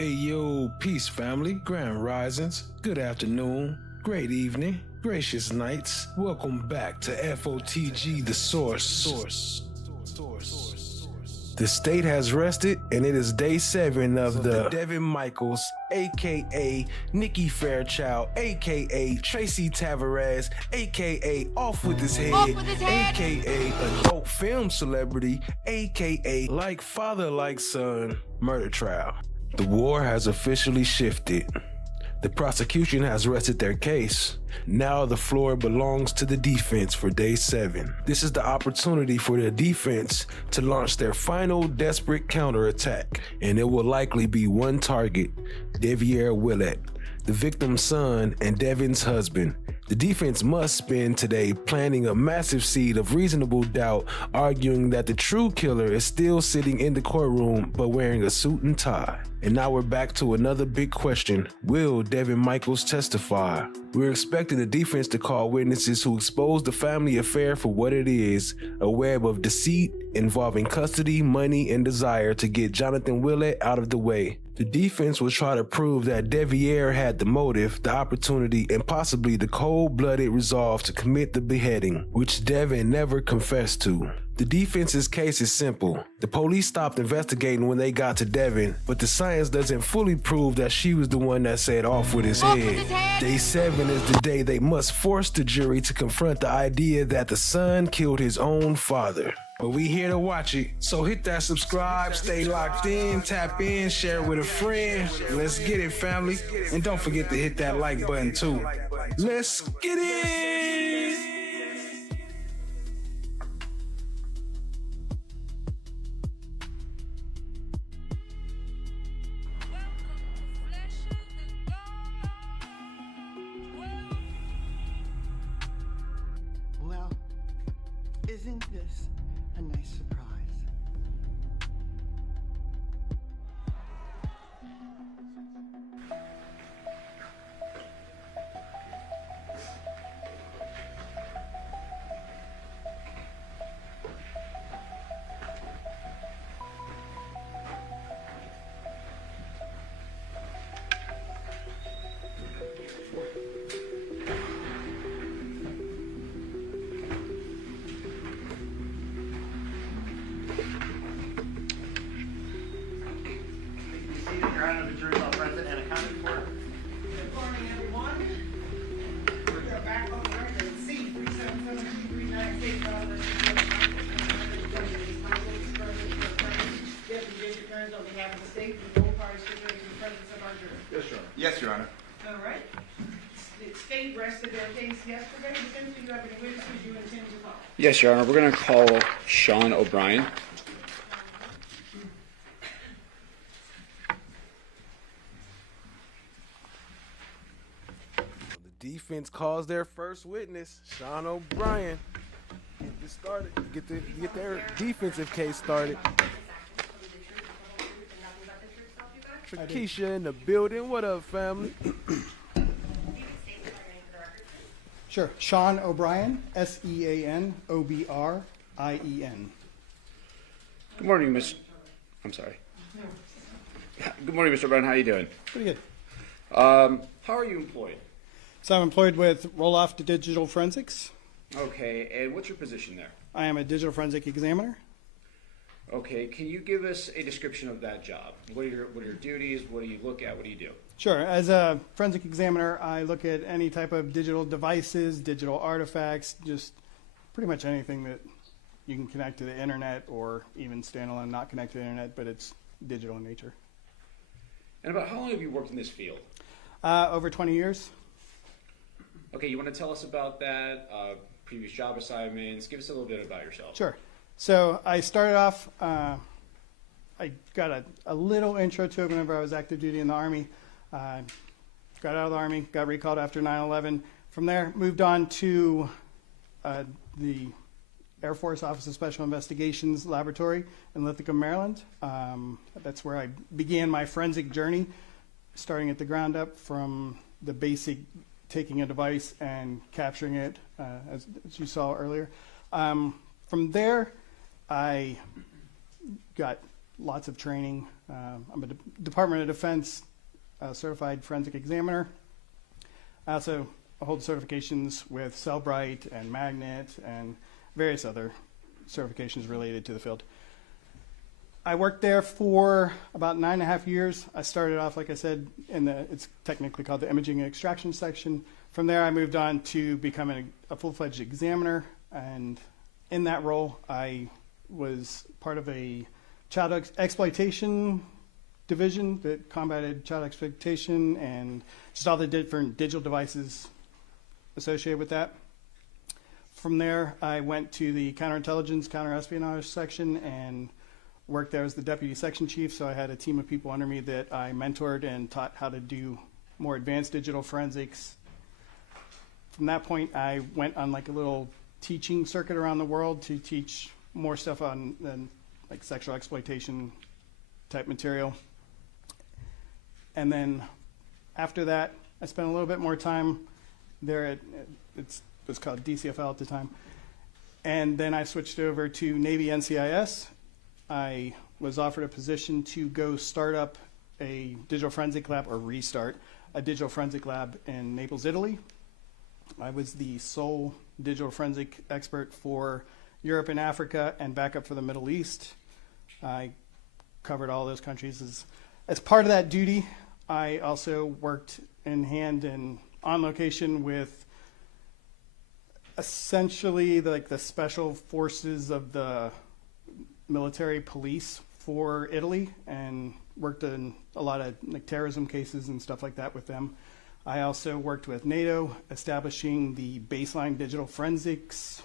Hey yo, peace family, grand risings, good afternoon, great evening, gracious nights. Welcome back to FOTG, the source. The state has rested, and it is day 7 of the Devyn Michaels, aka Nikki Fairchild, aka Tracy Tavares, aka Off With His Head, aka adult film celebrity, aka like father like son murder trial. The war has officially shifted. The prosecution has rested their case. Now the floor belongs to the defense for day 7. This is the opportunity for the defense to launch their final desperate counterattack, and it will likely be one target, Deviere Willette, the victim's son and Devyn's husband. The defense must spend today planting a massive seed of reasonable doubt, arguing that the true killer is still sitting in the courtroom but wearing a suit and tie. And now we're back to another big question. Will Devyn Michaels testify? We're expecting the defense to call witnesses who expose the family affair for what it is, a web of deceit involving custody, money, and desire to get Johnathan Willette out of the way. The defense will try to prove that Deviere had the motive, the opportunity, and possibly the cold-blooded resolve to commit the beheading, which Devyn never confessed to. The defense's case is simple. The police stopped investigating when they got to Devyn, but the science doesn't fully prove that she was the one that said off with his head. Day 7 is the day they must force the jury to confront the idea that the son killed his own father. But we here to watch it, so hit that subscribe, stay locked in, tap in, share with a friend. Let's get it, family. And don't forget to hit that like button too. Let's get it! Well, isn't this a nice surprise? Your Honor, the jury is all present and accounted for. Good morning, everyone. We are back on the record. C 377-396. Yes, we did returns on behalf of the state. We both parties stipulate to the presence of our jury. Yes, Your Honor. Yes, Your Honor. All right. The state rested their case yesterday. Since you have any witnesses you intend to call? Yes, Your Honor. We're going to call Sean O'Brien. The defense calls their first witness, Sean O'Brien. Get this started. Get their defensive case started. Keisha in the building. What up, family? Sure. Sean O'Brien, Sean Obrien. Good morning, Miss. I'm sorry. Good morning, Mr. O'Brien. How you doing? Pretty good. How are you employed? So I'm employed with Roloff Digital Forensics. Okay, and what's your position there? I am a digital forensic examiner. Okay, can you give us a description of that job? What are your duties? What do you look at? What do you do? Sure. As a forensic examiner, I look at any type of digital devices, digital artifacts, just pretty much anything that you can connect to the internet or even standalone, not connect to the internet, but it's digital in nature. And about how long have you worked in this field? Over 20 years. Okay, you want to tell us about that, previous job assignments? Give us a little bit about yourself. Sure. So I started off, I got a little intro to it whenever I was active duty in the Army. Got out of the Army, got recalled after 9/11. From there, moved on to the Air Force Office of Special Investigations Laboratory in Lithicum, Maryland. That's where I began my forensic journey, starting at the ground up from the basic taking a device and capturing it, as you saw earlier. From there, I got lots of training, I'm a Department of Defense certified forensic examiner. I also hold certifications with Cellbrite and Magnet and various other certifications related to the field. I worked there for about 9.5 years. I started off, like I said, it's technically called the imaging and extraction section. From there, I moved on to becoming a full-fledged examiner. And in that role, I was part of a child exploitation division that combated child exploitation and just all the different digital devices associated with that. From there, I went to the counterintelligence, counterespionage section and worked there as the deputy section chief. So I had a team of people under me that I mentored and taught how to do more advanced digital forensics. From that point, I went on like a little teaching circuit around the world to teach more stuff on like sexual exploitation type material. And then after that, I spent a little bit more time there at, it was called DCFL at the time. And then I switched over to Navy NCIS. I was offered a position to go start up a digital forensic lab, or restart a digital forensic lab in Naples, Italy. I was the sole digital forensic expert for Europe and Africa and backup for the Middle East. I covered all those countries. As part of that duty, I also worked in hand and on location with essentially like the special forces of the military police for Italy and worked in a lot of like terrorism cases and stuff like that with them. I also worked with NATO, establishing the baseline digital forensics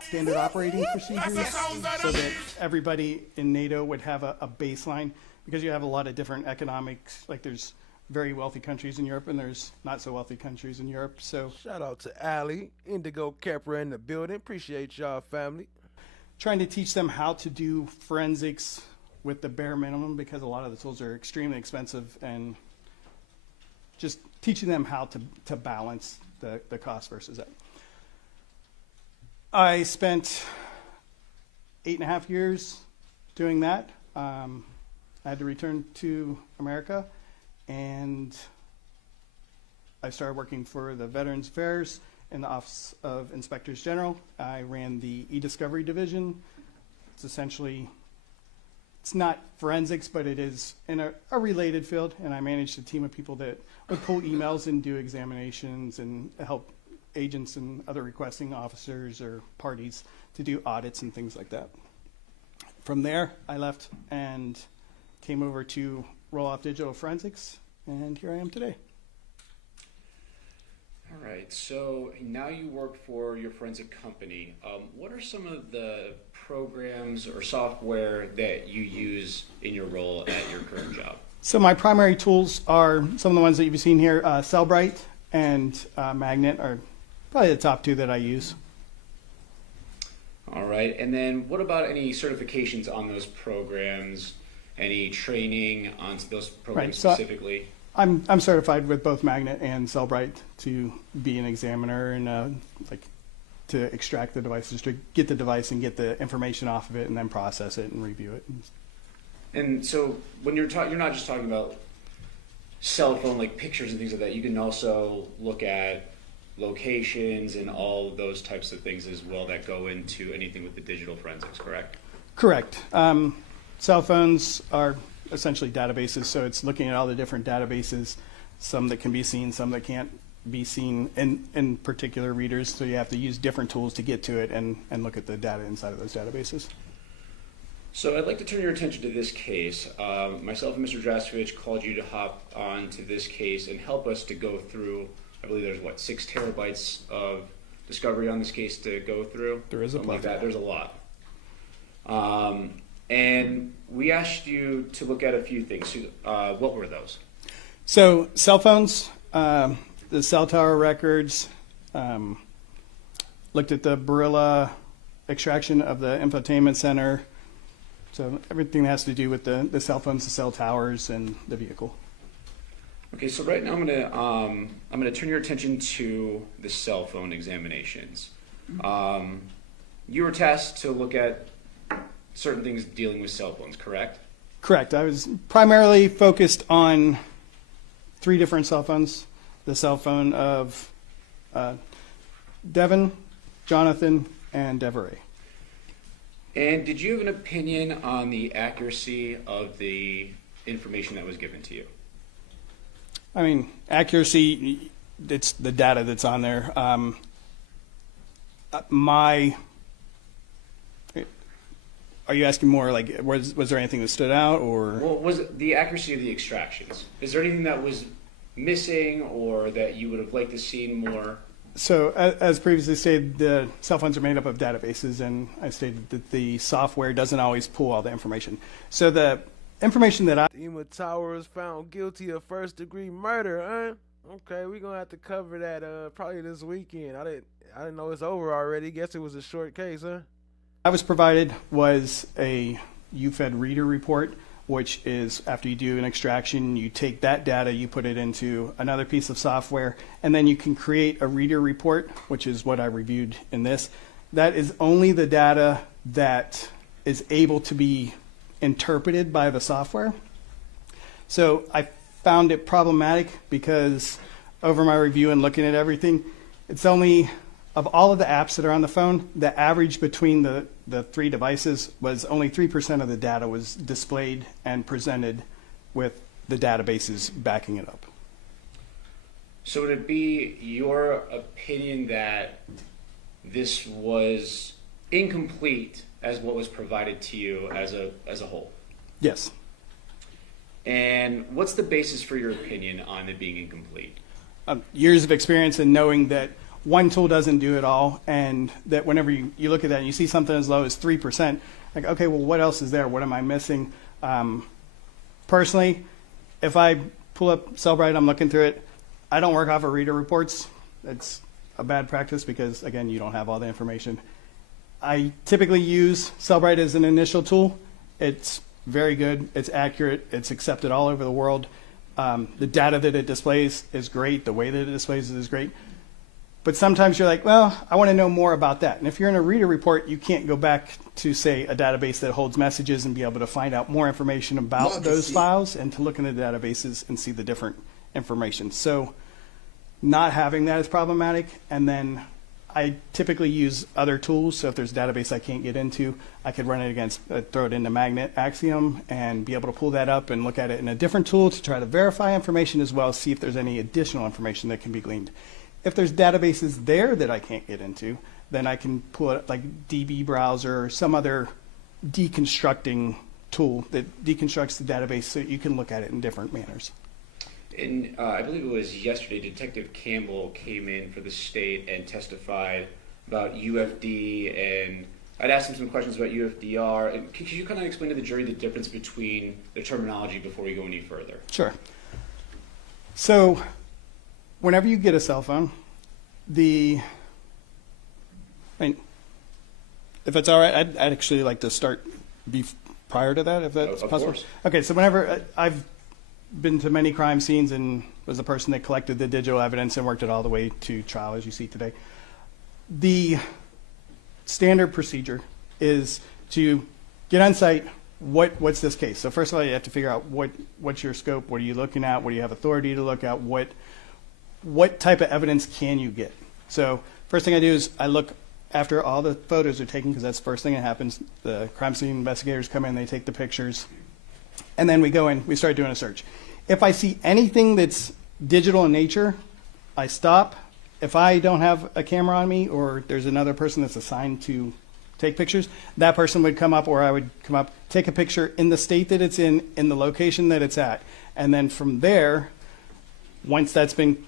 standard operating procedures so that everybody in NATO would have a baseline, because you have a lot of different economics, like there's very wealthy countries in Europe and there's not so wealthy countries in Europe. So Shout out to Allie, Indigo Kepra in the building. Appreciate y'all, family. trying to teach them how to do forensics with the bare minimum, because a lot of the tools are extremely expensive, and just teaching them how to balance the cost versus that. I spent 8.5 years doing that. I had to return to America, and I started working for the Veterans Affairs in the Office of Inspectors General. I ran the e-discovery division. It's essentially, it's not forensics, but it is in a related field, and I managed a team of people that would pull emails and do examinations and help agents and other requesting officers or parties to do audits and things like that. From there, I left and came over to roll off digital forensics, and here I am today. All right, so now you work for your forensic company. What are some of the programs or software that you use in your role at your current job? So my primary tools are some of the ones that you've seen here. Cellbrite and Magnet are probably the top two that I use. All right, and then what about any certifications on those programs? Any training on those programs specifically? I'm certified with both Magnet and Cellbrite to be an examiner and like to extract the devices, to get the device and get the information off of it and then process it and review it. And so when you're not just talking about cell phone like pictures and things like that, you can also look at locations and all of those types of things as well that go into anything with the digital forensics, correct? Correct. Cell phones are essentially databases, so it's looking at all the different databases, some that can be seen, some that can't be seen in particular readers, so you have to use different tools to get to it and look at the data inside of those databases. So I'd like to turn your attention to this case. Myself and Mr. Drastovich called you to hop on to this case and help us to go through, I believe there's 6 terabytes of discovery on this case to go through? There is a Something like plethora. that. There's a lot. And we asked you to look at a few things. What were those? So cell phones, the cell tower records, looked at the Barilla extraction of the infotainment center. So everything that has to do with the cell phones, the cell towers, and the vehicle. Okay, so right now I'm gonna turn your attention to the cell phone examinations. You were tasked to look at certain things dealing with cell phones, correct? Correct. I was primarily focused on 3 different cell phones. The cell phone of Devyn, Johnathan, and Deviere. And did you have an opinion on the accuracy of the information that was given to you? I mean, accuracy, it's the data that's on there. Are you asking more like, was there anything that stood out, or? Well, was it the accuracy of the extractions? Is there anything that was missing or that you would have liked to see more? So, as previously stated, the cell phones are made up of databases, and I stated that the software doesn't always pull all the information. So the information that Ema Tower was found guilty of first-degree murder, huh? Okay, we're gonna have to cover that probably this weekend. I didn't know it's over already. Guess it was a short case, huh? I was provided was a UFED reader report, which is after you do an extraction, you take that data, you put it into another piece of software, and then you can create a reader report, which is what I reviewed in this. That is only the data that is able to be interpreted by the software. So I found it problematic because over my review and looking at everything, it's only, of all of the apps that are on the phone, the average between the 3 devices was only 3% of the data was displayed and presented with the databases backing it up. So would it be your opinion that this was incomplete as what was provided to you as a whole? Yes. And what's the basis for your opinion on it being incomplete? Years of experience in knowing that one tool doesn't do it all, and that whenever you look at that and you see something as low as 3%, like, okay, well, what else is there? What am I missing? Personally, if I pull up Cellbrite, I'm looking through it, I don't work off of reader reports. It's a bad practice because, again, you don't have all the information. I typically use Cellbrite as an initial tool. It's very good. It's accurate. It's accepted all over the world. The data that it displays is great. The way that it displays it is great. But sometimes you're like, well, I want to know more about that. And if you're in a reader report, you can't go back to, say, a database that holds messages and be able to find out more information about those files and to look in the databases and see the different information. So not having that is problematic. And then I typically use other tools. So if there's a database I can't get into, I could run it against, throw it into Magnet Axiom and be able to pull that up and look at it in a different tool to try to verify information as well as see if there's any additional information that can be gleaned. If there's databases there that I can't get into, then I can pull it like DB browser or some other deconstructing tool that deconstructs the database so you can look at it in different manners. And I believe it was yesterday, Detective Campbell came in for the state and testified about UFD, and I'd asked him some questions about UFDR. And could you kind of explain to the jury the difference between the terminology before we go any further? Sure. So whenever you get a cell phone, if it's all right, I'd actually like to start prior to that, if that's Of possible. course. Okay, so whenever I've been to many crime scenes and was the person that collected the digital evidence and worked it all the way to trial, as you see today. The standard procedure is to get on site. What's this case? So first of all, you have to figure out what's your scope. What are you looking at? What do you have authority to look at? What type of evidence can you get? So first thing I do is I look after all the photos are taken, because that's the first thing that happens. The crime scene investigators come in, they take the pictures, and then we go in, we start doing a search. If I see anything that's digital in nature, I stop. If I don't have a camera on me or there's another person that's assigned to take pictures, that person would come up, or I would come up, take a picture in the state that it's in the location that it's at. And then from there, once that's been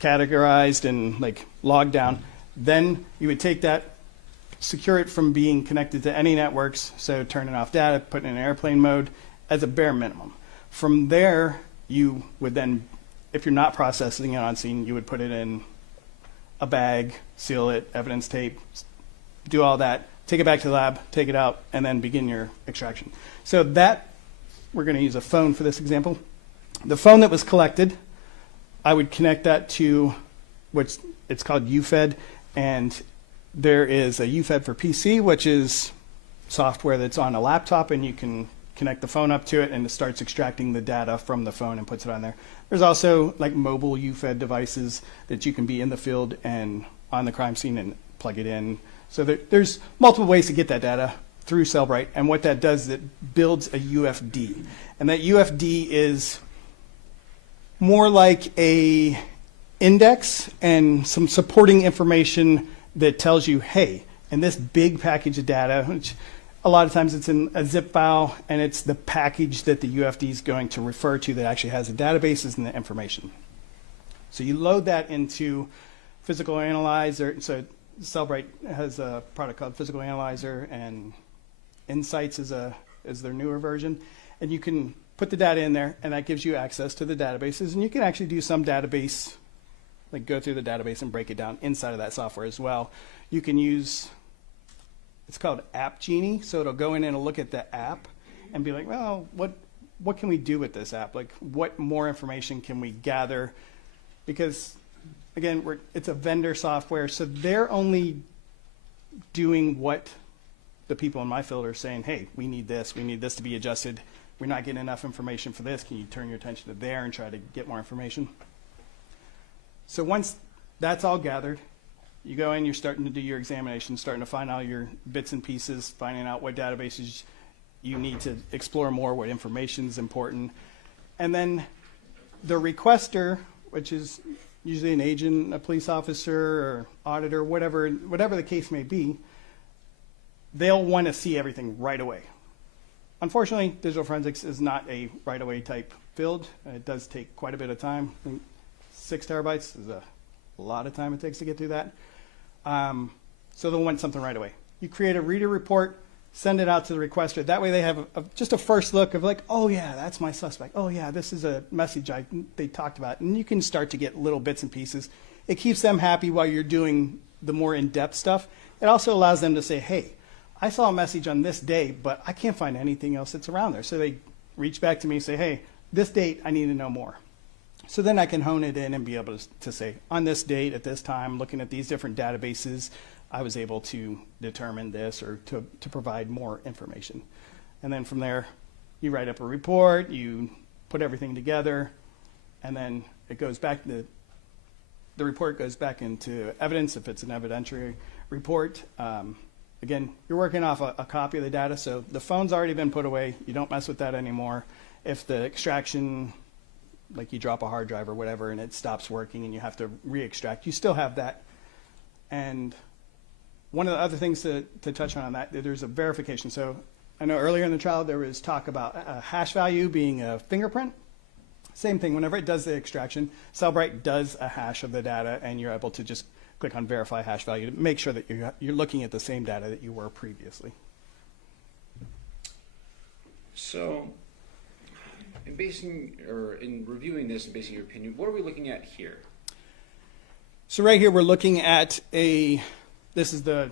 categorized and like logged down, then you would take that, secure it from being connected to any networks, so turning off data, put it in airplane mode as a bare minimum. From there, you would then, if you're not processing it on scene, you would put it in a bag, seal it, evidence tape, do all that, take it back to the lab, take it out, and then begin your extraction. So that, we're going to use a phone for this example. The phone that was collected, I would connect that to what's it's called UFED, and there is a UFED for PC, which is software that's on a laptop, and you can connect the phone up to it, and it starts extracting the data from the phone and puts it on there. There's also like mobile UFED devices that you can be in the field and on the crime scene and plug it in. So there's multiple ways to get that data through Cellbrite, and what that does is it builds a UFD. And that UFD is more like a index and some supporting information that tells you, hey, in this big package of data, which a lot of times it's in a zip file, and it's the package that the UFD is going to refer to that actually has the databases and the information. So you load that into Physical Analyzer. So Cellbrite has a product called Physical Analyzer, and Insights is their newer version. And you can put the data in there, and that gives you access to the databases. And you can actually do some database, like go through the database and break it down inside of that software as well. You can use, it's called App Genie, so it'll go in and it'll look at the app and be like, well, what can we do with this app? Like, what more information can we gather? Because, again, it's a vendor software, so they're only doing what the people in my field are saying, hey, we need this to be adjusted. We're not getting enough information for this. Can you turn your attention to there and try to get more information? So once that's all gathered, you go in, you're starting to do your examination, starting to find out your bits and pieces, finding out what databases you need to explore more, what information is important. And then the requester, which is usually an agent, a police officer, or auditor, whatever the case may be, they'll want to see everything right away. Unfortunately, digital forensics is not a right-away type field. It does take quite a bit of time. I think 6 terabytes is a lot of time it takes to get through that. So they'll want something right away. You create a reader report, send it out to the requester. That way they have just a first look of like, oh yeah, that's my suspect. Oh yeah, this is a message they talked about. And you can start to get little bits and pieces. It keeps them happy while you're doing the more in-depth stuff. It also allows them to say, hey, I saw a message on this day, but I can't find anything else that's around there. So they reach back to me and say, hey, this date, I need to know more. So then I can hone it in and be able to say, on this date, at this time, looking at these different databases, I was able to determine this or to provide more information. And then from there, you write up a report, you put everything together, and then it goes back, the report goes back into evidence if it's an evidentiary report. Again, you're working off a copy of the data, so the phone's already been put away. You don't mess with that anymore. If the extraction, like you drop a hard drive or whatever and it stops working and you have to re-extract, you still have that. And one of the other things to touch on that, there's a verification. So I know earlier in the trial there was talk about a hash value being a fingerprint. Same thing, whenever it does the extraction, Cellbrite does a hash of the data, and you're able to just click on verify hash value to make sure that you're looking at the same data that you were previously. So, in reviewing this and basing your opinion, what are we looking at here? So right here we're looking at this is the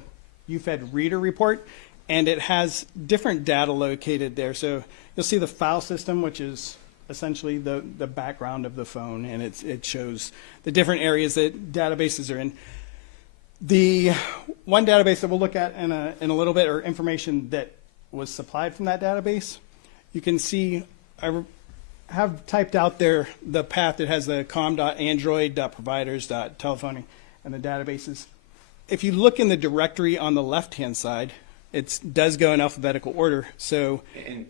UFED reader report, and it has different data located there. So you'll see the file system, which is essentially the background of the phone, and it shows the different areas that databases are in. The one database that we'll look at in a little bit, or information that was supplied from that database, you can see I have typed out there the path that has the com.android.providers.telephony and the databases. If you look in the directory on the left-hand side, it does go in alphabetical order. So, and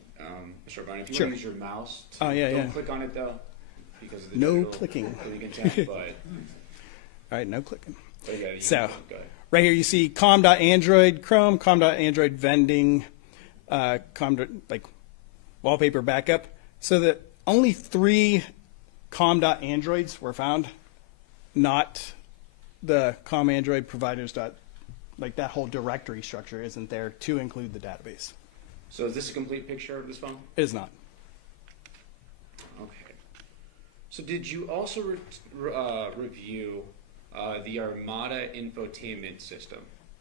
Mr. O'Brien, if you sure. want to use your mouse, don't click on it though, because of the no clicking. But all right, no clicking. Yeah, So right here you see com.android Chrome, com.android vending, like wallpaper backup. So that only 3 com.androids were found, not the com.android providers. Like that whole directory structure isn't there to include the database. So is this a complete picture of this phone? It is not. Okay. So did you also review the Armada infotainment system?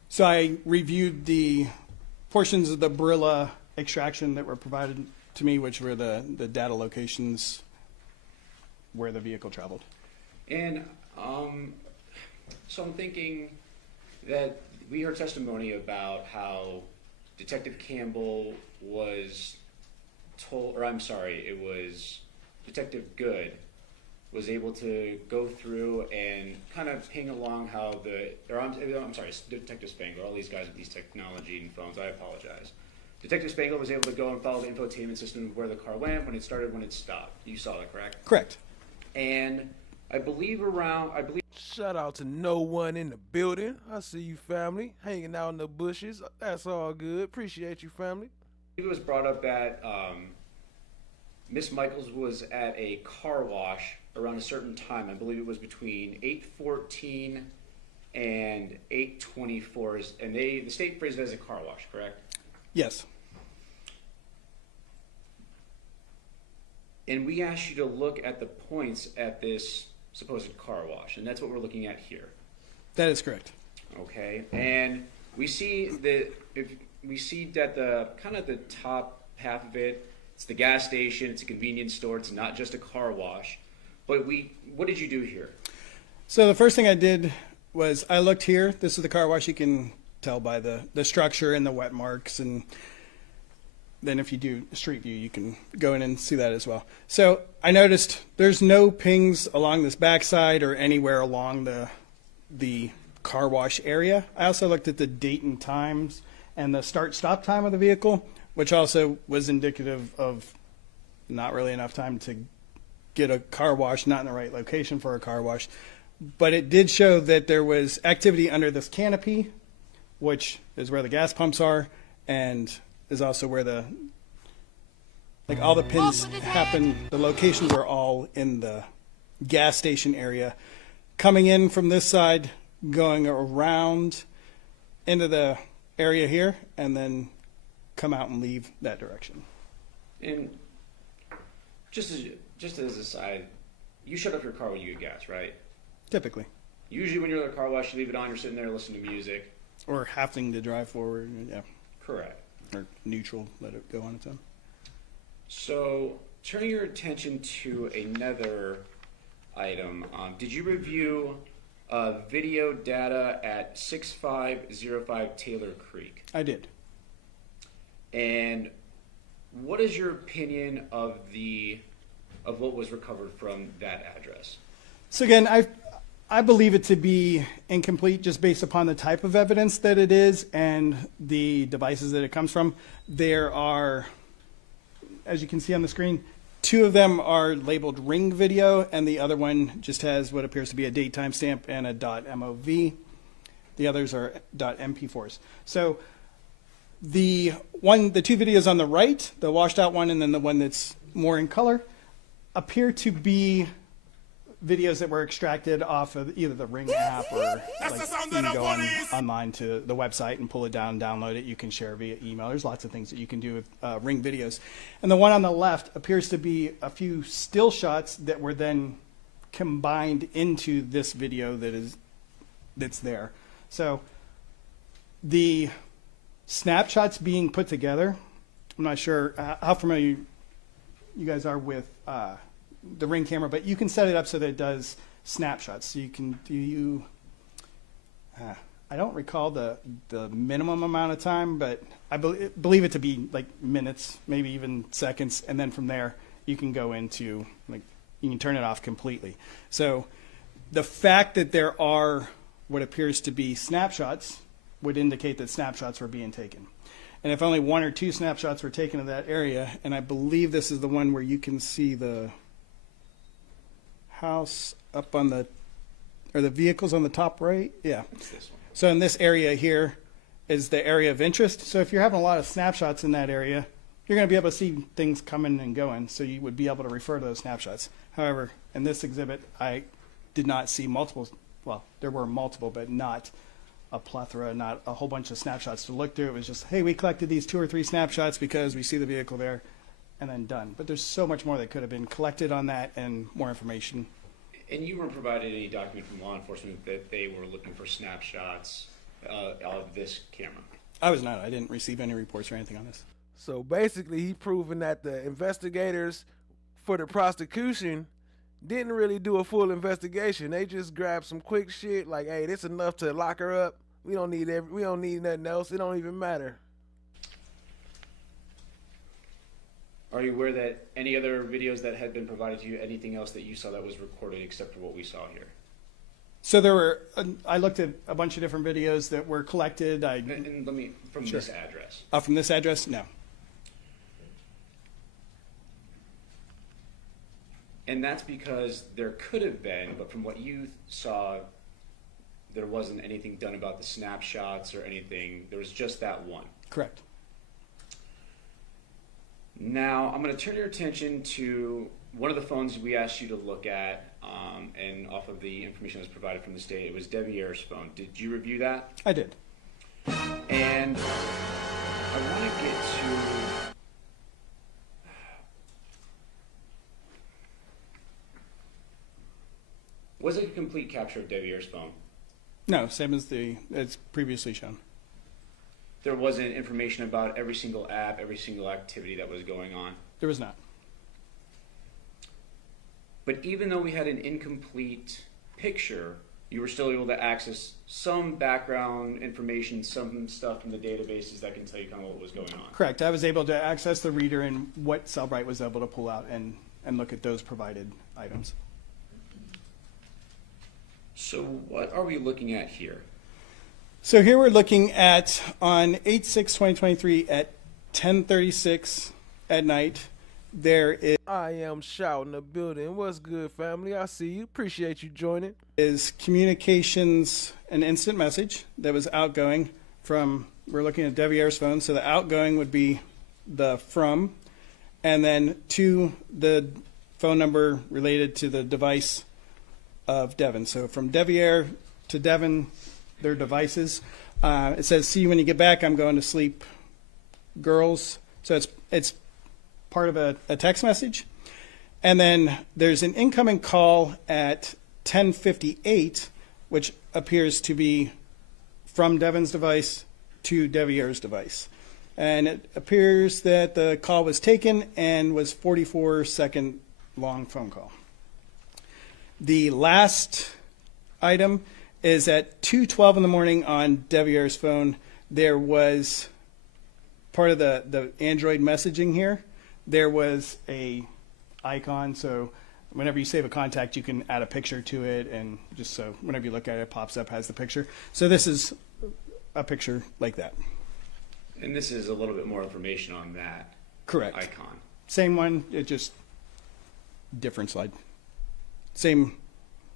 So I reviewed the portions of the Barilla extraction that were provided to me, which were the data locations where the vehicle traveled. And so I'm thinking that we heard testimony about how Detective Campbell was it was Detective Good was able to go through and kind of ping along how Detective Spangler, all these guys with these technology and phones, I apologize. Detective Spangler was able to go and follow the infotainment system of where the car went, when it started, when it stopped. You saw that, correct? Correct. And I believe Shout out to no one in the building. I see you, family, hanging out in the bushes. That's all good. Appreciate you, family. it was brought up that Miss Michaels was at a car wash around a certain time. I believe it was between 8:14 and 8:24, and the state phrased it as a car wash, correct? Yes. And we asked you to look at the points at this supposed car wash, and that's what we're looking at here. That is correct. Okay, and we see that the kind of the top half of it, it's the gas station, it's a convenience store, it's not just a car wash. But what did you do here? So the first thing I did was I looked here. This is the car wash. You can tell by the structure and the wet marks, and then if you do street view, you can go in and see that as well. So I noticed there's no pings along this backside or anywhere along the car wash area. I also looked at the date and times and the start-stop time of the vehicle, which also was indicative of not really enough time to get a car wash, not in the right location for a car wash. But it did show that there was activity under this canopy, which is where the gas pumps are, and is also where all the pins happen. The locations are all in the gas station area. Coming in from this side, going around into the area here, and then come out and leave that direction. And just as a side, you shut off your car when you get gas, right? Typically. Usually when you're at a car wash, you leave it on, you're sitting there listening to music. Or having to drive forward, yeah. Correct. Or neutral, let it go on its own. So, turning your attention to another item, did you review video data at 6505 Taylor Creek? I did. And what is your opinion of what was recovered from that address? So again, I believe it to be incomplete just based upon the type of evidence that it is and the devices that it comes from. There are, as you can see on the screen, 2 of them are labeled ring video, and the other one just has what appears to be a date timestamp and a .mov. The others are .mp4s. So the 2 videos on the right, the washed out one and then the one that's more in color, appear to be videos that were extracted off of either the Ring app or you can go online to the website and pull it down, download it. You can share via email. There's lots of things that you can do with Ring videos. And the one on the left appears to be a few still shots that were then combined into this video that's there. So the snapshots being put together, I'm not sure how familiar you guys are with the Ring camera, but you can set it up so that it does snapshots. So you can I don't recall the minimum amount of time, but I believe it to be like minutes, maybe even seconds, and then from there you can go into you can turn it off completely. So the fact that there are what appears to be snapshots would indicate that snapshots were being taken. And if only 1 or 2 snapshots were taken of that area, and I believe this is the one where you can see the house up on the vehicles on the top right. Yeah. It's this one. So in this area here is the area of interest. So if you're having a lot of snapshots in that area, you're going to be able to see things coming and going. So you would be able to refer to those snapshots. However, in this exhibit, I did not see multiple. Well, there were multiple, but not a plethora, not a whole bunch of snapshots to look through. It was just, hey, we collected these 2 or 3 snapshots because we see the vehicle there, and then done. But there's so much more that could have been collected on that and more information. And you weren't provided any document from law enforcement that they were looking for snapshots of this camera? I was not. I didn't receive any reports or anything on this. So basically, he proving that the investigators for the prosecution didn't really do a full investigation. They just grabbed some quick shit like, hey, this enough to lock her up. We don't need nothing else. It don't even matter. Are you aware that any other videos that had been provided to you, anything else that you saw that was recorded except for what we saw here? So there were, I looked at a bunch of different videos that were collected. And let me, from Sure. this address. From this address? No. And that's because there could have been, but from what you saw, there wasn't anything done about the snapshots or anything. There was just that one. Correct. Now, I'm going to turn your attention to one of the phones we asked you to look at, and off of the information that was provided from the state, it was Deviere's phone. Did you review that? I did. And I want to get to... Was it a complete capture of Deviere's phone? No, same as it's previously shown. There wasn't information about every single app, every single activity that was going on. There was not. But even though we had an incomplete picture, you were still able to access some background information, some stuff from the databases that can tell you kind of what was going on. Correct. I was able to access the reader and what Cellbrite was able to pull out and look at those provided items. So what are we looking at here? So here we're looking at on 8/6/2023 at 10:36 at night. There I am shouting the building. What's good, family? I see you. Appreciate you joining. is communications, an instant message that was outgoing from, we're looking at Deviere's phone, so the outgoing would be the from, and then to the phone number related to the device of Devyn. So from Deviere to Devyn, their devices. It says, see you when you get back, I'm going to sleep, girls. So it's part of a text message. And then there's an incoming call at 10:58, which appears to be from Devyn's device to Deviere's device. And it appears that the call was taken and was 44-second long phone call. The last item is at 2:12 in the morning on Deviere's phone. There was part of the Android messaging here. There was a icon, so whenever you save a contact, you can add a picture to it, and just so whenever you look at it, it pops up, has the picture. So this is a picture like that. And this is a little bit more information on that Correct. icon. Same one, it just different slide. Same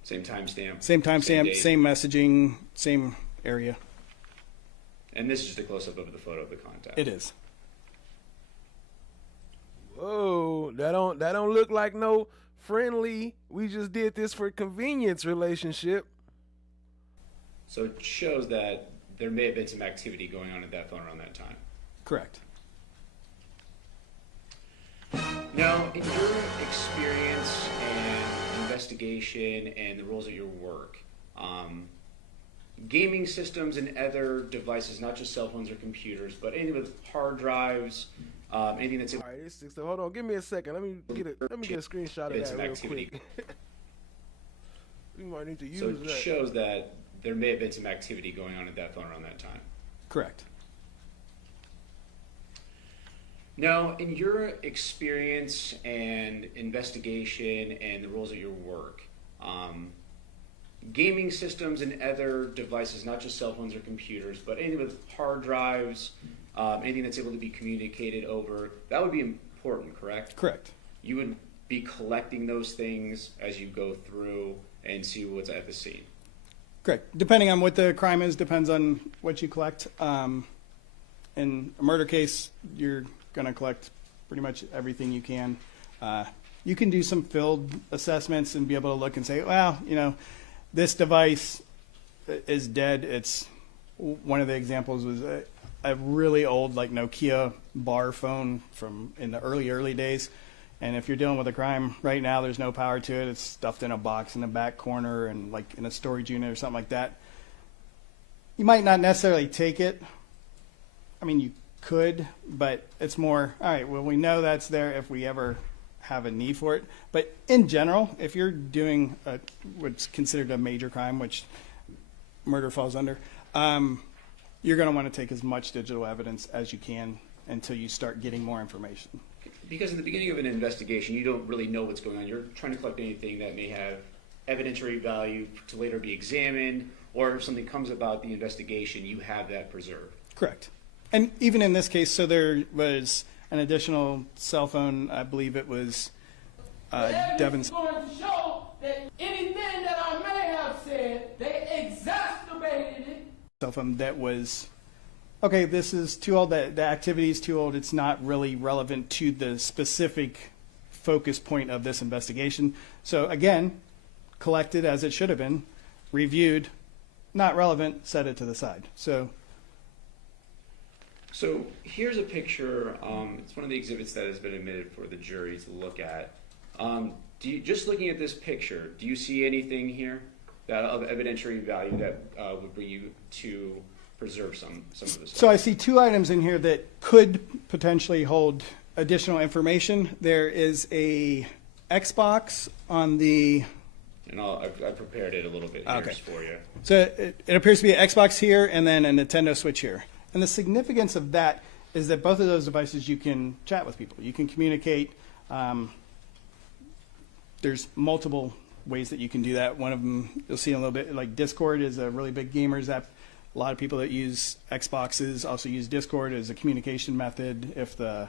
timestamp. Same timestamp, date. same messaging, same area. And this is just a close-up of the photo of the contact. It is. Whoa, that don't look like no friendly. We just did this for convenience relationship. So it shows that there may have been some activity going on at that phone around that time. Correct. Now, in your experience and investigation and the roles at your work, gaming systems and other devices, not just cell phones or computers, but anything with hard drives, anything that's... All right, it's 6. Hold on, give me a second. Let me get a screenshot of It's that an real activity. quick. We might need to use So it that. shows that there may have been some activity going on at that phone around that time. Correct. Now, in your experience and investigation and the roles at your work, gaming systems and other devices, not just cell phones or computers, but anything with hard drives, anything that's able to be communicated over, that would be important, correct? Correct. You would be collecting those things as you go through and see what's at the scene. Correct. Depending on what the crime is, depends on what you collect. In a murder case, you're going to collect pretty much everything you can. You can do some field assessments and be able to look and say, well, you know, this device is dead. It's one of the examples was a really old like Nokia bar phone from in the early days. And if you're dealing with a crime right now, there's no power to it. It's stuffed in a box in the back corner and like in a storage unit or something like that. You might not necessarily take it. I mean, you could, but it's more, all right, well, we know that's there if we ever have a need for it. But in general, if you're doing what's considered a major crime, which murder falls under, you're going to want to take as much digital evidence as you can until you start getting more information. Because in the beginning of an investigation, you don't really know what's going on. You're trying to collect anything that may have evidentiary value to later be examined, or if something comes about the investigation, you have that preserved. Correct. And even in this case, so there was an additional cell phone, I believe it was Devyn's. Going to show that anything that I may have said, they exacerbated it. Cell phone that was, okay, this is too old, the activity is too old, it's not really relevant to the specific focus point of this investigation. So again, collected as it should have been, reviewed, not relevant, set it to the side. So here's a picture. It's one of the exhibits that has been admitted for the jury to look at. Just looking at this picture, do you see anything here that of evidentiary value that would bring you to preserve some of this? So I see two items in here that could potentially hold additional information. There is a Xbox on the... And I prepared it a little bit here just for you. So it appears to be an Xbox here and then a Nintendo Switch here. And the significance of that is that both of those devices you can chat with people. You can communicate. There's multiple ways that you can do that. One of them you'll see in a little bit, like Discord is a really big gamers app. A lot of people that use Xboxes also use Discord as a communication method if the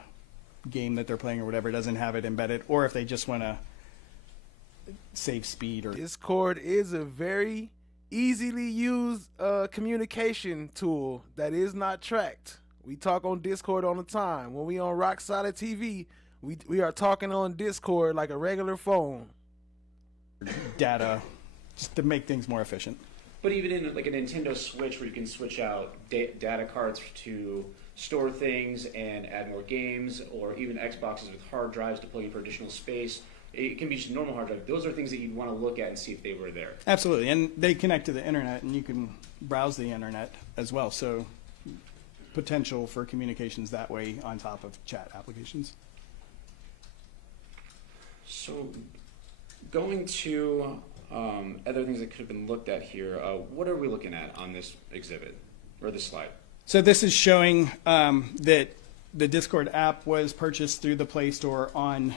game that they're playing or whatever doesn't have it embedded, or if they just want to save speed. Or Discord is a very easily used communication tool that is not tracked. We talk on Discord all the time. When we on Rock Solid TV, we are talking on Discord like a regular phone. data, just to make things more efficient. But even in like a Nintendo Switch, where you can switch out data cards to store things and add more games, or even Xboxes with hard drives to plug in for additional space, it can be just a normal hard drive. Those are things that you'd want to look at and see if they were there. Absolutely, and they connect to the internet, and you can browse the internet as well. So potential for communications that way on top of chat applications. So going to other things that could have been looked at here, what are we looking at on this exhibit or this slide? So this is showing that the Discord app was purchased through the Play Store on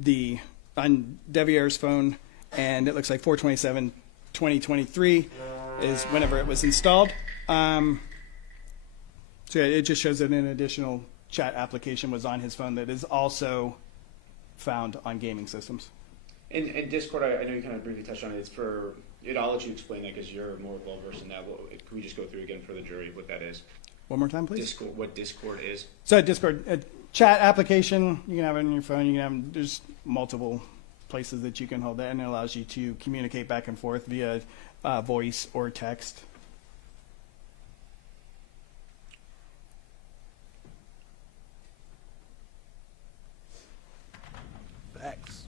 Deviere's phone, and it looks like 4/27/2023 is whenever it was installed. So it just shows that an additional chat application was on his phone that is also found on gaming systems. And Discord, I know you kind of briefly touched on it. I'll let you explain that because you're more well versed in that. Can we just go through again for the jury what that is? One more time, please. Discord, what Discord is? So Discord, a chat application, you can have it on your phone. You can have, there's multiple places that you can hold that, and it allows you to communicate back and forth via voice or text. Facts.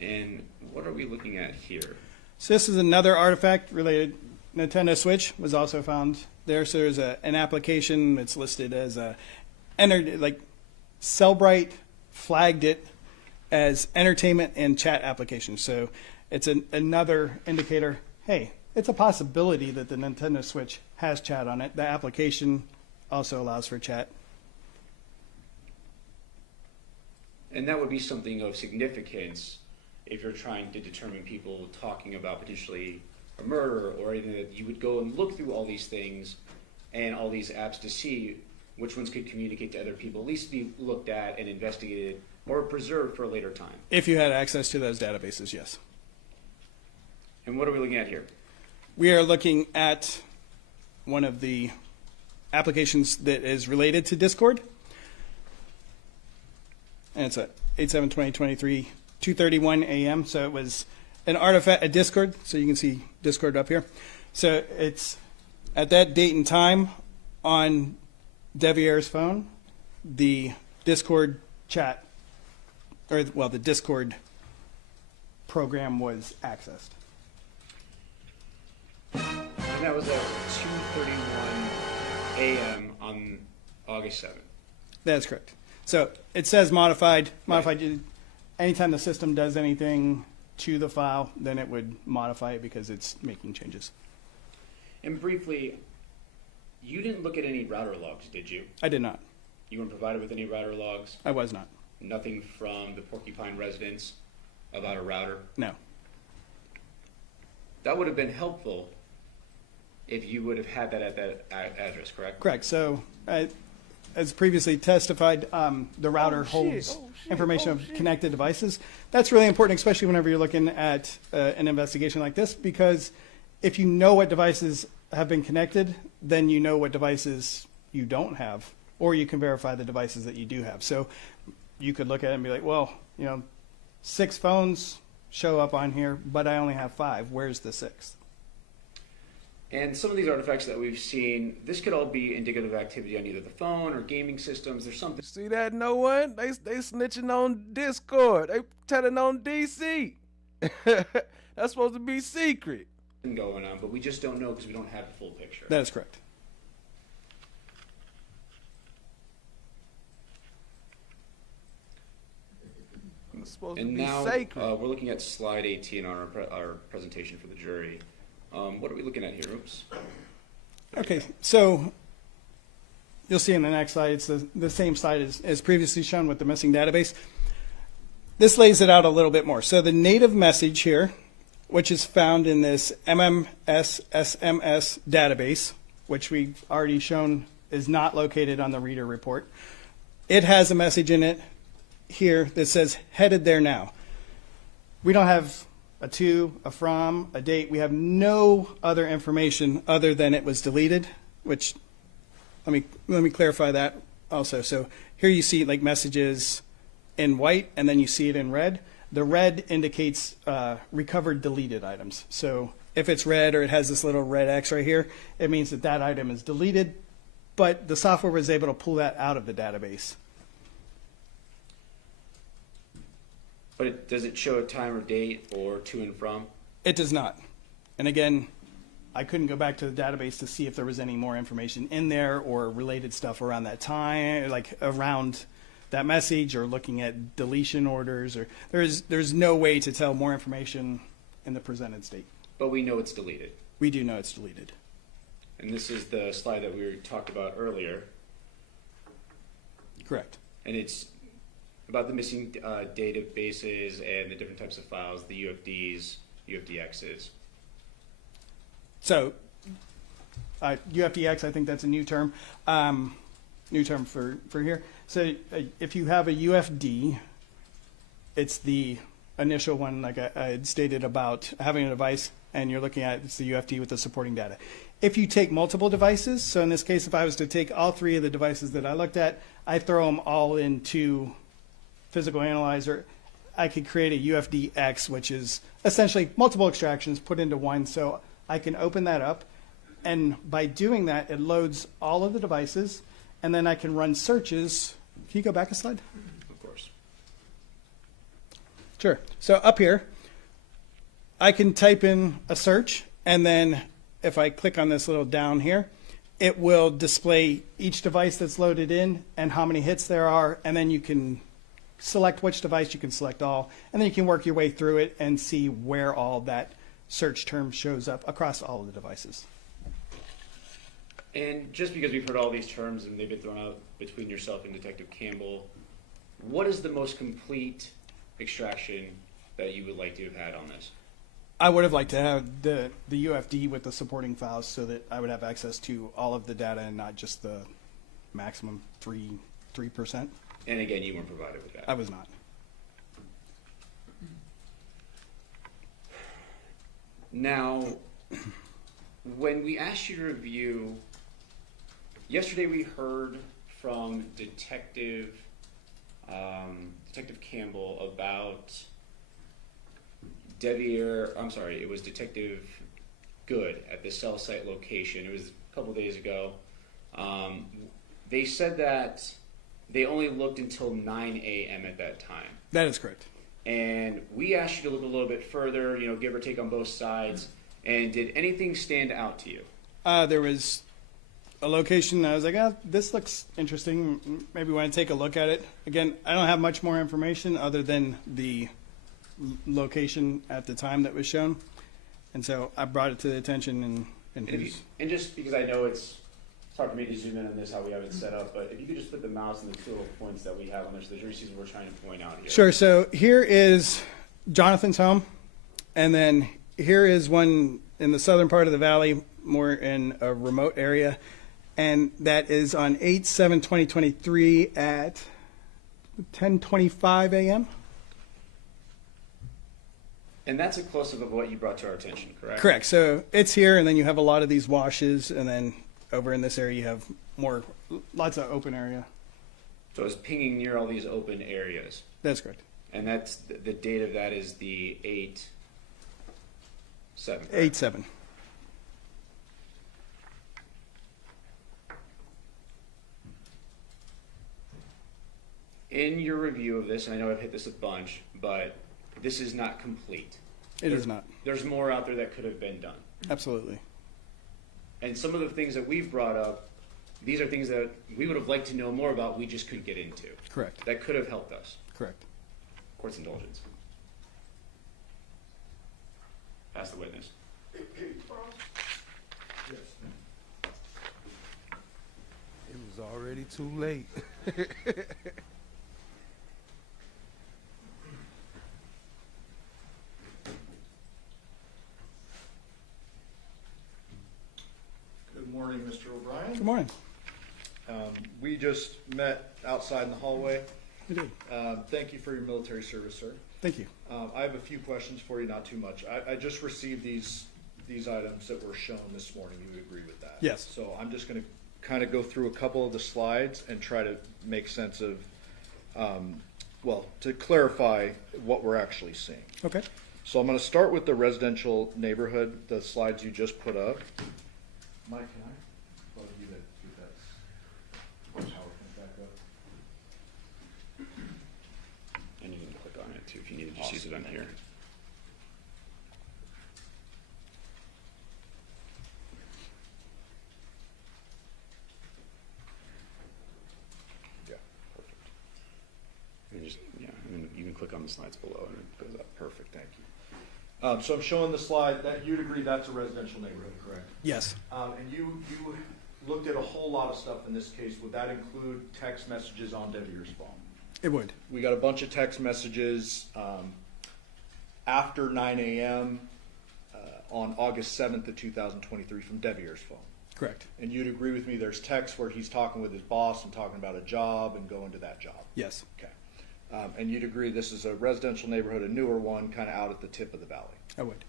And what are we looking at here? So this is another artifact related. Nintendo Switch was also found there. So there's an application that's listed as Cellbrite flagged it as entertainment and chat application. So it's another indicator. Hey, it's a possibility that the Nintendo Switch has chat on it. The application also allows for chat. And that would be something of significance if you're trying to determine people talking about potentially a murder or anything, that you would go and look through all these things and all these apps to see which ones could communicate to other people, at least be looked at and investigated or preserved for a later time. If you had access to those databases, yes. And what are we looking at here? We are looking at one of the applications that is related to Discord. And it's at 8/7/2023, 2:31 a.m. So it was an artifact, a Discord. So you can see Discord up here. So it's at that date and time on Deviere's phone, the Discord chat, the Discord program was accessed. And that was at 2:31 a.m. on August 7th. That's correct. So it says modified. Modified. Anytime the system does anything to the file, then it would modify it because it's making changes. And briefly, you didn't look at any router logs, did you? I did not. You weren't provided with any router logs? I was not. Nothing from the Porcupine residence about a router? No. That would have been helpful if you would have had that at that address, correct? Correct. So, as previously testified, the router holds information of connected devices. That's really important, especially whenever you're looking at an investigation like this, because if you know what devices have been connected, then you know what devices you don't have, or you can verify the devices that you do have. So you could look at it and be like, well, 6 phones show up on here, but I only have 5. Where's the 6th? And some of these artifacts that we've seen, this could all be indicative of activity on either the phone or gaming systems. There's something See that? No one. They snitching on Discord. They telling on DC. That's supposed to be secret. going on, but we just don't know because we don't have the full picture. That is correct. It's supposed And to be now sacred. we're looking at slide 18 on our presentation for the jury. What are we looking at here? Oops. Okay, so you'll see in the next slide, it's the same slide as previously shown with the missing database. This lays it out a little bit more. So the native message here, which is found in this MMS-SMS database, which we've already shown is not located on the reader report. It has a message in it here that says headed there now. We don't have a to, a from, a date. We have no other information other than it was deleted, which let me clarify that also. So here you see like messages in white and then you see it in red. The red indicates recovered deleted items. So if it's red or it has this little red X right here, it means that that item is deleted, but the software was able to pull that out of the database. But does it show a time or date or to and from? It does not. And again, I couldn't go back to the database to see if there was any more information in there or related stuff around that time, like around that message or looking at deletion orders, or there's no way to tell more information in the presented state. But we know it's deleted. We do know it's deleted. And this is the slide that we talked about earlier. Correct. And it's about the missing databases and the different types of files, the UFDs, UFDXs. So UFDX, I think that's a new term. New term for here. So if you have a UFD, it's the initial one, like I had stated about having a device, and you're looking at it's the UFD with the supporting data. If you take multiple devices, so in this case, if I was to take all 3 of the devices that I looked at, I throw them all into Physical Analyzer, I could create a UFDX, which is essentially multiple extractions put into one. So I can open that up, and by doing that, it loads all of the devices, and then I can run searches. Can you go back a slide? Of course. Sure. So up here, I can type in a search, and then if I click on this little down here, it will display each device that's loaded in and how many hits there are, and then you can select which device, you can select all, and then you can work your way through it and see where all that search term shows up across all of the devices. And just because we've heard all these terms and they've been thrown out between yourself and Detective Campbell, what is the most complete extraction that you would like to have had on this? I would have liked to have the UFD with the supporting files so that I would have access to all of the data and not just the maximum 3%. And again, you weren't provided with that. I was not. Now, when we asked you to review, yesterday we heard from Detective Campbell about it was Detective Good at the cell site location. It was a couple days ago. They said that they only looked until 9 a.m. at that time. That is correct. And we asked you to look a little bit further, give or take on both sides. And did anything stand out to you? There was a location I was like, this looks interesting. Maybe want to take a look at it. Again, I don't have much more information other than the location at the time that was shown. And so I brought it to the attention and And just because I know It's hard for me to zoom in on this, how we have it set up, but if you could just put the mouse on the two little points that we have on there, so the jury sees what we're trying to point out here. Sure. So here is Johnathan's home, and then here is one in the southern part of the valley, more in a remote area, and that is on 8/7/2023 at 10:25 a.m. And that's a close-up of what you brought to our attention, correct? Correct. So it's here, and then you have a lot of these washes, and then over in this area you have lots of open area. So it's pinging near all these open areas. That's correct. And that's the date of that is the 8/7. 8/7. In your review of this, and I know I've hit this a bunch, but this is not complete. It is not. There's more out there that could have been done. Absolutely. And some of the things that we've brought up, these are things that we would have liked to know more about, we just couldn't get into. Correct. That could have helped us. Correct. Court's indulgence. Pass the witness. It was already too late. Good morning, Mr. O'Brien. Good morning. We just met outside in the hallway. We did. Thank you for your military service, sir. Thank you. I have a few questions for you, not too much. I just received these items that were shown this morning. You would agree with that? Yes. So I'm just going to kind of go through a couple of the slides and try to make sense of, well, to clarify what we're actually seeing. Okay. So I'm going to start with the residential neighborhood, the slides you just put up. Mike, can I plug you that, get that PowerPoint back up? And you can click on it too if you need to just use it on here. Yeah, perfect. And just, yeah, and then you can click on the slides below and it goes up. Perfect, thank you. So I'm showing the slide that you'd agree that's a residential neighborhood, correct? Yes. And you looked at a whole lot of stuff in this case. Would that include text messages on Deviere's phone? It would. We got a bunch of text messages after 9 a.m. On August 7th of 2023 from Deviere's phone. Correct. And you'd agree with me there's text where he's talking with his boss and talking about a job and going to that job? Yes. Okay. And you'd agree this is a residential neighborhood, a newer one, kind of out at the tip of the valley? I would.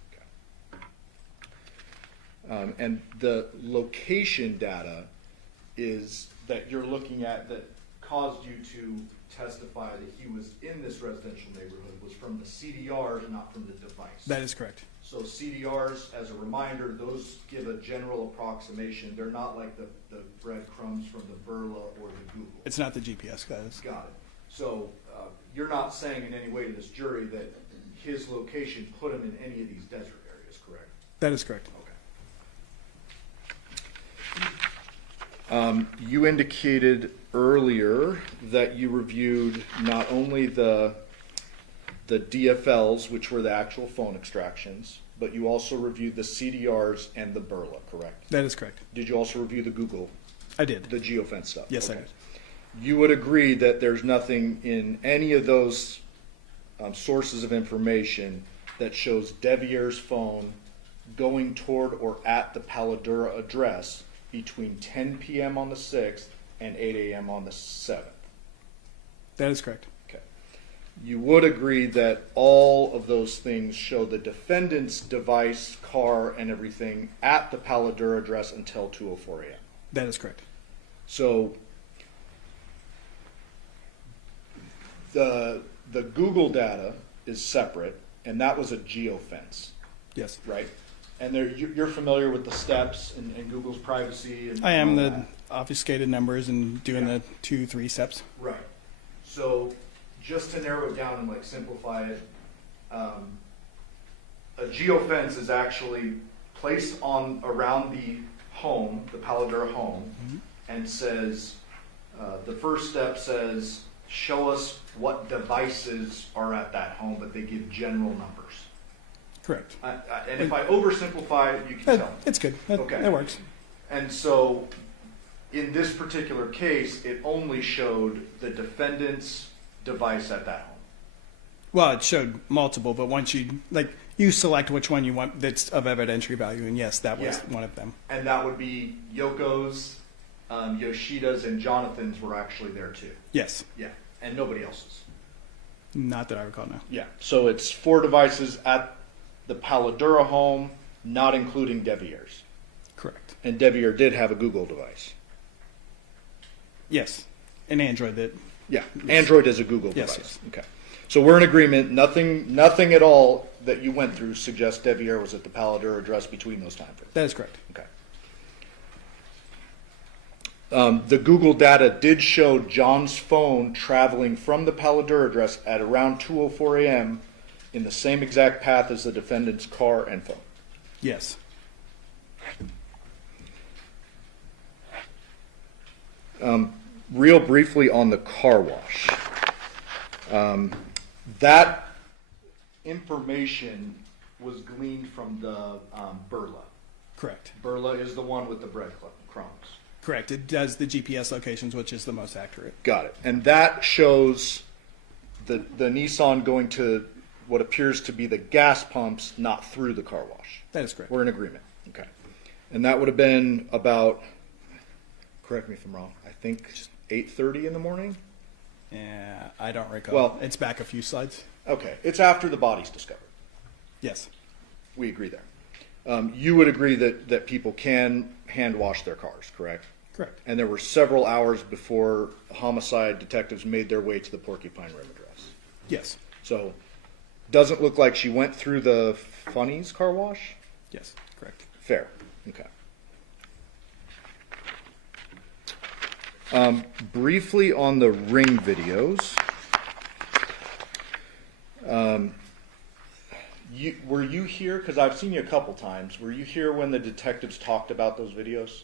Okay. And the location data is that you're looking at that caused you to testify that he was in this residential neighborhood was from the CDRs, not from the device. That is correct. So CDRs, as a reminder, those give a general approximation. They're not like the breadcrumbs from the Burla or the Google. It's not the GPS, guys. Got it. So you're not saying in any way to this jury that his location put him in any of these desert areas, correct? That is correct. Okay. You indicated earlier that you reviewed not only the DFLs, which were the actual phone extractions, but you also reviewed the CDRs and the Burla, correct? That is correct. Did you also review the Google? I did. The geofence stuff? Yes, Okay. I did. You would agree that there's nothing in any of those sources of information that shows Deviere's phone going toward or at the Paladura address between 10 p.m. on the 6th and 8 a.m. on the 7th? That is correct. Okay. You would agree that all of those things show the defendant's device, car, and everything at the Paladura address until 2:04 a.m.? That is correct. So the Google data is separate, and that was a geofence, Yes. right? And you're familiar with the steps and Google's privacy and I am all the that. obfuscated numbers and doing Yeah. the 2-3 steps. Right. So just to narrow it down and like simplify it, a geofence is actually placed on around the home, the Paladura home, and says, the first step says, show us what devices are at that home, but they give general numbers. Correct. And if I oversimplify it, you can tell me. It's good. That Okay. works. And so in this particular case, it only showed the defendant's device at that home. Well, it showed multiple, but once you select which one you want that's of evidentiary value, and yes, that was one of them. And that would be Yoko's, Yoshida's, and Johnathan's were actually there too. Yes. Yeah, and nobody else's. Not that I recall, no. Yeah, so it's 4 devices at the Paladura home, not including Deviere's. Correct. And Deviere did have a Google device. Yes, an Android that. Yeah, Android is a Google Yes, device. Okay. So we're in agreement. Nothing at all that you went through suggests Deviere was at the Paladura address between those time frames. That is correct. Okay. The Google data did show John's phone traveling from the Paladura address at around 2:04 a.m. in the same exact path as the defendant's car and phone. Yes. Real briefly on the car wash. That information was gleaned from the Burla. Correct. Burla is the one with the breadcrumbs. Correct. It does the GPS locations, which is the most accurate. Got it. And that shows the Nissan going to what appears to be the gas pumps, not through the car wash. That is correct. We're in agreement. Okay. And that would have been about, correct me if I'm wrong, I think 8:30 in the morning? Yeah, I don't recall. Well, it's back a few slides. Okay. It's after the body's discovered. Yes. We agree there. You would agree that people can hand wash their cars, correct? Correct. And there were several hours before homicide detectives made their way to the Porcupine Rim address. Yes. So, doesn't look like she went through the Funnies car wash? Yes, correct. Fair. Okay. Briefly on the ring videos. Were you here? Because I've seen you a couple times. Were you here when the detectives talked about those videos?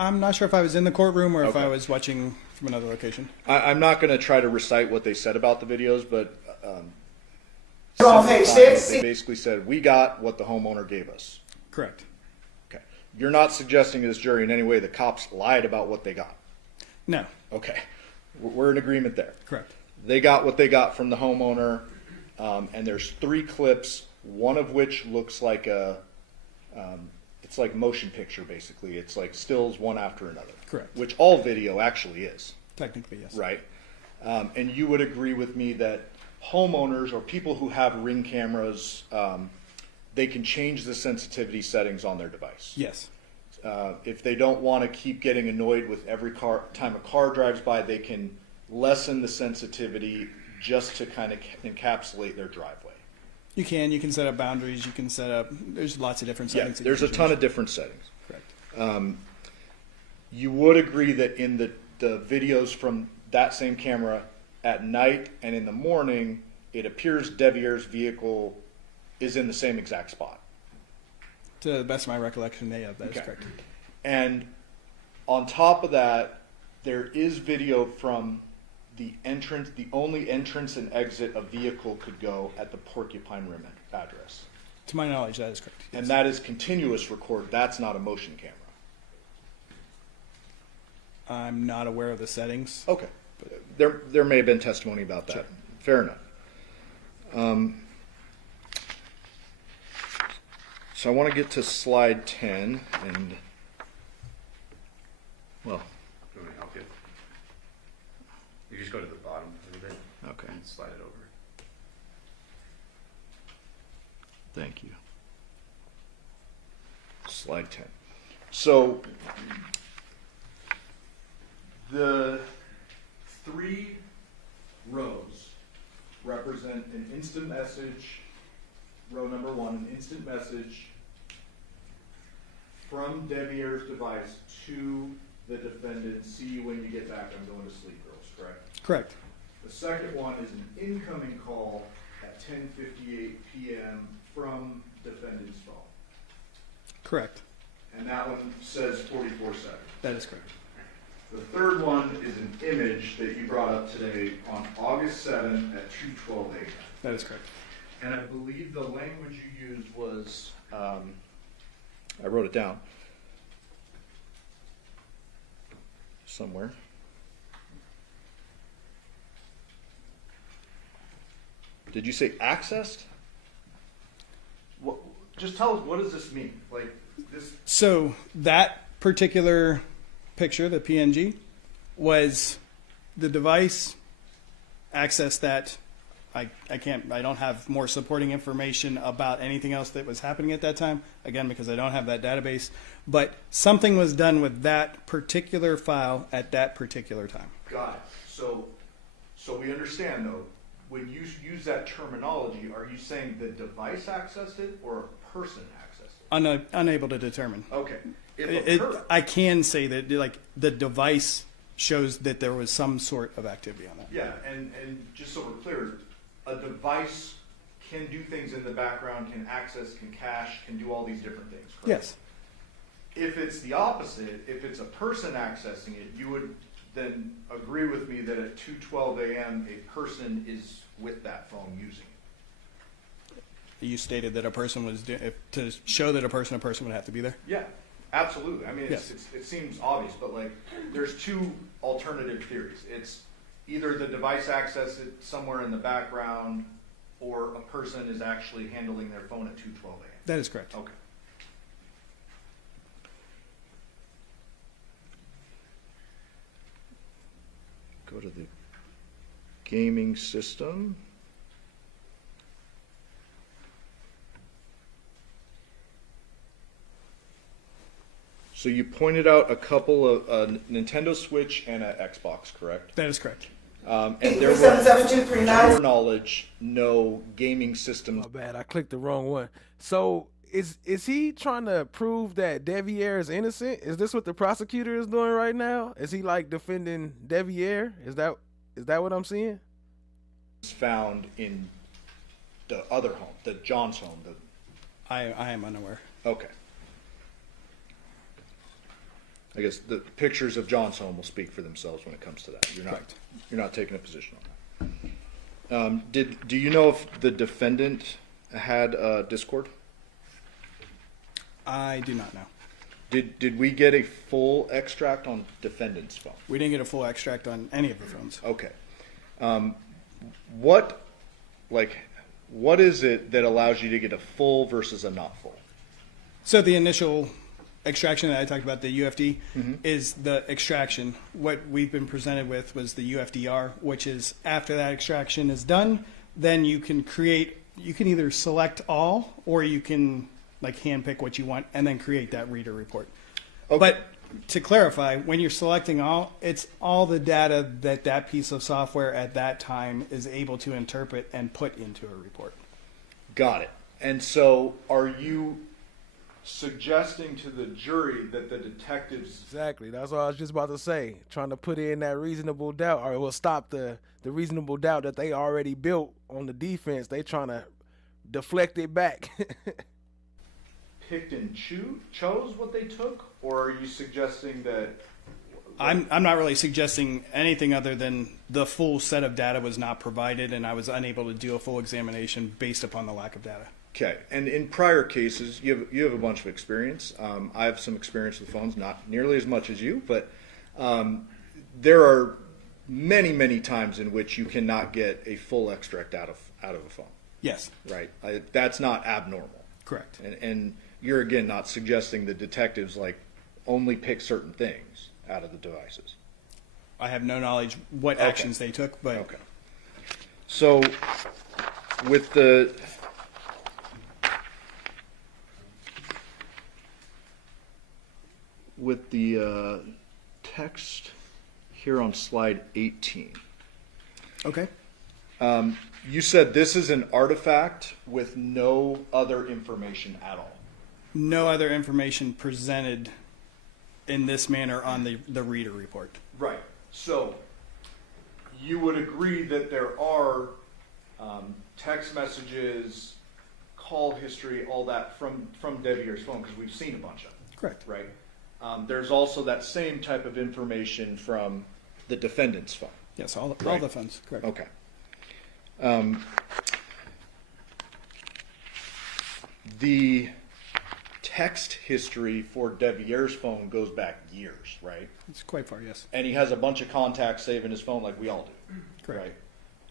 I'm not sure if I was in the courtroom or if Okay. I was watching from another location. I'm not going to try to recite what they said about the videos, but they basically said, we got what the homeowner gave us. Correct. Okay. You're not suggesting to this jury in any way the cops lied about what they got? No. Okay. We're in agreement there. Correct. They got what they got from the homeowner, and there's 3 clips, one of which looks like it's like motion picture, basically. It's like stills one after another. Correct. Which all video actually is. Technically, yes. Right. And you would agree with me that homeowners or people who have ring cameras, they can change the sensitivity settings on their device. Yes. If they don't want to keep getting annoyed with every time a car drives by, they can lessen the sensitivity just to kind of encapsulate their driveway. You can set up boundaries. You can set up. There's lots of different Yeah, settings. there's a ton of different settings. Correct. You would agree that in the videos from that same camera at night and in the morning, it appears Deviere's vehicle is in the same exact spot. To the best of my recollection, that is correct. And on top of that, there is video from the entrance, the only entrance and exit a vehicle could go at the Porcupine Rim address. To my knowledge, that is correct. Yes. And that is continuous record. That's not a motion camera. I'm not aware of the settings. Okay. There may have been testimony about that. Sure. Fair enough. So I want to get to slide 10 and, well, Do you want me to help you? You just go to the bottom a little bit. Okay. And slide it over. Thank you. Slide 10. So the 3 rows represent an instant message. Row number 1, an instant message from Deviere's device to the defendant. See you when you get back. I'm going to sleep, girls. Correct? Correct. The second one is an incoming call at 10:58 p.m. from defendant's phone. Correct. And that one says 44 seconds. That is correct. The third one is an image that you brought up today on August 7th at 2:12 a.m. That is correct. And I believe the language you used was, I wrote it down. somewhere. Did you say accessed? What, just tell us, what does this mean? Like this. So that particular picture, the PNG, was the device accessed that. I don't have more supporting information about anything else that was happening at that time, again, because I don't have that database. But something was done with that particular file at that particular time. Got it. So we understand, though, when you use that terminology, are you saying the device accessed it or a person accessed it? Unable to determine. Okay. I can say that like the device shows that there was some sort of activity on that. Yeah, and just so we're clear, a device can do things in the background, can access, can cache, can do all these different things, correct? Yes. If it's the opposite, if it's a person accessing it, you would then agree with me that at 2:12 a.m. a person is with that phone using it. You stated that a person was to show that a person would have to be there. Yeah, absolutely. I mean, Yes. it seems obvious, but like, there's two alternative theories. It's either the device access it somewhere in the background, or a person is actually handling their phone at 2:12 a.m. That is correct. Okay. Go to the gaming system. So you pointed out a couple of a Nintendo Switch and an Xbox, correct? That is correct. And there were, to our knowledge, no gaming systems. My bad, I clicked the wrong one. So is he trying to prove that Deviere is innocent? Is this what the prosecutor is doing right now? Is he like defending Deviere? Is that what I'm seeing? Found in the other home, the John's home. I am unaware. Okay. I guess the pictures of John's home will speak for themselves when it comes to that. You're not taking a position on that. Do you know if the defendant had Discord? I do not know. Did we get a full extract on defendant's phone? We didn't get a full extract on any of the phones. Okay. What is it that allows you to get a full versus a not full? So the initial extraction that I talked about, the UFD, is the extraction. What we've been presented with was the UFDR, which is after that extraction is done, then you can either select all, or you can like handpick what you want and then create that reader report. Okay. But to clarify, when you're selecting all, it's all the data that piece of software at that time is able to interpret and put into a report. Got it. And so are you suggesting to the jury that the detectives... Exactly. That's what I was just about to say. Trying to put in that reasonable doubt, or it will stop the reasonable doubt that they already built on the defense. They trying to deflect it back. picked and chose what they took, or are you suggesting that... I'm not really suggesting anything other than the full set of data was not provided, and I was unable to do a full examination based upon the lack of data. Okay, and in prior cases, you have a bunch of experience. I have some experience with phones, not nearly as much as you, but there are many, many times in which you cannot get a full extract out of a phone. Yes. Right. That's not abnormal. Correct. And you're again not suggesting the detectives like only pick certain things out of the devices. I have no knowledge what actions they took, but okay. So with the text here on slide 18. Okay. You said this is an artifact with no other information at all. No other information presented in this manner on the reader report. Right. So you would agree that there are text messages, call history, all that from Deviere's phone, because we've seen a bunch of them. Correct. Right. There's also that same type of information from the defendant's phone. Yes, all the phones. Correct. Okay. The text history for Deviere's phone goes back years, right? It's quite far, yes. And he has a bunch of contacts saved in his phone like we all do, Correct.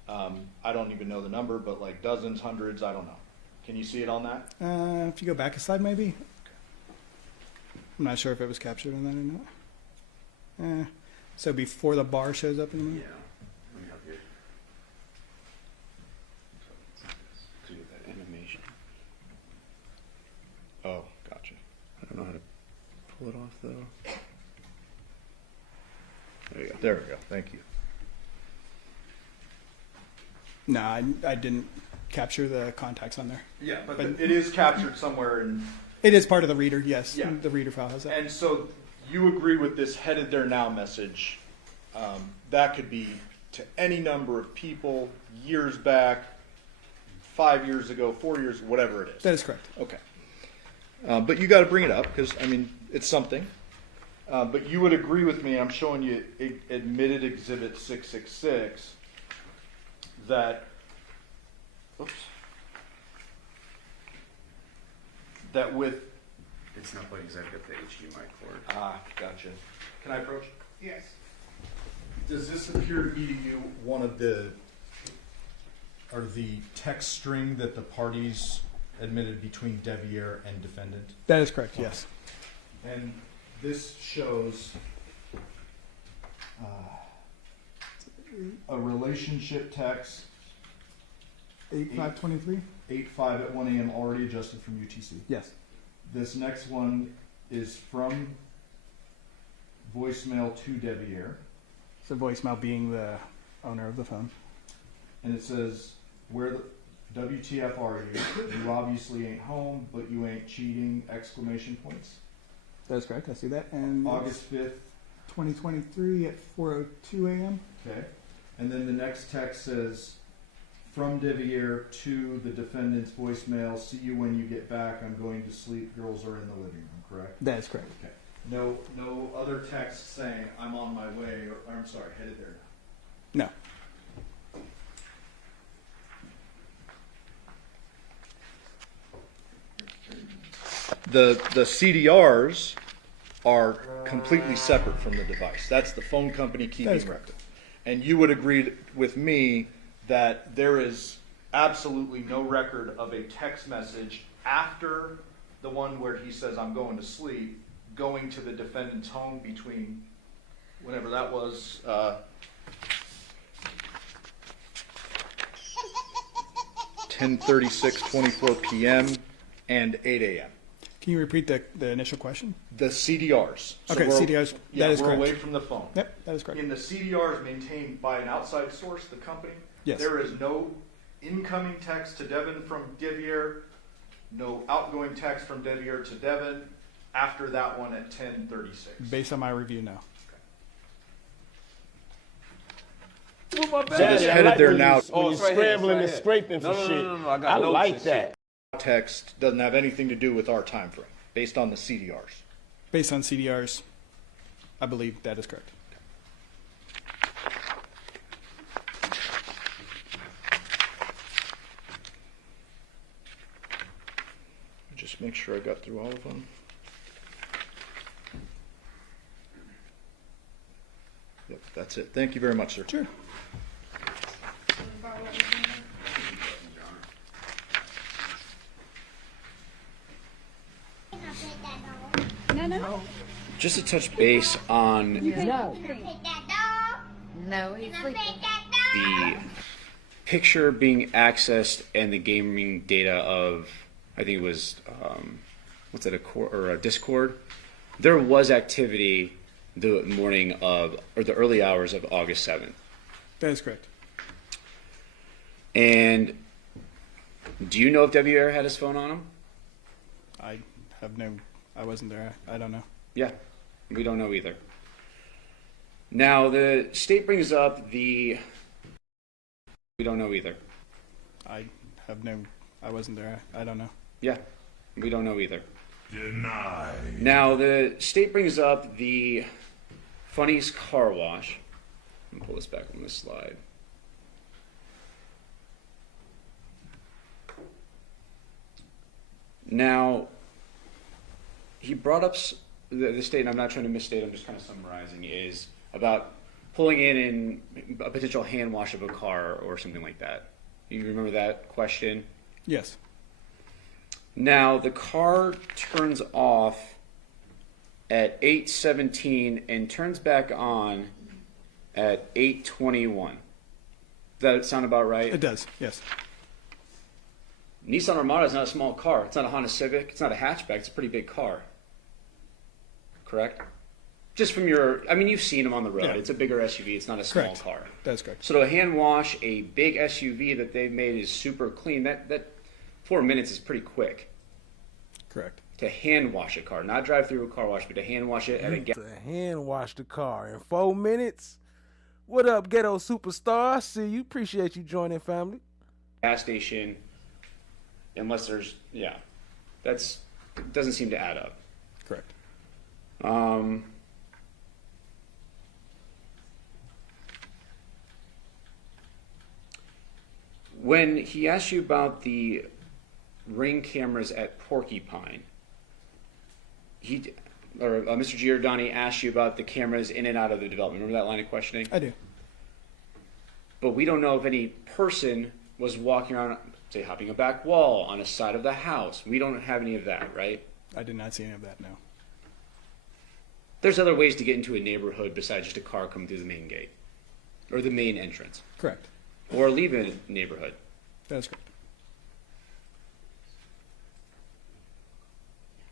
right? I don't even know the number, but like dozens, hundreds, I don't know. Can you see it on that? If you go back a slide, maybe. I'm not sure if it was captured on that or not. So before the bar shows up in the movie? Yeah. Let me help you. Do that animation. Oh, gotcha. I don't know how to pull it off though. There you go. There we go. Thank you. No, I didn't capture the contacts on there. Yeah, but it is captured somewhere in. It is part of the reader, yes. Yeah. The reader file has that. And so you agree with this headed there now message. That could be to any number of people years back, 5 years ago, 4 years, whatever it is. That is correct. Okay. But you got to bring it up because, I mean, it's something. But you would agree with me, I'm showing you admitted exhibit 666, that, oops, that with, It's not plugged exactly up the HDMI cord. gotcha. Can I approach? Yes. Does this appear to be to you one of the text string that the parties admitted between Deviere and defendant? That is correct, yes. And this shows a relationship text 8523? 8/5 at 1 a.m. already adjusted from UTC. Yes. This next one is from voicemail to Deviere. So voicemail being the owner of the phone. And it says, where the WTF are you? You obviously ain't home, but you ain't cheating, exclamation points. That is correct, I see that. And August 5th. 2023 at 4:02 a.m. Okay. And then the next text says, from Deviere to the defendant's voicemail, see you when you get back, I'm going to sleep, girls are in the living room, correct? That is correct. Okay. No other text saying, I'm on my way, or I'm sorry, headed there now. No. The CDRs are completely separate from the device. That's the phone company keeping That is record. correct. And you would agree with me that there is absolutely no record of a text message after the one where he says, I'm going to sleep, going to the defendant's home between whenever that was, 10:36:24 p.m. and 8 a.m. Can you repeat the initial question? The CDRs. Okay, CDRs. Yeah, that is we're correct. away from the phone. Yep, that is correct. In the CDRs maintained by an outside source, the company, Yes. there is no incoming text to Devyn from Deviere, no outgoing text from Deviere to Devyn after that one at 10:36. Based on my review, no. So it's headed there now. When you're scrambling and scraping for shit. No, I like that. Text doesn't have anything to do with our time frame, based on the CDRs. Based on CDRs, I believe that is correct. Just make sure I got through all of them. Yep, that's it. Thank you very much, sir. Sure. Just to touch base on No, he's sleeping. the picture being accessed and the gaming data of, I think it was, what's that, a Discord? There was activity the morning of, or the early hours of August 7th. That is correct. And do you know if Deviere had his phone on him? I have no, I wasn't there. I don't know. Yeah, we don't know either. Now, the state brings up the... We don't know either. I have no, I wasn't there. I don't know. Yeah, we don't know either. Denied. Now, the state brings up the Funny's Car Wash. Let me pull this back on this slide. Now, he brought up the state, and I'm not trying to misstate, I'm just kind of summarizing, is about pulling in a potential hand wash of a car or something like that. You remember that question? Yes. Now, the car turns off at 8:17 and turns back on at 8:21. Does that sound about right? It does, yes. Nissan Armada is not a small car. It's not a Honda Civic. It's not a hatchback. It's a pretty big car. Correct? Just from your, I mean, you've seen them on the road. Yeah. It's a bigger SUV. It's not a small Correct. car. That's correct. So to hand wash a big SUV that they've made is super clean. That 4 minutes is pretty quick. Correct. To hand wash a car, not drive through a car wash, but to hand wash it at a To hand wash the car in 4 minutes. What up, ghetto superstar? I see you. Appreciate you joining, family. gas station, unless there's, doesn't seem to add up. Correct. When he asked you about the Ring cameras at Porcupine, Mr. Giordani asked you about the cameras in and out of the development. Remember that line of questioning? I do. But we don't know if any person was walking around, say, hopping a back wall on a side of the house. We don't have any of that, right? I did not see any of that, no. There's other ways to get into a neighborhood besides just a car coming through the main gate or the main entrance. Correct. Or leave a neighborhood. That's correct.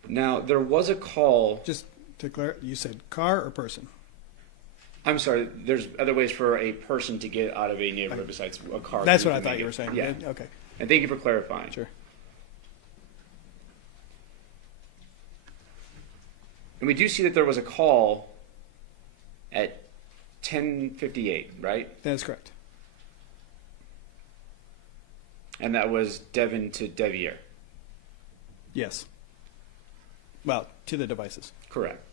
Now, there was a call. Just to clarify, you said car or person? I'm sorry, there's other ways for a person to get out of a neighborhood besides a car. That's what I thought you were saying. Yeah. Okay. And thank you for clarifying. Sure. And we do see that there was a call at 10:58, right? That's correct. And that was Devyn to Deviere. Yes. Well, to the devices. Correct.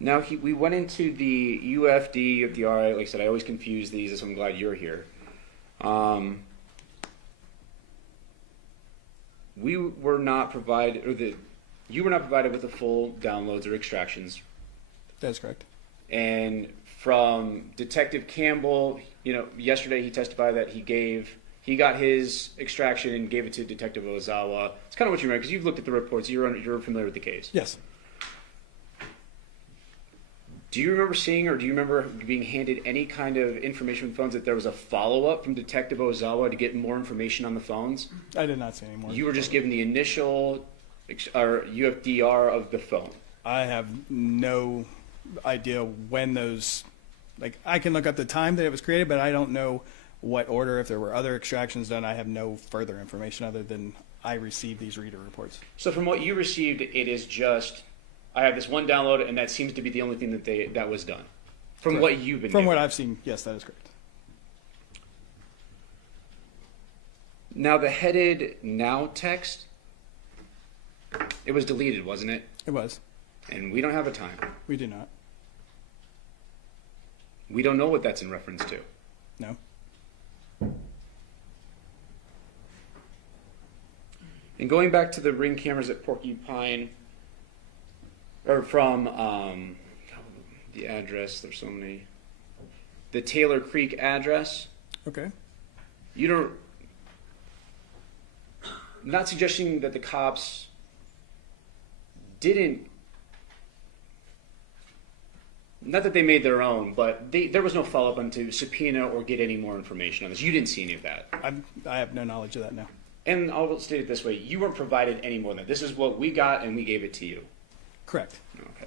Now, we went into the UFD, UFDR. Like I said, I always confuse these, so I'm glad you're here. We were not provided, you were not provided with the full downloads or extractions. That's correct. And from Detective Campbell, yesterday he testified that he got his extraction and gave it to Detective Ozawa. It's kind of what you remember, because you've looked at the reports, you're familiar with the case. Yes. Do you remember seeing, or do you remember being handed any kind of information from phones that there was a follow-up from Detective Ozawa to get more information on the phones? I did not see any more. You were just given the initial UFDR of the phone. I have no idea when those, I can look up the time that it was created, but I don't know what order, if there were other extractions done. I have no further information other than I received these reader reports. So from what you received, it is just, I have this one download, and that seems to be the only thing that was done. From Correct. what you've been From given. what I've seen, yes, that is correct. Now the headed now text, it was deleted, wasn't it? It was. And we don't have a time. We do not. We don't know what that's in reference to. No. And going back to the Ring cameras at Porcupine, or from the address, there's so many. The Taylor Creek address. Okay. Not suggesting that the cops didn't, not that they made their own, but there was no follow-up onto subpoena or get any more information on this. You didn't see any of that. I have no knowledge of that now. And I'll state it this way. You weren't provided any more than that. This is what we got, and we gave it to you. Correct. Okay.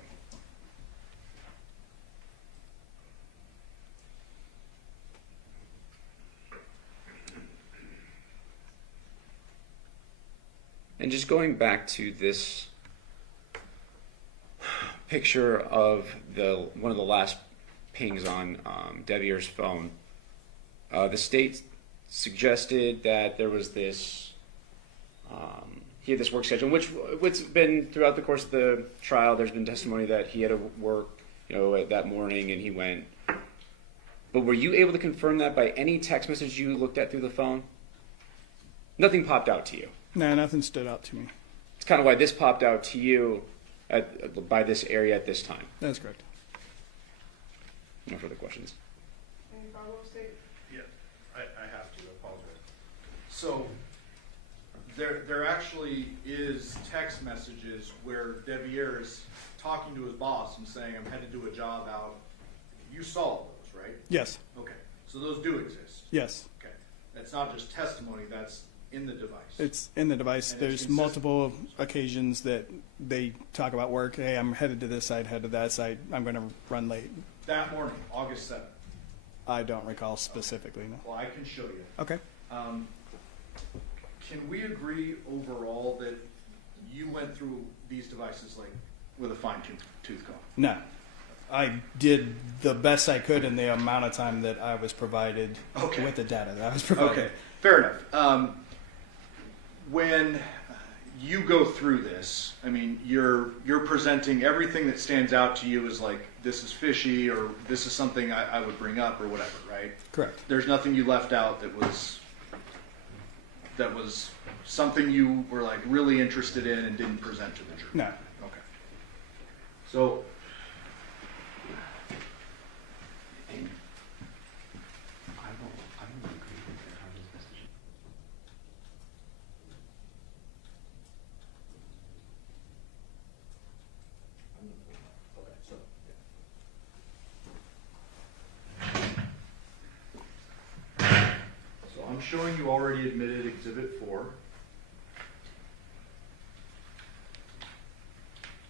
And just going back to this picture of one of the last pings on Deviere's phone, the state suggested that there was this, he had this work schedule, which it's been throughout the course of the trial. There's been testimony that he had to work, that morning, and he went. But were you able to confirm that by any text message you looked at through the phone? Nothing popped out to you. No, nothing stood out to me. It's kind of why this popped out to you by this area at this time. That's correct. No further questions. Any follow-up statement? Yeah, I have to apologize. So there actually is text messages where Deviere is talking to his boss and saying, I'm headed to a job out. You saw those, right? Yes. Okay, so those do exist. Yes. Okay, that's not just testimony, that's in the device. It's in the device. And There's it's multiple occasions that they talk about work. Hey, I'm headed to this side, headed to that side. I'm going to run late. That morning, August 7th. I don't recall specifically. No. Well, I can show you. Okay. Can we agree overall that you went through these devices like with a fine-tooth comb? No. I did the best I could in the amount of time that I was provided with the data that I was provided. Okay, fair enough. When you go through this, I mean, you're presenting everything that stands out to you as like, this is fishy, or this is something I would bring up, or whatever, right? Correct. There's nothing you left out that was something you were like really interested in and didn't present to the jury? No. Okay. So, I'm showing you already admitted Exhibit 4.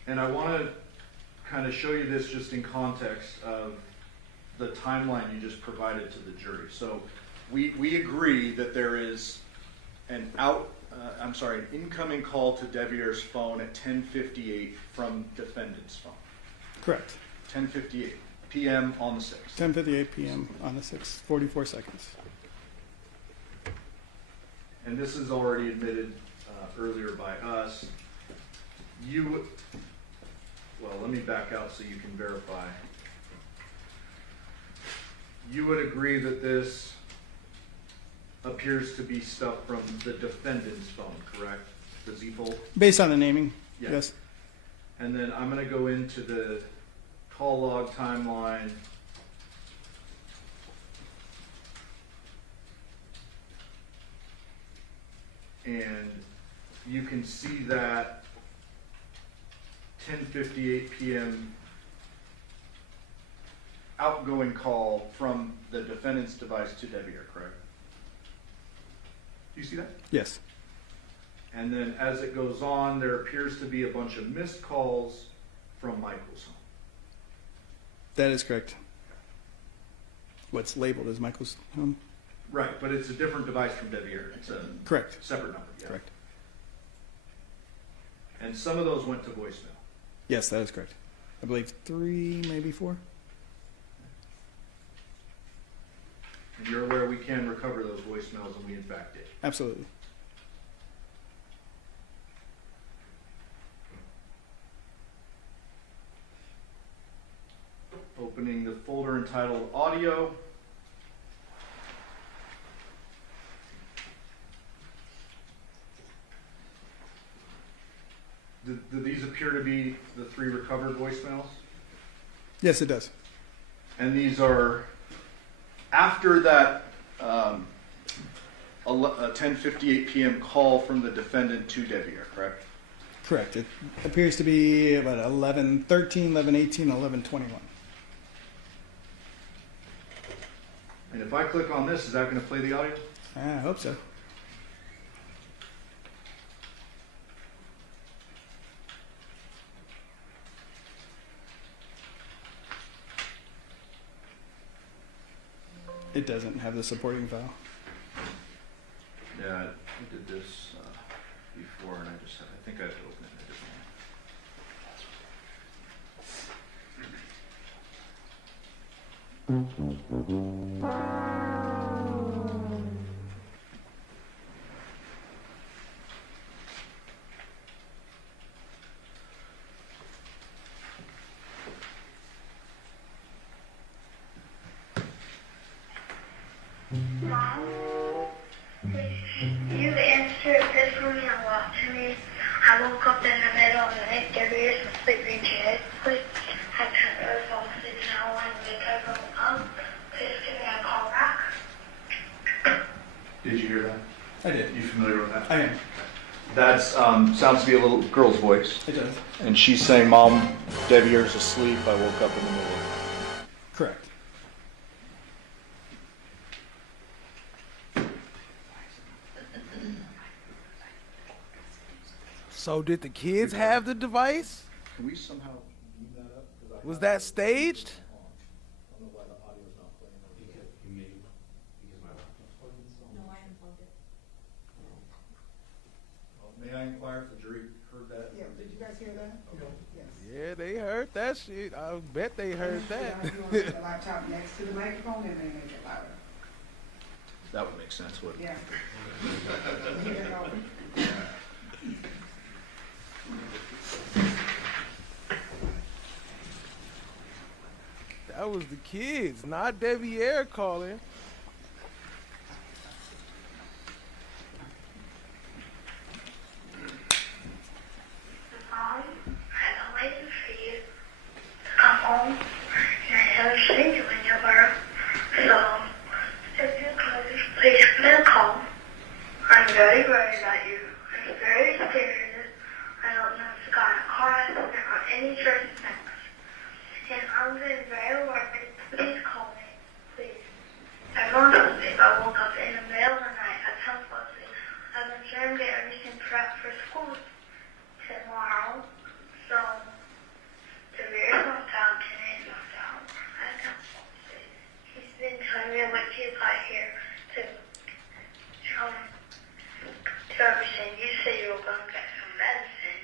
And I want to kind of show you this just in context of the timeline you just provided to the jury. So we agree that there is an incoming call to Deviere's phone at 10:58 from defendant's phone. Correct. 10:58 p.m. on the 6th. 10:58 p.m. on the 6th, 44 seconds. And this is already admitted earlier by us. Well, let me back out so you can verify. You would agree that this appears to be stuff from the defendant's phone, correct? The Z Fold? Based on the naming, Yeah. yes. And then I'm going to go into the call log timeline. And you can see that 10:58 p.m. outgoing call from the defendant's device to Deviere, correct? Do you see that? Yes. And then as it goes on, there appears to be a bunch of missed calls from Michael's home. That is correct. What's labeled as Michael's home? Right, but it's a different device from Deviere. It's a Correct. separate number. Yeah. Correct. And some of those went to voicemail. Yes, that is correct. I believe 3, maybe 4. And you're aware we can recover those voicemails, and we in fact did. Absolutely. Opening the folder entitled Audio. Do these appear to be the 3 recovered voicemails? Yes, it does. And these are after that 10:58 p.m. call from the defendant to Deviere, correct? Correct. It appears to be about 11:13, 11:18, 11:21. And if I click on this, is that going to play the audio? I hope so. It doesn't have the supporting file. Yeah, I did this before, and I think I have to open it in a different Mom, please, you answer this for me. I woke up in the middle of the night. Deviere was sleeping quickly. I can't really fall asleep now. When we wake up, please give me a call back. Did you hear that? I did. You familiar with that? I am. That sounds to be a little girl's voice. It does. And she's saying, Mom, Deviere's asleep. I woke up in the middle of it. Correct. So did the kids have the device? Can we somehow move that up? Was that staged? May I inquire if the jury heard that? Yeah, did you guys hear that? Yes. Yeah, they heard that shit. I bet they heard that. If you want to put the laptop next to the microphone, it may make it louder. That would make sense, wouldn't it? Yeah. Hear it over. That was the kids, not Deviere calling. Mom, I've been waiting for you to come home, and I haven't seen you in your work. So, if you could, please give me a call. I'm very worried about you. I'm very serious. I don't know if you got in a car accident or any circumstance. And I'm getting very worried. Please call me, please. Everyone's asleep. I woke up in the middle of the night. I can't fall asleep. I've been trying to get everything prepped for school tomorrow. So, Deviere's not down. Today's not down. I can't fall asleep. He's been telling me what you got here to everything. You said you were going to get some medicine.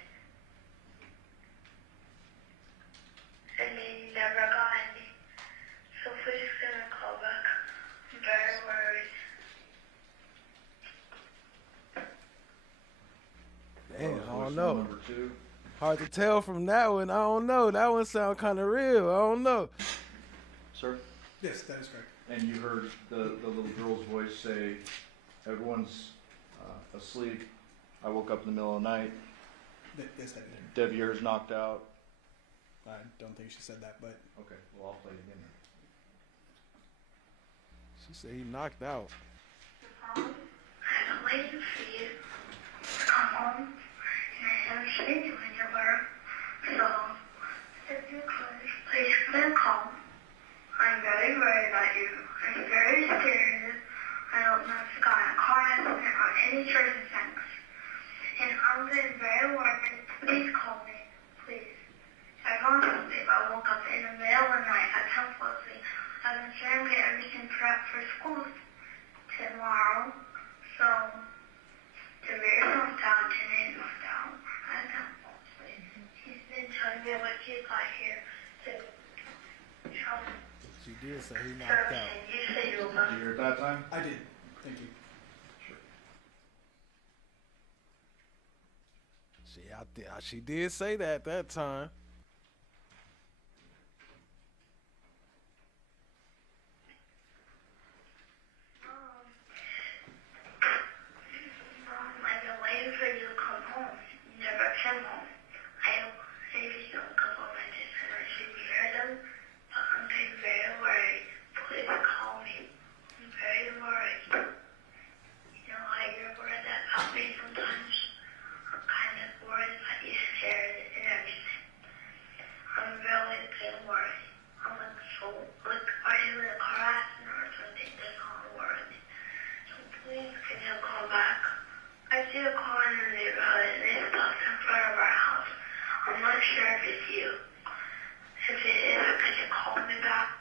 And then you never got any. So please give me a call back. I'm very worried. Damn, I don't know. Hard to tell from that one. I don't know. That one sound kind of real. I don't know. Sir? Yes, that is correct. And you heard the little girl's voice say, everyone's asleep. I woke up in the middle of the night. Yes, I did. Deviere's knocked out. I don't think she said that, but Okay, well, I'll play it again. She said he knocked out. Mom, I've been waiting for you to come home, and I haven't seen you in your work. So, if you could, please give me a call. I'm very worried about you. I'm very serious. I don't know if you got in a car accident or any circumstance. And I'm getting very worried. Please call me, please. Everyone's asleep. I woke up in the middle of the night. I can't fall asleep. I've been trying to get everything prepped for school tomorrow. So, Deviere's not down. Today's not down. I can't fall asleep. He's been telling me what you got here to show me. She did say he knocked out. You said you were going Did you hear it that time? I did. Thank you. She did say that time. I've been waiting for you to come home. You never came home. I saved you a couple of minutes and I should hear them, but I'm getting very worried. Please call me. I'm very worried. You know how you're worried about me sometimes? I'm kind of worried about you scared and everything. I'm really getting worried. I'm like, so, like, are you in a car accident or something? That's not worried. So please can you call back? I see a car in the neighborhood and it stops in front of our house. I'm not sure if it's you. If it is, could you call me back?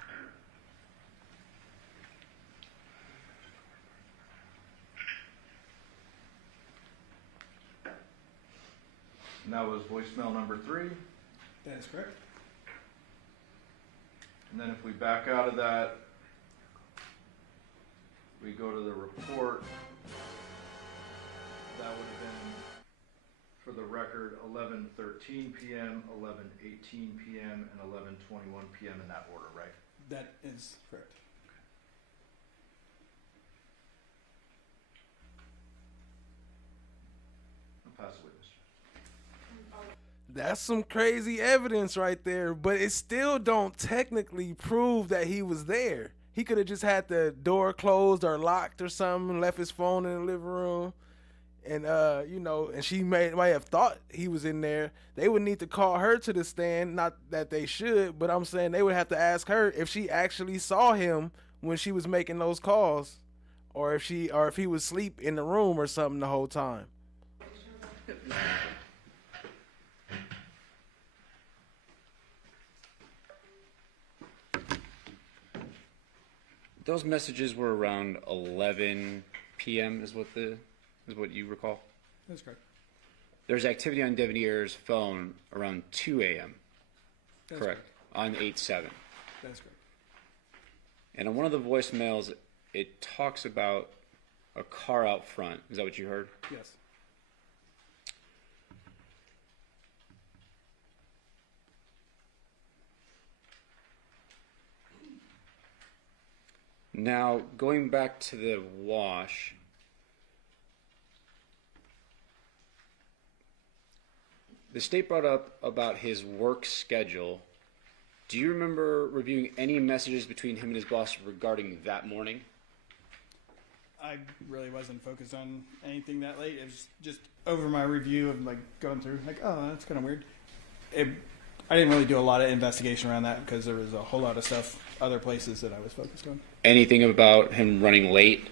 And that was voicemail number 3. That is correct. And then if we back out of that, we go to the report. That would have been, for the record, 11:13 p.m., 11:18 p.m., and 11:21 p.m. in that order, right? That is correct. I'll pass away, mister. That's some crazy evidence right there, but it still don't technically prove that he was there. He could have just had the door closed or locked or something, left his phone in the living room, and you know, and she might have thought he was in there. They would need to call her to the stand, not that they should, but I'm saying they would have to ask her if she actually saw him when she was making those calls, or if he was asleep in the room or something the whole time. Those messages were around 11 p.m. is what you recall? That's correct. There's activity on Deviere's phone around 2 a.m. That's Correct. On 8/7. That's correct. And on one of the voicemails, it talks about a car out front. Is that what you heard? Yes. Now, going back to the wash, the state brought up about his work schedule. Do you remember reviewing any messages between him and his boss regarding that morning? I really wasn't focused on anything that late. It was just over my review of like going through, like, oh, that's kind of weird. I didn't really do a lot of investigation around that because there was a whole lot of stuff, other places that I was focused on. Anything about him running late?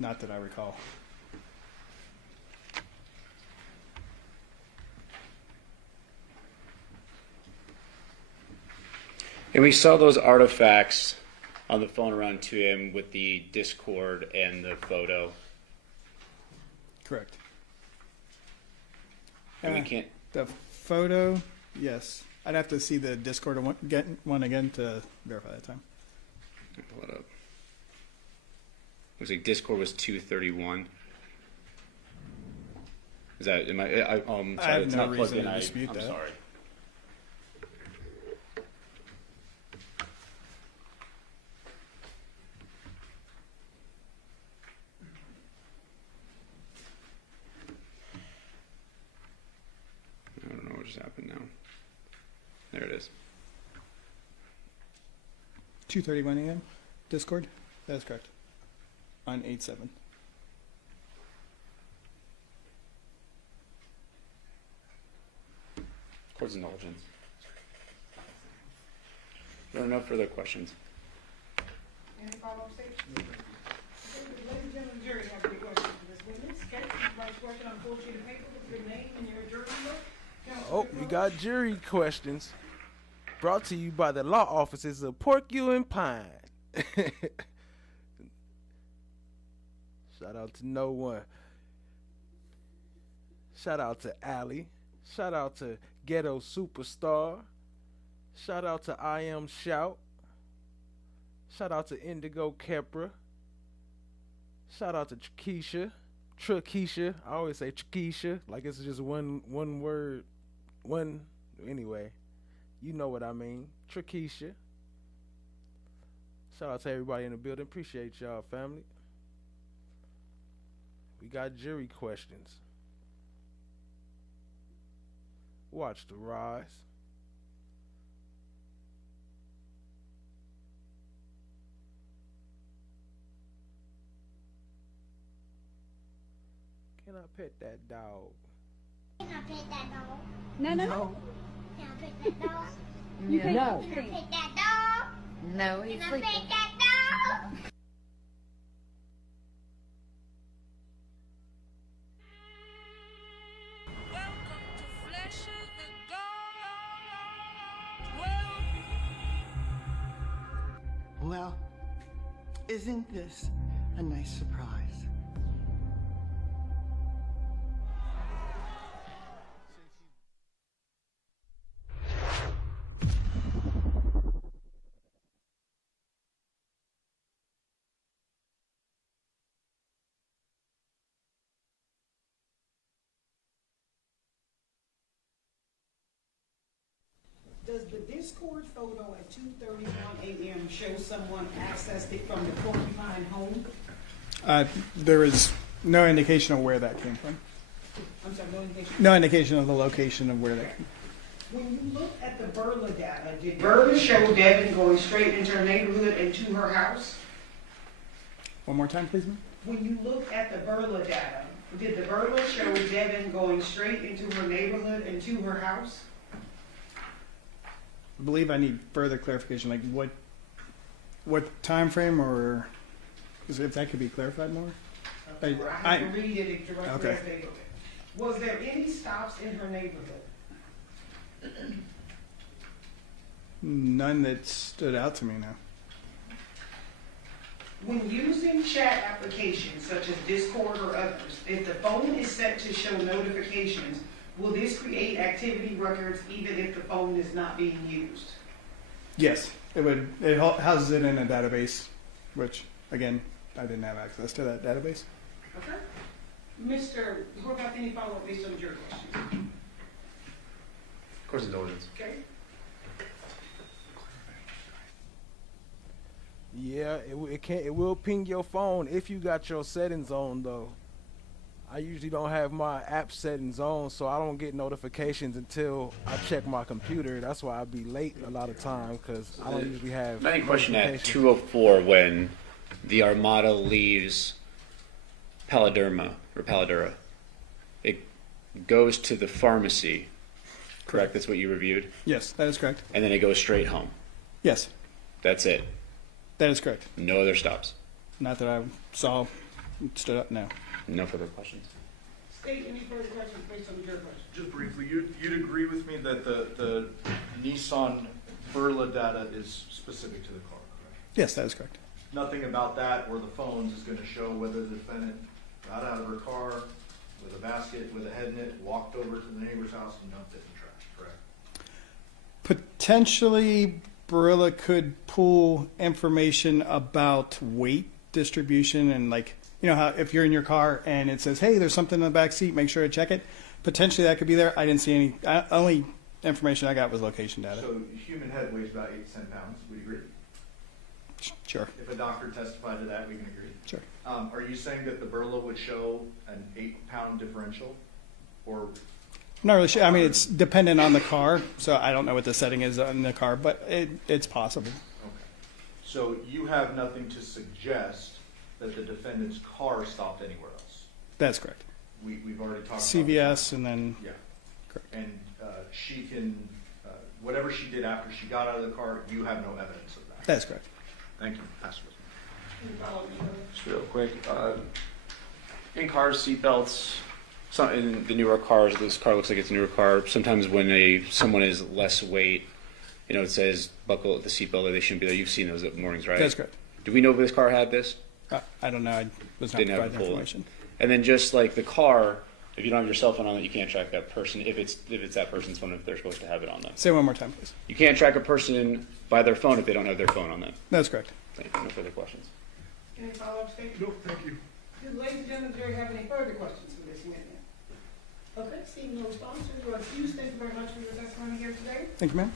Not that I recall. And we saw those artifacts on the phone around 2 a.m. with the Discord and the photo. Correct. And we can't. The photo, yes. I'd have to see the Discord one again to verify that time. Pull it up. Looks like Discord was 2:31. Is that? Am I? Sorry, I have it's no not plugged reason in. to dispute I'm that. sorry. I don't know what just happened now. There it is. 2:31 a.m. Discord. That's correct. On 8/7. Court's indulgence. There are no further questions. Any follow-up statements? Ladies and gentlemen, the jury have any questions for this witness? Okay, first question on full sheet of paper with your name and your jury number. Oh, we got jury questions. Brought to you by the law offices of Porcupine and Pine. Shout out to no one. Shout out to Allie. Shout out to Ghetto Superstar. Shout out to I Am Shout. Shout out to Indigo Kepra. Shout out to Trakisha. I always say Trakisha, like it's just one word. Anyway. You know what I mean. Trakisha. Shout out to everybody in the building. Appreciate y'all, family. We got jury questions. Watch the rise. Can I pet that dog? Can I pet that dog? No. Can I pet that dog? You Can no. I pet that dog? No, he's Can I sleeping. pet that dog? Well, isn't this a nice surprise? Does the Discord photo at 2:31 a.m. show someone accessed it from the Porcupine home? There is no indication of where that came from. I'm sorry, no indication. No indication of the location of where they. When you look at the Burla data, did Burla show Devyn going straight into her neighborhood and to her house? One more time, please, ma'am. When you look at the Burla data, did the Burla show Devyn going straight into her neighborhood and to her house? I believe I need further clarification, like what time frame, or if that could be clarified more. I have to read it directly okay. as they look. Was there any stops in her neighborhood? None that stood out to me now. When using chat applications such as Discord or others, if the phone is set to show notifications, will this create activity records even if the phone is not being used? Yes, it would. It houses it in a database, which again, I didn't have access to that database. Okay. Mr. Horvath, any follow-up based on your question? Of course, indulgence. Okay. Yeah, it will ping your phone if you got your settings on though. I usually don't have my app settings on, so I don't get notifications until I check my computer. That's why I be late a lot of time, because I don't usually have. I think question at 2:04 when the Armada leaves Paladura, it goes to the pharmacy. Correct. That's what you reviewed. Yes, that is correct. And then it goes straight home. Yes, That's it. that is correct. No other stops. Not that I saw. Stood up. No. No further questions. State any further questions based on your question? Just briefly, you'd agree with me that the Nissan Burla data is specific to the car, correct? Yes, that is correct. Nothing about that or the phones is going to show whether the defendant got out of her car with a basket, with a head in it, walked over to the neighbor's house and dumped it in the trash, correct? Potentially, Barilla could pull information about weight distribution and, like, you know how if you're in your car and it says, hey, there's something in the back seat, make sure to check it. Potentially that could be there. I didn't see any. Only information I got was location data. So human head weighs about 8 to 10 pounds. We agree? Sure. If a doctor testified to that, we can agree. Sure. Are you saying that the Burla would show an 8-pound differential? Or Not really sure. I mean, it's dependent on the car, so I don't know what the setting is on the car, but it's possible. okay. So you have nothing to suggest that the defendant's car stopped anywhere else? That's correct. We've already talked CVS and then. Yeah. Correct. And she can, whatever she did after she got out of the car, you have no evidence of that? That's correct. Thank you. Pass it. Any follow-up? Just real quick. In cars, seatbelts. Some in the newer cars, this car looks like it's a newer car. Sometimes when someone is less weight, you know, it says buckle the seatbelt or they shouldn't be there. You've seen those at mornings, right? That's correct. Do we know if this car had this? I don't know. I was not Didn't have provided the full information. And then just like the car, if you don't have your cell phone on it, you can't track that person. If it's that person's phone, if they're supposed to have it on them. Say one more time, please. You can't track a person by their phone if they don't have their phone on them. That's correct. Thank you. No further questions. Any follow-up statement? No, thank you. Do ladies and gentlemen, do you have any further questions for this witness? Okay, seeing no response, we'll excuse. Thank you very much for your testimony here today. Thank you, ma'am.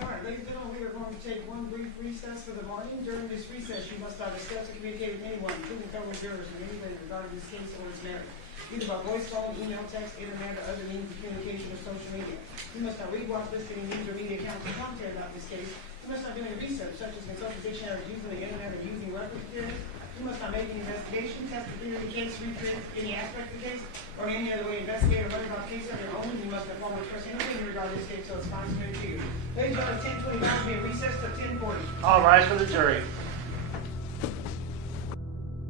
All right, ladies and gentlemen, we are going to take one brief recess for the morning. During this recess, you must not discuss or communicate with anyone, including fellow jurors, in any way regarding this case or its merit, either by voice, phone, email, text, internet, or other means of communication or social media. You must not read, watch, listen, any news or media accounts or commentary about this case. You must not do any research, such as consulting dictionaries, using the internet, or using reference materials. You must not make any investigation, test the theory of the case, recreate any aspect of the case, or in any other way investigate or learn about the case on your own. You must inform or express anything regarding this case so it's sponsored to you. Ladies and gentlemen, 10:29 will be a recess to 10:40. All rise for the jury.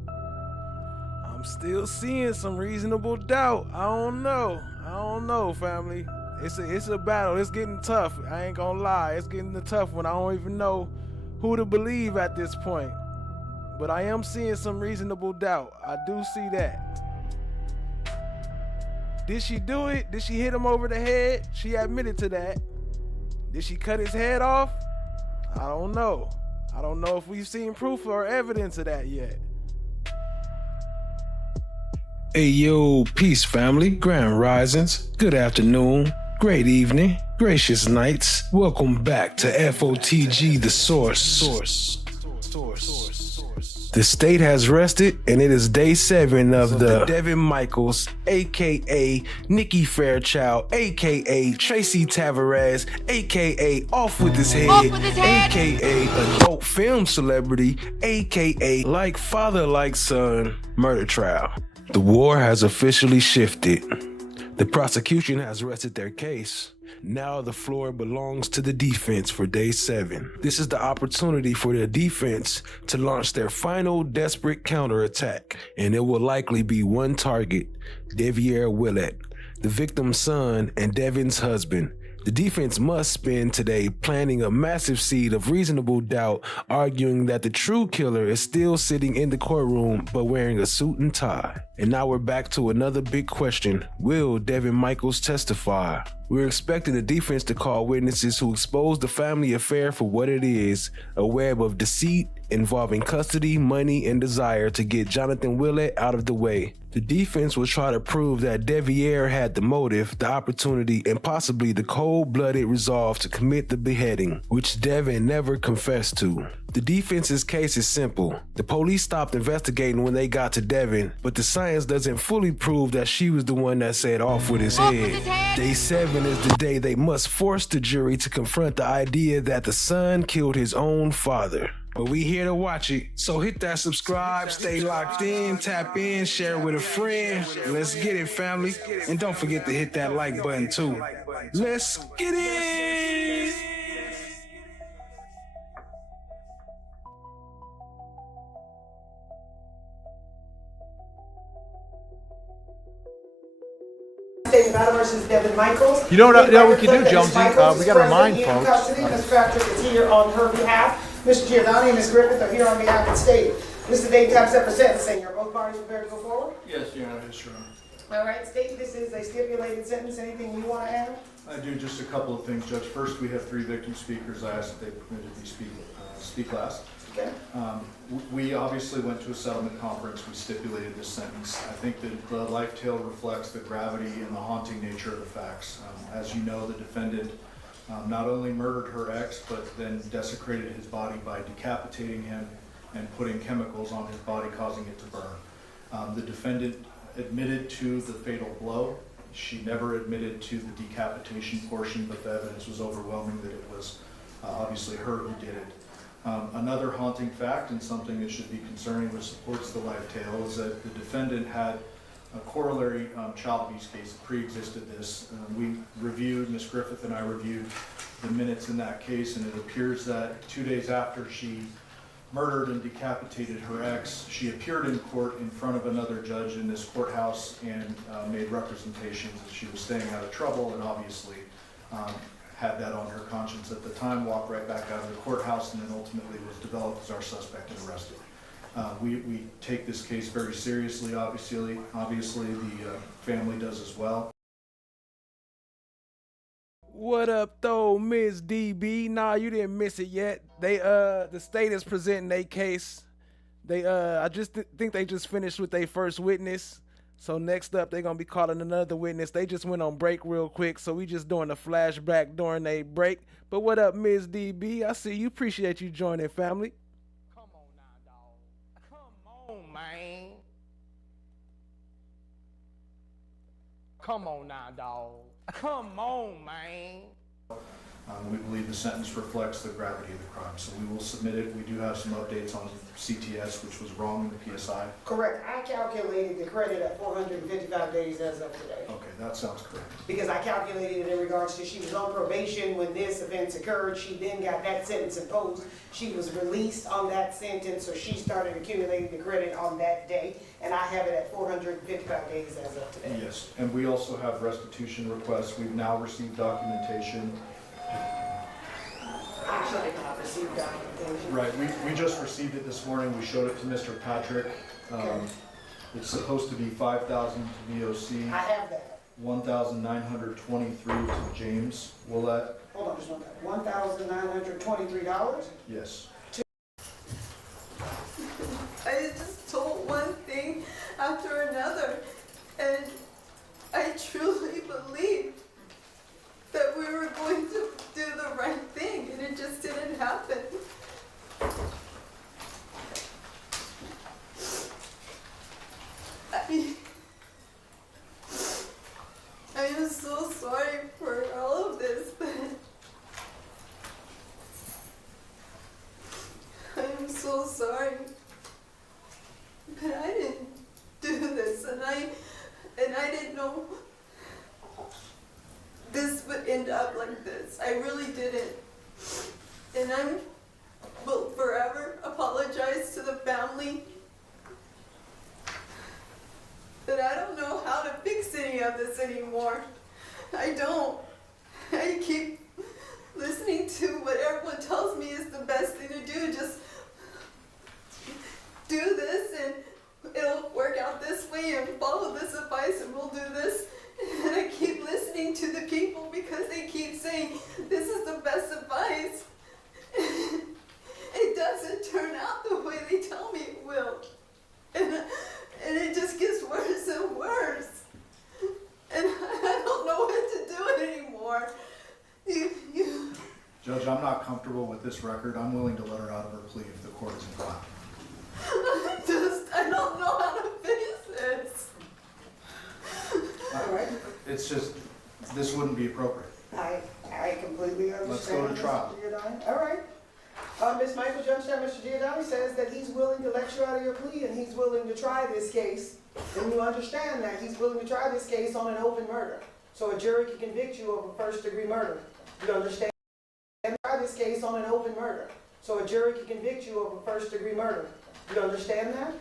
I'm still seeing some reasonable doubt. I don't know, family. It's a battle. It's getting tough. I ain't gonna lie. It's getting tough when I don't even know who to believe at this point. But I am seeing some reasonable doubt. I do see that. Did she do it? Did she hit him over the head? She admitted to that. Did she cut his head off? I don't know. I don't know if we've seen proof or evidence of that yet. Hey yo, peace family, grand risings, good afternoon, great evening, gracious nights. Welcome back to FOTG, the source. The state has rested, and it is day 7 of the Devyn Michaels, aka Nikki Fairchild, aka Tracy Tavares, aka Off With His Head, aka adult film celebrity, aka like father like son murder trial. The war has officially shifted. The prosecution has rested their case. Now the floor belongs to the defense for day 7. This is the opportunity for the defense to launch their final desperate counterattack, and it will likely be one target, Deviere Willette, the victim's son and Devyn's husband. The defense must spend today planting a massive seed of reasonable doubt, arguing that the true killer is still sitting in the courtroom but wearing a suit and tie. And now we're back to another big question. Will Devyn Michaels testify? We're expecting the defense to call witnesses who expose the family affair for what it is, a web of deceit involving custody, money, and desire to get Johnathan Willette out of the way. The defense will try to prove that Deviere had the motive, the opportunity, and possibly the cold-blooded resolve to commit the beheading, which Devyn never confessed to. The defense's case is simple. The police stopped investigating when they got to Devyn, but the science doesn't fully prove that she was the one that said off with his head. Day 7 is the day they must force the jury to confront the idea that the son killed his own father. But we here to watch it, so hit that subscribe, stay locked in, tap in, share with a friend. Let's get it, family. And don't forget to hit that like button too. Let's get it! State Nevada versus Devyn Michaels. You know what we can do, Jonesy? We got to remind folks. Ms. Patrick is here on her behalf. Mr. Johnathan and Ms. Griffith are here on behalf of the state. Mr. Dayton, time set for sentencing. Are both parties prepared to go forward? Yes, Your Honor. Yes, Your Honor. All right, state, this is a stipulated sentence. Anything you want to add? I do just a couple of things, Judge. First, we have 3 victim speakers. I asked if they permitted me speak last. Okay. We obviously went to a settlement conference. We stipulated this sentence. I think that the life tale reflects the gravity and the haunting nature of the facts. As you know, the defendant not only murdered her ex, but then desecrated his body by decapitating him and putting chemicals on his body, causing it to burn. The defendant admitted to the fatal blow. She never admitted to the decapitation portion, but the evidence was overwhelming that it was obviously her who did it. Another haunting fact, and something that should be concerning, which supports the life tale, is that the defendant had a corollary child abuse case that pre-existed this. We reviewed, Ms. Griffith and I reviewed the minutes in that case, and it appears that 2 days after she murdered and decapitated her ex, she appeared in court in front of another judge in this courthouse and made representations that she was staying out of trouble, and obviously had that on her conscience at the time, walked right back out of the courthouse, and then ultimately was developed as our suspect and arrested. We take this case very seriously, obviously the family does as well. What up though, Ms. DB? Nah, you didn't miss it yet. They the state is presenting their case. They I just think they just finished with their first witness. So next up they're gonna be calling another witness. They just went on break real quick, so we just doing a flashback during a break. But what up, Ms. DB? I see you. Appreciate you joining, family. Come on now, dog. Come on, man. Come on now, dog. Come on, man. We believe the sentence reflects the gravity of the crime, so we will submit it. We do have some updates on CTS, which was wrong in the PSI. Correct. I calculated the credit at 455 days as of today. Okay, that sounds correct. Because I calculated it in regards to she was on probation when this offense occurred. She then got that sentence imposed. She was released on that sentence, so she started accumulating the credit on that day. And I have it at 455 days as of today. Yes, and we also have restitution requests. We've now received documentation. Actually, I not received documentation. Right, we just received it this morning. We showed it to Mr. Patrick. Okay. It's supposed to be $5,000 to VOC. I have that. $1,923 to James Willette. Hold on just one second. $1,923? Yes. I just told one thing after another, and I truly believed that we were going to do the right thing, and it just didn't happen. sorry. But I didn't do this, and I didn't know this would end up like this. I really didn't. And I will forever apologize to the family. But I don't know how to fix any of this anymore. I don't. I keep listening to what everyone tells me is the best thing to do. Just do this and it'll work out this way, and follow this advice and we'll do this. And I keep listening to the people because they keep saying this is the best advice. It doesn't turn out the way they tell me it will. And it just gets worse and worse. And I don't know what to do anymore. Judge, I'm not comfortable with this record. I'm willing to let her out of her plea if the court is inclined. I don't know how to fix this. All right. It's just, this wouldn't be appropriate. I completely understand. Let's go to trial. Mr. Giordani. All right. Ms. Michaels, you understand Mr. Giordani says that he's willing to let you out of your plea and he's willing to try this case. And you understand that he's willing to try this case on an open murder. So a jury can convict you of a first-degree murder. You understand? And try this case on an open murder. So a jury can convict you of a first-degree murder. You understand that?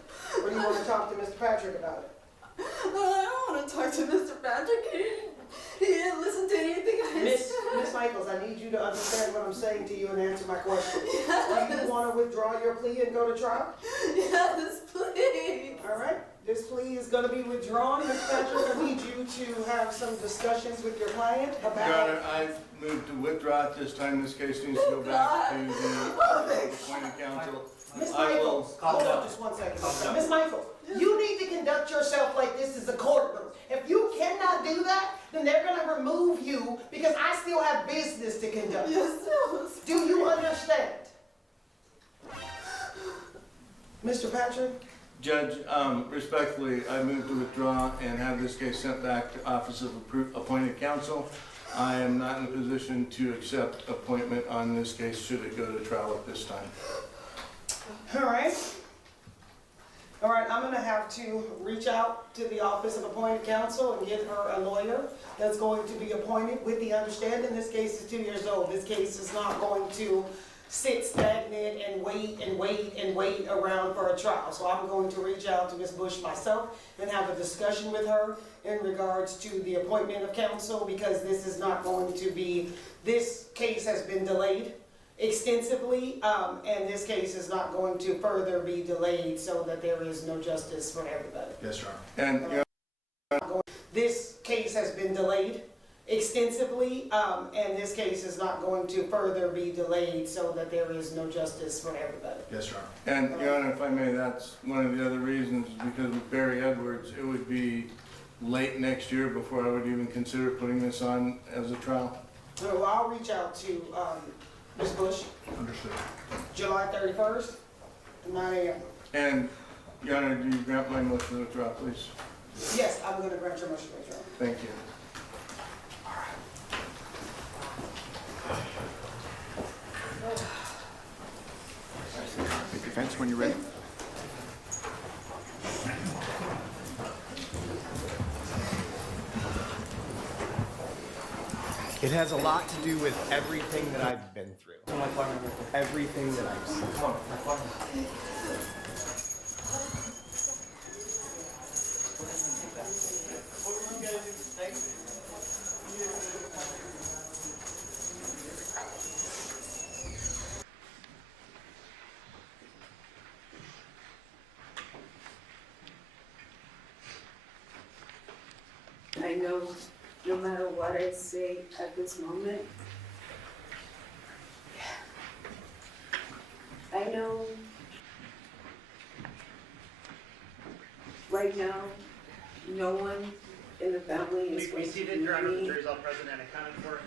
Or do you want to talk to Mr. Patrick about it? I don't want to talk to Mr. Patrick. He didn't listen to anything I said. Miss Michaels, I need you to understand what I'm saying to you and answer my question. Yes. Do you want to withdraw your plea and go to trial? Yes, please. All right. This plea is going to be withdrawn. Ms. Patrick, I need you to have some discussions with your client about... Your Honor, I've moved to withdraw at this time. This case needs to go back to the appointed counsel. Miss Michaels, hold on just 1 second. Miss Michaels, you need to conduct yourself like this is a courtroom. If you cannot do that, then they're going to remove you because I still have business to conduct. Yes, do you understand? Mr. Patrick? Judge, respectfully, I move to withdraw and have this case sent back to Office of Appointed Counsel. I am not in a position to accept appointment on this case should it go to trial at this time. All right. All right, I'm going to have to reach out to the Office of Appointed Counsel and get her a lawyer that's going to be appointed with the understanding this case is 2 years old. This case is not going to sit stagnant and wait around for a trial. So I'm going to reach out to Ms. Bush myself and have a discussion with her in regards to the appointment of counsel because this is not going to be, this case has been delayed extensively, and this case is not going to further be delayed so that there is no justice for everybody. Yes, Your Honor. And this case has been delayed extensively, and this case is not going to further be delayed so that there is no justice for everybody. Yes, Your Honor. And Your Honor, if I may, that's one of the other reasons because with Barry Edwards, it would be late next year before I would even consider putting this on as a trial. So I'll reach out to Ms. Bush. Understood. July 31st, 9 a.m. And Your Honor, do you grant my motion to withdraw, please? Yes, I'm going to grant your motion to withdraw. Thank you. Make your fence when you're ready. It has a lot to do with everything that I've been through. Everything that I've seen. I know no matter what I say at this moment, I know right now no one in the family is going to be Your Honor, the me. jury's all present and accounted for.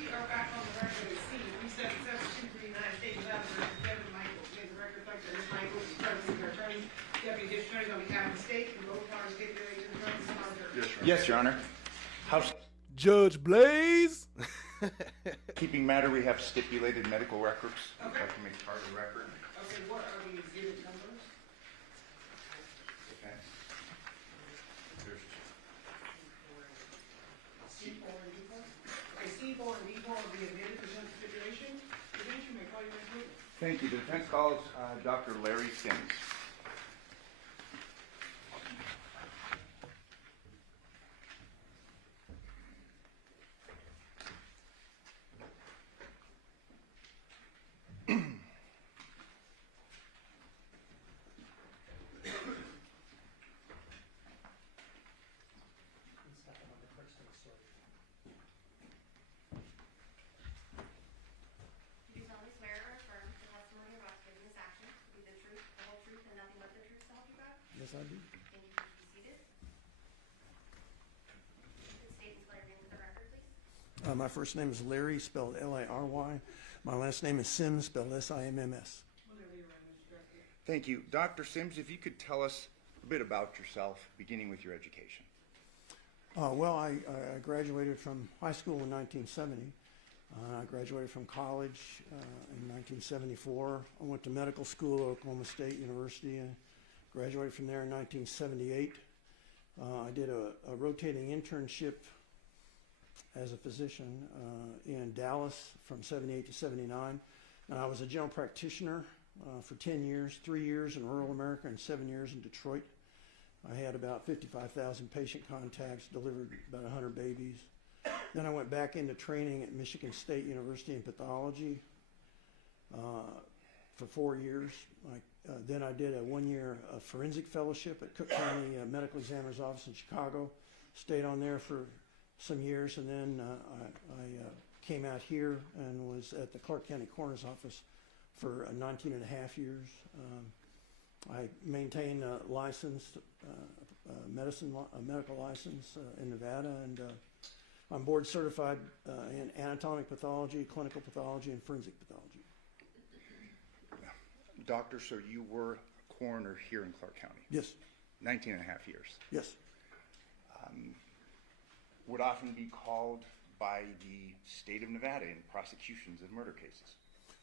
We are back on the record at C. 377-239, State Officer Devyn Michaels. May the record reflect that Ms. Michaels is present her attorney, Deputy District Attorney on behalf of the state, and both parties stipulated to the terms of the Yes, Your Honor. Yes, Your Honor. House. Judge Blaze. Keeping matter, we have stipulated medical records. Okay. If I can make part of the record. Okay, what are the exhibit numbers? Okay. There's C4 and D4? Okay, C4 and D4 will be admitted to the stipulation. Defense, you may call your witness. Thank you. The defense calls Dr. Larry Sims. Do you solemnly swear or affirm the testimony you're about to give in this action to be the truth, the whole truth, and nothing but the truth, so help you God? Yes, I do. Thank you. Please be seated. Please state and spell your name for the record, please. My first name is Larry, spelled L-I-R-Y. My last name is Sims, spelled S-I-M-M-S. Thank you. Dr. Sims, if you could tell us a bit about yourself, beginning with your education. Well, I graduated from high school in 1970. I graduated from college in 1974. I went to medical school at Oklahoma State University and graduated from there in 1978. I did a rotating internship as a physician in Dallas from 78 to 79. And I was a general practitioner for 10 years, 3 years in rural America and 7 years in Detroit. I had about 55,000 patient contacts, delivered about 100 babies. Then I went back into training at Michigan State University in pathology for 4 years. Then I did a 1-year forensic fellowship at Cook County Medical Examiner's Office in Chicago. Stayed on there for some years, and then I came out here and was at the Clark County Coroner's Office for 19 and a half years. I maintain a licensed medical license in Nevada, and I'm board certified in anatomic pathology, clinical pathology, and forensic pathology. Doctor, so you were a coroner here in Clark County? Yes. 19 and a half years? Yes. Would often be called by the state of Nevada in prosecutions of murder cases?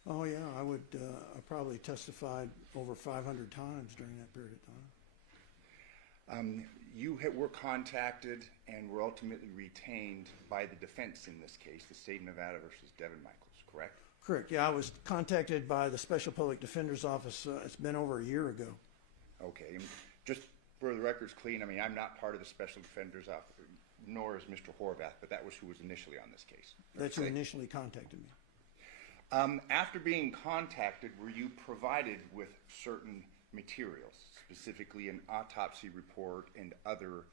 Oh yeah, I probably testified over 500 times during that period of time. You were contacted and were ultimately retained by the defense in this case, the state of Nevada versus Devyn Michaels, correct? Correct. Yeah, I was contacted by the Special Public Defender's Office. It's been over a year ago. Okay, and just for the record's clean, I mean, I'm not part of the Special Defender's Office, nor is Mr. Horvath, but that was who was initially on this case. That's who initially contacted me. After being contacted, were you provided with certain materials, specifically an autopsy report and other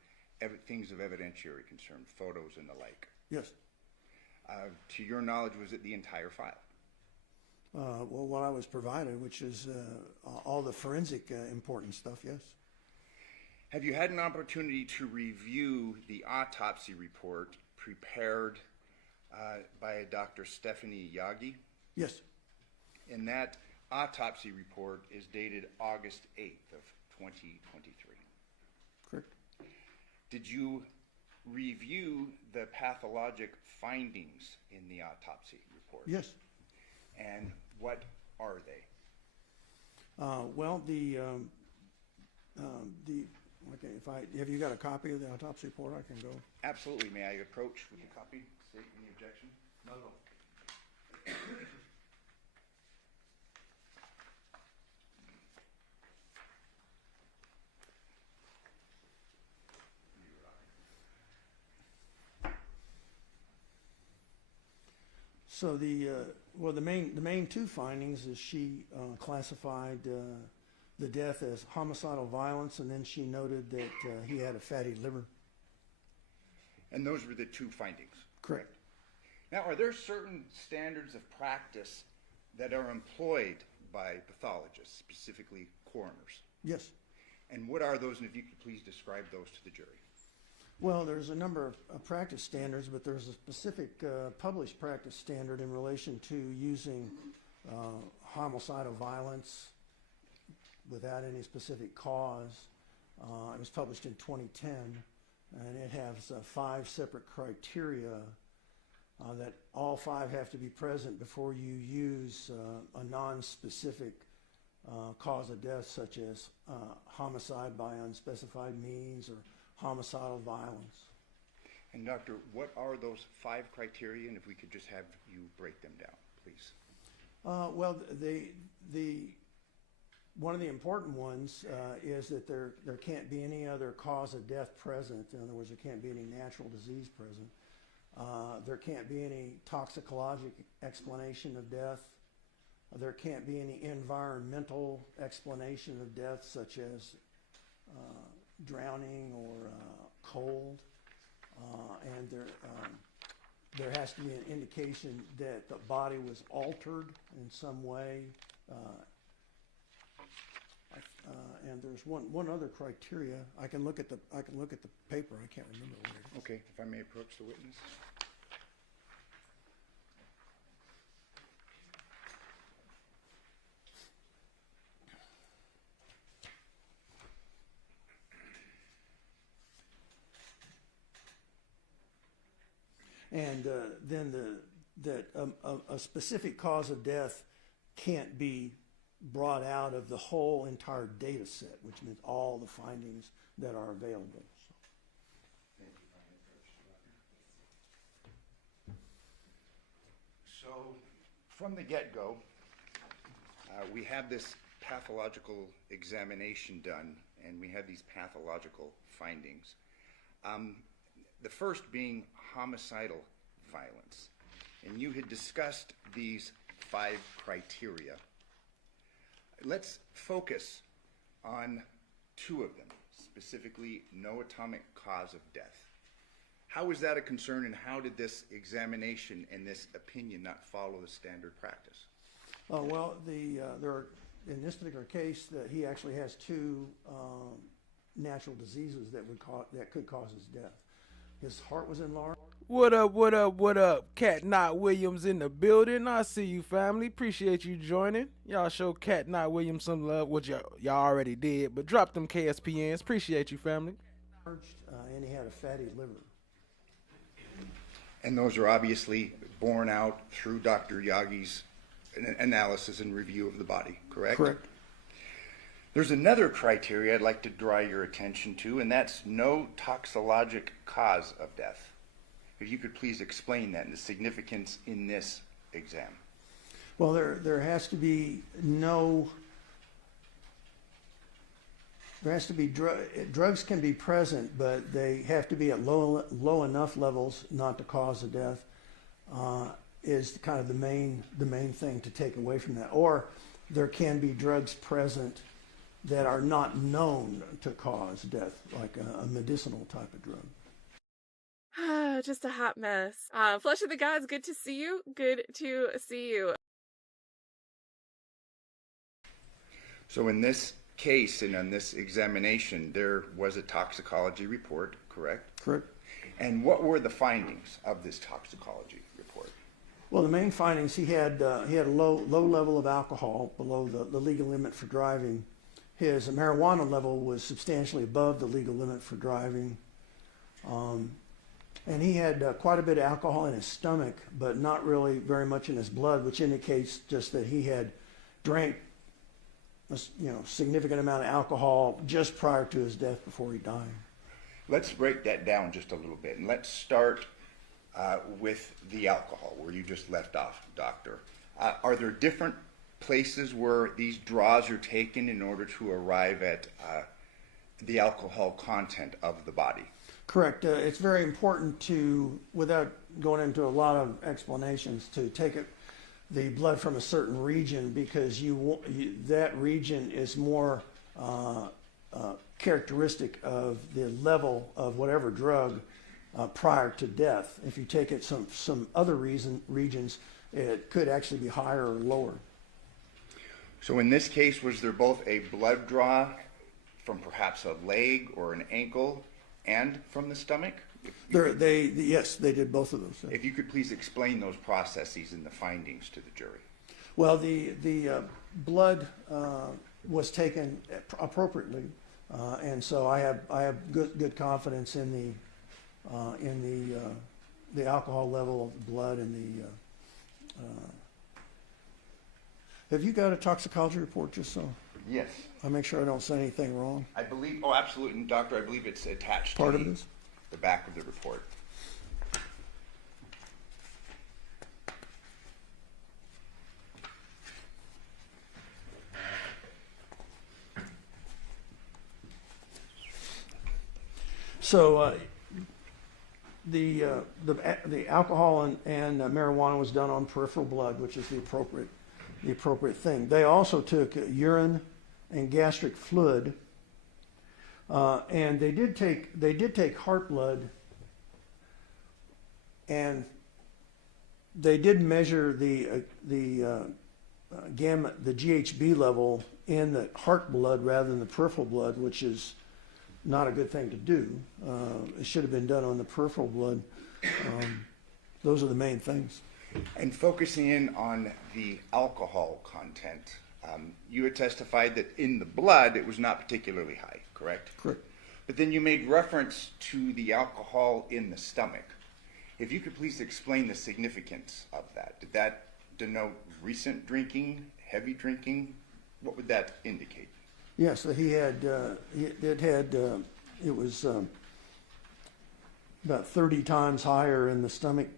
things of evidentiary concern, photos and the like? Yes. To your knowledge, was it the entire file? Well, what I was provided, which is all the forensic important stuff, yes. Have you had an opportunity to review the autopsy report prepared by Dr. Stephanie Yagi? Yes. And that autopsy report is dated August 8th of 2023. Correct. Did you review the pathologic findings in the autopsy report? Yes. And what are they? Well, okay, have you got a copy of the autopsy report? I can go. Absolutely. May I approach with a copy? State any objection? Not at all. So the main two findings is she classified the death as homicidal violence, and then she noted that he had a fatty liver. And those were the two findings? Correct. Now, are there certain standards of practice that are employed by pathologists, specifically coroners? Yes. And what are those, and if you could please describe those to the jury? Well, there's a number of practice standards, but there's a specific published practice standard in relation to using homicidal violence without any specific cause. It was published in 2010, and it has 5 separate criteria that all 5 have to be present before you use a non-specific cause of death, such as homicide by unspecified means or homicidal violence. And Doctor, what are those 5 criteria, and if we could just have you break them down, please? Well, one of the important ones is that there can't be any other cause of death present. In other words, there can't be any natural disease present. There can't be any toxicologic explanation of death. There can't be any environmental explanation of death, such as drowning or cold. And there has to be an indication that the body was altered in some way. And there's one other criteria. I can look at the paper. I can't remember what it is. Okay, if I may approach the witness. And then a specific cause of death can't be brought out of the whole entire data set, which means all the findings that are available. So from the get-go, we have this pathological examination done, and we have these pathological findings. The first being homicidal violence. And you had discussed these 5 criteria. Let's focus on 2 of them, specifically no atomic cause of death. How is that a concern, and how did this examination and this opinion not follow the standard practice? Well, there are, in this particular case, he actually has 2 natural diseases that could cause his death. His heart was enlarged. What up, what up, what up? Cat Knott Williams in the building. I see you, family. Appreciate you joining. Y'all show Cat Knott Williams some love, which y'all already did, but drop them KSPNs. Appreciate you, family. And he had a fatty liver. And those are obviously borne out through Dr. Yagi's analysis and review of the body, correct? Correct. There's another criteria I'd like to draw your attention to, and that's no toxicologic cause of death. If you could please explain that and the significance in this exam. Well, there has to be drugs can be present, but they have to be at low enough levels not to cause a death. Is kind of the main thing to take away from that. Or there can be drugs present that are not known to cause death, like a medicinal type of drug. Just a hot mess. Flesh of the Gods, good to see you. Good to see you. So in this case and on this examination, there was a toxicology report, correct? Correct. And what were the findings of this toxicology report? Well, the main findings, he had a low level of alcohol below the legal limit for driving. His marijuana level was substantially above the legal limit for driving. And he had quite a bit of alcohol in his stomach, but not really very much in his blood, which indicates just that he had drank a significant amount of alcohol just prior to his death before he died. Let's break that down just a little bit, and let's start with the alcohol, where you just left off, Doctor. Are there different places where these draws are taken in order to arrive at the alcohol content of the body? Correct. It's very important to, without going into a lot of explanations, to take the blood from a certain region, because that region is more characteristic of the level of whatever drug prior to death. If you take it some other regions, it could actually be higher or lower. So in this case, was there both a blood draw from perhaps a leg or an ankle and from the stomach? Yes, they did both of those. If you could please explain those processes and the findings to the jury. Well, the blood was taken appropriately, and so I have good confidence in the the alcohol level of the blood and the. Have you got a toxicology report, just so Yes. I make sure I don't say anything wrong? I believe, oh, absolutely, doctor, I believe it's attached Part to of this? the back of the report. So the alcohol and marijuana was done on peripheral blood, which is the appropriate thing. They also took urine and gastric fluid, and they did take heart blood, and they did measure the GHB level in the heart blood rather than the peripheral blood, which is not a good thing to do. It should have been done on the peripheral blood. Those are the main things. And focusing in on the alcohol content, you had testified that in the blood it was not particularly high, correct? Correct. But then you made reference to the alcohol in the stomach. If you could please explain the significance of that. Did that denote recent drinking, heavy drinking? What would that indicate? Yes, he had. It was about 30 times higher in the stomach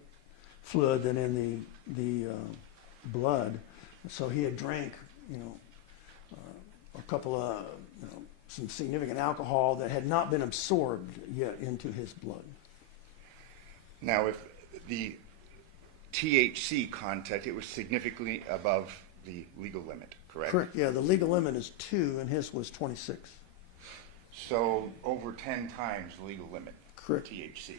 fluid than in the blood. So he had drank, a couple of some significant alcohol that had not been absorbed yet into his blood. Now, if the THC content, it was significantly above the legal limit, correct? Correct. Yeah, the legal limit is 2, and his was 26. So over 10 times the legal limit. Correct. For THC.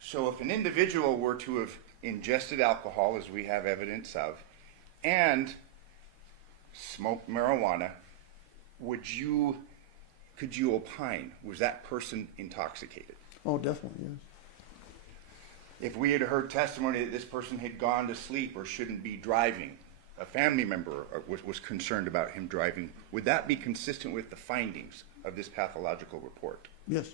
So if an individual were to have ingested alcohol, as we have evidence of, and smoked marijuana, could you opine, was that person intoxicated? Oh, definitely, yes. If we had heard testimony that this person had gone to sleep or shouldn't be driving, a family member was concerned about him driving, would that be consistent with the findings of this pathological report? Yes.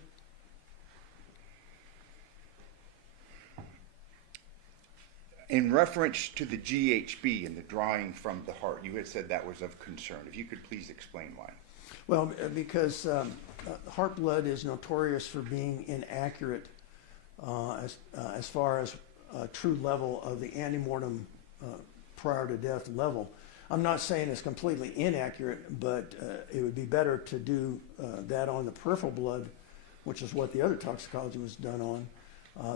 In reference to the GHB and the drawing from the heart, you had said that was of concern. If you could please explain why. Well, because heart blood is notorious for being inaccurate as far as a true level of the antemortem prior to death level. I'm not saying it's completely inaccurate, but it would be better to do that on the peripheral blood, which is what the other toxicology was done on,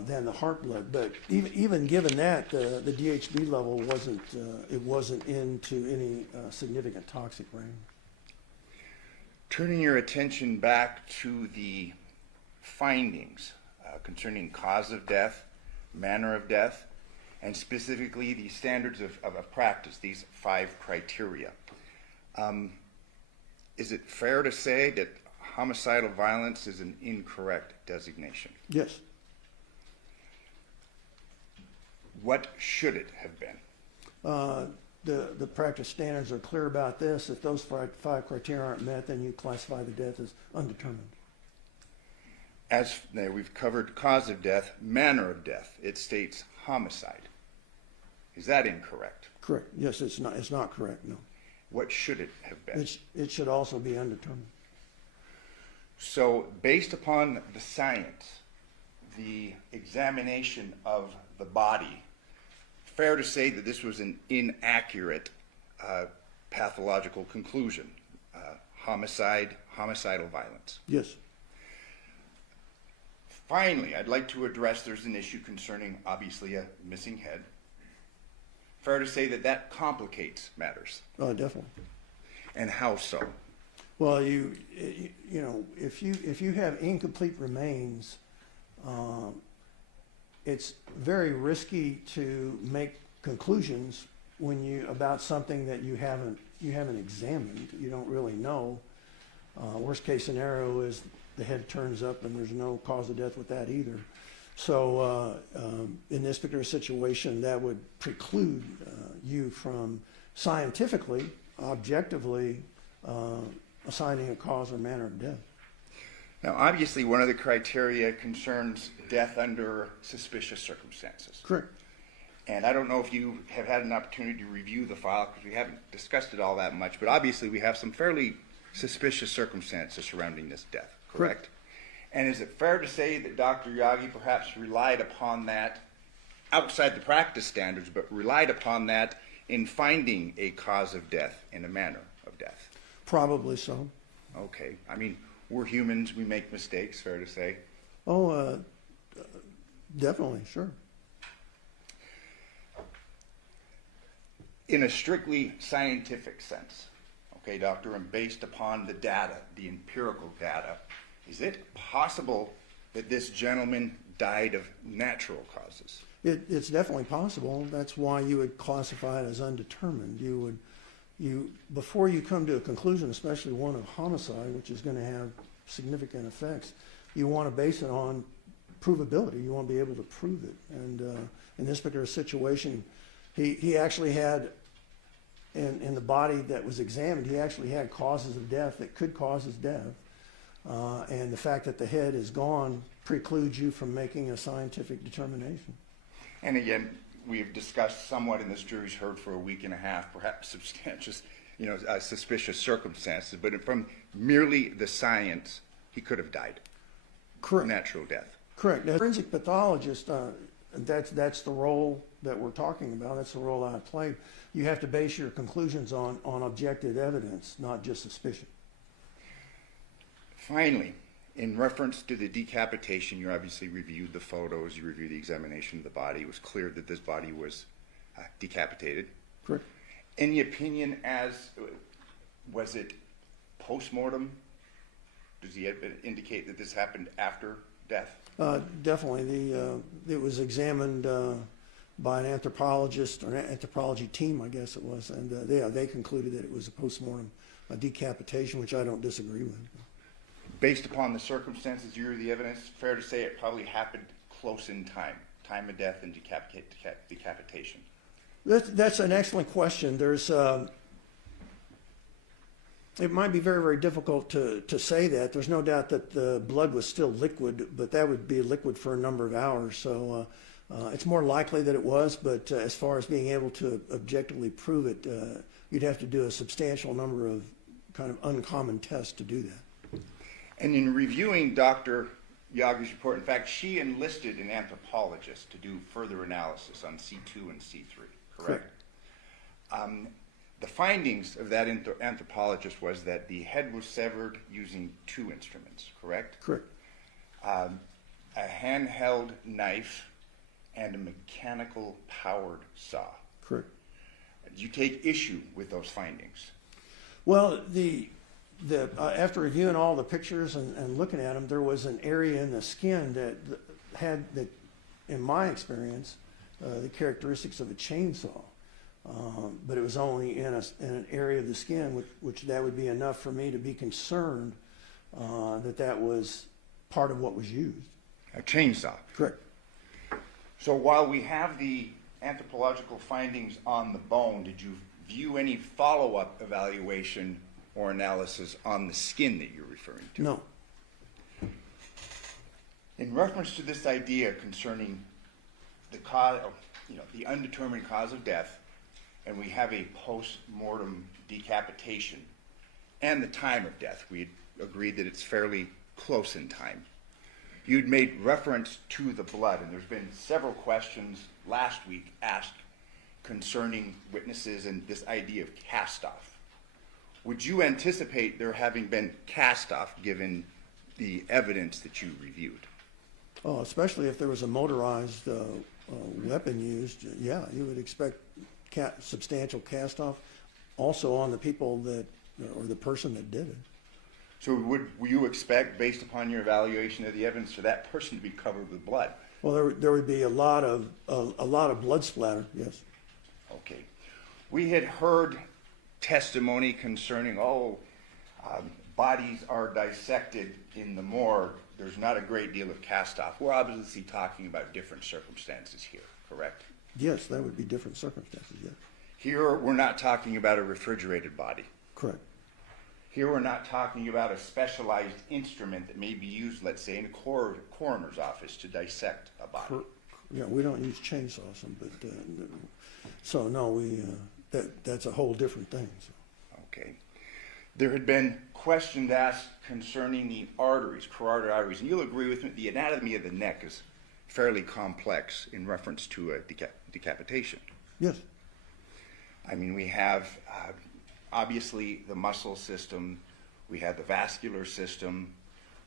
than the heart blood. But even given that, the DHB level wasn't into any significant toxic range. Turning your attention back to the findings concerning cause of death, manner of death, and specifically the standards of practice, these 5 criteria. Is it fair to say that homicidal violence is an incorrect designation? Yes. What should it have been? The practice standards are clear about this. If those 5 criteria aren't met, then you classify the death as undetermined. As we've covered cause of death, manner of death, it states homicide. Is that incorrect? Correct. Yes, it's not correct, no. What should it have been? It should also be undetermined. So based upon the science, the examination of the body, fair to say that this was an inaccurate pathological conclusion, homicidal violence. Yes. Finally, I'd like to address there's an issue concerning obviously a missing head. Fair to say that that complicates matters. Oh, definitely. And how so? Well, if you have incomplete remains, it's very risky to make conclusions about something that you haven't examined. You don't really know. Worst case scenario is the head turns up and there's no cause of death with that either. So in this particular situation, that would preclude you from scientifically, objectively assigning a cause or manner of death. Now, obviously, one of the criteria concerns death under suspicious circumstances. Correct. And I don't know if you have had an opportunity to review the file, because we haven't discussed it all that much, but obviously we have some fairly suspicious circumstances surrounding this death, correct? And is it fair to say that Dr. Yagi perhaps relied upon that, outside the practice standards, but relied upon that in finding a cause of death and a manner of death? Probably so. Okay. I mean, we're humans, we make mistakes, fair to say. Oh, definitely, sure. In a strictly scientific sense, okay, doctor, and based upon the data, the empirical data, is it possible that this gentleman died of natural causes? It's definitely possible. That's why you would classify it as undetermined. Before you come to a conclusion, especially one of homicide, which is going to have significant effects, you want to base it on provability. You want to be able to prove it. And in this particular situation, he actually had, in the body that was examined, he actually had causes of death that could cause his death. And the fact that the head is gone precludes you from making a scientific determination. And again, we've discussed somewhat in this jury's heard for a week and a half, perhaps substantial, suspicious circumstances, but from merely the science, he could have died. Correct. Natural death. Correct. As a forensic pathologist, that's the role that we're talking about. That's the role I played. You have to base your conclusions on objective evidence, not just suspicion. Finally, in reference to the decapitation, you obviously reviewed the photos, you reviewed the examination of the body. It was clear that this body was decapitated. Correct. Any opinion was it post-mortem? Does he indicate that this happened after death? Definitely. It was examined by an anthropologist, or an anthropology team, I guess it was, and they concluded that it was a post-mortem decapitation, which I don't disagree with. Based upon the circumstances, you read the evidence, fair to say it probably happened close in time of death and decapitation? That's an excellent question. There's it might be very, very difficult to say that. There's no doubt that the blood was still liquid, but that would be liquid for a number of hours. So it's more likely that it was, but as far as being able to objectively prove it, you'd have to do a substantial number of kind of uncommon tests to do that. And in reviewing Dr. Yagi's report, in fact, she enlisted an anthropologist to do further analysis on C2 and C3, correct? The findings of that anthropologist was that the head was severed using two instruments, correct? Correct. A handheld knife and a mechanical powered saw. Correct. Do you take issue with those findings? Well, after reviewing all the pictures and looking at them, there was an area in the skin that had, in my experience, the characteristics of a chainsaw. But it was only in an area of the skin, which that would be enough for me to be concerned that was part of what was used. A chainsaw? Correct. So while we have the anthropological findings on the bone, did you view any follow-up evaluation or analysis on the skin that you're referring to? No. In reference to this idea concerning the cause, the undetermined cause of death, and we have a post-mortem decapitation and the time of death, we agreed that it's fairly close in time. You'd made reference to the blood, and there's been several questions last week asked concerning witnesses and this idea of cast-off. Would you anticipate there having been cast-off given the evidence that you reviewed? Oh, especially if there was a motorized weapon used, yeah, you would expect substantial cast-off also on the people or the person that did it. So would you expect, based upon your evaluation of the evidence, for that person to be covered with blood? Well, there would be a lot of blood splatter, yes. Okay. We had heard testimony concerning, bodies are dissected in the morgue. There's not a great deal of cast-off. We're obviously talking about different circumstances here, correct? Yes, that would be different circumstances, yes. Here, we're not talking about a refrigerated body. Correct. Here we're not talking about a specialized instrument that may be used, let's say, in a coroner's office to dissect a body. Yeah, we don't use chainsaws, but so no, that's a whole different thing. So. Okay. There had been questions asked concerning the arteries, carotid arteries, and you'll agree with me, the anatomy of the neck is fairly complex in reference to a decapitation. Yes. I mean, we have obviously the muscle system, we have the vascular system,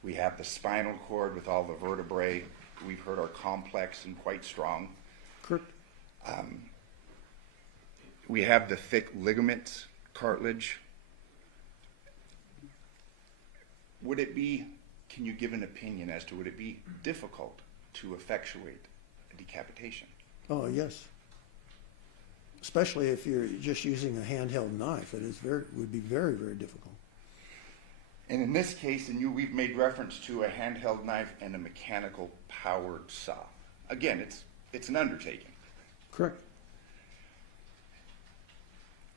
we have the spinal cord with all the vertebrae, we've heard are complex and quite strong. Correct. We have the thick ligaments, cartilage. Would it be, can you give an opinion as to would it be difficult to effectuate a decapitation? Oh, yes. Especially if you're just using a handheld knife, would be very, very difficult. And in this case, and we've made reference to a handheld knife and a mechanical powered saw. Again, it's an undertaking. Correct.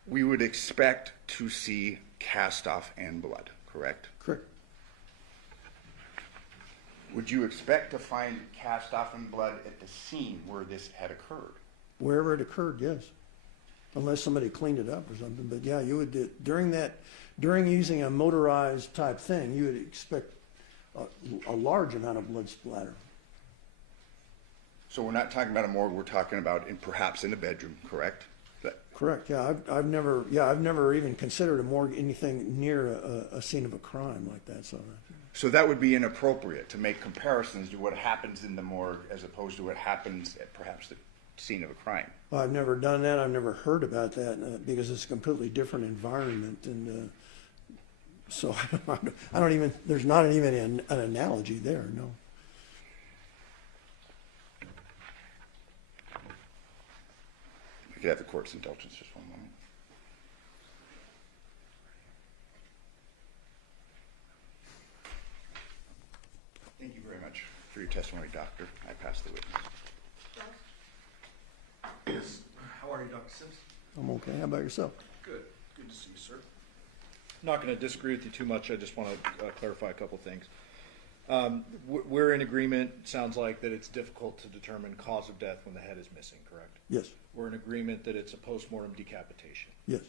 We would expect to see cast off and blood, correct? Correct. Would you expect to find cast off and blood at the scene where this had occurred? Wherever it occurred, yes. Unless somebody cleaned it up or something. But yeah, you would, during using a motorized type thing, you would expect a large amount of blood splatter. So we're not talking about a morgue, we're talking about perhaps in a bedroom, correct? Correct. Yeah, I've never even considered a morgue anything near a scene of a crime like that. So that would be inappropriate to make comparisons to what happens in the morgue as opposed to what happens at perhaps the scene of a crime. Well, I've never done that. I've never heard about that because it's a completely different environment, and so I don't even. There's not even an analogy there. No. We could have the court's indulgence just one moment. Thank you very much for your testimony, doctor. I pass the witness. Yes. How are you, Dr. Sims? I'm okay. How about yourself? Good. Good to see you, sir. I'm not going to disagree with you too much. I just want to clarify a couple things. We're in agreement, sounds like, that it's difficult to determine cause of death when the head is missing, correct? Yes. We're in agreement that it's a postmortem decapitation. Yes.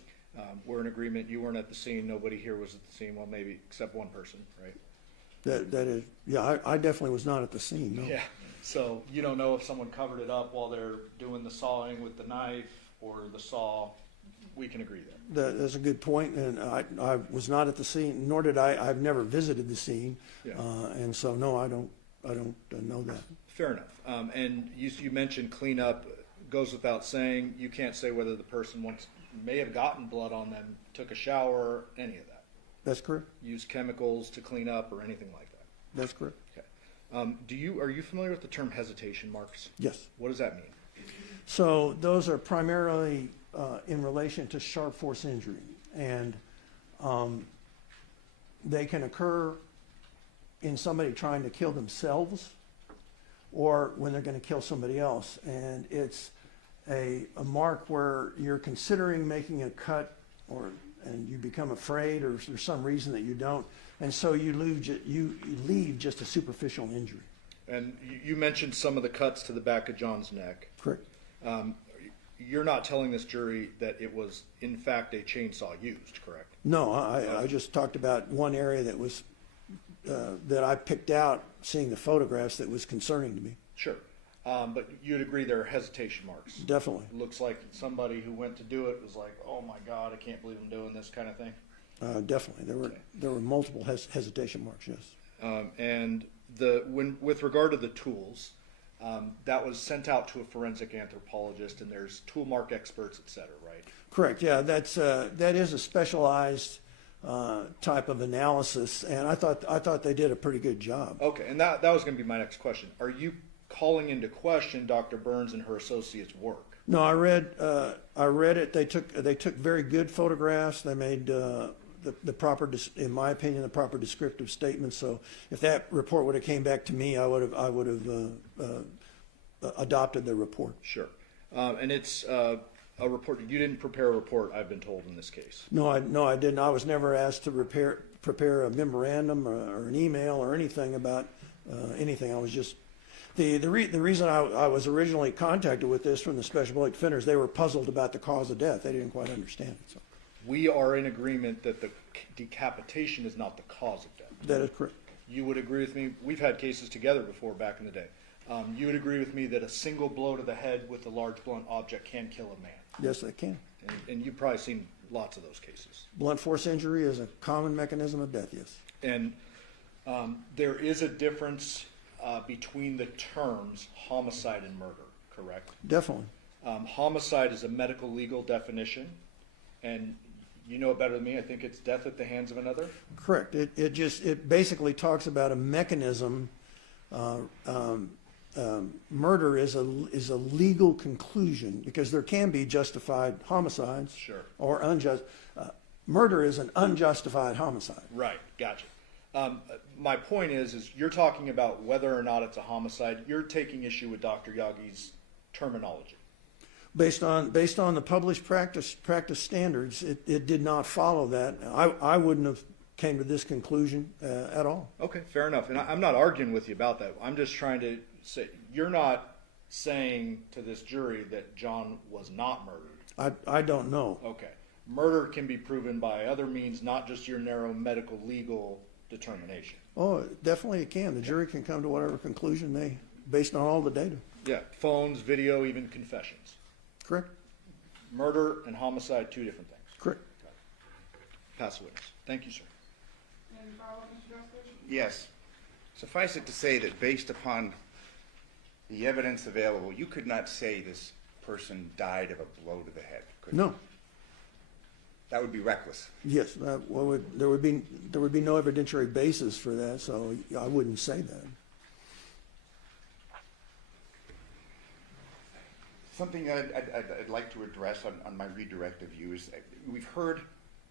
We're in agreement you weren't at the scene, nobody here was at the scene, well, maybe except one person, right? That is, yeah, I definitely was not at the scene, no. Yeah, so you don't know if someone covered it up while they're doing the sawing with the knife or the saw. We can agree there. That's a good point, and I was not at the scene, nor did I've never visited the scene, Yeah. And so no, I don't know that. Fair enough. And you mentioned cleanup. Goes without saying, you can't say whether the person may have gotten blood on them, took a shower, any of that. That's correct. Use chemicals to clean up or anything like that. That's correct. Okay. Are you familiar with the term hesitation marks? Yes. What does that mean? So those are primarily in relation to sharp force injury, and they can occur in somebody trying to kill themselves or when they're going to kill somebody else. And it's a mark where you're considering making a cut and you become afraid, or there's some reason that you don't, and so you leave just a superficial injury. And you mentioned some of the cuts to the back of John's neck. Correct. You're not telling this jury that it was in fact a chainsaw used, correct? No, I just talked about one area that was that I picked out, seeing the photographs, that was concerning to me. Sure. But you'd agree there are hesitation marks. Definitely. It looks like somebody who went to do it was like, oh my God, I can't believe I'm doing this kind of thing. Definitely. There were multiple hesitation marks, yes. And with regard to the tools, that was sent out to a forensic anthropologist, and there's tool mark experts, et cetera, right? Correct. Yeah, that is a specialized type of analysis, and I thought they did a pretty good job. Okay, and that was going to be my next question. Are you calling into question Dr. Burns and her associates' work? No, I read it. They took very good photographs. They made the proper, in my opinion, the proper descriptive statements. So if that report would have came back to me, I would have adopted the report. Sure. And it's a report. You didn't prepare a report, I've been told, in this case. No, I didn't. I was never asked to prepare a memorandum or an email or anything about anything. I was just the reason I was originally contacted with this from the Special Public Defenders. They were puzzled about the cause of death. They didn't quite understand it. So We are in agreement that the decapitation is not the cause of death. that is correct. You would agree with me? We've had cases together before back in the day. You would agree with me that a single blow to the head with a large blunt object can kill a man. Yes, they can. And you've probably seen lots of those cases. Blunt force injury is a common mechanism of death. Yes. And there is a difference between the terms homicide and murder, correct? Definitely. Homicide is a medical legal definition, and you know it better than me. I think it's death at the hands of another. Correct. It basically talks about a mechanism. Murder is a legal conclusion because there can be justified homicides. Sure. Or unjust. Murder is an unjustified homicide. Right. Gotcha. My point is you're talking about whether or not it's a homicide. You're taking issue with Dr. Yagi's terminology. Based on the published practice standards, it did not follow that. I wouldn't have came to this conclusion at all. Okay, fair enough. And I'm not arguing with you about that. I'm just trying to say you're not saying to this jury that John was not murdered. I don't know. Okay. Murder can be proven by other means, not just your narrow medical legal determination. Oh, definitely it can. The jury can come to whatever conclusion they, based on all the data. Yeah, phones, video, even confessions. Correct. Murder and homicide, two different things. Correct. Pass the witness. Thank you, sir. Any follow-up, Mr. Justice? Yes. Suffice it to say that based upon the evidence available, you could not say this person died of a blow to the head, could No. you? That would be reckless. Yes. There would be no evidentiary basis for that, so I wouldn't say that. Something I'd like to address on my redirect of you is we've heard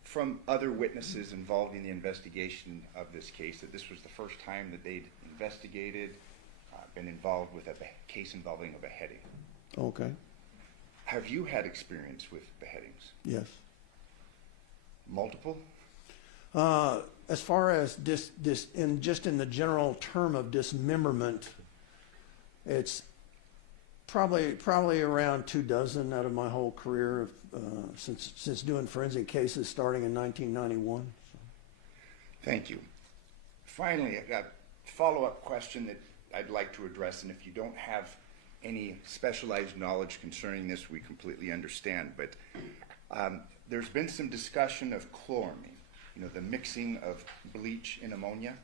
from other witnesses involved in the investigation of this case that this was the first time that they'd investigated, been involved with a case involving a beheading. Okay. Have you had experience with beheadings? Yes. Multiple? As far as in the general term of dismemberment, it's probably around 24 out of my whole career since doing forensic cases starting in 1991. So. Thank you. Finally, I've got a follow-up question that I'd like to address, and if you don't have any specialized knowledge concerning this, we completely understand, but there's been some discussion of chloramine, the mixing of bleach and ammonia.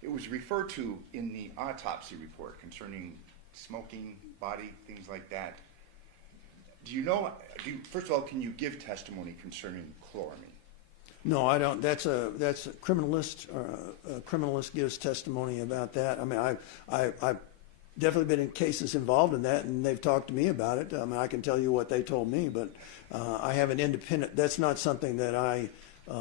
It was referred to in the autopsy report concerning smoking, body, things like that. First of all, can you give testimony concerning chloramine? No, I don't. That's a criminalist. A criminalist gives testimony about that. I mean, I've definitely been in cases involved in that, and they've talked to me about it. I mean, I can tell you what they told me, but I have an independent. That's not something that I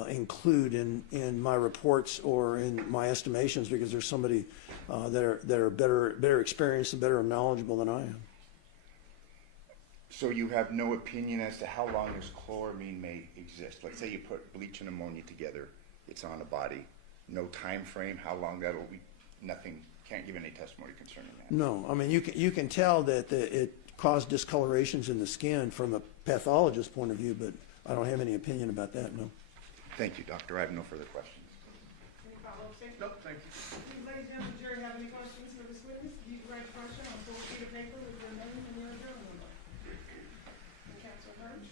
include in my reports or in my estimations because there's somebody that are better experienced and better knowledgeable than I am. So you have no opinion as to how long this chloramine may exist? Let's say you put bleach and ammonia together, it's on a body. No time frame, how long that'll be, nothing, can't give any testimony concerning that. No, I mean, you can tell that it caused discolorations in the skin from a pathologist's point of view, but I don't have any opinion about that, no. Thank you, doctor. I have no further questions. Any follow-up, sir? No, thank you. Please, ladies and gentlemen, the jury have any questions for this witness? You can write a question on a full sheet of paper with your name and your jury number. And Counsel Hirsch?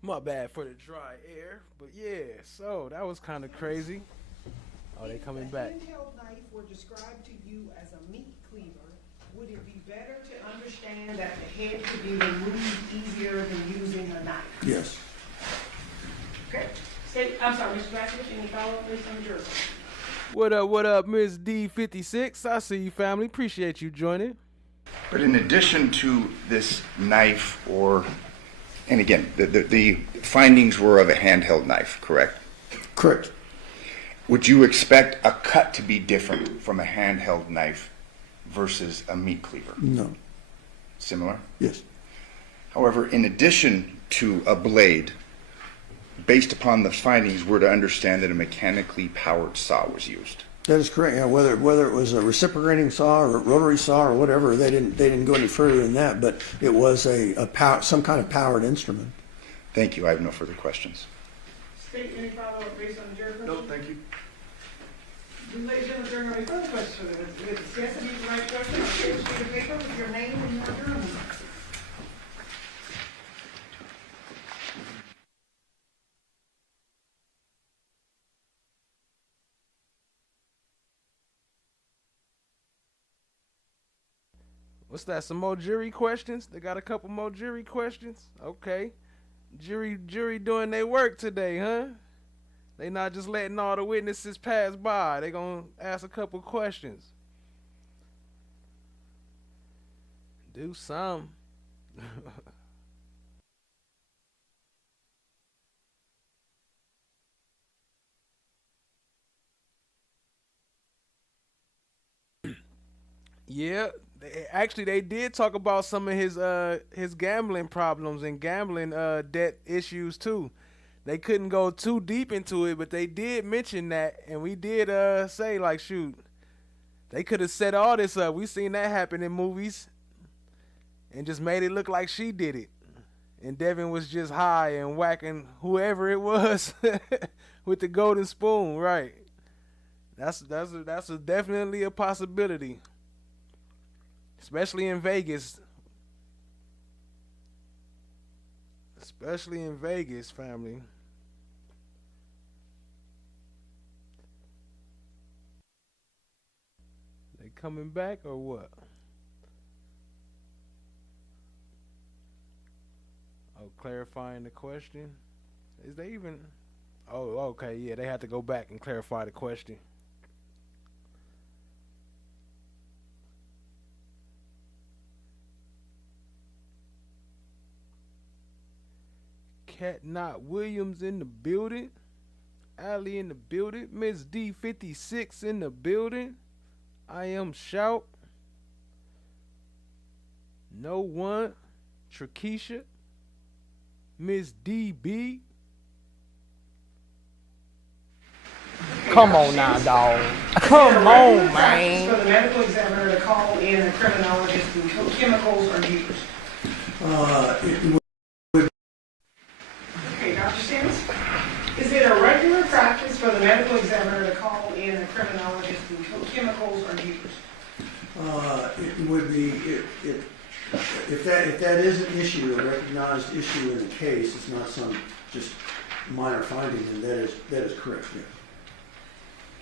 My bad for the dry air, but yeah, so that was kind of crazy. Oh, they coming back. If the handheld knife were described to you as a meat cleaver, would it be better to understand that the head could be removed easier than using a knife? Yes. Okay. I'm sorry, Mr. Ratcliffe, any follow-up based on the jury? What up, Miss D56? I see you, family. Appreciate you joining. But in addition to this knife, and again, the findings were of a handheld knife, correct? Correct. Would you expect a cut to be different from a handheld knife versus a meat cleaver? No. Similar? Yes. However, in addition to a blade, based upon the findings, we're to understand that a mechanically powered saw was used. That is correct. Yeah, whether it was a reciprocating saw or a rotary saw or whatever, they didn't go any further than that. But it was some kind of powered instrument. Thank you. I have no further questions. State, any follow-up based on the jury question? No, thank you. Do ladies and gentlemen, during any further questions for the witness? Yes, if you right question, I'll share a sheet of paper with your name and your jury number. What's that? Some more jury questions? They got a couple more jury questions? Okay. Jury doing their work today, huh? They not just letting all the witnesses pass by. They gonna ask a couple questions. Do some. Yeah, they did talk about some of his gambling problems and gambling debt issues too. They couldn't go too deep into it, but they did mention that, and we did say like, shoot, they could have set all this up. We seen that happen in movies, and just made it look like she did it, and Devyn was just high and whacking whoever it was with the golden spoon, right? That's definitely a possibility. Especially in Vegas. Especially in Vegas, family. They coming back or what? Oh, clarifying the question. Is they even... Oh, okay, yeah, they had to go back and clarify the question. Cat Not Williams in the building. Allie in the building. Miss D56 in the building. I am Shout. No One. Trakesha. Miss DB. Come on now, dog. Come on, man. For the medical examiner to call in a criminologist when chemicals are used. Okay, Dr. Sims, is it a regular practice for the medical examiner to call in a criminologist when chemicals are used? It would be if that is an issue, a recognized issue in the case. It's not some just minor finding, and that is correct. Yeah.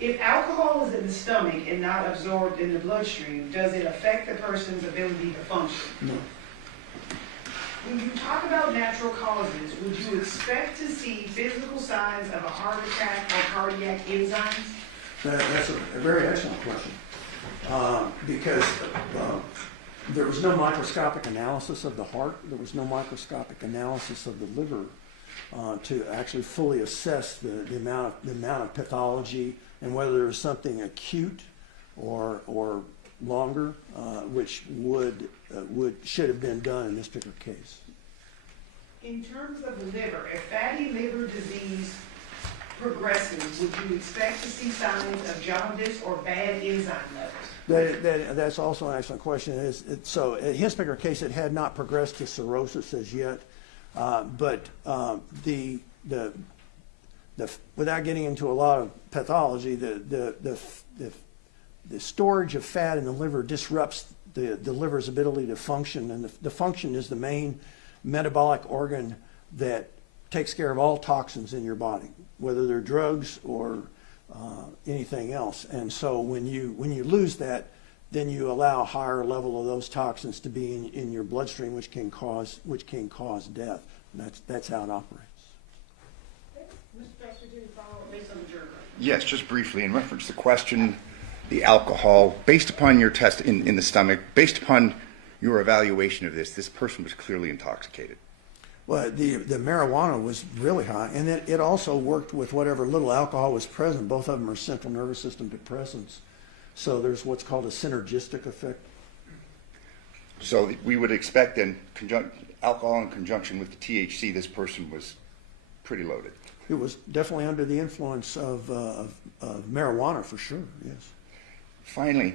If alcohol is in the stomach and not absorbed in the bloodstream, does it affect the person's ability to function? No. When you talk about natural causes, would you expect to see physical signs of a heart attack or cardiac enzymes? That's a very excellent question. Because there was no microscopic analysis of the heart. There was no microscopic analysis of the liver to actually fully assess the amount of pathology and whether there was something acute or longer, which should have been done in this particular case. In terms of the liver, if fatty liver disease progresses, would you expect to see signs of jaundice or bad enzyme levels? That's also an excellent question. So in his particular case, it had not progressed to cirrhosis as yet, but without getting into a lot of pathology, the storage of fat in the liver disrupts the liver's ability to function, and the function is the main metabolic organ that takes care of all toxins in your body, whether they're drugs or anything else. And so when you lose that, then you allow a higher level of those toxins to be in your bloodstream, which can cause death. And that's how it operates. Mr. Pastor, do you follow up based on the jury? Yes, just briefly, in reference to the question, the alcohol, based upon your test in the stomach, based upon your evaluation of this person was clearly intoxicated. Well, the marijuana was really high, and it also worked with whatever little alcohol was present. Both of them are central nervous system depressants. So there's what's called a synergistic effect. So we would expect then alcohol in conjunction with the THC, this person was pretty loaded. It was definitely under the influence of marijuana for sure, yes. Finally,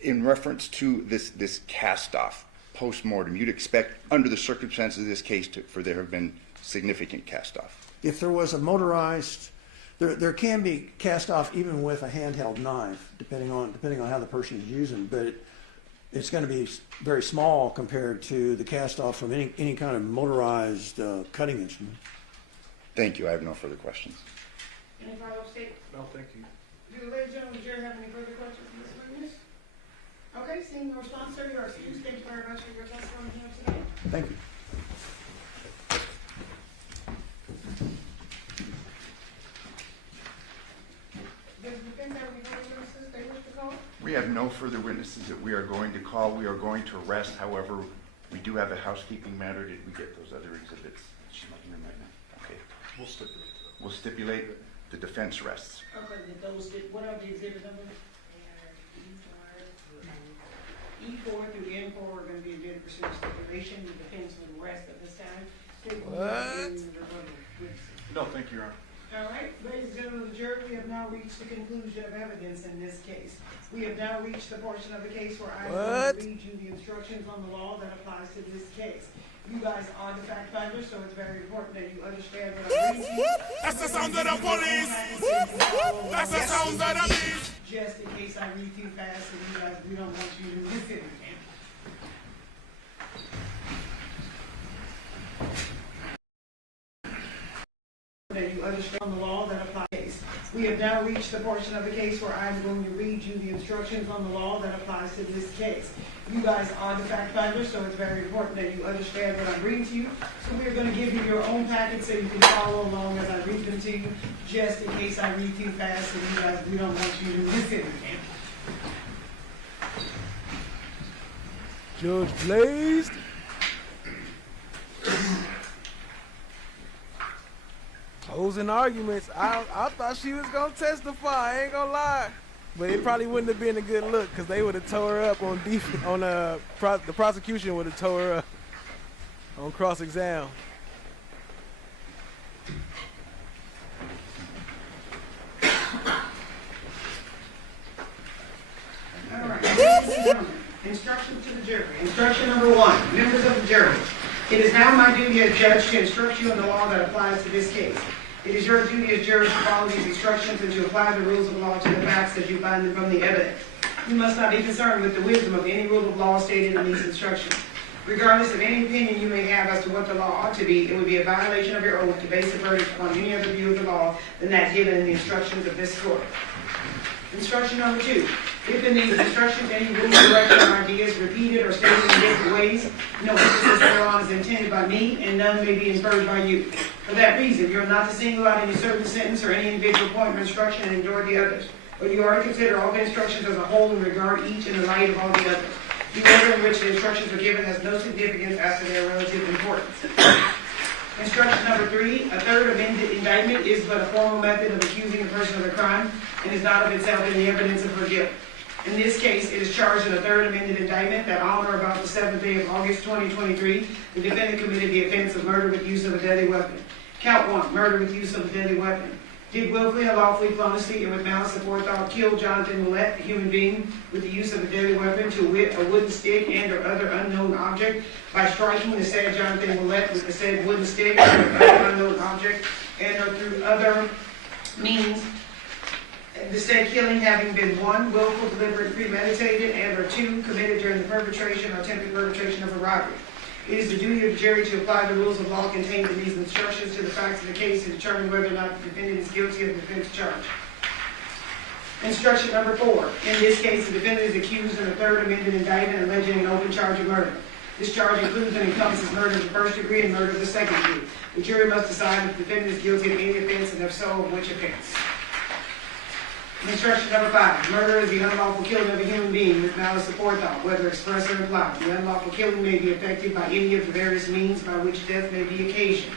in reference to this cast-off post-mortem, you'd expect, under the circumstances of this case, for there have been significant cast-off. If there was a motorized, there can be cast-off even with a handheld knife, depending on how the person is using, but it's going to be very small compared to the cast-off from any kind of motorized cutting instrument. Thank you. I have no further questions. Any follow-up statements? No, thank you. Do the ladies and gentlemen of the jury have any further questions for this witness? Okay, seeing no response, sir, you are excused. Thank you very much for your testimony here today. Thank you. Does the defense have any further witnesses they wish to call? We have no further witnesses that we are going to call. We are going to arrest. However, we do have a housekeeping matter. Did we get those other exhibits? She's looking them right now. Okay. We'll stipulate. We'll stipulate the defense rests. Okay, what are the exhibit numbers? E4 through N4 are going to be a dead pursuit stipulation. The defense will rest at this time. No, thank you, Your Honor. All right, ladies and gentlemen of the jury, we have now reached the conclusion of evidence in this case. We have now reached the portion of the case where I am going to read you the instructions on the law that applies to this case. You guys are the fact finders, so it's very important that you understand what I'm reading. That's the sound of the police. That's the sound of the police. Just in case I read too fast and you guys, we don't want you to listen. That you understand the law that applies. We have now reached the portion of the case where I'm going to read you the instructions on the law that applies to this case. You guys are the fact finders, so it's very important that you understand what I'm reading to you. So we are going to give you your own packet so you can follow along as I read them to you, just in case I read too fast and you guys, we don't want you to listen. Judge Blazed. Closing arguments. I thought she was gonna testify. I ain't gonna lie, but it probably wouldn't have been a good look because they would have tore her up on the prosecution would have tore her up on cross-exam. All right. Instruction to the jury. Instruction number 1. Members of the jury. It is now my duty as judge to instruct you on the law that applies to this case. It is your duty as jurors to follow these instructions and to apply the rules of law to the facts as you find them from the evidence. You must not be concerned with the wisdom of any rule of law stated in these instructions. Regardless of any opinion you may have as to what the law ought to be, it would be a violation of your oath to base a verdict upon any other view of the law than that given in the instructions of this court. Instruction number 2. If in these instructions any rule, direction, or idea is repeated or stated in different ways, no emphasis thereon is intended by me, and none may be inferred by you. For that reason, you are not to single out any certain sentence or any individual point of instruction and ignore the others, but you are to consider all the instructions as a whole and regard each in the light of all the others. The order in which the instructions are given has no significance as to their relative importance. Instruction number 3, a third amended indictment is but a formal method of accusing a person of a crime and is not of itself any evidence of her guilt. In this case, it is charged in a third amended indictment that on or about the 7th day of August 2023, the defendant committed the offense of murder with use of a deadly weapon. Count 1, murder with use of a deadly weapon. Did willfully, unlawfully, feloniously, and with malice aforethought kill Johnathan Willette, a human being, with the use of a deadly weapon, to wit, a wooden stick and or other unknown object, by striking the said Johnathan Willette with the said wooden stick or other unknown object, and or through other means, the said killing having been 1, willful, deliberate, premeditated, and or 2, committed during the perpetration or attempted perpetration of a robbery. It is the duty of the jury to apply the rules of law contained in these instructions to the facts of the case and determine whether or not the defendant is guilty of the offense charged. Instruction number 4. In this case, the defendant is accused in a third amended indictment alleging an open charge of murder. This charge includes and encompasses murder of the first degree and murder of the second degree. The jury must decide if the defendant is guilty of any offense, and if so, of which offense. Instruction number 5. Murder is the unlawful killing of a human being with malice of forethought, whether express or implied. The unlawful killing may be effected by any of the various means by which death may be occasioned.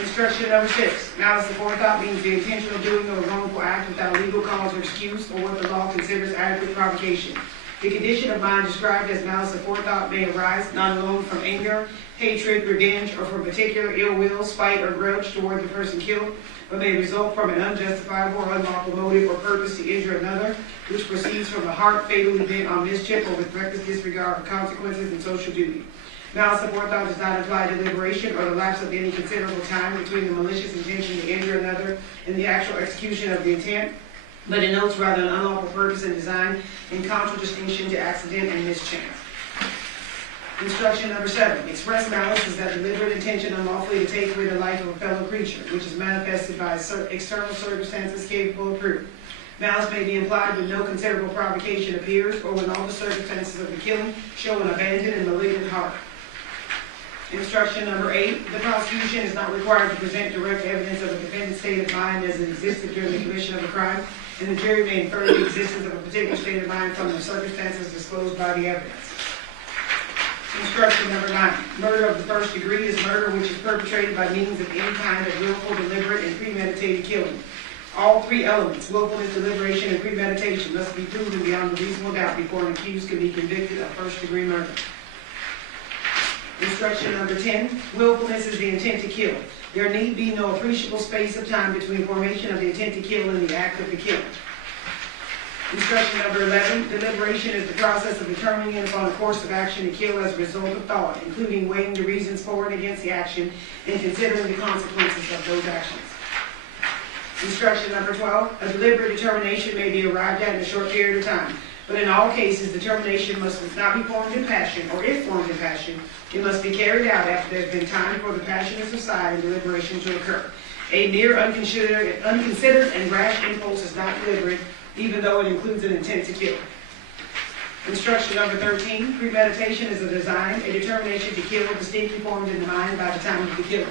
Instruction number 6. Malice of forethought means the intentional doing of a wrongful act without legal cause or excuse, or what the law considers adequate provocation. The condition of mind described as malice of forethought may arise not alone from anger, hatred, revenge, or from particular ill will, spite, or grudge toward the person killed, but may result from an unjustifiable or unlawful motive or purpose to injure another, which proceeds from a heart fatally bent on mischief or with reckless disregard for consequences and social duty. Malice of forethought does not imply deliberation or the lapse of any considerable time between the malicious intention to injure another and the actual execution of the intent, but denotes rather an unlawful purpose and design in contradistinction to accident and mischance. Instruction number 7. Express malice is that deliberate intention unlawfully to take away the life of a fellow creature, which is manifested by external circumstances capable of proof. Malice may be implied when no considerable provocation appears, or when all the circumstances of the killing show an abandoned and malignant heart. Instruction number 8. The prosecution is not required to present direct evidence of a defendant's state of mind as it existed during the commission of a crime, and the jury may infer the existence of a particular state of mind from the circumstances disclosed by the evidence. Instruction number 9. Murder of the first degree is murder which is perpetrated by means of any kind of willful, deliberate, and premeditated killing. All 3 elements, willfulness, deliberation, and premeditation, must be proven beyond a reasonable doubt before an accused can be convicted of first-degree murder. Instruction number 10. Willfulness is the intent to kill. There need be no appreciable space of time between formation of the intent to kill and the act of the killing. Instruction number 11. Deliberation is the process of determining upon a course of action to kill as a result of thought, including weighing the reasons for and against the action and considering the consequences of those actions. Instruction number 12. A deliberate determination may be arrived at in a short period of time, but in all cases, determination must not be formed in passion, or if formed in passion, it must be carried out after there has been time for the passion to subside and deliberation to occur. A mere unconsidered and rash impulse is not deliberate, even though it includes an intent to kill. Instruction number 13. Premeditation is a design, a determination to kill distinctly formed in the mind by the time of the killing.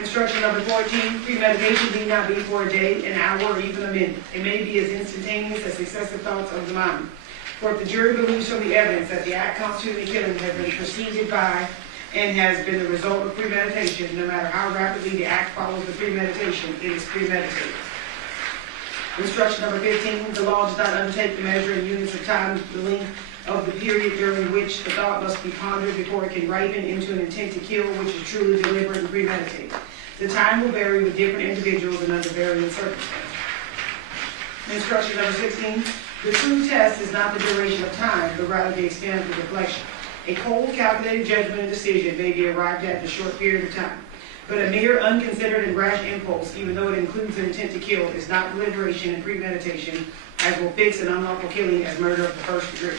Instruction number 14. Premeditation need not be for a day, an hour, or even a minute. It may be as instantaneous as successive thoughts of the mind. For if the jury believes from the evidence that the act constituting the killing has been preceded by and has been the result of premeditation, no matter how rapidly the act follows the premeditation, it is premeditated. Instruction number 15. The law does not undertake to measure in units of time the length of the period during which the thought must be pondered before it can ripen into an intent to kill, which is truly deliberate and premeditated. The time will vary with different individuals and under varying circumstances. Instruction number 16. The true test is not the duration of time, but rather the extent of the reflection. A cold, calculated judgment and decision may be arrived at in a short period of time, but a mere unconsidered and rash impulse, even though it includes an intent to kill, is not deliberation and premeditation, as will fix an unlawful killing as murder of the first degree.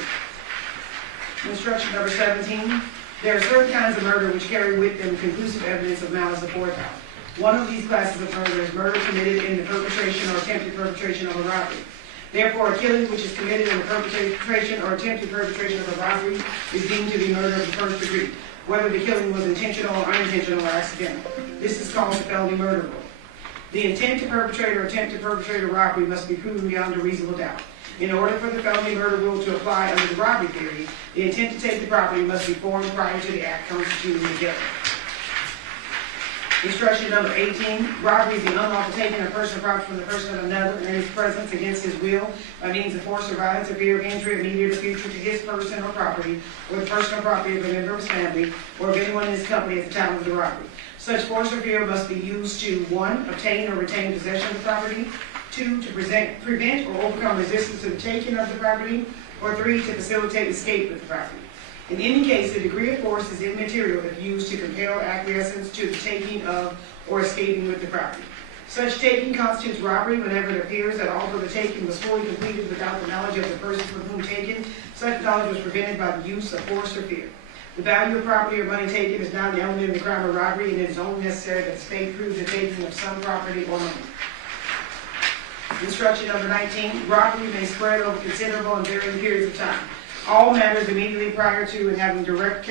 Instruction number 17. There are certain kinds of murder which carry with them conclusive evidence of malice of forethought. One of these classes of murder is murder committed in the perpetration or attempted perpetration of a robbery. Therefore, a killing which is committed in the perpetration or attempted perpetration of a robbery is deemed to be murder of the first degree, whether the killing was intentional or unintentional or accidental. This is called the felony murder rule. The intent to perpetrate or attempt to perpetrate a robbery must be proven beyond a reasonable doubt. In order for the felony murder rule to apply under the robbery theory, the intent to take the property must be formed prior to the act constituting the killing. Instruction number 18. Robbery is the unlawful taking of personal property from the person of another in his presence against his will by means of force or violence or fear of injury immediate or future to his person or property, or the personal property of a member of his family, or of anyone in his company at the time of the robbery. Such force or fear must be used to 1. Obtain or retain possession of the property, 2. To prevent or overcome resistance to the taking of the property, or 3. To facilitate escape with the property. In any case, the degree of force is immaterial if used to compel acquiescence to the taking of or escaping with the property. Such taking constitutes robbery whenever it appears that although the taking was fully completed without the knowledge of the person from whom taken, such knowledge was prevented by the use of force or fear. The value of property or money taken is not an element in the crime of robbery, and it is only necessary that the state proves the taking of some property or money. Instruction number 19, robbery may spread over considerable and varying periods of time. All matters immediately prior to and having direct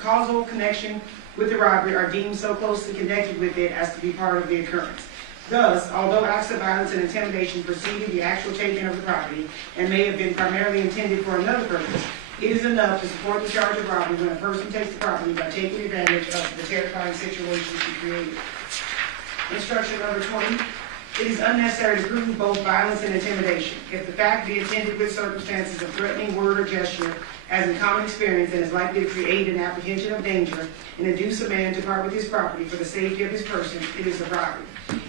causal connection with the robbery are deemed so closely connected with it as to be part of the occurrence. Thus, although acts of violence and intimidation preceded the actual taking of the property and may have been primarily intended for another purpose, it is enough to support the charge of robbery when a person takes the property by taking advantage of the terrifying situation she created. Instruction number 20. It is unnecessary to prove both violence and intimidation. If the fact be attended with circumstances of threatening word or gesture, as in common experience, and is likely to create an apprehension of danger and induce a man to part with his property for the safety of his person, it is a robbery.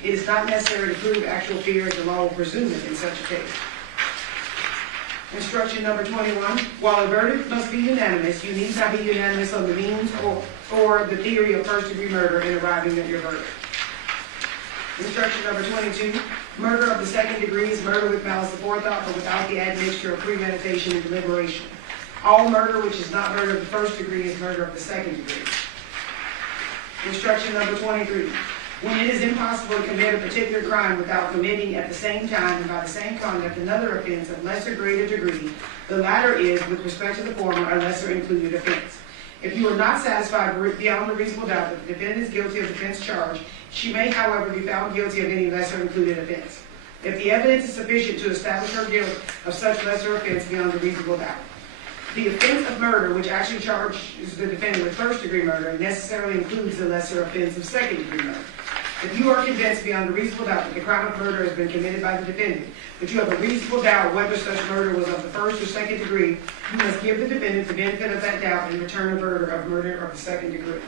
It is not necessary to prove actual fear as the law will presume it in such a case. Instruction number 21. While a verdict must be unanimous, you need not be unanimous on the means or the theory of first-degree murder in arriving at your verdict. Instruction number 22. Murder of the second degree is murder with malice aforethought, but without the admixture of premeditation and deliberation. All murder which is not murder of the first degree is murder of the second degree. Instruction number 23. When it is impossible to commit a particular crime without committing at the same time and by the same conduct another offense of lesser grade or degree, the latter is, with respect to the former, a lesser included offense. If you are not satisfied beyond a reasonable doubt that the defendant is guilty of the offense charged, she may, however, be found guilty of any lesser included offense, if the evidence is sufficient to establish her guilt of such lesser offense beyond a reasonable doubt. The offense of murder, which actually charges the defendant with first-degree murder, necessarily includes the lesser offense of second-degree murder. If you are convinced beyond a reasonable doubt that the crime of murder has been committed by the defendant, but you have a reasonable doubt whether such murder was of the first or second degree, you must give the defendant the benefit of that doubt and return a verdict of murder of the second degree.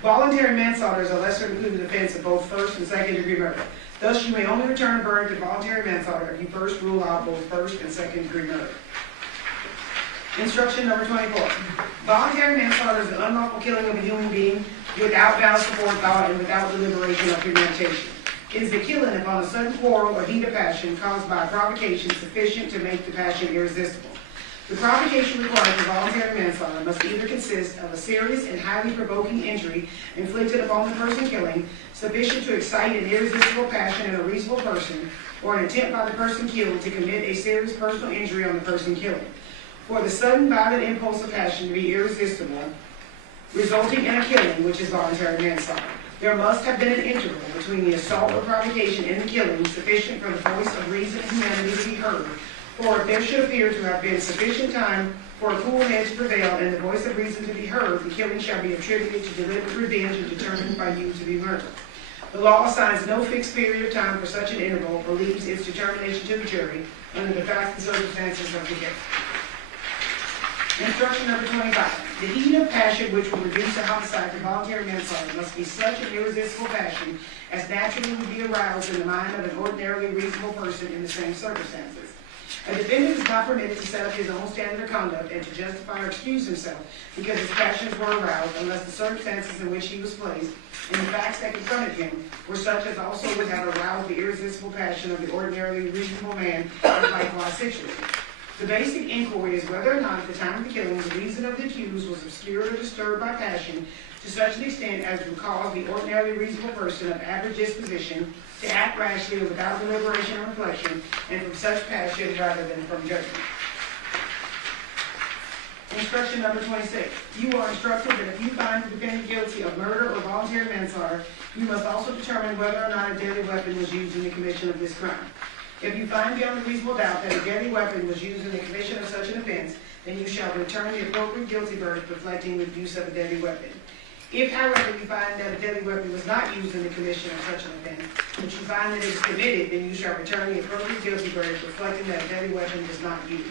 Voluntary manslaughter is a lesser included offense of both first and second degree murder. Thus, you may only return a verdict of voluntary manslaughter if you first rule out both first and second degree murder. Instruction number 24. Voluntary manslaughter is the unlawful killing of a human being without malice aforethought and without deliberation or premeditation. It is the killing upon a sudden quarrel or heat of passion caused by a provocation sufficient to make the passion irresistible. The provocation required for voluntary manslaughter must either consist of a serious and highly provoking injury inflicted upon the person killing, sufficient to excite an irresistible passion in a reasonable person, or an attempt by the person killed to commit a serious personal injury on the person killed. For the sudden violent impulse of passion to be irresistible, resulting in a killing, which is voluntary manslaughter, there must have been an interval between the assault or provocation and the killing sufficient for the voice of reason and humanity to be heard, for if there should appear to have been sufficient time for a cool head to prevail and the voice of reason to be heard, the killing shall be attributed to deliberate revenge and determined by you to be murder. The law assigns no fixed period of time for such an interval, but leaves its determination to the jury under the facts and circumstances of the case. Instruction number 25. The heat of passion which will reduce a homicide to voluntary manslaughter must be such an irresistible passion as naturally would be aroused in the mind of an ordinarily reasonable person in the same circumstances. A defendant is not permitted to set up his own standard of conduct and to justify or excuse himself because his passions were aroused unless the circumstances in which he was placed and the facts that confronted him were such as also would have aroused the irresistible passion of the ordinarily reasonable man in likewise situated. The basic inquiry is whether or not at the time of the killing the reason of the accused was obscured or disturbed by passion to such an extent as would cause the ordinarily reasonable person of average disposition to act rashly or without deliberation or reflection, and from such passion rather than from judgment. Instruction number 26. You are instructed that if you find the defendant guilty of murder or voluntary manslaughter, you must also determine whether or not a deadly weapon was used in the commission of this crime. If you find beyond a reasonable doubt that a deadly weapon was used in the commission of such an offense, then you shall return the appropriate guilty verdict reflecting the use of a deadly weapon. If, however, you find that a deadly weapon was not used in the commission of such an offense, but you find that it was committed, then you shall return the appropriate guilty verdict reflecting that a deadly weapon was not used.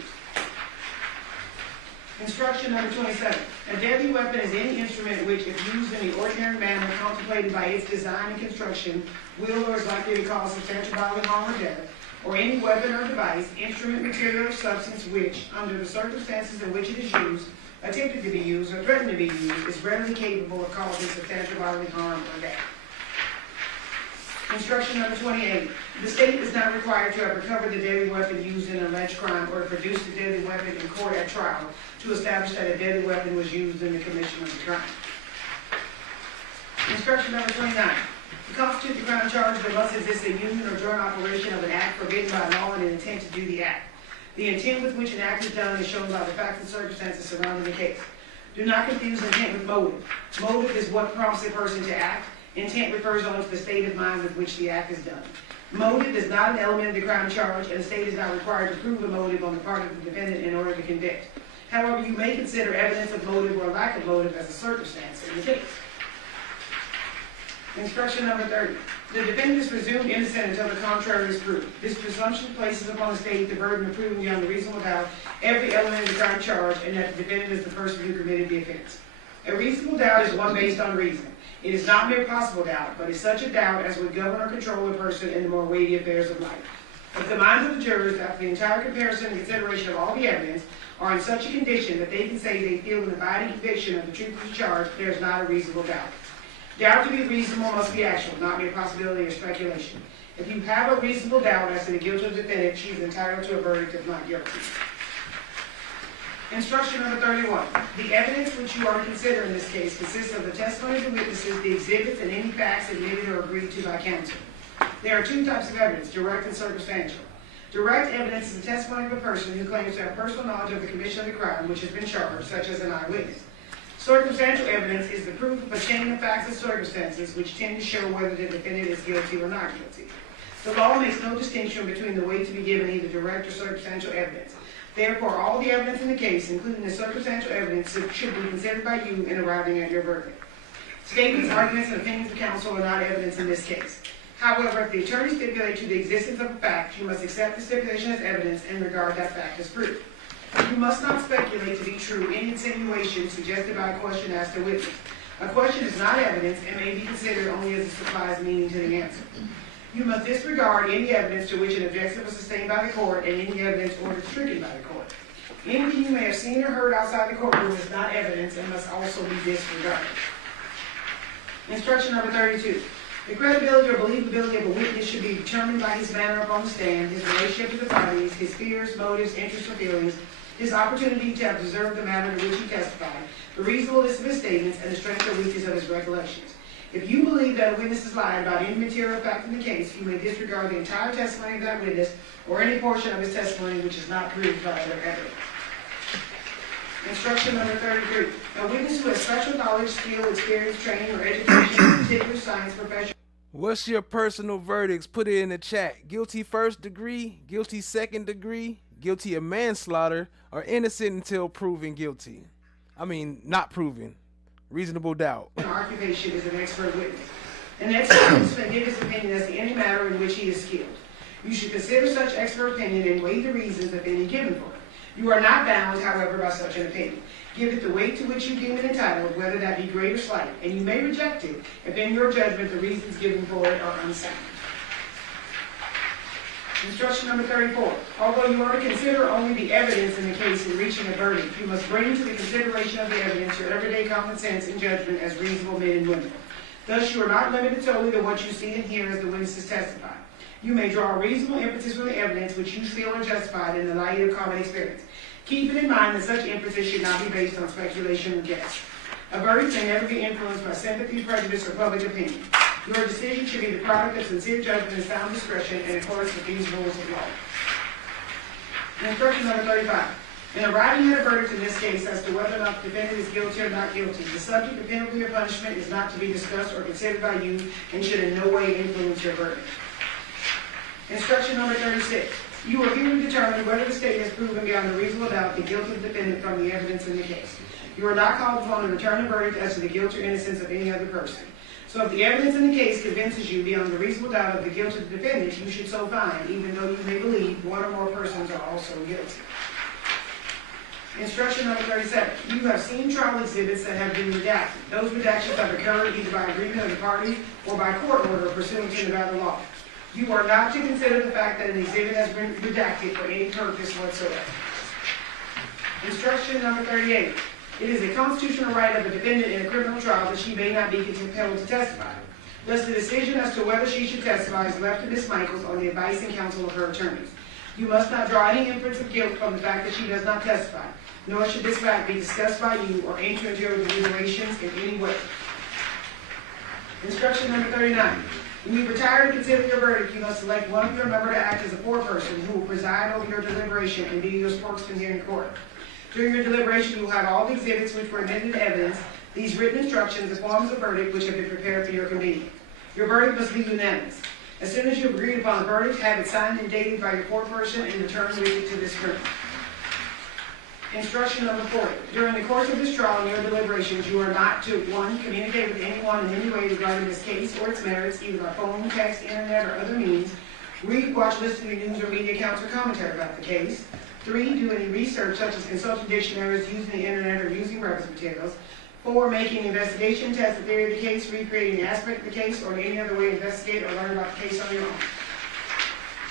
Instruction number 27. A deadly weapon is any instrument which, if used in the ordinary manner contemplated by its design and construction, will or is likely to cause substantial bodily harm or death, or any weapon or device, instrument, material, or substance which, under the circumstances in which it is used, attempted to be used, or threatened to be used, is readily capable of causing substantial bodily harm or death. Instruction number 28. The state is not required to have recovered the deadly weapon used in an alleged crime or to produce the deadly weapon in court at trial to establish that a deadly weapon was used in the commission of the crime. Instruction number 29. To constitute the crime charge, there must exist a union or joint operation of an act forbidden by law and an intent to do the act. The intent with which an act is done is shown by the facts and circumstances surrounding the case. Do not confuse intent with motive. Motive is what prompts a person to act. Intent refers only to the state of mind with which the act is done. Motive is not an element of the crime charge, and the state is not required to prove a motive on the part of the defendant in order to convict. However, you may consider evidence of motive or lack of motive as a circumstance in the case. Instruction number 30. The defendant is presumed innocent until the contrary is proved. This presumption places upon the state the burden of proving beyond a reasonable doubt every element of the crime charge and that the defendant is the person who committed the offense. A reasonable doubt is one based on reason. It is not mere possible doubt, but is such a doubt as would govern or control a person in the more weighty affairs of life. If the minds of the jurors, after the entire comparison and consideration of all the evidence, are in such a condition that they can say they feel an abiding conviction of the truth of the charge, there is not a reasonable doubt. Doubt to be reasonable must be actual, not mere possibility or speculation. If you have a reasonable doubt as to the guilt of the defendant, she is entitled to a verdict of not guilty. Instruction number 31. The evidence which you are to consider in this case consists of the testimony of the witnesses, the exhibits, and any facts admitted or agreed to by counsel. There are two types of evidence, direct and circumstantial. Direct evidence is the testimony of a person who claims to have personal knowledge of the commission of the crime which has been charged, such as an eyewitness. Circumstantial evidence is the proof of a chain of facts and circumstances which tend to show whether the defendant is guilty or not guilty. The law makes no distinction between the weight to be given either direct or circumstantial evidence. Therefore, all the evidence in the case, including the circumstantial evidence, should be considered by you in arriving at your verdict. Statements, arguments, and opinions of counsel are not evidence in this case. However, if the attorney stipulates to the existence of a fact, you must accept the stipulation as evidence and regard that fact as proof. You must not speculate to be true any insinuation suggested by a question asked a witness. A question is not evidence and may be considered only as it supplies meaning to the answer. You must disregard any evidence to which an objection was sustained by the court and any evidence ordered stricken by the court. Anything you may have seen or heard outside the courtroom is not evidence and must also be disregarded. Instruction number 32. The credibility or believability of a witness should be determined by his manner upon the stand, his relationship to the parties, his fears, motives, interests, or feelings, his opportunity to have observed the matter in which he testified, the reasonableness of his statements, and the strength or weakness of his recollections. If you believe that a witness is lying about any material fact in the case, you may disregard the entire testimony of that witness or any portion of his testimony which is not proved by other evidence. Instruction number 33. A witness who has special knowledge, skill, experience, training, or education in a particular science profession. What's your personal verdicts? Put it in the chat. Guilty first degree, guilty second degree, guilty of manslaughter, or innocent until proven guilty. I mean, not proven. Reasonable doubt. An occupation is an expert witness. An expert witness may give his opinion as to any matter in which he is skilled. You should consider such expert opinion and weigh the reasons, if any, given for it. You are not bound, however, by such an opinion. Give it the weight to which you deem it entitled, whether that be great or slight, and you may reject it if in your judgment the reasons given for it are unsound. Instruction number 34. Although you are to consider only the evidence in the case in reaching a verdict, you must bring to the consideration of the evidence your everyday common sense and judgment as reasonable men and women. Thus, you are not limited solely to what you see and hear as the witnesses testify. You may draw a reasonable inferences from the evidence which you feel are justified in the light of common experience. Keep it in mind that such inferences should not be based on speculation or guess. A verdict may never be influenced by sympathy, prejudice, or public opinion. Your decision should be the product of sincere judgment and sound discretion in accordance with these rules of law. Instruction number 35. In arriving at a verdict in this case as to whether or not the defendant is guilty or not guilty, the subject of penalty or punishment is not to be discussed or considered by you and should in no way influence your verdict. Instruction number 36. You are here to determine whether the state has proven beyond a reasonable doubt the guilt of the defendant from the evidence in the case. You are not called upon to return a verdict as to the guilt or innocence of any other person. So if the evidence in the case convinces you beyond a reasonable doubt of the guilt of the defendant, you should so find, even though you may believe one or more persons are also guilty. Instruction number 37. You have seen trial exhibits that have been redacted. Those redactions have occurred either by agreement of the parties or by court order pursuant to Nevada law. You are not to consider the fact that an exhibit has been redacted for any purpose whatsoever. Instruction number 38. It is a constitutional right of a defendant in a criminal trial that she may not be compelled to testify. Thus, the decision as to whether she should testify is left to Ms. Michaels on the advice and counsel of her attorneys. You must not draw any inference of guilt from the fact that she does not testify, nor should this fact be discussed by you or enter into your deliberations in any way. Instruction number 39. When you retire to consider your verdict, you must select one of your member to act as a foreperson who will preside over your deliberation and be your spokesman here in court. During your deliberation, you will have all the exhibits which were admitted evidence, these written instructions, the forms of verdict which have been prepared for your convenience. Your verdict must be unanimous. As soon as you have agreed upon the verdict, have it signed and dated by your foreperson and return with it to this room. Instruction number 40. During the course of this trial and your deliberations, you are not to, 1, communicate with anyone in any way regarding this case or its merits, either by phone, text, internet, or other means. Read, watch, listen to news or media accounts or commentary about the case. 3, do any research such as consulting dictionaries, using the internet, or using reference materials. 4, making an investigation, test the theory of the case, recreating an aspect of the case, or in any other way investigate or learn about the case on your own.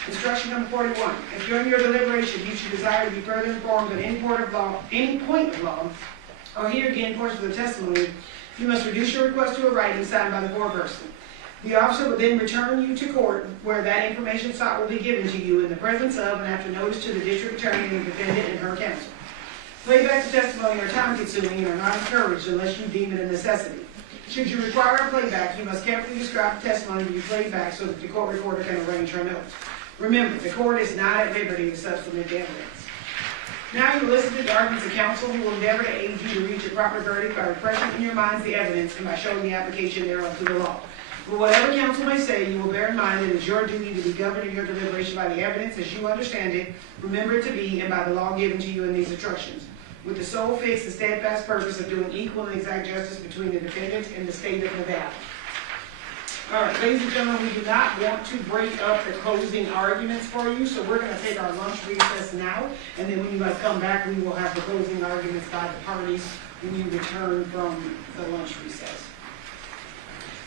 Instruction number 41. If during your deliberation you should desire to be further informed on any point of law, or hear again portions of the testimony, you must reduce your request to a writing signed by the foreperson. The officer will then return you to court where that information sought will be given to you in the presence of and after notice to the district attorney and the defendant and her counsel. Playbacks of testimony are time-consuming and are not encouraged unless you deem it a necessity. Should you require a playback, you must carefully describe the testimony to be played back so that the court reporter can arrange her notes. Remember, the court is not at liberty to substitute the evidence. Now you will listen to the arguments of counsel who will endeavor to aid you to reach a proper verdict by refreshing in your minds the evidence and by showing the application thereof to the law. But whatever counsel may say, you will bear in mind that it is your duty to be governed in your deliberation by the evidence as you understand it, remember it to be, and by the law given to you in these instructions, with the sole fixed and steadfast purpose of doing equal and exact justice between the defendant and the state of Nevada. All right, ladies and gentlemen, we do not want to break up the closing arguments for you, so we're going to take our lunch recess now, and then when you guys come back, we will have the closing arguments by the parties when you return from the lunch recess.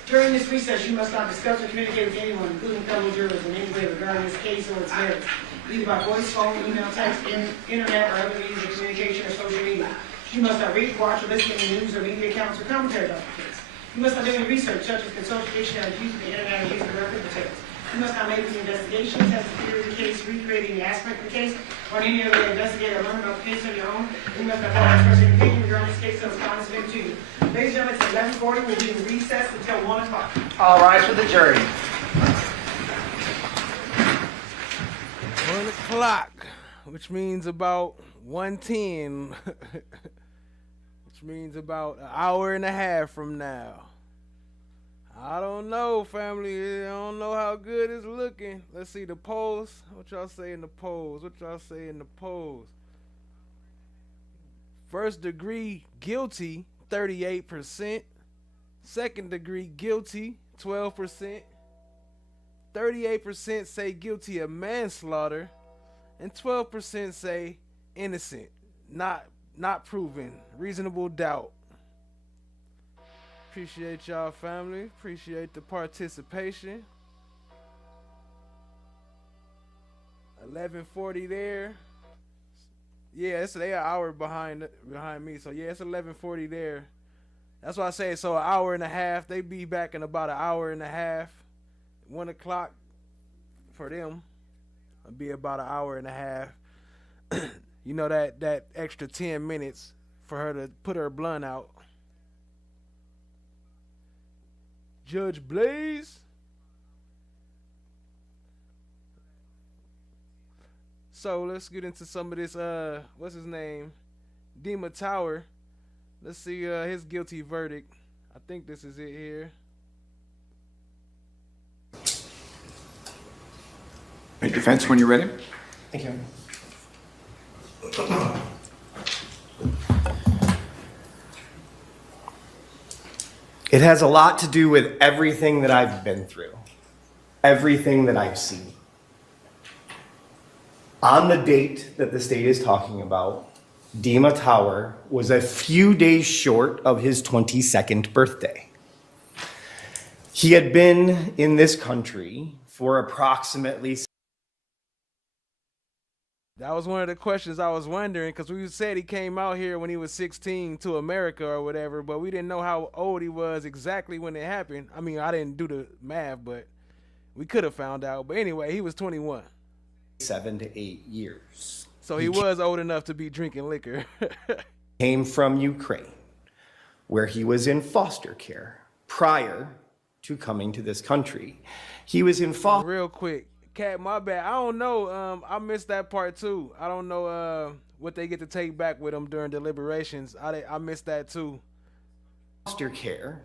During this recess, you must not discuss or communicate with anyone, including fellow jurors, in any way regarding this case or its merits, either by voice, phone, email, text, internet, or other means of communication or social media. You must not read, watch, or listen to news or media accounts or commentary about the case. You must not do any research, such as consulting dictionaries, using the internet, or using reference materials. You must not make any investigation, test the theory of the case, recreating the aspect of the case, or in any other way investigate or learn about the case on your own. You must not express any opinion regarding this case unless it's given to you. Ladies and gentlemen, it's 11:40. We'll be in recess until 1 o'clock. All rise for the jury. 1 o'clock, which means about 1:10, which means about an hour and a half from now. I don't know, family. I don't know how good it's looking. Let's see the polls. What y'all say in the polls? What y'all say in the polls? First degree guilty, 38%. Second degree guilty, 12%. 38% say guilty of manslaughter, and 12% say innocent, not proven, reasonable doubt. Appreciate y'all, family. Appreciate the participation. 11:40 there. Yeah, they an hour behind me, so yeah, it's 11:40 there. That's why I say so. An hour and a half. They be back in about an hour and a half. 1 o'clock for them. It'll be about an hour and a half. You know that extra 10 minutes for her to put her blunt out. Judge Blaze. So let's get into some of this. What's his name? Dima Tower. Let's see his guilty verdict. I think this is it here. Make defense when you're ready. Thank you. It has a lot to do with everything that I've been through, everything that I've seen. On the date that the state is talking about, Dima Tower was a few days short of his 22nd birthday. He had been in this country for approximately... That was one of the questions I was wondering, because we said he came out here when he was 16 to America or whatever, but we didn't know how old he was exactly when it happened. I mean, I didn't do the math, but we could have found out. But anyway, he was 21. 7 to 8 years. So he was old enough to be drinking liquor. Came from Ukraine, where he was in foster care prior to coming to this country. He was in foster. Real quick, Cat, my bad. I don't know. I missed that part too. I don't know what they get to take back with them during deliberations. I missed that too. Foster care,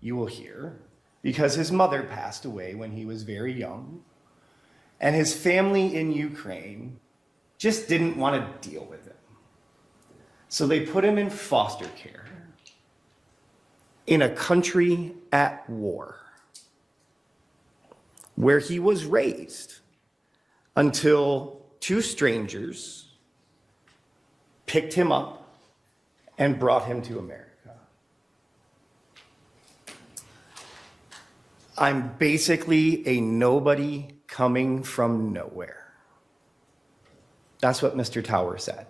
you will hear, because his mother passed away when he was very young, and his family in Ukraine just didn't want to deal with him. So they put him in foster care in a country at war, where he was raised until two strangers picked him up and brought him to America. I'm basically a nobody coming from nowhere. That's what Mr. Tower said.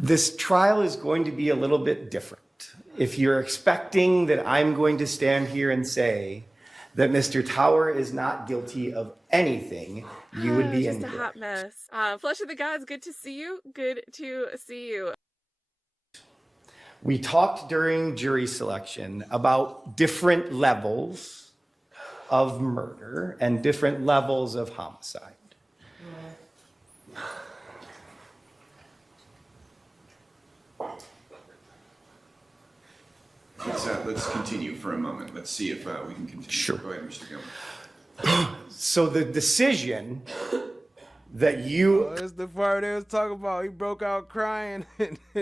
This trial is going to be a little bit different. If you're expecting that I'm going to stand here and say that Mr. Tower is not guilty of anything, you would be just incorrect. a hot mess. Flesh of the Gods, good to see you. Good to see you. We talked during jury selection about different levels of murder and different levels of homicide. Let's continue for a moment. Let's see if we can continue. Sure. Go ahead, Mr. Gilman. So the decision that you... Oh, that's the part they was talking about. He broke out crying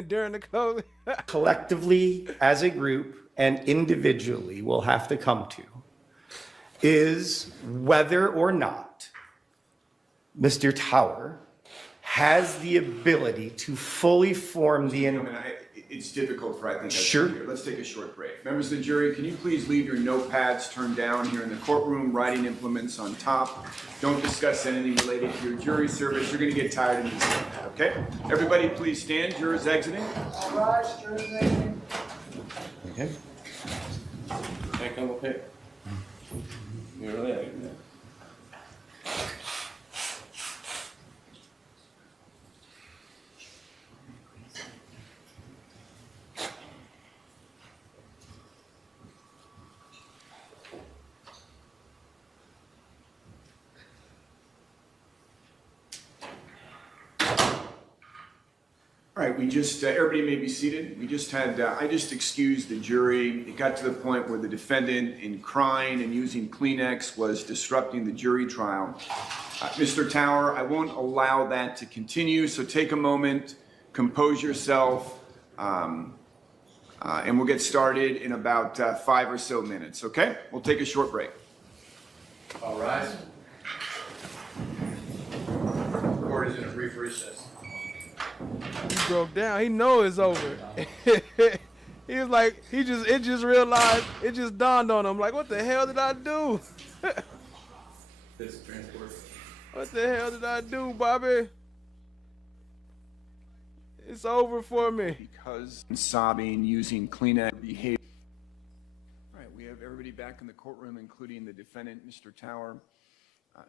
during the closing. collectively, as a group, and individually will have to come to is whether or not Mr. Tower has the ability to fully form the... It's difficult for, I think, us Sure. here. Let's take a short break. Members of the jury, can you please leave your notepads turned down here in the courtroom, writing implements on top. Don't discuss anything related to your jury service. You're going to get tired of this, okay? Everybody please stand. Jurors exiting. All rise, jurors exiting. Okay. Can't come up here. You're right. All right, we just, everybody may be seated. We just had, I just excused the jury. It got to the point where the defendant, in crying and using Kleenex, was disrupting the jury trial. Mr. Tower, I won't allow that to continue, so take a moment, compose yourself, and we'll get started in about 5 or so minutes, okay? We'll take a short break. All rise. Court is in a brief recess. He broke down. He know it's over. He was like, it just realized, it just dawned on him, like, what the hell did I do? What the hell did I do, Bobby? It's over for me. Because sobbing, using Kleenex behavior. All right, we have everybody back in the courtroom, including the defendant, Mr. Tower.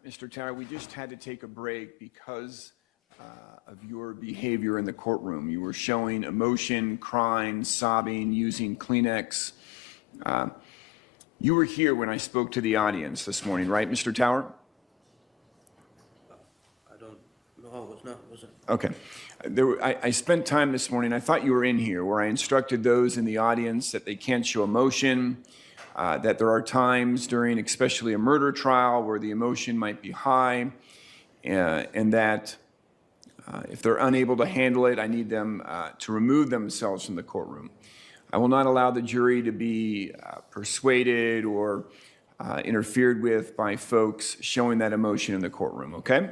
Mr. Tower, we just had to take a break because of your behavior in the courtroom. You were showing emotion, crying, sobbing, using Kleenex. You were here when I spoke to the audience this morning, right, Mr. Tower? No, I was not, was it? Okay. I spent time this morning, I thought you were in here, where I instructed those in the audience that they can't show emotion, that there are times during especially a murder trial where the emotion might be high, and that if they're unable to handle it, I need them to remove themselves from the courtroom. I will not allow the jury to be persuaded or interfered with by folks showing that emotion in the courtroom, okay?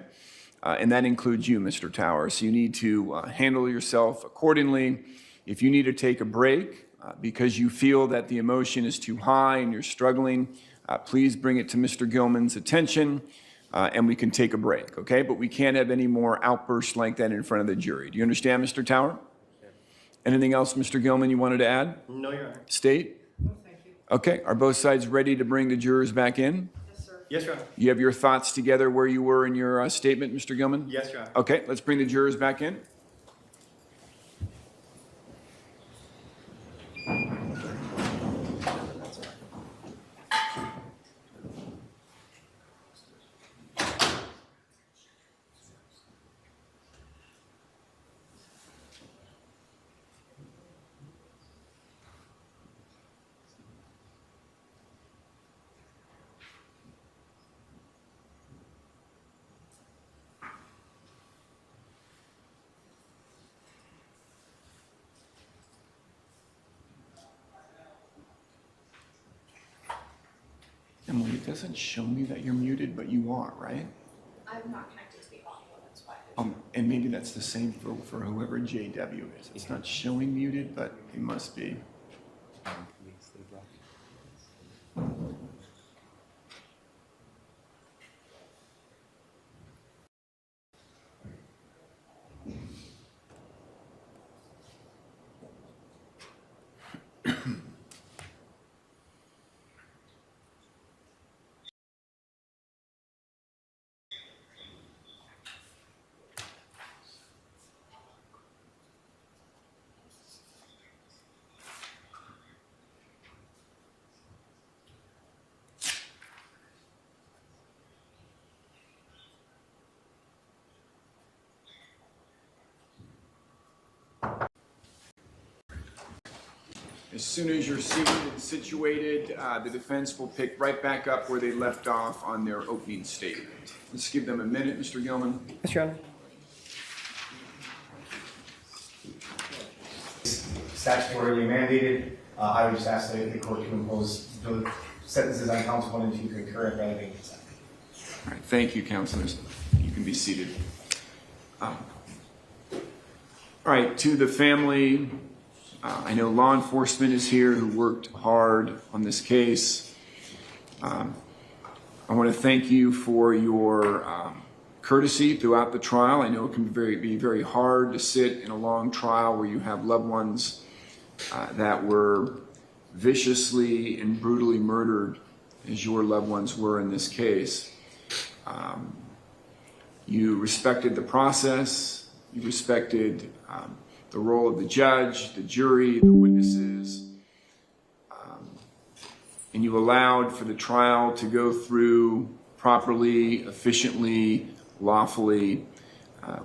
And that includes you, Mr. Tower. So you need to handle yourself accordingly. If you need to take a break because you feel that the emotion is too high and you're struggling, please bring it to Mr. Gilman's attention. And we can take a break, okay? But we can't have any more outbursts like that in front of the jury. Do you understand, Mr. Tower? Yeah. Anything else, Mr. Gilman, you wanted to add? No, Your Honor. State? No, thank you. Okay, are both sides ready to bring the jurors back in? Yes, sir. Yes, Your Honor. You have your thoughts together where you were in your statement, Mr. Gilman? Yes, Your Honor. Okay, let's bring the jurors back in. Emily, it doesn't show me that you're muted, but you are, right? I'm not connected to the audio, that's why. And maybe that's the same for whoever JW is. It's not showing muted, but it must be. As soon as you're seated and situated, the defense will pick right back up where they left off on their opening statement. Let's give them a minute, Mr. Gilman. Yes, Your Honor. Statutorily mandated. I would just ask that the court to impose the sentences on counts 1 and 2 concurrent rather than consecutive. All right, thank you, counselors. You can be seated. All right, to the family, I know law enforcement is here who worked hard on this case. I want to thank you for your courtesy throughout the trial. I know it can be very hard to sit in a long trial where you have loved ones that were viciously and brutally murdered, as your loved ones were in this case. You respected the process. You respected the role of the judge, the jury, the witnesses, and you allowed for the trial to go through properly, efficiently, lawfully,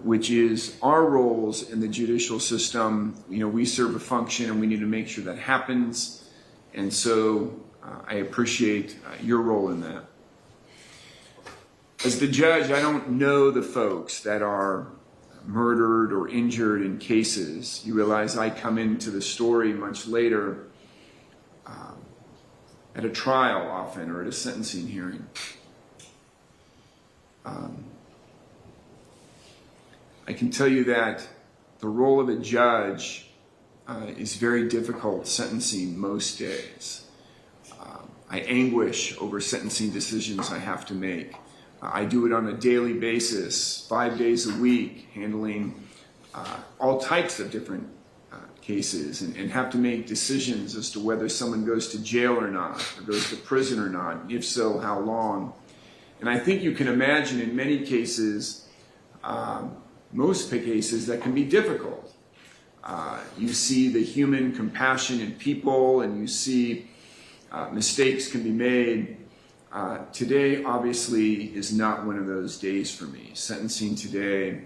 which is our roles in the judicial system. You know, we serve a function and we need to make sure that happens. And so I appreciate your role in that. As the judge, I don't know the folks that are murdered or injured in cases. You realize I come into the story much later at a trial often or at a sentencing hearing. I can tell you that the role of a judge is very difficult sentencing most days. I anguish over sentencing decisions I have to make. I do it on a daily basis, 5 days a week, handling all types of different cases and have to make decisions as to whether someone goes to jail or not, or goes to prison or not, and if so, how long. And I think you can imagine in many cases, most cases, that can be difficult. You see the human compassion in people, and you see mistakes can be made. Today, obviously, is not one of those days for me. Sentencing today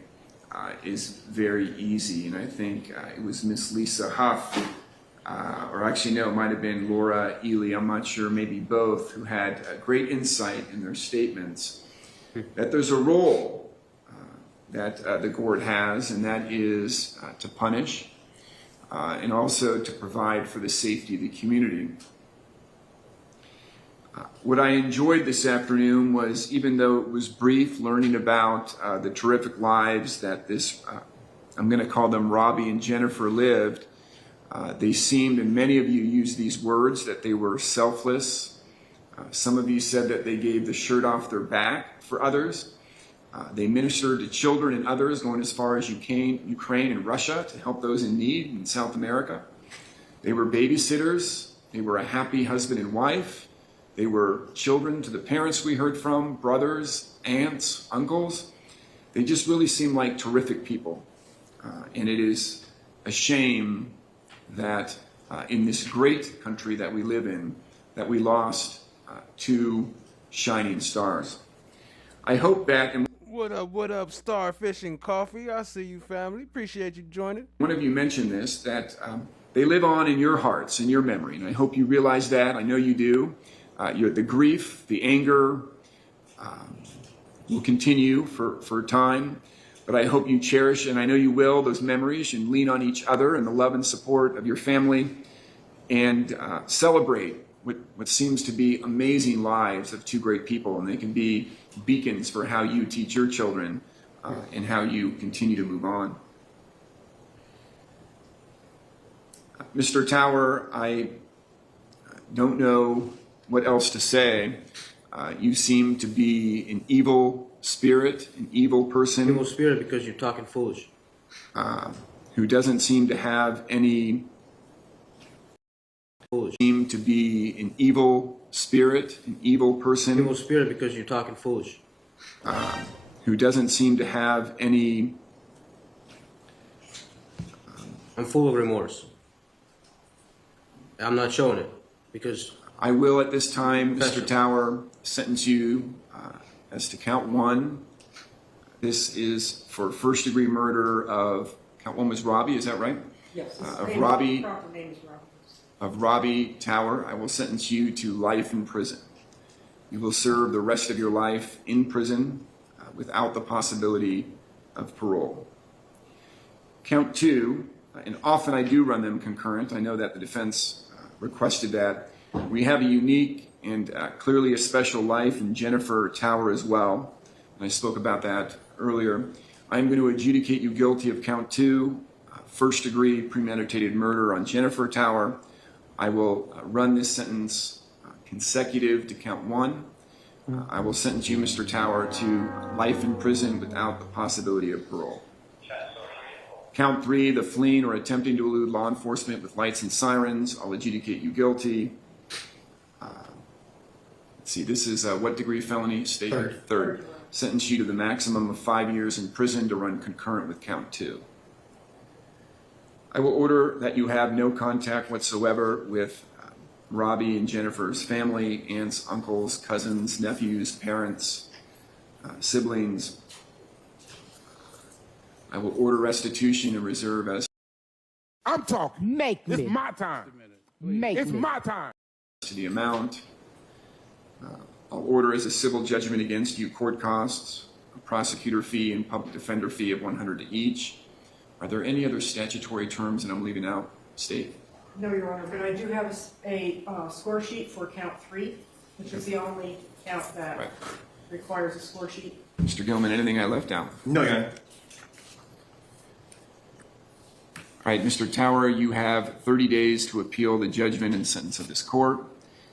is very easy, and I think it was Miss Lisa Huff, or actually, no, it might have been Laura Ely, I'm not sure, maybe both, who had great insight in their statements, that there's a role that the court has, and that is to punish and also to provide for the safety of the community. What I enjoyed this afternoon was, even though it was brief, learning about the terrific lives that this, I'm going to call them Robbie and Jennifer, lived. They seemed, and many of you used these words, that they were selfless. Some of you said that they gave the shirt off their back for others. They ministered to children and others, going as far as Ukraine and Russia to help those in need in South America. They were babysitters. They were a happy husband and wife. They were children to the parents we heard from, brothers, aunts, uncles. They just really seemed like terrific people. And it is a shame that in this great country that we live in, that we lost two shining stars. I hope that... What up, Starfish and Coffee? I see you, family. Appreciate you joining. One of you mentioned this, that they live on in your hearts, in your memory, and I hope you realize that. I know you do. The grief, the anger will continue for time, but I hope you cherish, and I know you will, those memories, and lean on each other and the love and support of your family, and celebrate what seems to be amazing lives of two great people, and they can be beacons for how you teach your children and how you continue to move on. Mr. Tower, I don't know what else to say. You seem to be an evil spirit, an evil person. Evil spirit because you're talking foolish. Who doesn't seem to have any... Foolish. Seem to be an evil spirit, an evil person. Evil spirit because you're talking foolish. Who doesn't seem to have any... I'm full of remorse. I'm not showing it because... I will at this time, Mr. Tower, sentence you as to count 1. This is for first-degree murder of... Count 1 was Robbie, is that right? Yes. Of Robbie... Proper name is Robbie. Of Robbie Tower. I will sentence you to life in prison. You will serve the rest of your life in prison without the possibility of parole. Count 2, and often I do run them concurrent. I know that the defense requested that. We have a unique and clearly a special life in Jennifer Tower as well. And I spoke about that earlier. I'm going to adjudicate you guilty of count 2, first-degree premeditated murder on Jennifer Tower. I will run this sentence consecutive to count 1. I will sentence you, Mr. Tower, to life in prison without the possibility of parole. Count 3, the fleeing or attempting to elude law enforcement with lights and sirens. I'll adjudicate you guilty. Let's see, this is what degree felony? State third. Sentence you to the maximum of 5 years in prison to run concurrent with count 2. I will order that you have no contact whatsoever with Robbie and Jennifer's family, aunts, uncles, cousins, nephews, parents, siblings. I will order restitution and reserve as... I'm talking. Make me. It's my time. Make It's me. my time. to the amount. I'll order as a civil judgment against you court costs, a prosecutor fee and public defender fee of $100 to each. Are there any other statutory terms that I'm leaving out, State? No, Your Honor, but I do have a score sheet for count 3, which is the only count that requires a score sheet. Mr. Gilman, anything I left out? No, Your Honor. All right, Mr. Tower, you have 30 days to appeal the judgment and sentence of this court.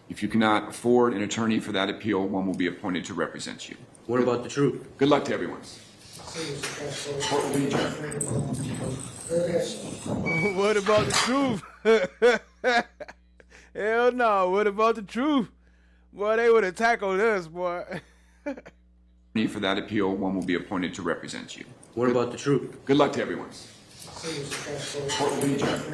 If you cannot afford an attorney for that appeal, one will be appointed to represent you. What about the truth? Good luck to everyone. Court will be adjourned. What about the truth? Hell no. What about the truth? Boy, they would have tackled us, boy. For that appeal, one will be appointed to represent you. What about the truth? Good luck to everyone. Court will be adjourned.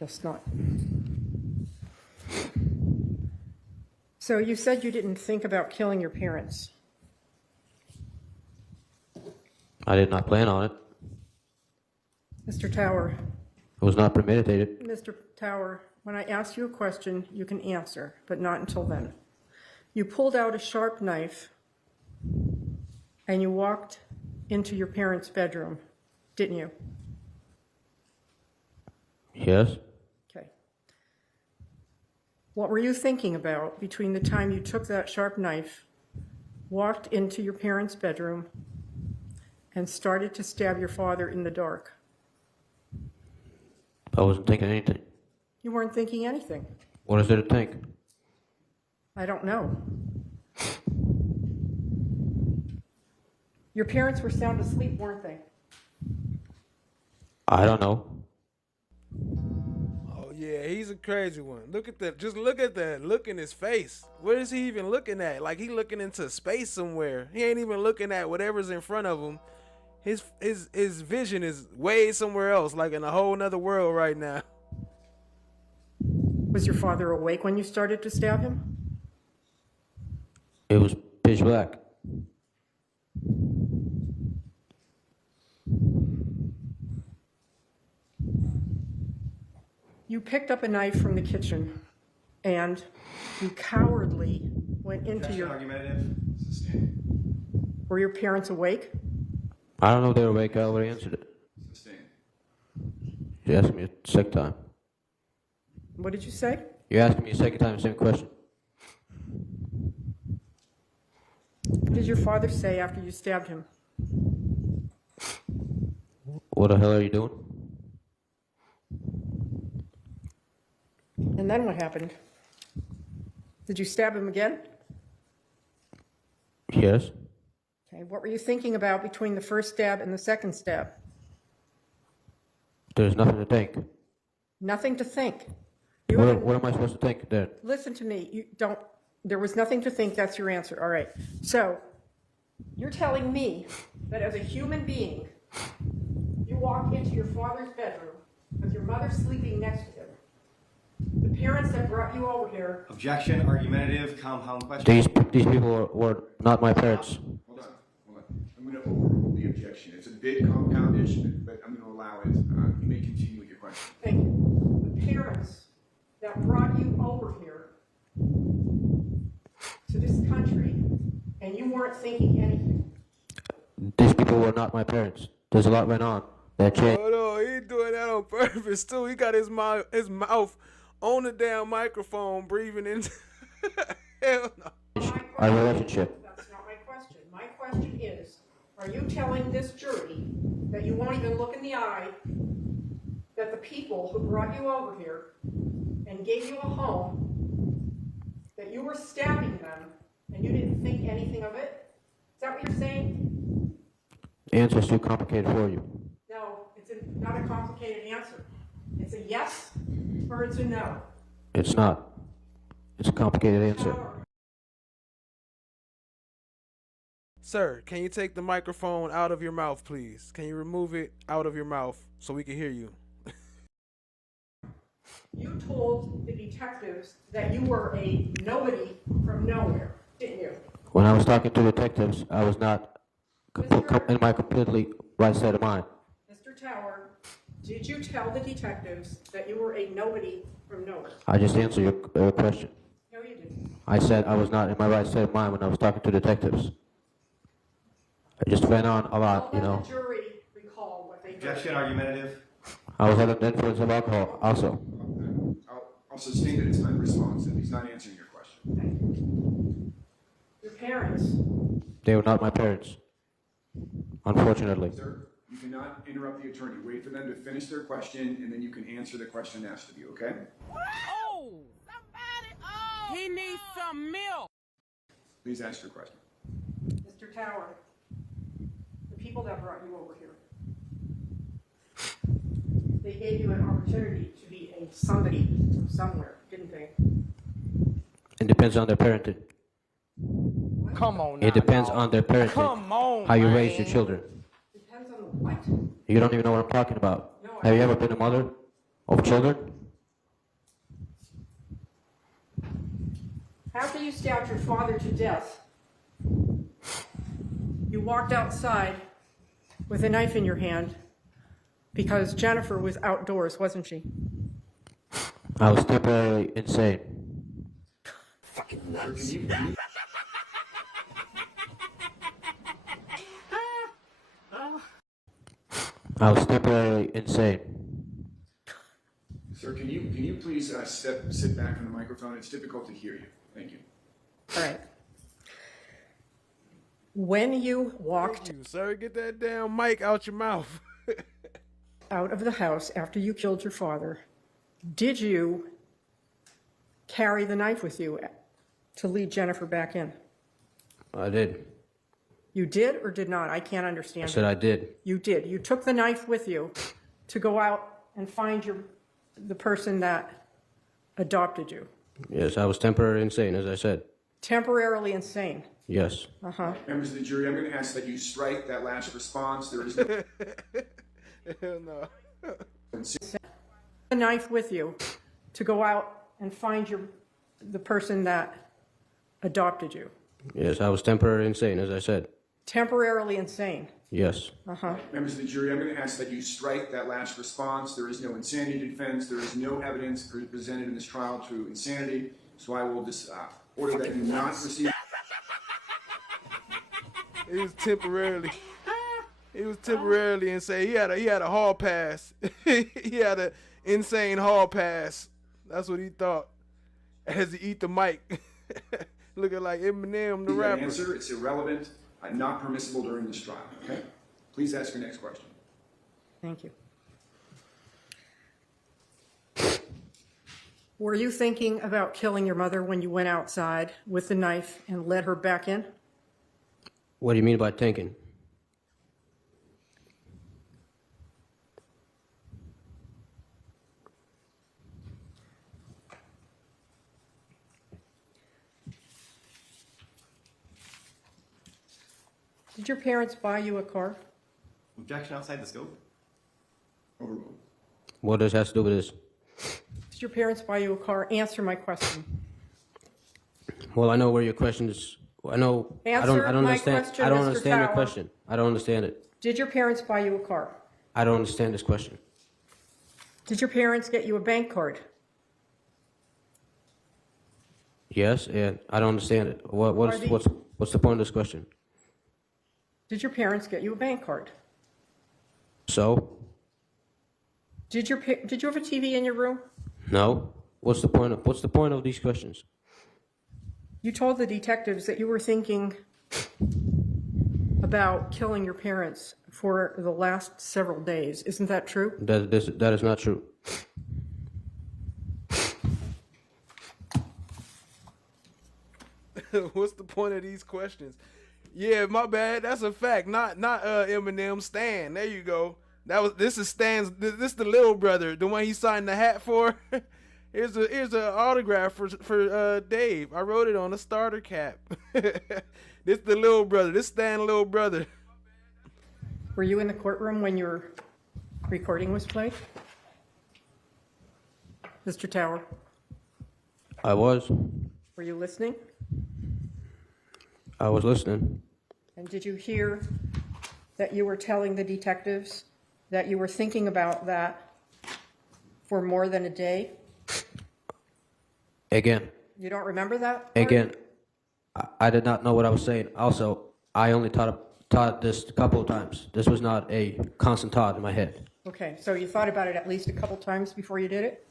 That's not. So you said you didn't think about killing your parents. I did not plan on it. Mr. Tower, It was not premeditated. Mr. Tower, when I ask you a question, you can answer, but not until then. You pulled out a sharp knife and you walked into your parents' bedroom, didn't you? Yes. Okay. What were you thinking about between the time you took that sharp knife, walked into your parents' bedroom, and started to stab your father in the dark? I wasn't thinking anything. You weren't thinking anything. What is there to think? I don't know. Your parents were sound asleep, weren't they? I don't know. Oh yeah, he's a crazy one. Look at that. Just look at that. Look in his face. What is he even looking at? Like he looking into space somewhere. He ain't even looking at whatever's in front of him. His vision is way somewhere else, like in a whole nother world right now. Was your father awake when you started to stab him? It was pitch black. You picked up a knife from the kitchen and you cowardly went into your... Argumentative. Were your parents awake? I don't know if they were awake. I already answered it. You asked me a second time. What did you say? You're asking me a second time the same question. What did your father say after you stabbed him? What the hell are you doing? And then what happened? Did you stab him again? Yes. Okay, what were you thinking about between the first stab and the second stab? There's nothing to think. Nothing to think. What am I supposed to think then? Listen to me. You don't. There was nothing to think. That's your answer. All right. So you're telling me that as a human being, you walk into your father's bedroom with your mother sleeping next to him. The parents that brought you over here. Objection, argumentative, compound question. These people were not my parents. Hold on. I'm going to overrule the objection. It's a bit compoundish, but I'm going to allow it. You may continue with your question. Thank you. The parents that brought you over here to this country, and you weren't thinking anything. These people were not my parents. There's a lot went on. That changed. Oh no, he doing that on purpose too. He got his mouth on the damn microphone, breathing in. Hell no. Our relationship. That's not my question. My question is, are you telling this jury that you won't even look in the eye that the people who brought you over here and gave you a home, that you were stabbing them and you didn't think anything of it? Is that what you're saying? The answer is too complicated for you. No, it's not a complicated answer. It's a yes or it's a no. It's not. It's a complicated answer. Sir, can you take the microphone out of your mouth, please? Can you remove it out of your mouth so we can hear you? You told the detectives that you were a nobody from nowhere, didn't you? When I was talking to detectives, I was not in my completely right state of mind. Mr. Tower, did you tell the detectives that you were a nobody from nowhere? I just answered your question. No, you didn't. I said I was not in my right state of mind when I was talking to detectives. I just went on a lot, you know. The jury recall what they heard. Objection, argumentative. I was under the influence of alcohol also. I'll sustain that it's unresponsive. He's not answering your question. Your parents. They were not my parents, unfortunately. Sir, you cannot interrupt the attorney. Wait for them to finish their question, and then you can answer the question asked of you, okay? Oh! Somebody! Oh! He needs some milk! Please ask your question. Mr. Tower, the people that brought you over here, they gave you an opportunity to be a somebody from somewhere, didn't they? It depends on their parenting. Come on now. It depends dog. on their parenting. Come on, how you man. raise your children. Depends on what? You don't even know what I'm talking about. No, Have you ever been a mother of children? After you stabbed your father to death, you walked outside with a knife in your hand because Jennifer was outdoors, wasn't she? I was temporarily insane. Fucking nuts. I was temporarily insane. Sir, can you please sit back from the microphone? It's difficult to hear you. Thank you. All right. When you walked Sir, get that damn mic out your mouth. out of the house after you killed your father, did you carry the knife with you to lead Jennifer back in? I did. You did or did not? I can't understand. I said I did. You did. You took the knife with you to go out and find the person that adopted you. Yes, I was temporarily insane, as I said. Temporarily insane. Yes. Uh-huh. Members of the jury, I'm going to ask that you strike that last response. There is no... Hell no. The knife with you to go out and find the person that adopted you. Yes, I was temporarily insane, as I said. Temporarily insane. Yes. Uh-huh. Members of the jury, I'm going to ask that you strike that last response. There is no insanity defense. There is no evidence presented in this trial to insanity. So I will just order that you not receive. He was temporarily insane. He had a hall pass. He had an insane hall pass. That's what he thought. As he eat the mic. Looking like Eminem the rapper. Answer, it's irrelevant, not permissible during this trial. Okay? Please ask your next question. Thank you. Were you thinking about killing your mother when you went outside with the knife and led her back in? What do you mean by thinking? Did your parents buy you a car? Objection outside the scope. Overruled. What does that have to do with this? Did your parents buy you a car? Answer my question. Well, I know where your question is. I know. Answer I don't my understand. question, I don't Mr. understand your Tower. question. I don't understand it. Did your parents buy you a car? I don't understand this question. Did your parents get you a bank card? Yes, and I don't understand it. What's the point of this question? Did your parents get you a bank card? So? Did you have a TV in your room? No. What's the point of these questions? You told the detectives that you were thinking about killing your parents for the last several days. Isn't that true? That is not true. What's the point of these questions? Yeah, my bad. That's a fact. Not Eminem. Stan. There you go. This is Stan's. This the little brother, the one he signed the hat for. Here's an autograph for Dave. I wrote it on a starter cap. This the little brother. This Stan little brother. Were you in the courtroom when your recording was played? Mr. Tower, I was. were you listening? I was listening. And did you hear that you were telling the detectives that you were thinking about that for more than a day? Again. You don't remember that? Again. I did not know what I was saying. Also, I only taught this a couple of times. This was not a constant thought in my head. Okay, so you thought about it at least a couple times before you did it?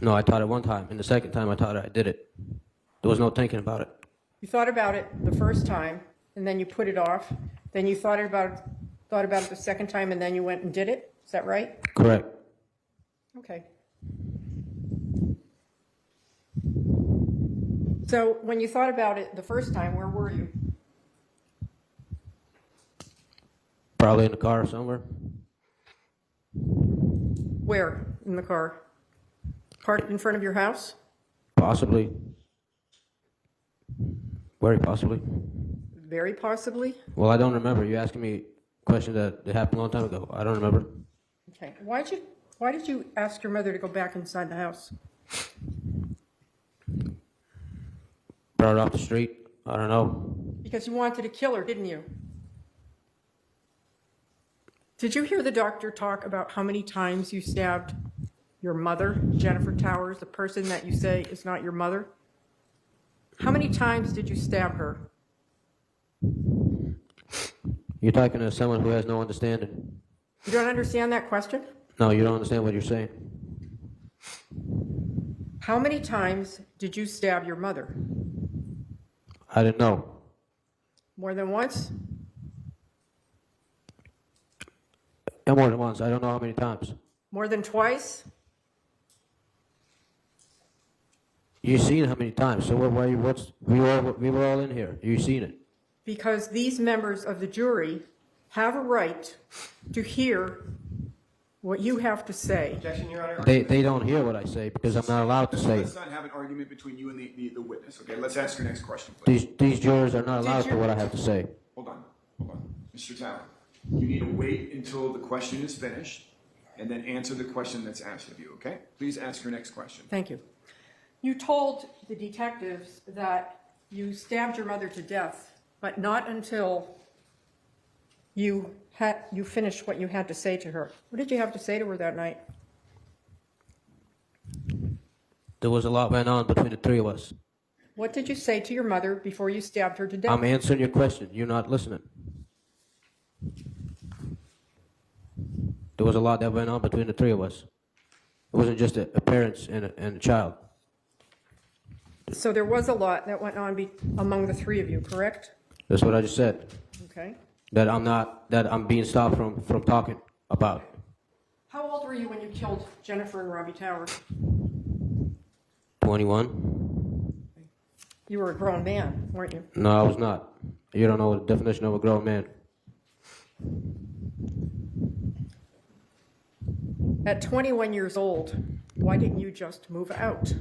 No, I taught it one time, and the second time I taught it, I did it. There was no thinking about it. You thought about it the first time, and then you put it off. Then you thought about it the second time, and then you went and did it. Is that right? Correct. Okay. So when you thought about it the first time, where were you? Probably in the car somewhere. Where in the car? Parked in front of your house? Possibly. Very possibly. Very possibly. Well, I don't remember. You're asking me a question that happened a long time ago. I don't remember. Okay. Why did you ask your mother to go back inside the house? Brought her off the street. I don't know. Because you wanted to kill her, didn't you? Did you hear the doctor talk about how many times you stabbed your mother, Jennifer Towers, the person that you say is not your mother? How many times did you stab her? You're talking to someone who has no understanding. You don't understand that question? No, you don't understand what you're saying. How many times did you stab your mother? I didn't know. More than once? Yeah, more than once. I don't know how many times. More than twice? You've seen it how many times? So we were all in here. You've seen it. Because these members of the jury have a right to hear what you have to say. Objection, Your Honor. They don't hear what I say because I'm not allowed to say Let's it. not have an argument between you and the witness, okay? Let's ask your next question, please. These jurors are not allowed to what I have to say. Hold on. Mr. Tower, you need to wait until the question is finished and then answer the question that's asked of you, okay? Please ask your next question. Thank you. You told the detectives that you stabbed your mother to death, but not until you finished what you had to say to her. What did you have to say to her that night? There was a lot went on between the three of us. What did you say to your mother before you stabbed her to death? I'm answering your question. You're not listening. There was a lot that went on between the three of us. It wasn't just a parents and a child. So there was a lot that went on among the three of you, correct? That's what I just said. Okay. That I'm being stopped from talking about. How old were you when you killed Jennifer and Robbie Tower? 21. You were a grown man, weren't you? No, I was not. You don't know the definition of a grown man. At 21 years old, why didn't you just move out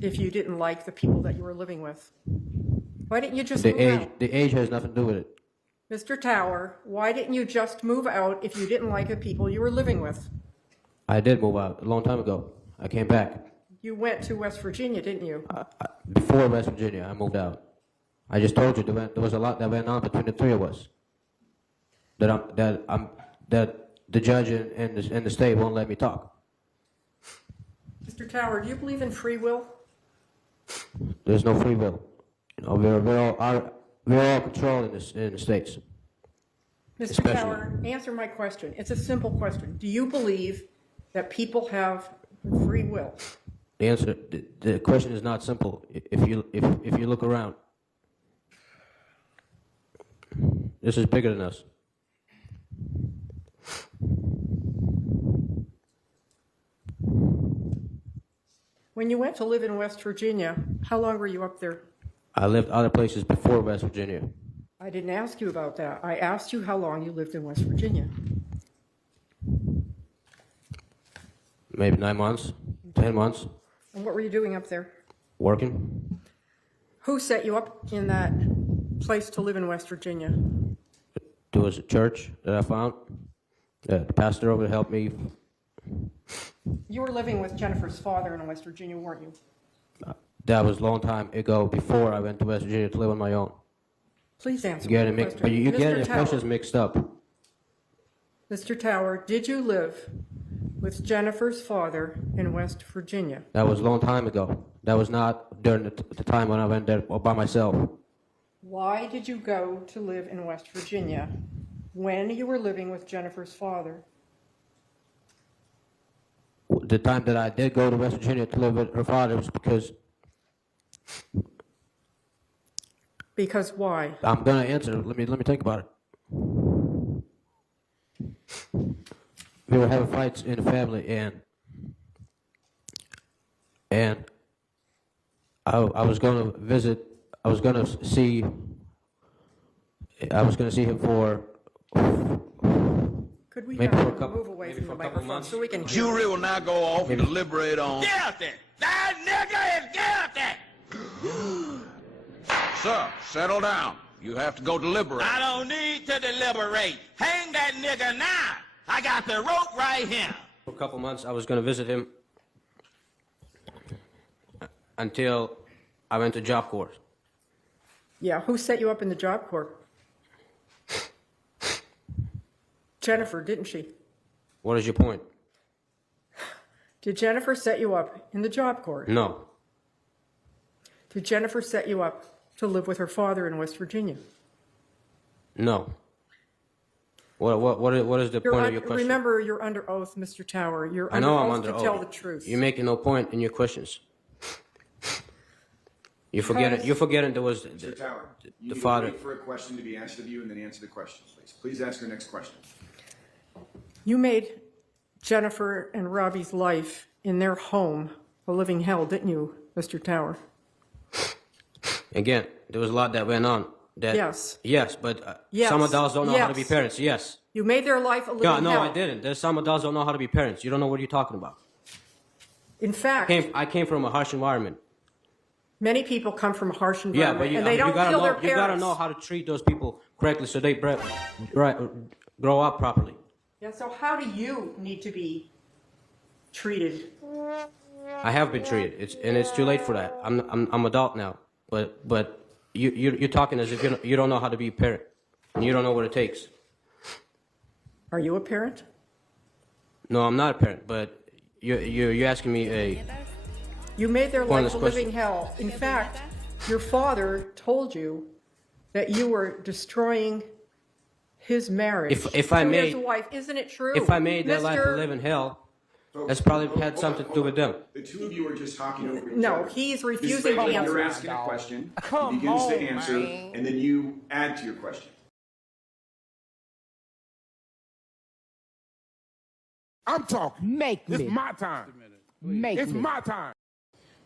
if you didn't like the people that you were living with? Why didn't you just move out? The age has nothing to do with it. Mr. Tower, why didn't you just move out if you didn't like the people you were living with? I did move out a long time ago. I came back. You went to West Virginia, didn't you? Before West Virginia, I moved out. I just told you there was a lot that went on between the three of us. That the judge and the state won't let me talk. Mr. Tower, do you believe in free will? There's no free will. You know, we're all controlled in the states. Mr. Especially. Tower, answer my question. It's a simple question. Do you believe that people have free will? The answer, the question is not simple. If you look around, this is bigger than us. When you went to live in West Virginia, how long were you up there? I lived other places before West Virginia. I didn't ask you about that. I asked you how long you lived in West Virginia. Maybe 9 months, 10 months. And what were you doing up there? Working. Who set you up in that place to live in West Virginia? There was a church that I found. The pastor over there helped me. You were living with Jennifer's father in West Virginia, weren't you? That was a long time ago before I went to West Virginia to live on my own. Please answer You're my getting question. but you're getting Mr. the Tower, questions mixed up. Mr. Tower, did you live with Jennifer's father in West Virginia? That was a long time ago. That was not during the time when I went there by myself. Why did you go to live in West Virginia when you were living with Jennifer's father? The time that I did go to West Virginia to live with her father was because... Because why? I'm gonna answer. Let me think about it. We were having fights in the family, and I was gonna visit. I was gonna see him for Could we maybe have for a you couple, move away maybe from for the a couple microphone months. so we can hear Jury you? will now go off and Maybe. deliberate on. Guilty! That nigga is guilty! Sir, settle down. You have to go deliberate. I don't need to deliberate. Hang that nigga now. I got the rope right here. For a couple months, I was gonna visit him until I went to job corps. Yeah, who set you up in the job corps? Jennifer, didn't she? What is your point? Did Jennifer set you up in the job corps? No. Did Jennifer set you up to live with her father in West Virginia? No. What is the point of your question? Remember, you're under oath, Mr. Tower. You're I know under I'm oath under to oath. tell the truth. You're making no point in your questions. You're forgetting there was Mr. Tower, you the need father. to wait for a question to be asked of you and then answer the question, please. Please ask your next question. You made Jennifer and Robbie's life in their home a living hell, didn't you, Mr. Tower? Again, there was a lot that went on. That, Yes. Yes, but Yes. some adults don't know how to be Yes. parents. Yes. You made their life a living No, hell. I didn't. There's some adults don't know how to be parents. You don't know what you're talking about. In fact, I came from a harsh environment. many people come from a harsh Yeah, environment, but and they don't gotta kill know, their parents. you gotta know how to treat those people correctly so they grow up properly. Yeah, so how do you need to be treated? I have been treated, it's too late for that. I'm adult now, but you're talking as if you don't know how to be a parent, and you don't know what it takes. Are you a parent? No, I'm not a parent, but you're asking me a. You made their life Pointless a question. living hell. In fact, your father told you that you were destroying his marriage. If I to made- his wife, isn't it true? If I made their life a Mr. living hell, that's probably had something to do with them. The two of you are just talking over each No, other. he's Ms. refusing to Franklin, answer. You're asking a question. Come He begins to on, answer, man. and then you add to your question. I'm talking. Make It's me. my time. Make It's me. my time.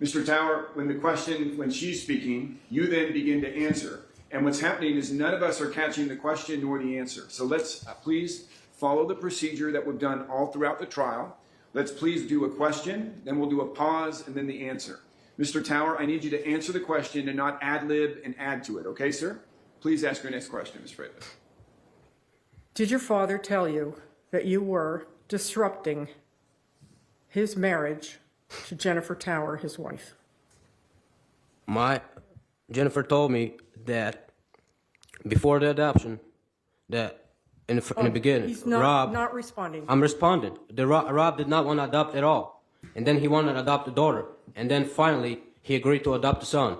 Mr. Tower, when she's speaking, you then begin to answer. And what's happening is none of us are catching the question nor the answer. So let's please follow the procedure that we've done all throughout the trial. Let's please do a question, then we'll do a pause, and then the answer. Mr. Tower, I need you to answer the question and not ad-lib and add to it. Okay, sir? Please ask your next question, Ms. Franklin. Did your father tell you that you were disrupting his marriage to Jennifer Tower, his wife? Jennifer told me that before the adoption, that in the beginning, He's not, Rob. not responding. I'm responding. Rob did not want to adopt at all, and then he wanted to adopt a daughter, and then finally he agreed to adopt a son.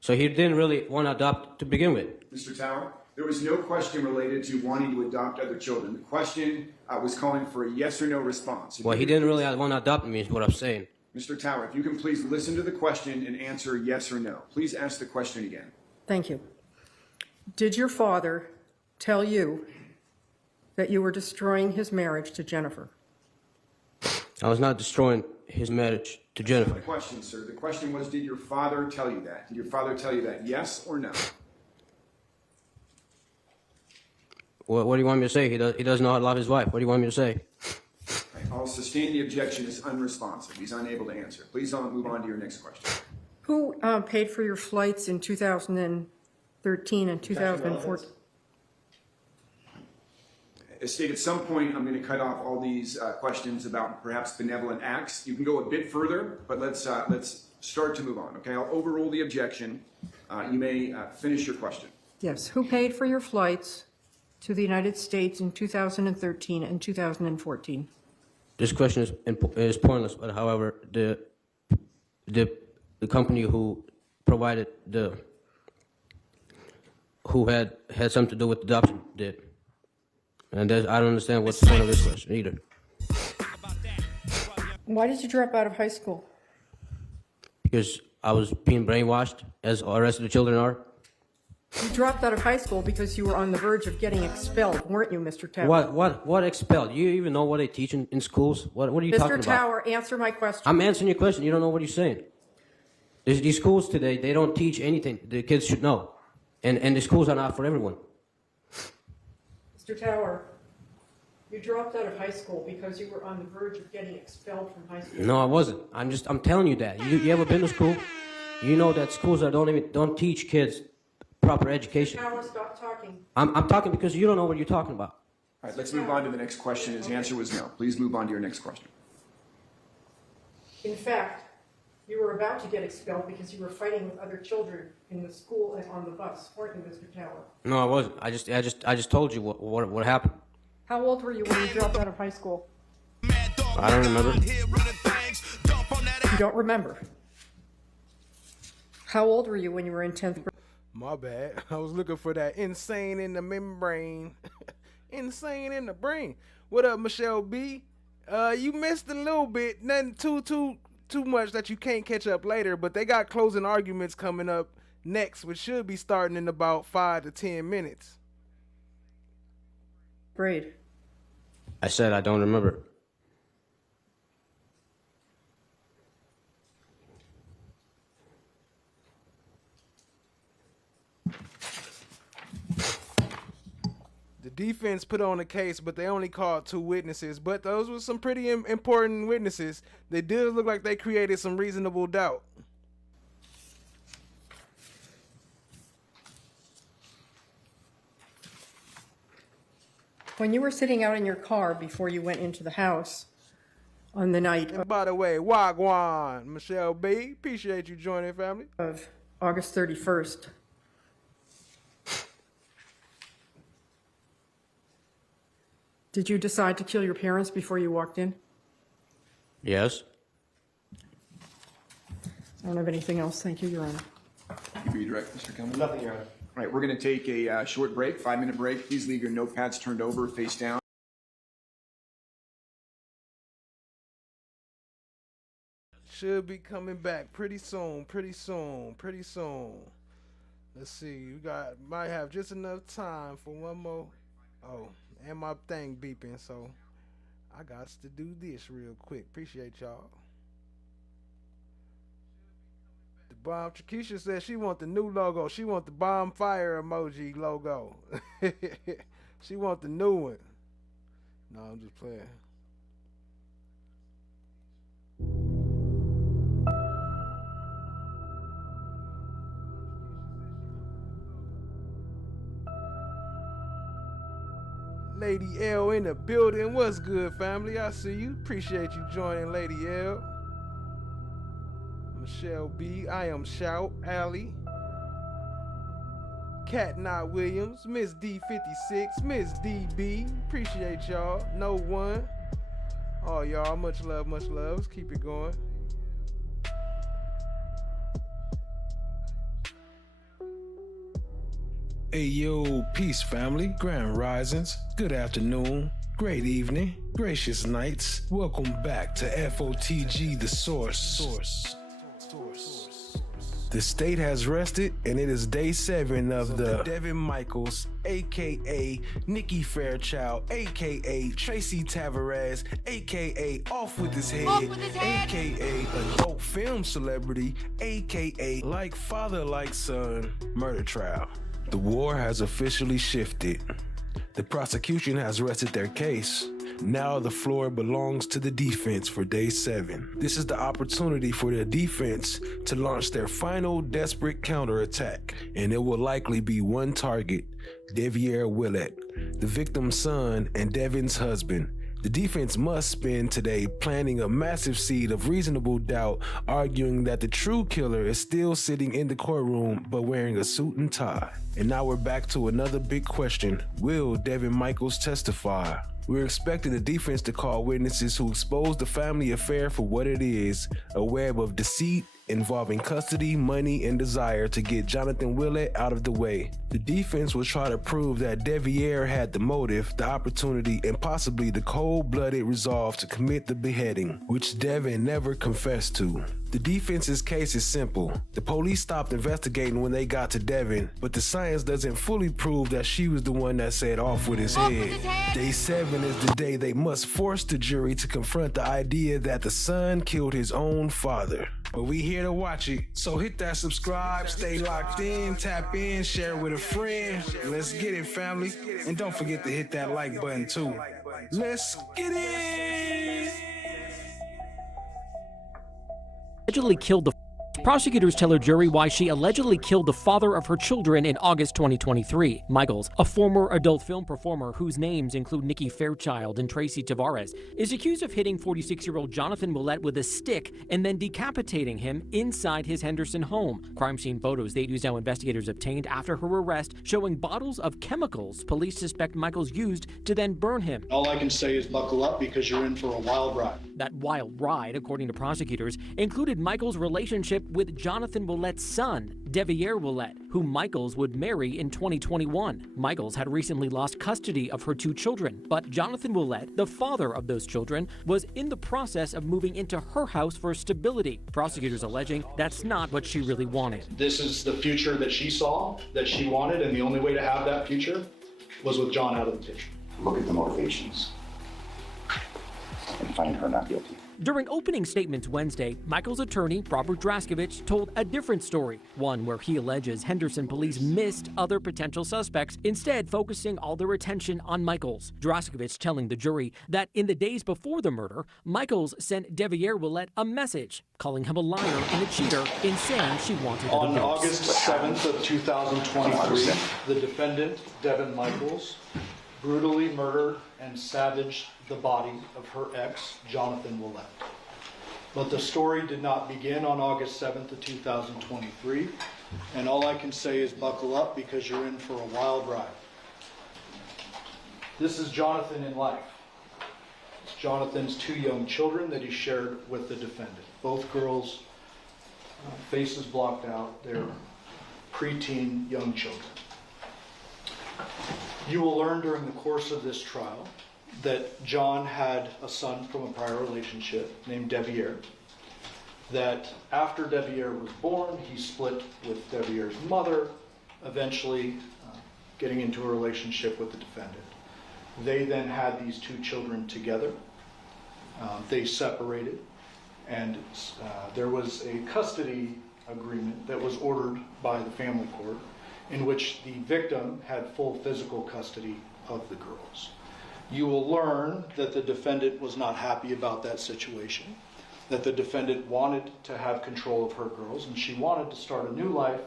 So he didn't really want to adopt to begin with. Mr. Tower, there was no question related to wanting to adopt other children. The question was calling for a yes or no response. If Well, you he could didn't please- really want to adopt me, is what I'm saying. Mr. Tower, if you can please listen to the question and answer yes or no. Please ask the question again. Thank you. Did your father tell you that you were destroying his marriage to Jennifer? I was not destroying his marriage to The Jennifer. question, sir. The question was, did your father tell you that? Did your father tell you that, yes or no? What do you want me to say? He doesn't know how to love his wife. What do you want me to say? I'll sustain the objection as unresponsive. He's unable to answer. Please don't move on to your next question. Who paid for your flights in 2013 and 2014? As stated, at some point, I'm going to cut off all these questions about perhaps benevolent acts. You can go a bit further, but let's start to move on, okay? I'll overrule the objection. You may finish your question. Yes. Who paid for your flights to the United States in 2013 and 2014? This question is pointless, but however, the company who provided who had something to do with adoption did. And I don't understand what's the point of this question either. Why did you drop out of high school? Because I was being brainwashed, as the rest of the children are. You dropped out of high school because you were on the verge of getting expelled, weren't you, Mr. Tower? What expelled? You even know what they teach in schools? What are you talking Mr. about? Tower, answer my question. I'm answering your question. You don't know what you're saying. These schools today, they don't teach anything the kids should know. And the schools are not for everyone. Mr. Tower, you dropped out of high school because you were on the verge of getting expelled from high school. No, I wasn't. I'm telling you that. You ever been to school? You know that schools don't teach kids proper education. Mr. Tower, stop talking. I'm talking because you don't know what you're talking about. All right, let's move on to the next question. His answer was no. Please move on to your next question. In fact, you were about to get expelled because you were fighting with other children in the school and on the bus, weren't you, Mr. Tower? No, I wasn't. I just told you what happened. How old were you when you dropped out of high school? I don't remember. You don't remember. How old were you when you were in 10th grade? My bad. I was looking for that insane in the membrane. Insane in the brain. What up, Michelle B? You missed a little bit. Nothing too much that you can't catch up later, but they got closing arguments coming up next, which should be starting in about 5 to 10 minutes. Grade. I said I don't remember. defense put on a case, but they only called 2 witnesses. But those were some pretty important witnesses. They did look like they created some reasonable doubt. When you were sitting out in your car before you went into the house on the night And by the way, Wagwan, Michelle B, appreciate you joining, family. Of August 31st, did you decide to kill your parents before you walked in? Yes. I don't have anything else. Thank you, Your Honor. You redirect, Mr. Campbell? Nothing, Your Honor. All right, we're going to take a short break, 5-minute break. Please leave your notepads turned over, face down. Should be coming back pretty soon. Let's see, might have just enough time for one more. Oh, and my thing beeping, so I got to do this real quick. Appreciate y'all. The bomb, Keisha says she want the new logo. She want the bomb fire emoji logo. She want the new one. No, I'm just playing. Lady L in the building. What's good, family? I see you. Appreciate you joining, Lady L. Michelle B. I am Shout. Allie. Cat Not Williams. Miss D56. Miss DB. Appreciate y'all. No one. Oh, y'all. Much love, much love. Let's keep it going. Hey yo, peace family, grand risings, good afternoon, great evening, gracious nights. Welcome back to FOTG, the source. The state has rested, and it is day 7 of the Devyn Michaels, aka Nikki Fairchild, aka Tracy Tavares, aka Off With His Head, aka adult film celebrity, aka like father, like son, murder trial. The war has officially shifted. The prosecution has rested their case. Now the floor belongs to the defense for day 7. This is the opportunity for the defense to launch their final desperate counterattack, and it will likely be one target, Deviere Willette, the victim's son and Devyn's husband. The defense must spend today planting a massive seed of reasonable doubt, arguing that the true killer is still sitting in the courtroom but wearing a suit and tie. And now we're back to another big question. Will Devyn Michaels testify? We're expecting the defense to call witnesses who expose the family affair for what it is, a web of deceit involving custody, money, and desire to get Johnathan Willette out of the way. The defense will try to prove that Deviere had the motive, the opportunity, and possibly the cold-blooded resolve to commit the beheading, which Devyn never confessed to. The defense's case is simple. The police stopped investigating when they got to Devyn, but the science doesn't fully prove that she was the one that said off with his head. Day 7 is the day they must force the jury to confront the idea that the son killed his own father. But we here to watch it, so hit that subscribe, stay locked in, tap in, share with a friend. Let's get it, family. And don't forget to hit that like button too. Let's get it! Allegedly killed the prosecutors tell her jury why she allegedly killed the father of her children in August 2023. Michaels, a former adult film performer whose names include Nikki Fairchild and Tracy Tavares, is accused of hitting 46-year-old Johnathan Willette with a stick and then decapitating him inside his Henderson home. Crime scene photos the 8 News Now investigators obtained after her arrest showing bottles of chemicals police suspect Michaels used to then burn him. All I can say is buckle up because you're in for a wild ride. That wild ride, according to prosecutors, included Michaels' relationship with Johnathan Willette's son, Deviere Willette, who Michaels would marry in 2021. Michaels had recently lost custody of her 2 children, but Johnathan Willette, the father of those children, was in the process of moving into her house for stability. Prosecutors alleging that's not what she really wanted. This is the future that she saw, that she wanted, and the only way to have that future was with John out of the picture. Look at the motivations. and find her not guilty. During opening statements Wednesday, Michaels' attorney, Robert Draskevich, told a different story, one where he alleges Henderson police missed other potential suspects, instead focusing all their attention on Michaels. Draskevich telling the jury that in the days before the murder, Michaels sent Deviere Willette a message, calling him a liar and a cheater, in saying she wanted a On divorce. August 7th of 2023, the defendant, Devyn Michaels, brutally murdered and savaged the body of her ex, Johnathan Willette. But the story did not begin on August 7th of 2023, and all I can say is buckle up because you're in for a wild ride. This is Johnathan in life. It's Jonathan's 2 young children that he shared with the defendant. Both girls, faces blocked out, they're preteen young children. You will learn during the course of this trial that John had a son from a prior relationship named Deviere. That after Deviere was born, he split with Deviere's mother, eventually getting into a relationship with the defendant. They then had these 2 children together. They separated, and there was a custody agreement that was ordered by the family court in which the victim had full physical custody of the girls. You will learn that the defendant was not happy about that situation, that the defendant wanted to have control of her girls, and she wanted to start a new life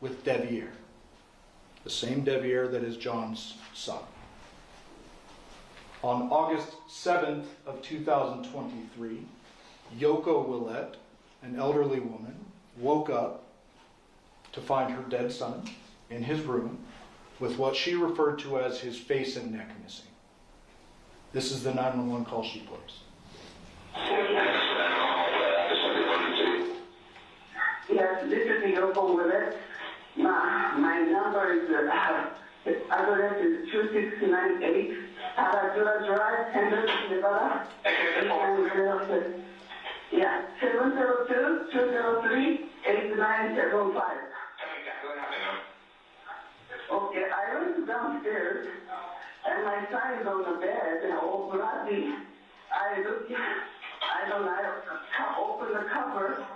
with Deviere, the same Deviere that is John's son. On August 7th of 2023, LOKO Willette, an elderly woman, woke up to find her dead son in his room with what she referred to as his face and neck missing. This is the 911 call she plays. Yes, this is LOKO Willette. My number is, address is 2698 Taradura Drive, Henderson, Nevada. Yeah, 702-203-8975. Okay, I went downstairs and my son is on the bed and all bloody. I open the cover.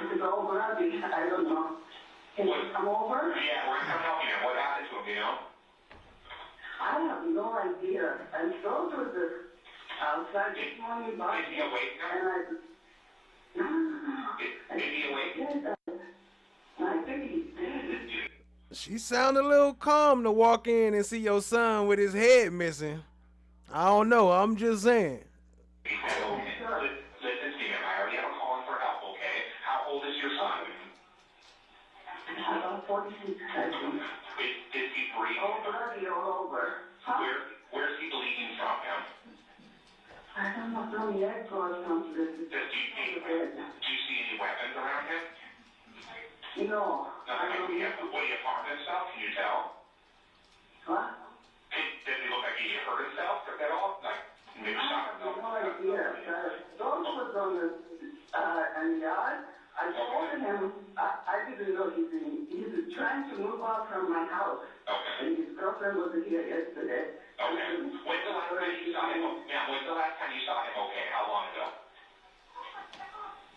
It's all bloody. I don't know. Can you come over? Yeah, we're coming help you. What happened to him, you know? I have no idea. I'm so to the outside this morning, but Is he awake now? and Is he awake? I think he's dead. She sound a little calm to walk in and see your son with his head missing. I don't know, I'm just saying. Listen to me, I already have a call in for help, okay? How old is your son? About 46 seconds. Is he breathing? Oh, bloody all over. Huh? Where's he bleeding from, him? I don't know, from the egg or something. Do you see any weapons around him? No. Nothing. Will he harm himself? Can you tell? What? Does he look like he hurt himself at all? Like, maybe shot himself? No idea. Dog was on the yard. I told him, I didn't know he's trying to move out from my house. Okay. And his girlfriend was here yesterday. Okay. When's the last time you saw him? Yeah, when's the last time you saw him okay? How long ago?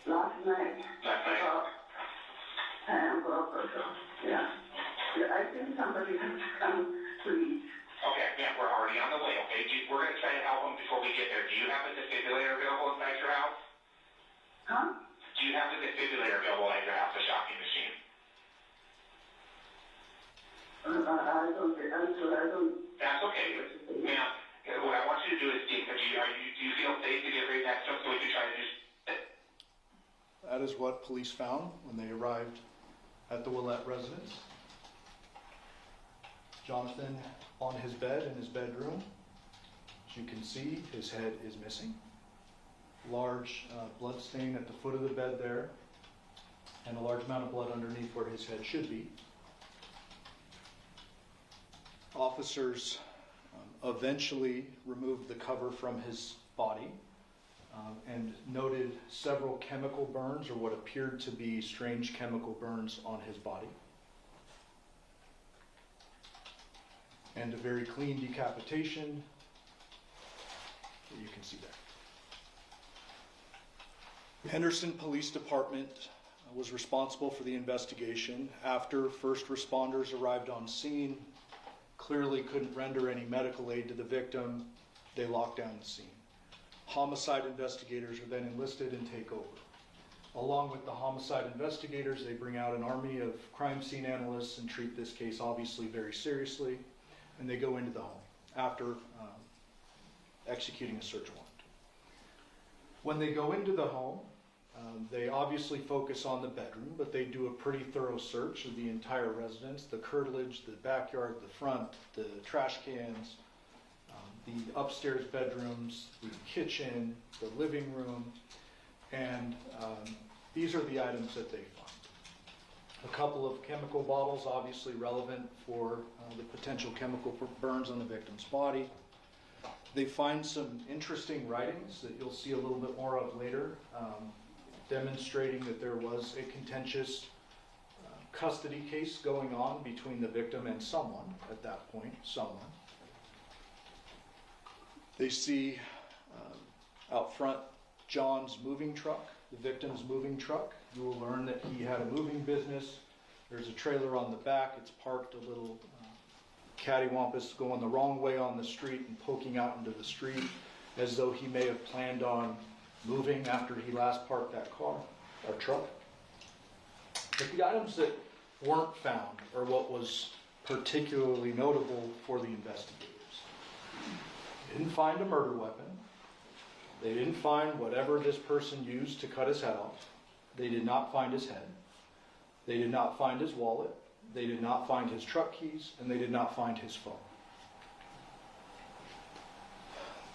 Last night. Last night? Yeah. I think somebody has to come to eat. Okay, yeah, we're already on the way, okay? We're going to try to help him before we get there. Do you have a defibrillator available inside your house? Huh? Do you have the defibrillator available at your house, a shocking machine? I don't. That's okay. Now, what I want you to do is, do you feel safe to get right next to him so we can try to do... That is what police found when they arrived at the Willette residence. Johnathan on his bed in his bedroom. As you can see, his head is missing. Large blood stain at the foot of the bed there, and a large amount of blood underneath where his head should be. Officers eventually removed the cover from his body and noted several chemical burns, or what appeared to be strange chemical burns on his body. And a very clean decapitation that you can see there. Henderson Police Department was responsible for the investigation. After first responders arrived on scene, clearly couldn't render any medical aid to the victim, they locked down the scene. Homicide investigators are then enlisted and take over. Along with the homicide investigators, they bring out an army of crime scene analysts and treat this case obviously very seriously, and they go into the home after executing a search warrant. When they go into the home, they obviously focus on the bedroom, but they do a pretty thorough search of the entire residence, the curtilage, the backyard, the front, the trash cans, the upstairs bedrooms, the kitchen, the living room, and these are the items that they find. A couple of chemical bottles, obviously relevant for the potential chemical burns on the victim's body. They find some interesting writings that you'll see a little bit more of later, demonstrating that there was a contentious custody case going on between the victim and someone at that point, someone. They see out front John's moving truck, the victim's moving truck. You will learn that he had a moving business. There's a trailer on the back. It's parked a little cattywampus, going the wrong way on the street and poking out into the street as though he may have planned on moving after he last parked that car or truck. But the items that weren't found are what was particularly notable for the investigators. They didn't find a murder weapon. They didn't find whatever this person used to cut his head off. They did not find his head. They did not find his wallet. They did not find his truck keys, and they did not find his phone.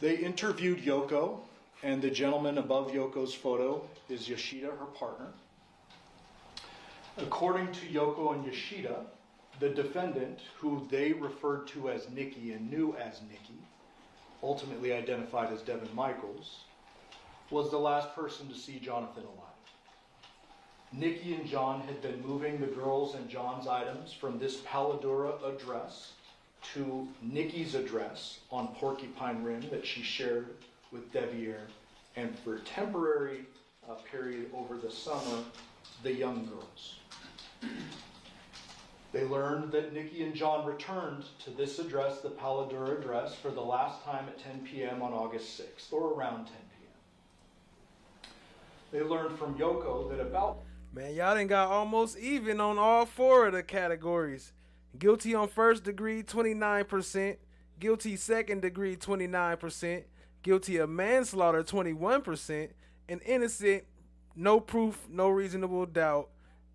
They interviewed Yoko, and the gentleman above Yoko's photo is Yoshida, her partner. According to Yoko and Yoshida, the defendant, who they referred to as Nikki and knew as Nikki, ultimately identified as Devyn Michaels, was the last person to see Johnathan alive. Nikki and John had been moving the girls and John's items from this Paladura address to Nikki's address on Porcupine Rim that she shared with Deviere, and for a temporary period over the summer, the young girls. They learned that Nikki and John returned to this address, the Paladura address, for the last time at 10 p.m. on August 6th, or around 10 p.m. They learned from Yoko that about... Man, y'all done got almost even on all four of the categories. Guilty on first degree, 29%. Guilty second degree, 29%. Guilty of manslaughter, 21%. And innocent, no proof, no reasonable doubt,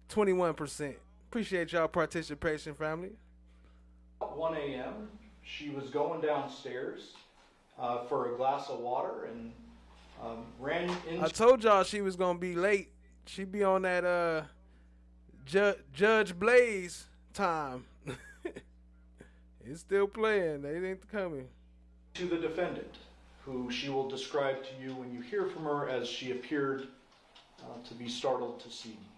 21%. Appreciate y'all participation, family. At 1 a.m., she was going downstairs for a glass of water and ran into... I told y'all she was going to be late. She be on that Judge Blaze time. It's still playing. They ain't coming. To the defendant, who she will describe to you when you hear from her as she appeared to be startled to see me.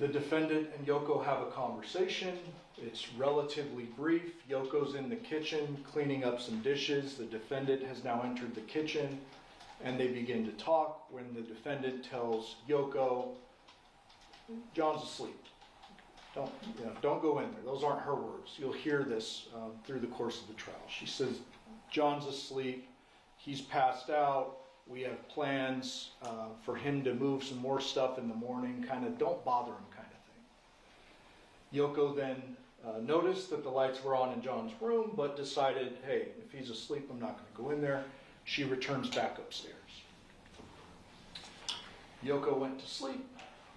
The defendant and Yoko have a conversation. It's relatively brief. Yoko's in the kitchen cleaning up some dishes. The defendant has now entered the kitchen, and they begin to talk when the defendant tells Yoko, John's asleep. Don't go in there. Those aren't her words. You'll hear this through the course of the trial. She says, John's asleep. He's passed out. We have plans for him to move some more stuff in the morning. Kind of don't bother him kind of thing. Yoko then noticed that the lights were on in John's room, but decided, hey, if he's asleep, I'm not going to go in there. She returns back upstairs. Yoko went to sleep,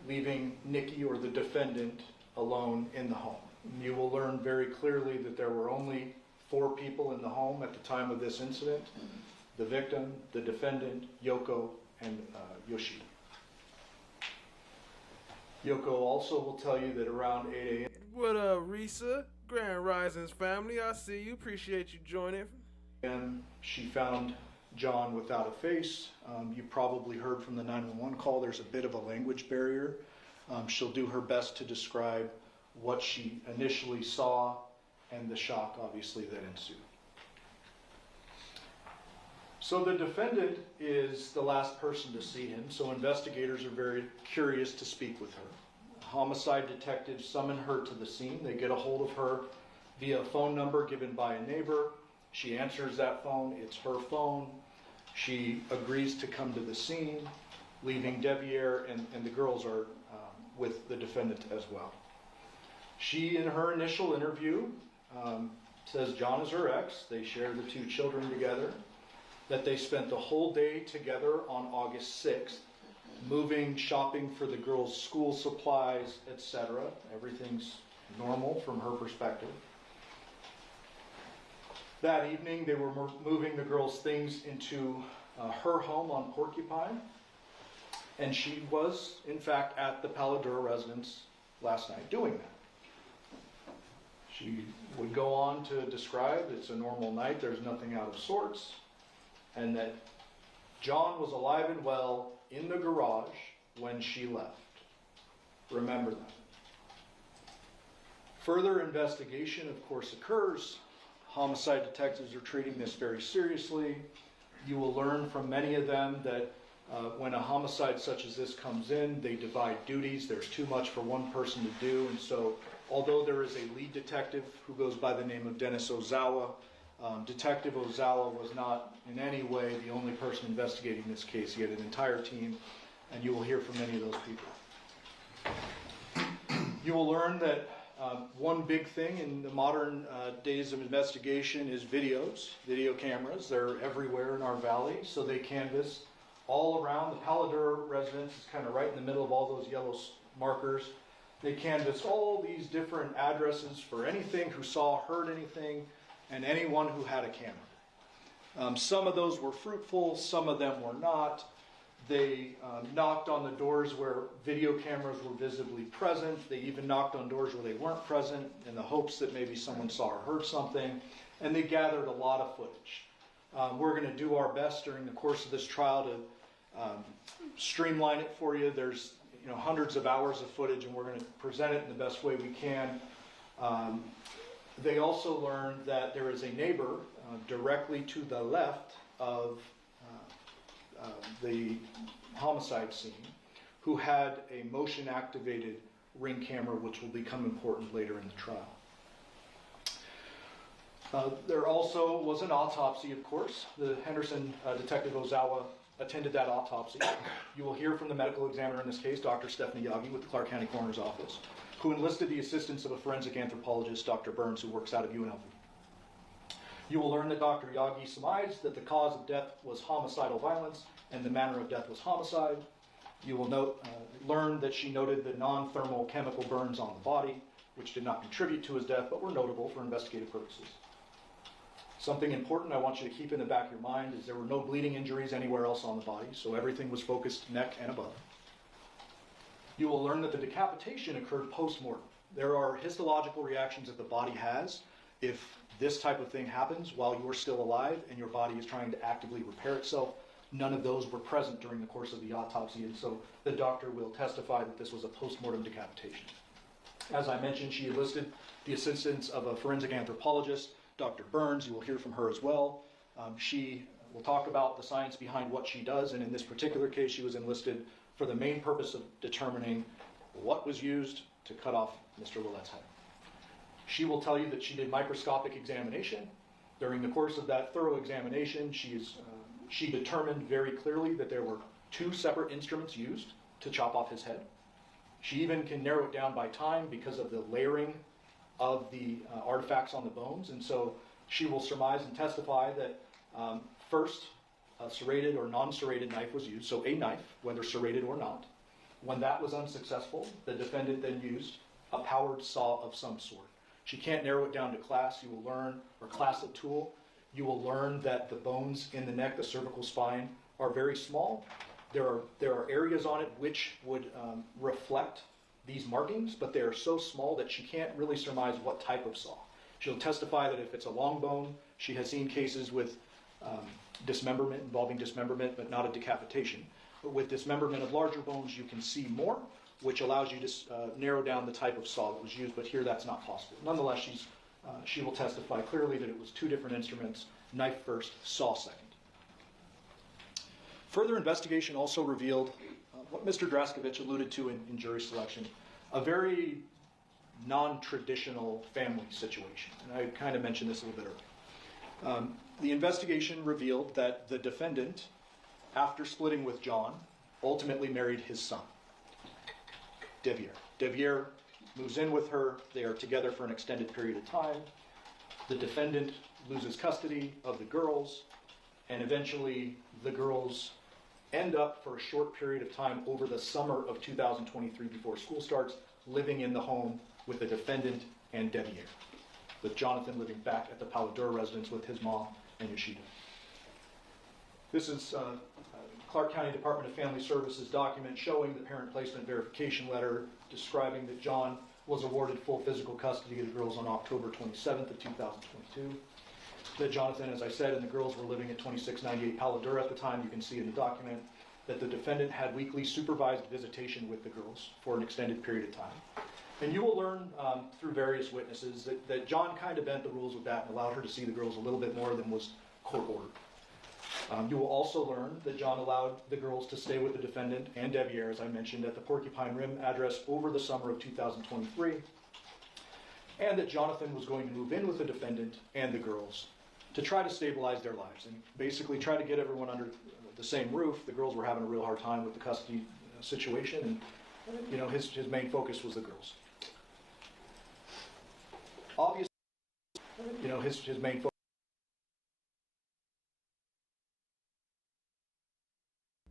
leaving Nikki, or the defendant, alone in the home. You will learn very clearly that there were only 4 people in the home at the time of this incident: the victim, the defendant, Yoko, and Yoshida. Yoko also will tell you that around 8 a.m. What up, Risa? Grand Risings family, I see you. Appreciate you joining. And she found John without a face. You probably heard from the 911 call, there's a bit of a language barrier. She'll do her best to describe what she initially saw and the shock, obviously, that ensued. So the defendant is the last person to see him, so investigators are very curious to speak with her. Homicide detectives summon her to the scene. They get a hold of her via a phone number given by a neighbor. She answers that phone. It's her phone. She agrees to come to the scene, leaving Deviere, and the girls are with the defendant as well. She, in her initial interview, says John is her ex. They share the 2 children together, that they spent the whole day together on August 6th, moving, shopping for the girls' school supplies, etc. Everything's normal from her perspective. That evening, they were moving the girls' things into her home on Porcupine, and she was, in fact, at the Paladura residence last night doing that. She would go on to describe it's a normal night, there's nothing out of sorts, and that John was alive and well in the garage when she left. Remember that. Further investigation, of course, occurs. Homicide detectives are treating this very seriously. You will learn from many of them that when a homicide such as this comes in, they divide duties. There's too much for one person to do, and so although there is a lead detective who goes by the name of Dennis Ozawa, Detective Ozawa was not in any way the only person investigating this case. He had an entire team, and you will hear from many of those people. You will learn that one big thing in the modern days of investigation is videos, video cameras. They're everywhere in our valley, so they canvass all around. The Paladura residence is kind of right in the middle of all those yellow markers. They canvassed all these different addresses for anything who saw, heard anything, and anyone who had a camera. Some of those were fruitful, some of them were not. They knocked on the doors where video cameras were visibly present. They even knocked on doors where they weren't present in the hopes that maybe someone saw or heard something. And they gathered a lot of footage. We're going to do our best during the course of this trial to streamline it for you. There's hundreds of hours of footage, and we're going to present it in the best way we can. They also learned that there is a neighbor directly to the left of the homicide scene who had a motion-activated Ring camera, which will become important later in the trial. There also was an autopsy, of course. The Henderson Detective Ozawa attended that autopsy. You will hear from the medical examiner in this case, Dr. Stephanie Yagi with the Clark County Coroner's Office, who enlisted the assistance of a forensic anthropologist, Dr. Burns, who works out of UNLV. You will learn that Dr. Yagi surmised that the cause of death was homicidal violence and the manner of death was homicide. You will learn that she noted the non-thermal chemical burns on the body, which did not contribute to his death, but were notable for investigative purposes. Something important I want you to keep in the back of your mind is there were no bleeding injuries anywhere else on the body, so everything was focused neck and above. You will learn that the decapitation occurred post-mortem. There are histological reactions that the body has if this type of thing happens while you're still alive and your body is trying to actively repair itself. None of those were present during the course of the autopsy, and so the doctor will testify that this was a post-mortem decapitation. As I mentioned, she enlisted the assistance of a forensic anthropologist, Dr. Burns. You will hear from her as well. She will talk about the science behind what she does, and in this particular case, she was enlisted for the main purpose of determining what was used to cut off Mr. Willette's head. She will tell you that she did microscopic examination. During the course of that thorough examination, she determined very clearly that there were 2 separate instruments used to chop off his head. She even can narrow it down by time because of the layering of the artifacts on the bones, and so she will surmise and testify that first, a serrated or non-serrated knife was used, so a knife, whether serrated or not. When that was unsuccessful, the defendant then used a powered saw of some sort. She can't narrow it down to class. You will learn, or class of tool. You will learn that the bones in the neck, the cervical spine, are very small. There are areas on it which would reflect these markings, but they are so small that she can't really surmise what type of saw. She'll testify that if it's a long bone, she has seen cases with dismemberment, involving dismemberment, but not a decapitation. But with dismemberment of larger bones, you can see more, which allows you to narrow down the type of saw that was used, but here that's not possible. Nonetheless, she will testify clearly that it was 2 different instruments, knife first, saw second. Further investigation also revealed what Mr. Draskovich alluded to in jury selection, a very non-traditional family situation. And I kind of mentioned this a little bit earlier. The investigation revealed that the defendant, after splitting with John, ultimately married his son, Deviere. Deviere moves in with her. They are together for an extended period of time. The defendant loses custody of the girls, and eventually the girls end up for a short period of time over the summer of 2023 before school starts, living in the home with the defendant and Deviere, with Johnathan living back at the Paladura residence with his mom and Yoshida. This is Clark County Department of Family Services document showing the parent placement verification letter describing that John was awarded full physical custody of the girls on October 27th of 2022. That Johnathan, as I said, and the girls were living at 2698 Paladura at the time. You can see in the document that the defendant had weekly supervised visitation with the girls for an extended period of time. And you will learn through various witnesses that John kind of bent the rules with that and allowed her to see the girls a little bit more than was court ordered. You will also learn that John allowed the girls to stay with the defendant and Deviere, as I mentioned, at the Porcupine Rim address over the summer of 2023, and that Johnathan was going to move in with the defendant and the girls to try to stabilize their lives and basically try to get everyone under the same roof. The girls were having a real hard time with the custody situation, and his main focus was the girls. Obviously, his main focus.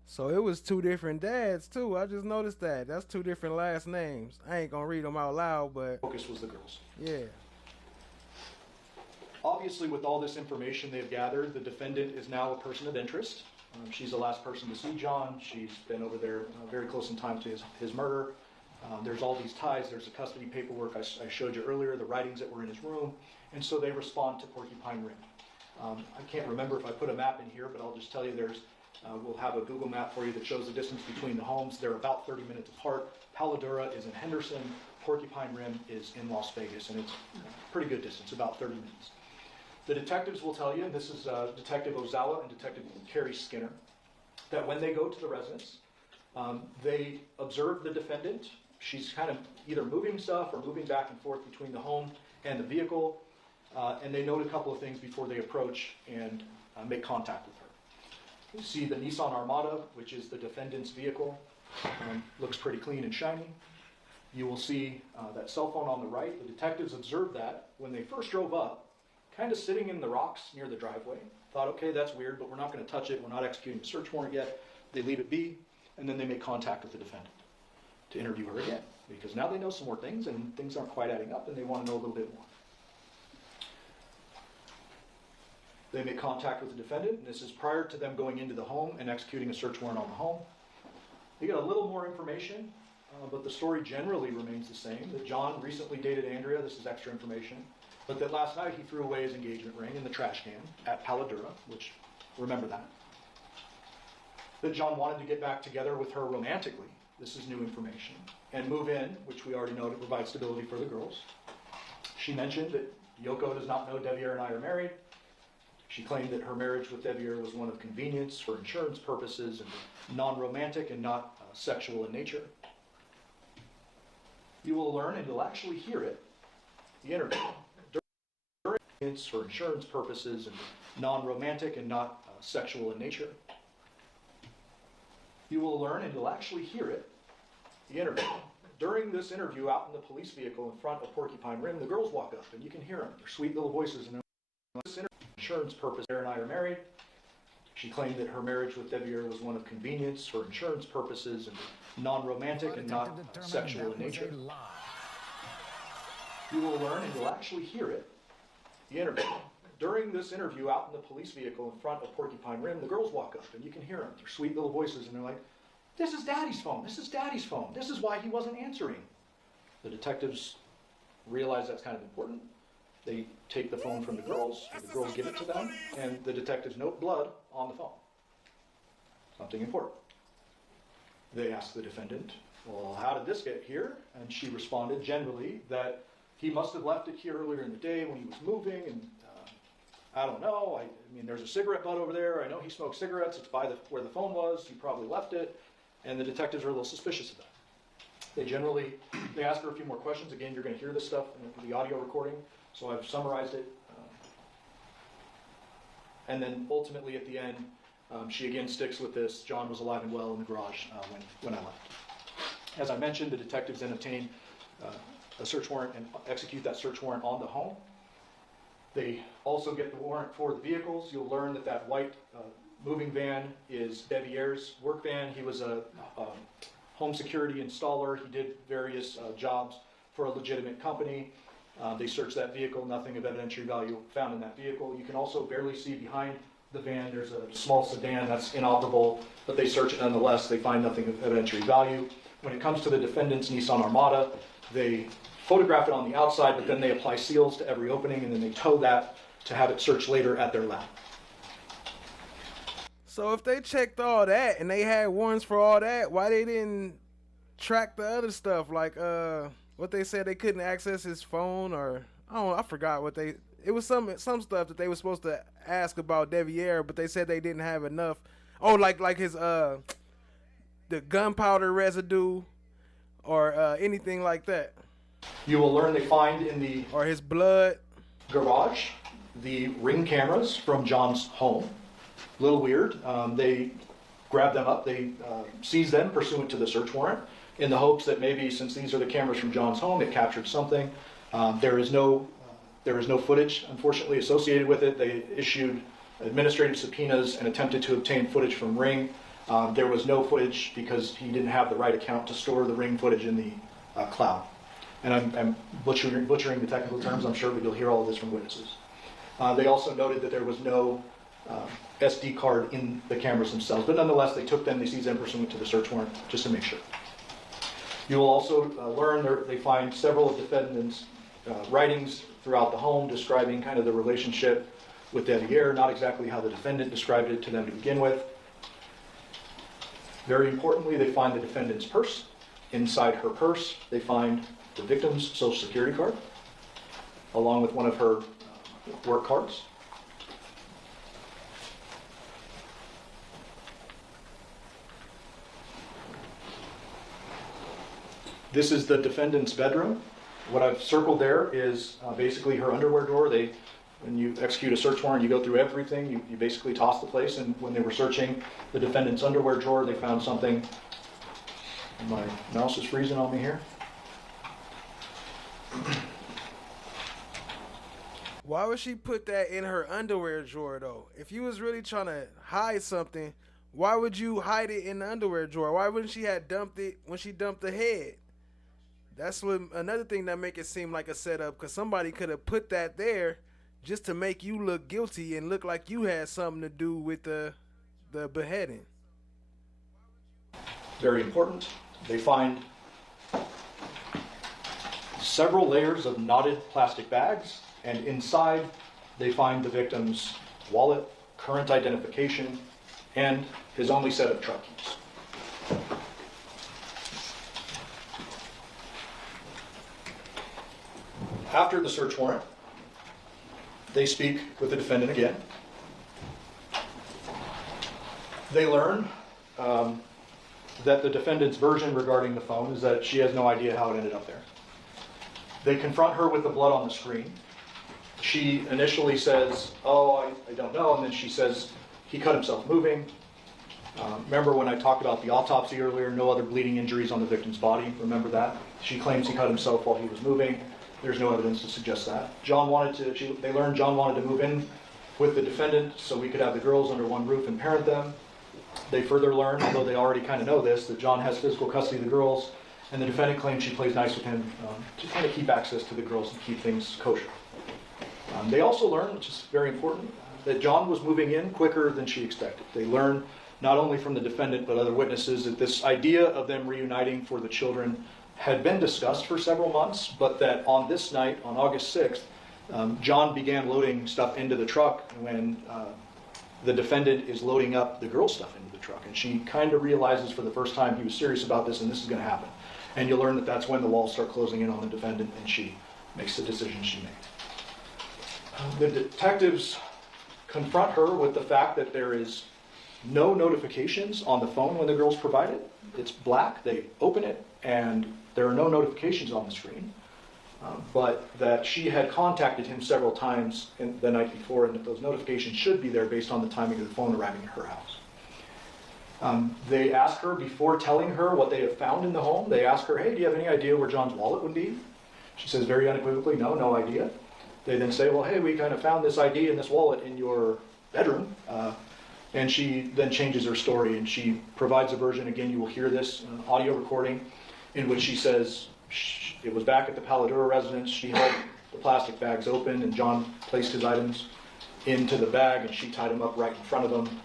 So it was two different dads too. I just noticed that. That's two different last names. I ain't gonna read them out loud, but Focus was the girls. Yeah. Obviously, with all this information they've gathered, the defendant is now a person of interest. She's the last person to see John. She's been over there very close in time to his murder. There's all these ties. There's the custody paperwork I showed you earlier, the writings that were in his room. And so they respond to Porcupine Rim. I can't remember if I put a map in here, but I'll just tell you we'll have a Google map for you that shows the distance between the homes. They're about 30 minutes apart. Paladura is in Henderson. Porcupine Rim is in Las Vegas, and it's a pretty good distance, about 30 minutes. The detectives will tell you, and this is Detective Ozawa and Detective Carrie Skinner, that when they go to the residence, they observe the defendant. She's kind of either moving stuff or moving back and forth between the home and the vehicle, and they note a couple of things before they approach and make contact with her. You see the Nissan Armada, which is the defendant's vehicle, looks pretty clean and shiny. You will see that cell phone on the right. The detectives observed that when they first drove up, kind of sitting in the rocks near the driveway. Thought, okay, that's weird, but we're not going to touch it. We're not executing a search warrant yet. They leave it be, and then they make contact with the defendant to interview her again, because now they know some more things, and things aren't quite adding up, and they want to know a little bit more. They make contact with the defendant, and this is prior to them going into the home and executing a search warrant on the home. They get a little more information, but the story generally remains the same, that John recently dated Andrea. This is extra information. But that last night he threw away his engagement ring in the trash can at Paladura, which, remember that. That John wanted to get back together with her romantically. This is new information. And move in, which we already know to provide stability for the girls. She mentioned that Yoko does not know Deviere and I are married. She claimed that her marriage with Deviere was one of convenience for insurance purposes and non-romantic and not sexual in nature. You will learn, and you'll actually hear it, the interview. For insurance purposes and non-romantic and not sexual in nature. You will learn, and you'll actually hear it, the interview. During this interview out in the police vehicle in front of Porcupine Rim, the girls walk up, and you can hear them. They're sweet little voices. And this interview, insurance purposes, Deviere and I are married. She claimed that her marriage with Deviere was one of convenience for insurance purposes and non-romantic and not sexual in nature. You will learn, and you'll actually hear it, the interview. During this interview out in the police vehicle in front of Porcupine Rim, the girls walk up, and you can hear them. They're sweet little voices, and they're like, "This is Daddy's phone. This is Daddy's phone. This is why he wasn't answering." The detectives realize that's kind of important. They take the phone from the girls give it to them, and the detectives note blood on the phone. Something important. They ask the defendant, "Well, how did this get here?" And she responded generally that he must have left it here earlier in the day when he was moving, and I don't know. I mean, there's a cigarette butt over there. I know he smoked cigarettes. It's by where the phone was. He probably left it. And the detectives are a little suspicious of that. They ask her a few more questions. Again, you're going to hear this stuff in the audio recording, so I've summarized it. And then ultimately at the end, she again sticks with this. John was alive and well in the garage when I left. As I mentioned, the detectives then obtain a search warrant and execute that search warrant on the home. They also get the warrant for the vehicles. You'll learn that that white moving van is Deviere's work van. He was a home security installer. He did various jobs for a legitimate company. They searched that vehicle, nothing of evidentiary value found in that vehicle. You can also barely see behind the van. There's a small sedan that's inoperable, but they search it nonetheless. They find nothing of evidentiary value. When it comes to the defendant's Nissan Armada, they photograph it on the outside, but then they apply seals to every opening, and then they tow that to have it searched later at their lab. So if they checked all that and they had warrants for all that, why they didn't track the other stuff? Like what they said they couldn't access his phone, or I forgot what they. It was some stuff that they were supposed to ask about Deviere, but they said they didn't have enough. Oh, like his the gunpowder residue or anything like that. You will learn they find in the or his blood garage the ring cameras from John's home. A little weird. They grab them up. They seize them pursuant to the search warrant in the hopes that maybe since these are the cameras from John's home, it captured something. There is no footage, unfortunately, associated with it. They issued administrative subpoenas and attempted to obtain footage from Ring. There was no footage because he didn't have the right account to store the Ring footage in the cloud. And I'm butchering the technical terms, I'm sure, but you'll hear all of this from witnesses. They also noted that there was no SD card in the cameras themselves, but nonetheless, they took them, they seized them pursuant to the search warrant, just to make sure. You will also learn they find several of defendants' writings throughout the home describing kind of the relationship with Deviere, not exactly how the defendant described it to them to begin with. Very importantly, they find the defendant's purse. Inside her purse, they find the victim's social security card, along with one of her work cards. This is the defendant's bedroom. What I've circled there is basically her underwear drawer. When you execute a search warrant, you go through everything. You basically toss the place, and when they were searching the defendant's underwear drawer, they found something. My mouse is freezing on me here. Why would she put that in her underwear drawer, though? If you was really trying to hide something, why would you hide it in the underwear drawer? Why wouldn't she have dumped it when she dumped the head? That's another thing that make it seem like a setup, because somebody could have put that there just to make you look guilty and look like you had something to do with the beheading. Very important. They find several layers of knotted plastic bags, and inside they find the victim's wallet, current identification, and his only set of truck keys. After the search warrant, they speak with the defendant again. They learn that the defendant's version regarding the phone is that she has no idea how it ended up there. They confront her with the blood on the screen. She initially says, "Oh, I don't know," and then she says, "He cut himself moving." Remember when I talked about the autopsy earlier, no other bleeding injuries on the victim's body, remember that? She claims he cut himself while he was moving. There's no evidence to suggest that. They learned John wanted to move in with the defendant so we could have the girls under one roof and parent them. They further learn, although they already kind of know this, that John has physical custody of the girls, and the defendant claims she plays nice with him to kind of keep access to the girls and keep things kosher. They also learn, which is very important, that John was moving in quicker than she expected. They learn not only from the defendant but other witnesses that this idea of them reuniting for the children had been discussed for several months, but that on this night, on August 6th, John began loading stuff into the truck when the defendant is loading up the girl's stuff into the truck. And she kind of realizes for the first time he was serious about this and this is going to happen. And you'll learn that that's when the walls start closing in on the defendant and she makes the decision she made. The detectives confront her with the fact that there is no notifications on the phone when the girls provide it. It's black, they open it, and there are no notifications on the screen. But that she had contacted him several times the night before, and that those notifications should be there based on the timing of the phone arriving at her house. They ask her, before telling her what they have found in the home, they ask her, hey, do you have any idea where John's wallet would be? She says very unequivocally, no idea. They then say, well, hey, we kind of found this ID in this wallet in your bedroom. And she then changes her story, and she provides a version, again, you will hear this audio recording, in which she says it was back at the Paladura residence. She held the plastic bags open, and John placed his items into the bag, and she tied them up right in front of them.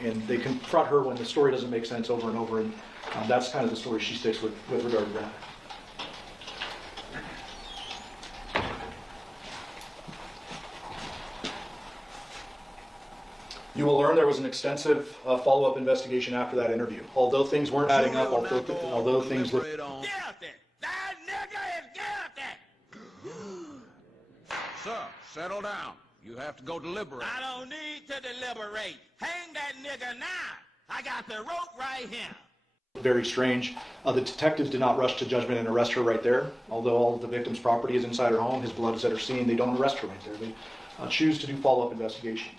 And they confront her when the story doesn't make sense over and over, and that's kind of the story she sticks with regard to that. You will learn there was an extensive follow-up investigation after that interview. Although things weren't adding up, although things looked... Sir, settle down. You have to go deliberate. I don't need to deliberate. Hang that nigga now. I got the rope right here. Very strange. The detectives did not rush to judgment and arrest her right there. Although all of the victim's property is inside her home, his blood is at her scene, they don't arrest her right there. They choose to do follow-up investigation.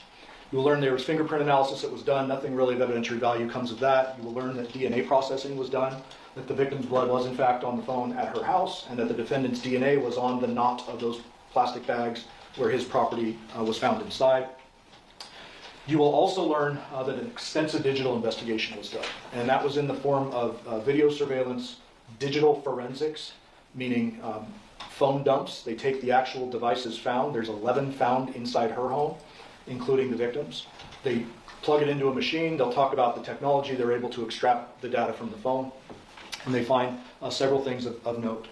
You will learn there was fingerprint analysis that was done. Nothing really of evidentiary value comes of that. You will learn that DNA processing was done, that the victim's blood was in fact on the phone at her house, and that the defendant's DNA was on the knot of those plastic bags where his property was found inside. You will also learn that an extensive digital investigation was done, and that was in the form of video surveillance, digital forensics, meaning phone dumps. They take the actual devices found. There's 11 found inside her home, including the victims. They plug it into a machine. They'll talk about the technology. They're able to extract the data from the phone, and they find several things of note.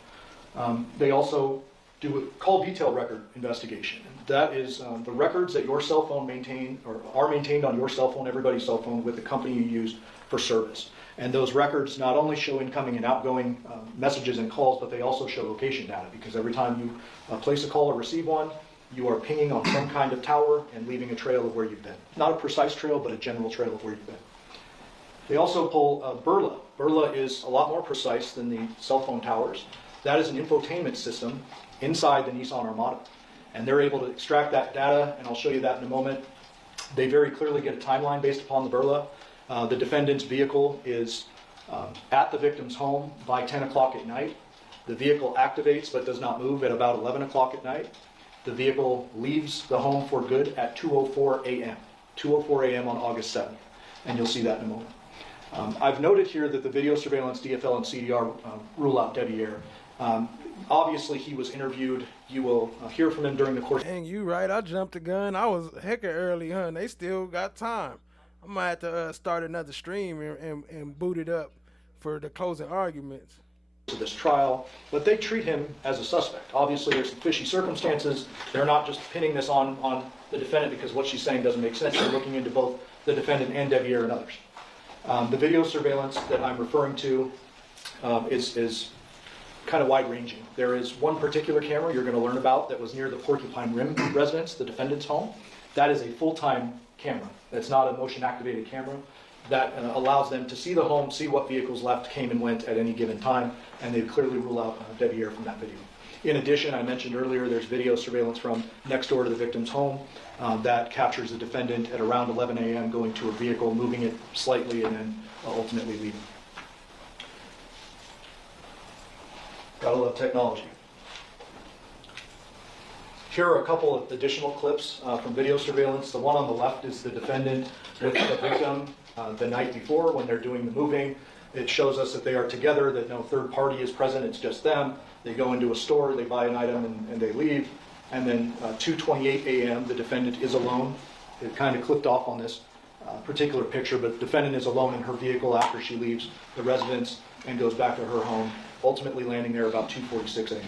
They also do a call detail record investigation. That is the records that your cell phone maintain or are maintained on your cell phone, everybody's cell phone, with the company you use for service. And those records not only show incoming and outgoing messages and calls, but they also show location data, because every time you place a call or receive one, you are pinging on some kind of tower and leaving a trail of where you've been. Not a precise trail, but a general trail of where you've been. They also pull Burla. Burla is a lot more precise than the cell phone towers. That is an infotainment system inside the Nissan Armada. And they're able to extract that data, and I'll show you that in a moment. They very clearly get a timeline based upon the Burla. The defendant's vehicle is at the victim's home by 10 o'clock at night. The vehicle activates but does not move at about 11 o'clock at night. The vehicle leaves the home for good at 2:04 a.m. 2:04 a.m. on August 7th, and you'll see that in a moment. I've noted here that the video surveillance, DFL, and CDR rule out Deviere. Obviously, he was interviewed. You will hear from him during the course. Dang, you right. I jumped the gun. I was hecka early, huh? They still got time. I might have to start another stream and boot it up for the closing arguments. To this trial, but they treat him as a suspect. Obviously, there's some fishy circumstances. They're not just pinning this on the defendant because what she's saying doesn't make sense. They're looking into both the defendant and Deviere and others. The video surveillance that I'm referring to is kind of wide-ranging. There is one particular camera you're going to learn about that was near the Porcupine Rim residence, the defendant's home. That is a full-time camera. That's not a motion-activated camera. That allows them to see the home, see what vehicles left, came and went at any given time, and they clearly rule out Deviere from that video. In addition, I mentioned earlier, there's video surveillance from next door to the victim's home that captures the defendant at around 11 a.m. going to a vehicle, moving it slightly, and then ultimately leaving. Gotta love technology. Here are a couple of additional clips from video surveillance. The one on the left is the defendant with the victim the night before when they're doing the moving. It shows us that they are together, that no third party is present, it's just them. They go into a store, they buy an item, and they leave. And then 2:28 a.m., the defendant is alone. It kind of clipped off on this particular picture, but the defendant is alone in her vehicle after she leaves the residence and goes back to her home, ultimately landing there about 2:46 a.m.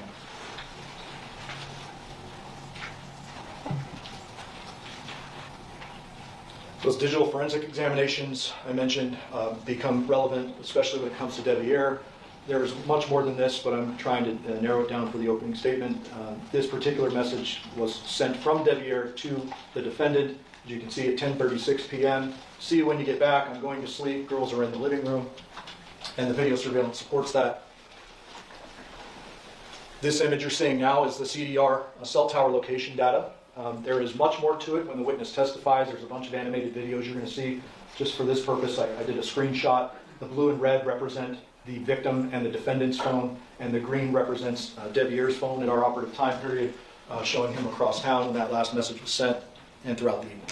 Those digital forensic examinations I mentioned become relevant, especially when it comes to Deviere. There's much more than this, but I'm trying to narrow it down for the opening statement. This particular message was sent from Deviere to the defendant As you can see at 10:36 p.m., see you when you get back, I'm going to sleep, girls are in the living room, and the video surveillance supports that. This image you're seeing now is the CDR cell tower location data. There is much more to it when the witness testifies. There's a bunch of animated videos you're going to see. Just for this purpose, I did a screenshot. The blue and red represent the victim and the defendant's phone, and the green represents Deviere's phone in our operative time period, showing him across town when that last message was sent and throughout the evening.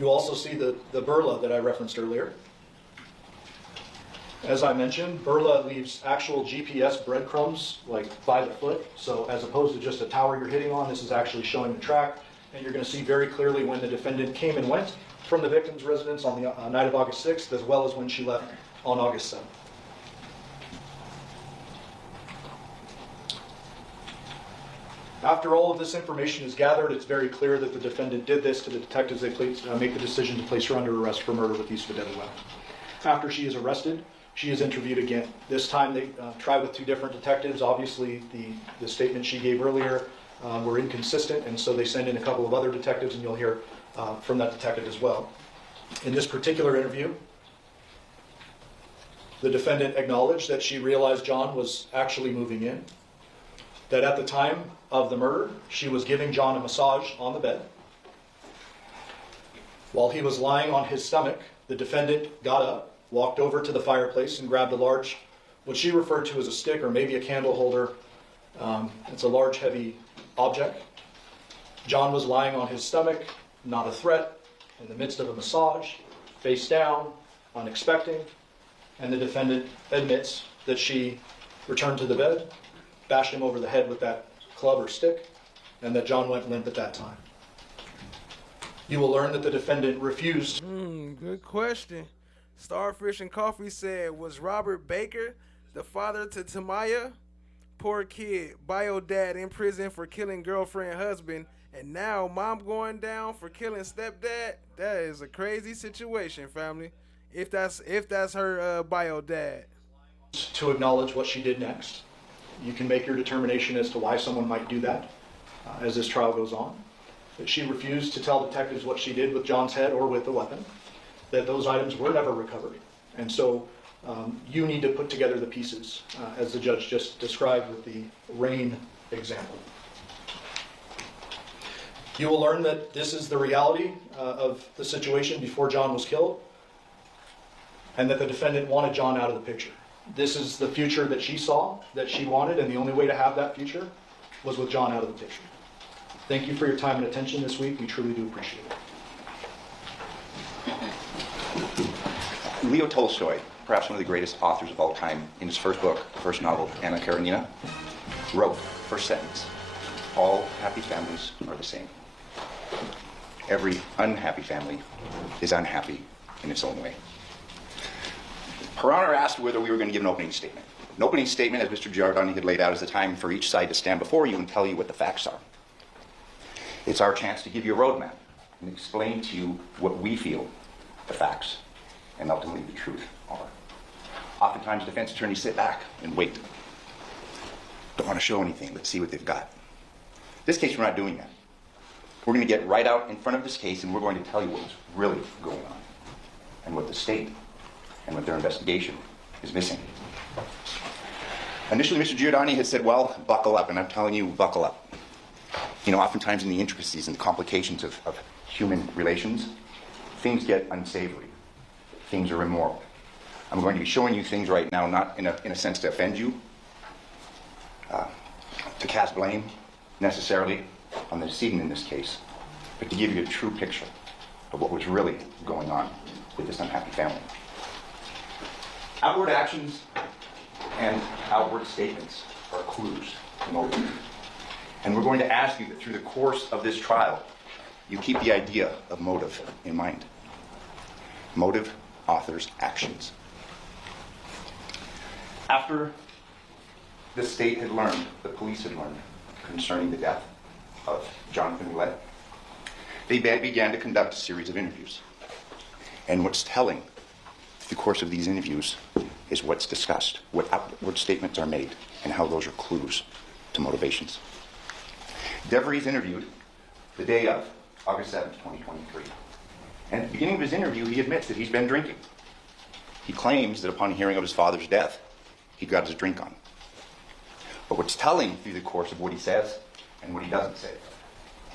You'll also see the burla that I referenced earlier. As I mentioned, burla leaves actual GPS breadcrumbs, like by the foot. So as opposed to just a tower you're hitting on, this is actually showing the track. And you're going to see very clearly when the defendant came and went from the victim's residence on the night of August 6th, as well as when she left on August 7th. After all of this information is gathered, it's very clear that the defendant did this to the detectives. They make the decision to place her under arrest for murder with use of a deadly weapon. After she is arrested, she is interviewed again. This time they try with two different detectives. Obviously, the statement she gave earlier were inconsistent, and so they send in a couple of other detectives, and you'll hear from that detective as well. In this particular interview, the defendant acknowledged that she realized John was actually moving in, that at the time of the murder, she was giving John a massage on the bed. While he was lying on his stomach, the defendant got up, walked over to the fireplace and grabbed a large, what she referred to as a stick or maybe a candle holder. It's a large, heavy object. John was lying on his stomach, not a threat, in the midst of a massage, face down, unexpected, and the defendant admits that she returned to the bed, bashed him over the head with that club or stick, and that John went limp at that time. You will learn that the defendant refused. Good question. Starfish and Coffee said, was Robert Baker the father to Tamaya? Poor kid, bio dad in prison for killing girlfriend husband, and now mom going down for killing stepdad? That is a crazy situation, family. If that's her bio dad. To acknowledge what she did next. You can make your determination as to why someone might do that as this trial goes on. But she refused to tell detectives what she did with John's head or with the weapon, that those items were never recovered. And so you need to put together the pieces, as the judge just described with the rain example. You will learn that this is the reality of the situation before John was killed, and that the defendant wanted John out of the picture. This is the future that she saw, that she wanted, and the only way to have that future was with John out of the picture. Thank you for your time and attention this week. We truly do appreciate it. Leo Tolstoy, perhaps one of the greatest authors of all time, in his first book, the first novel, Anna Karenina, wrote, first sentence, all happy families are the same. Every unhappy family is unhappy in its own way. Her Honor asked whether we were going to give an opening statement. An opening statement, as Mr. Giordani had laid out, is the time for each side to stand before you and tell you what the facts are. It's our chance to give you a roadmap and explain to you what we feel the facts and ultimately the truth are. Oftentimes defense attorneys sit back and wait. Don't want to show anything. Let's see what they've got. This case, we're not doing that. We're going to get right out in front of this case and we're going to tell you what's really going on and what the state and what their investigation is missing. Initially, Mr. Giordani had said, well, buckle up, and I'm telling you, buckle up. You know, oftentimes in the intricacies and the complications of human relations, things get unsavory. Things are immoral. I'm going to be showing you things right now, not in a sense to offend you, to cast blame necessarily on the decedent in this case, but to give you a true picture of what was really going on with this unhappy family. Outward actions and outward statements are clues to motive. And we're going to ask you that through the course of this trial, you keep the idea of motive in mind. Motive authors actions. After the state had learned, the police had learned, concerning the death of Johnathan Willette, they began to conduct a series of interviews. And what's telling through the course of these interviews is what's discussed, what outward statements are made, and how those are clues to motivations. Deviere's interviewed the day of August 7th, 2023. And at the beginning of his interview, he admits that he's been drinking. He claims that upon hearing of his father's death, he got his drink on. But what's telling through the course of what he says and what he doesn't say,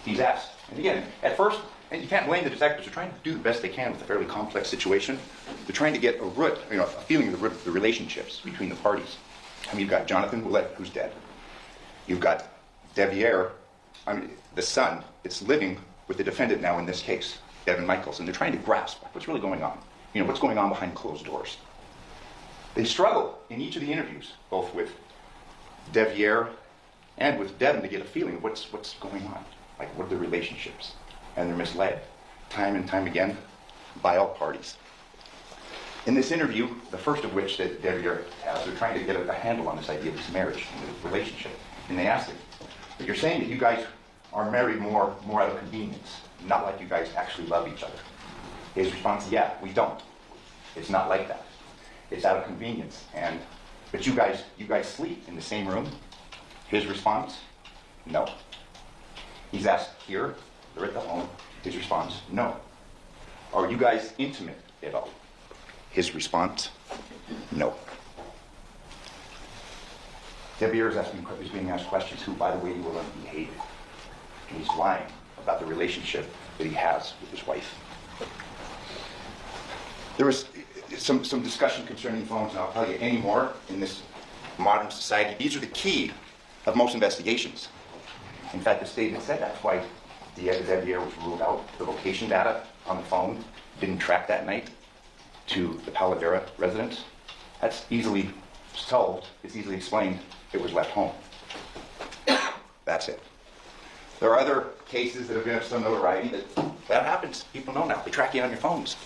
he's asked. And again, at first, and you can't blame the detectives, they're trying to do the best they can with a fairly complex situation. They're trying to get a feeling of the root of the relationships between the parties. I mean, you've got Johnathan Willette, who's dead. You've got Deviere, the son, that's living with the defendant now in this case, Devyn Michaels, and they're trying to grasp what's really going on. What's going on behind closed doors. They struggle in each of the interviews, both with Deviere and with Devyn, to get a feeling of what's going on. Like, what are the relationships? And they're misled, time and time again, by all parties. In this interview, the first of which that Deviere has, they're trying to get a handle on this idea of this marriage and the relationship. And they ask him, but you're saying that you guys are married more out of convenience, not like you guys actually love each other. His response, yeah, we don't. It's not like that. It's out of convenience. But you guys sleep in the same room? His response, no. He's asked here, they're at the home. His response, no. Are you guys intimate at all? His response, no. Deviere is being asked questions who, by the way, will be hated. And he's lying about the relationship that he has with his wife. There was some discussion concerning phones, and I'll tell you any more in this modern society. These are the key of most investigations. In fact, the state had said that's why Deviere was ruled out. The location data on the phone didn't track that night to the Paladera residence. That's easily solved. It's easily explained. It was left home. That's it. There are other cases that have been of some notoriety that happens. People know now. They track you on your phones.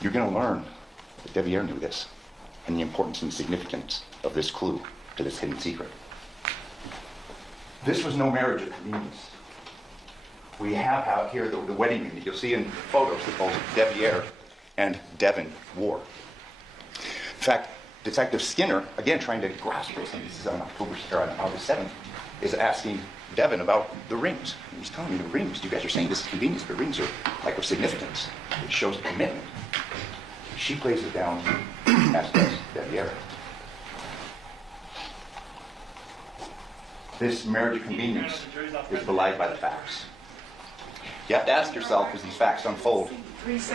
You're going to learn that Deviere knew this and the importance and significance of this clue to this hidden secret. This was no marriage of convenience. We have out here the wedding ring that you'll see in photos that both Deviere and Devyn wore. In fact, Detective Skinner, again trying to grasp this, and this is on August 7th, is asking Devyn about the rings. And he's telling me the rings, you guys are saying this is convenience, but rings are like of significance. It shows a commitment. She plays it down, as does Deviere. This marriage of convenience is belied by the facts. You have to ask yourself, as these facts unfold,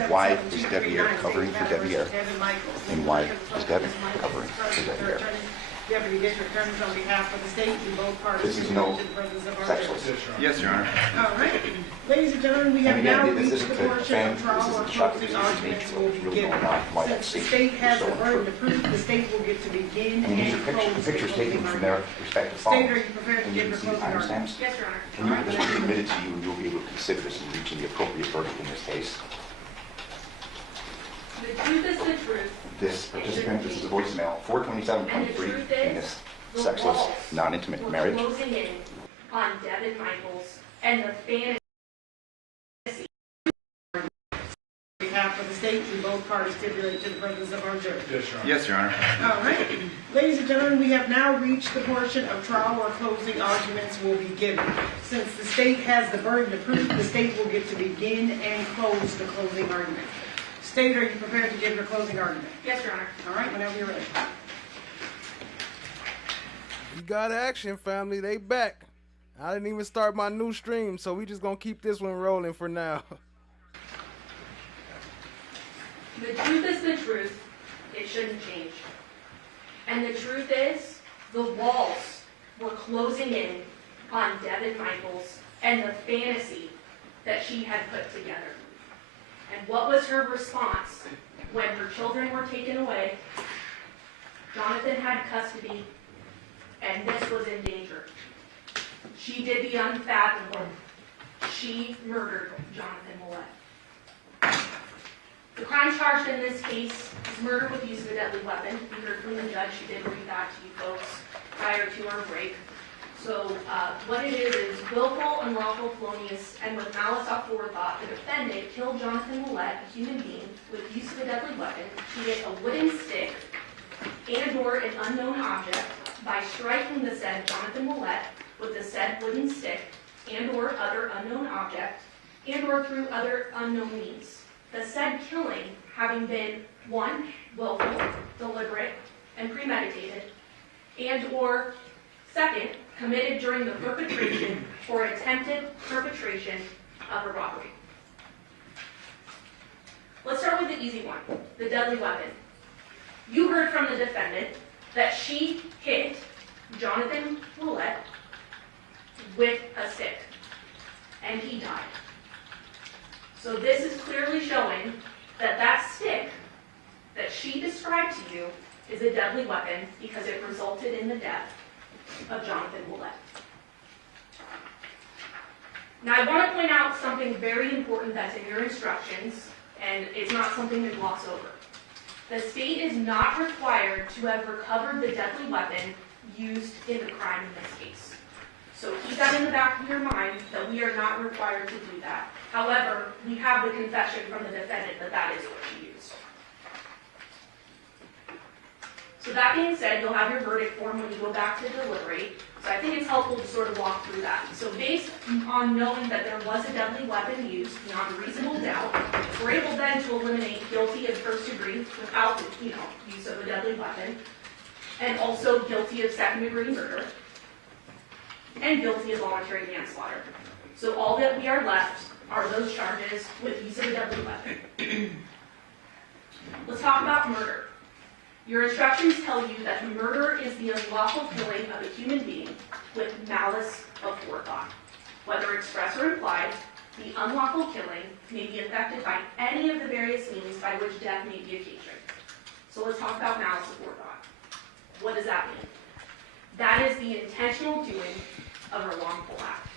why is Deviere covering for Deviere, and why is Devyn covering for Deviere? Deputy District Attorneys, on behalf of the state and both parties. This is no sexual. Yes, Your Honor. All right. Ladies and gentlemen, we have now reached the portion of trial where closing arguments will be given. Since the state has the burden of proof, the state will get to begin And these and are close the pictures closing taken from argument. their respective State, phones. are you prepared to give your closing argument? Yes, Your Honor. Can you, this will be admitted to you, and you'll be able to consider this in reaching the appropriate verdict in this case. The truth is the truth. This participant, this is a voicemail, 42723, in this sexless, non-intimate marriage. Closing in on Devyn Michaels and the fantasy. On behalf of the state and both parties stipulate to the presence of our jury. Yes, Your Honor. All right. Ladies and gentlemen, we have now reached the portion of trial where closing arguments will be given. Since the state has the burden of proof, the state will get to begin and close the closing argument. State, are you prepared to give your closing argument? Yes, Your Honor. All right, whenever you're ready. You got action, family. They back. I didn't even start my new stream, so we just gonna keep this one rolling for now. The truth is the truth. It shouldn't change. And the truth is, the walls were closing in on Devyn Michaels and the fantasy that she had put together. And what was her response when her children were taken away? Johnathan had custody, and this was in danger. She did the unfathomable. She murdered Johnathan Willette. The crime charged in this case is murder with use of a deadly weapon. You heard from the judge. She did read that to you folks prior to our break. So what it is willful, unlawful, felonious, and with malice aforethought, the defendant killed Johnathan Willette, a human being, with use of a deadly weapon. She hit a wooden stick and/or an unknown object by striking the said Johnathan Willette with the said wooden stick and or other unknown object, and or through other unknown means. The said killing having been 1, willful, deliberate, and premeditated, and or 2nd, committed during the perpetration or attempted perpetration of a robbery. Let's start with the easy one, the deadly weapon. You heard from the defendant that she hit Johnathan Willette with a stick, and he died. So this is clearly showing that that stick that she described to you is a deadly weapon because it resulted in the death of Johnathan Willette. Now I want to point out something very important that's in your instructions, and it's not something to gloss over. The state is not required to have recovered the deadly weapon used in the crime in this case. So keep that in the back of your mind that we are not required to do that. However, we have the confession from the defendant that that is what she used. So that being said, you'll have your verdict form when you go back to deliberate. So I think it's helpful to sort of walk through that. So based on knowing that there was a deadly weapon used beyond a reasonable doubt, we're able then to eliminate guilty of first degree without the use of a deadly weapon, and also guilty of second-degree murder, and guilty of voluntary manslaughter. So all that we are left are those charges with use of a deadly weapon. Let's talk about murder. Your instructions tell you that murder is the unlawful killing of a human being with malice of forethought. Whether express or implied, the unlawful killing may be effected by any of the various means by which death may be occasioned. So let's talk about malice of forethought. What does that mean? That is the intentional doing of a wrongful act.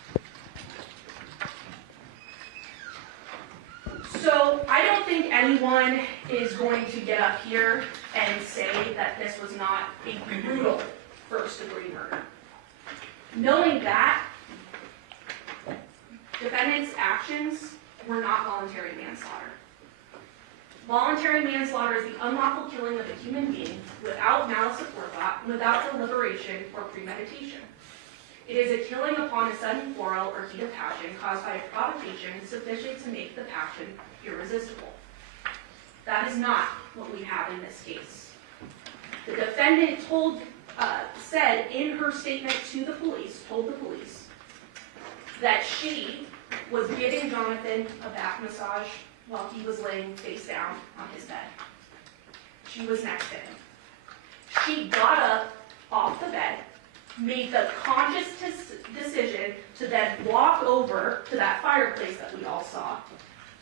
So I don't think anyone is going to get up here and say that this was not a brutal first-degree murder. Knowing that, defendant's actions were not voluntary manslaughter. Voluntary manslaughter is the unlawful killing of a human being without malice of forethought, without deliberation or premeditation. It is a killing upon a sudden quarrel or heat of passion caused by a provocation sufficient to make the passion irresistible. That is not what we have in this case. The defendant said in her statement to the police, told the police, that she was giving Johnathan a back massage while he was laying face down on his bed. She was next to him. She got up off the bed, made the conscious decision to then walk over to that fireplace that we all saw,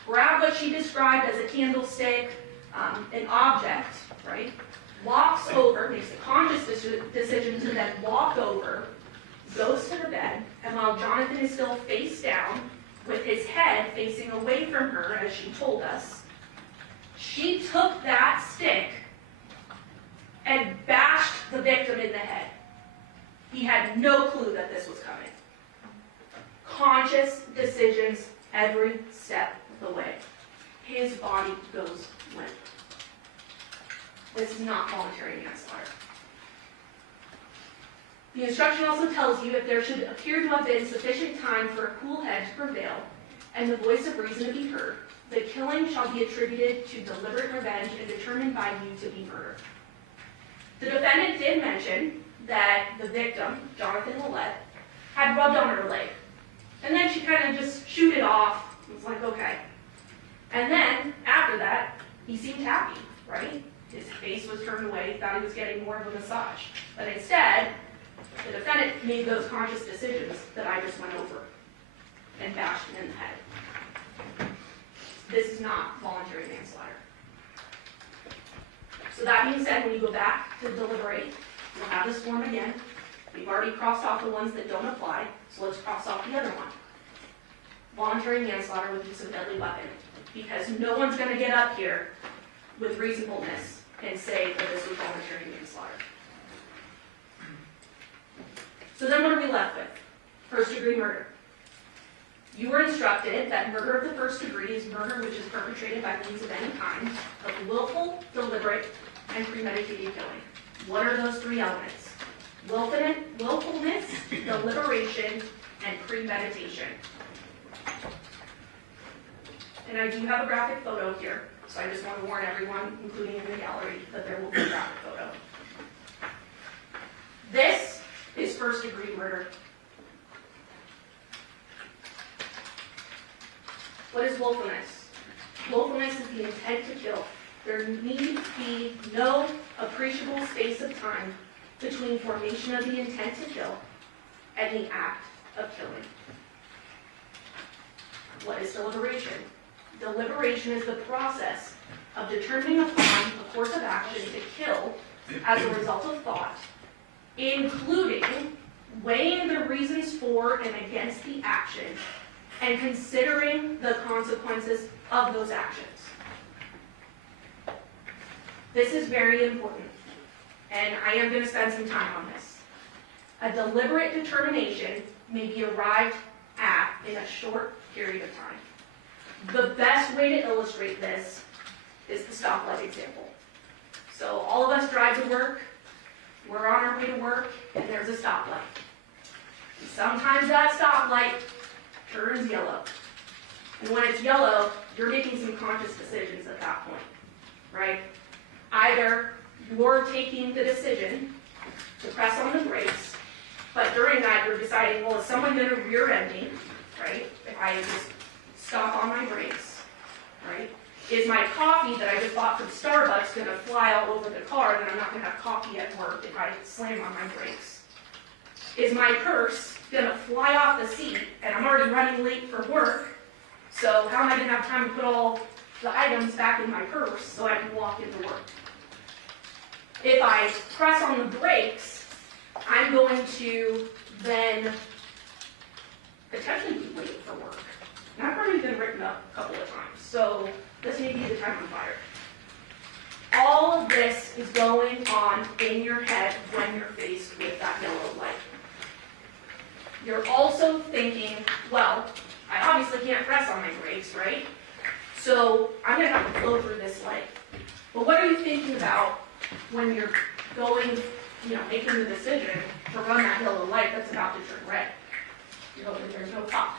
grab what she described as a candlestick, an object, right? Walks over, makes a conscious decision to then walk over, goes to the bed, and while Johnathan is still face down, with his head facing away from her, as she told us, she took that stick and bashed the victim in the head. He had no clue that this was coming. Conscious decisions every step of the way. His body goes limp. This is not voluntary manslaughter. The instruction also tells you if there should appear to have been sufficient time for a cool head to prevail and the voice of reason to be heard, the killing shall be attributed to deliberate revenge and determined by you to be murder. The defendant did mention that the victim, Johnathan Willette, had rubbed on her leg. And then she kind of just shooed it off. It was like, okay. And then, after that, he seemed happy, right? His face was turned away, he thought he was getting more of a massage. But instead, the defendant made those conscious decisions that I just went over and bashed him in the head. This is not voluntary manslaughter. So that being said, when you go back to deliberate, you'll have this form again. We've already crossed off the ones that don't apply, so let's cross off the other one. Voluntary manslaughter with use of deadly weapon. Because no one's going to get up here with reasonableness and say that this was voluntary manslaughter. So then what are we left with? First degree murder. You were instructed that murder of the first degree is murder which is perpetrated by means of any kind of willful, deliberate, and premeditated killing. What are those three elements? Willfulness, deliberation, and premeditation. And I do have a graphic photo here, so I just want to warn everyone, including in the gallery, that there will be a graphic photo. This is first-degree murder. What is willfulness? Willfulness is the intent to kill. There need be no appreciable space of time between formation of the intent to kill and the act of killing. What is deliberation? Deliberation is the process of determining upon a course of action to kill as a result of thought, including weighing the reasons for and against the action and considering the consequences of those actions. This is very important, and I am going to spend some time on this. A deliberate determination may be arrived at in a short period of time. The best way to illustrate this is the stoplight example. So all of us drive to work, we're on our way to work, and there's a stoplight. Sometimes that stoplight turns yellow. And when it's yellow, you're making some conscious decisions at that point, right? Either you're taking the decision to press on the brakes, but during that you're deciding, well, is someone going to rear-end me, right? If I just stop on my brakes, right? Is my coffee that I just bought from Starbucks going to fly all over the car, and then I'm not going to have coffee at work if I slam on my brakes? Is my purse going to fly off the seat, and I'm already running late for work, so how am I going to have time to put all the items back in my purse so I can walk into work? If I press on the brakes, I'm going to then potentially be late for work. And I've already been written up a couple of times, so this may be the time I'm fired. All of this is going on in your head when you're faced with that yellow light. You're also thinking, well, I obviously can't press on my brakes, right? So I'm going to have to blow through this light. But what are you thinking about when you're going, making the decision to run that yellow light that's about to turn red? You're hoping there's no pop,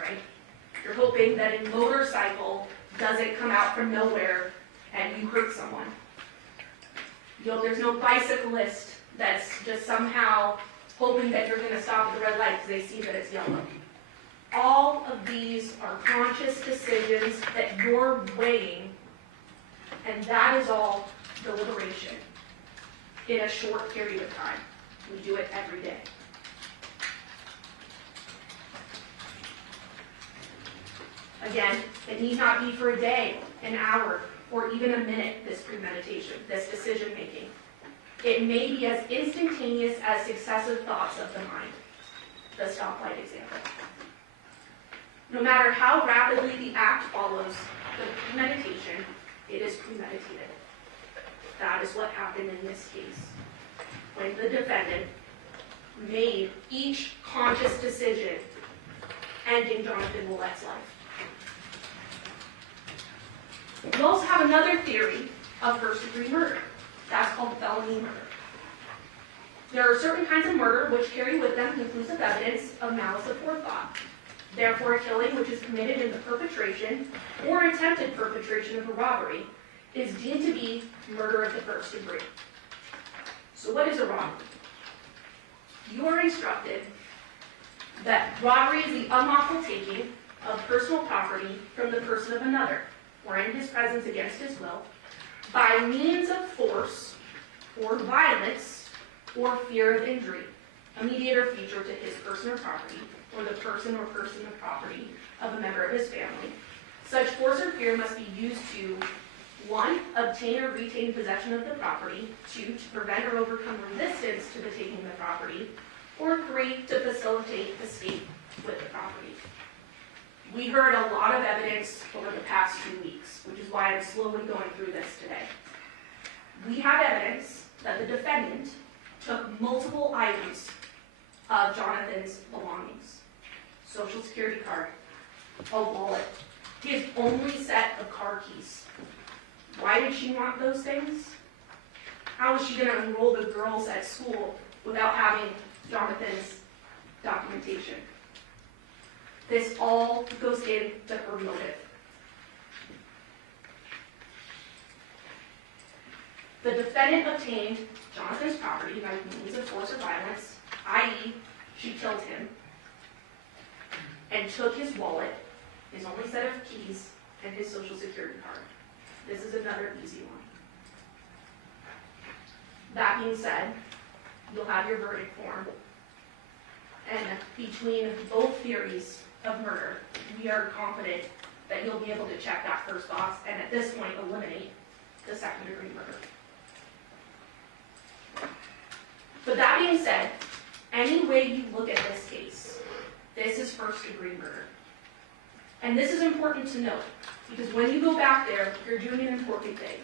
right? You're hoping that a motorcycle doesn't come out from nowhere and you hurt someone. You hope there's no bicyclist that's just somehow hoping that you're going to stop at the red light because they see that it's yellow. All of these are conscious decisions that you're weighing, and that is all deliberation in a short period of time. We do it every day. Again, it need not be for a day, an hour, or even a minute, this premeditation, this decision making. It may be as instantaneous as successive thoughts of the mind. The stoplight example. No matter how rapidly the act follows the premeditation, it is premeditated. That is what happened in this case, when the defendant made each conscious decision ending Johnathan Willette's life. We also have another theory of first-degree murder. That's called felony murder. There are certain kinds of murder which carry with them conclusive evidence of malice aforethought. Therefore, a killing which is committed in the perpetration or attempted perpetration of a robbery is deemed to be murder of the first degree. So what is a robbery? You are instructed that robbery is the unlawful taking of personal property from the person of another, or in his presence against his will, by means of force or violence or fear of injury, immediate or future to his person or property, or the person or person or property of a member of his family. Such force or fear must be used to 1. Obtain or retain possession of the property, 2. To prevent or overcome resistance to the taking of the property, or 3. To facilitate escape with the property. We heard a lot of evidence over the past 2 weeks, which is why I'm slowly going through this today. We have evidence that the defendant took multiple items of Johnathan's belongings. Social security card, a wallet, his only set of car keys. Why did she want those things? How was she going to enroll the girls at school without having Johnathan's documentation? This all goes into her motive. The defendant obtained Johnathan's property by means of force or violence, i.e., she killed him, and took his wallet, his only set of keys, and his social security card. This is another easy one. That being said, you'll have your verdict form. And between both theories of murder, we are confident that you'll be able to check that first box and at this point eliminate the second-degree murder. But that being said, any way you look at this case, this is first-degree murder. And this is important to note, because when you go back there, you're doing an important thing.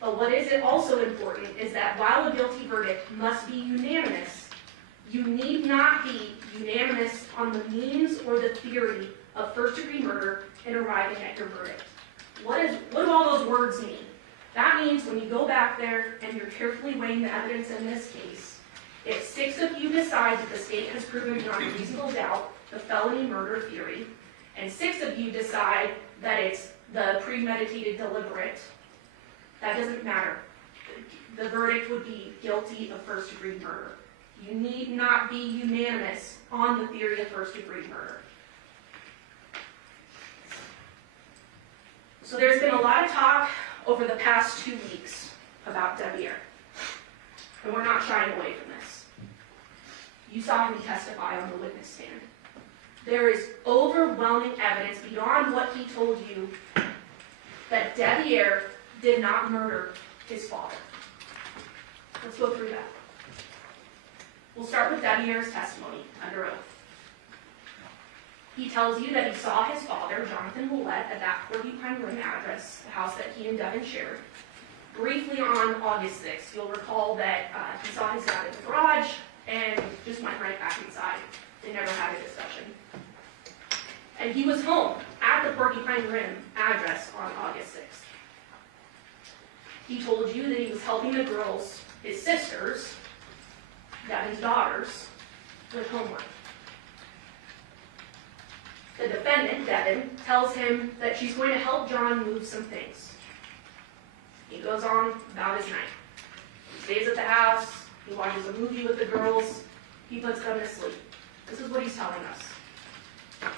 But what is also important is that while a guilty verdict must be unanimous, you need not be unanimous on the means or the theory of first-degree murder in arriving at your verdict. What do all those words mean? That means when you go back there and you're carefully weighing the evidence in this case, if 6 of you decide that the state has proven beyond a reasonable doubt the felony murder theory, and 6 of you decide that it's the premeditated deliberate, that doesn't matter. The verdict would be guilty of first-degree murder. You need not be unanimous on the theory of first-degree murder. So there's been a lot of talk over the past 2 weeks about Deviere, and we're not shying away from this. You saw him testify on the witness stand. There is overwhelming evidence beyond what he told you that Deviere did not murder his father. Let's go through that. We'll start with Deviere's testimony under oath. He tells you that he saw his father, Johnathan Willette, at that Porcupine Rim address, the house that he and Devyn shared, briefly on August 6th. You'll recall that he saw his dad in the garage and just went right back inside. They never had a discussion. And he was home at the Porcupine Rim address on August 6th. He told you that he was helping the girls, his sisters, Devyn's daughters, with homework. The defendant, Devyn, tells him that she's going to help John move some things. He goes on about his night. He stays at the house, he watches a movie with the girls, he puts them to sleep. This is what he's telling us.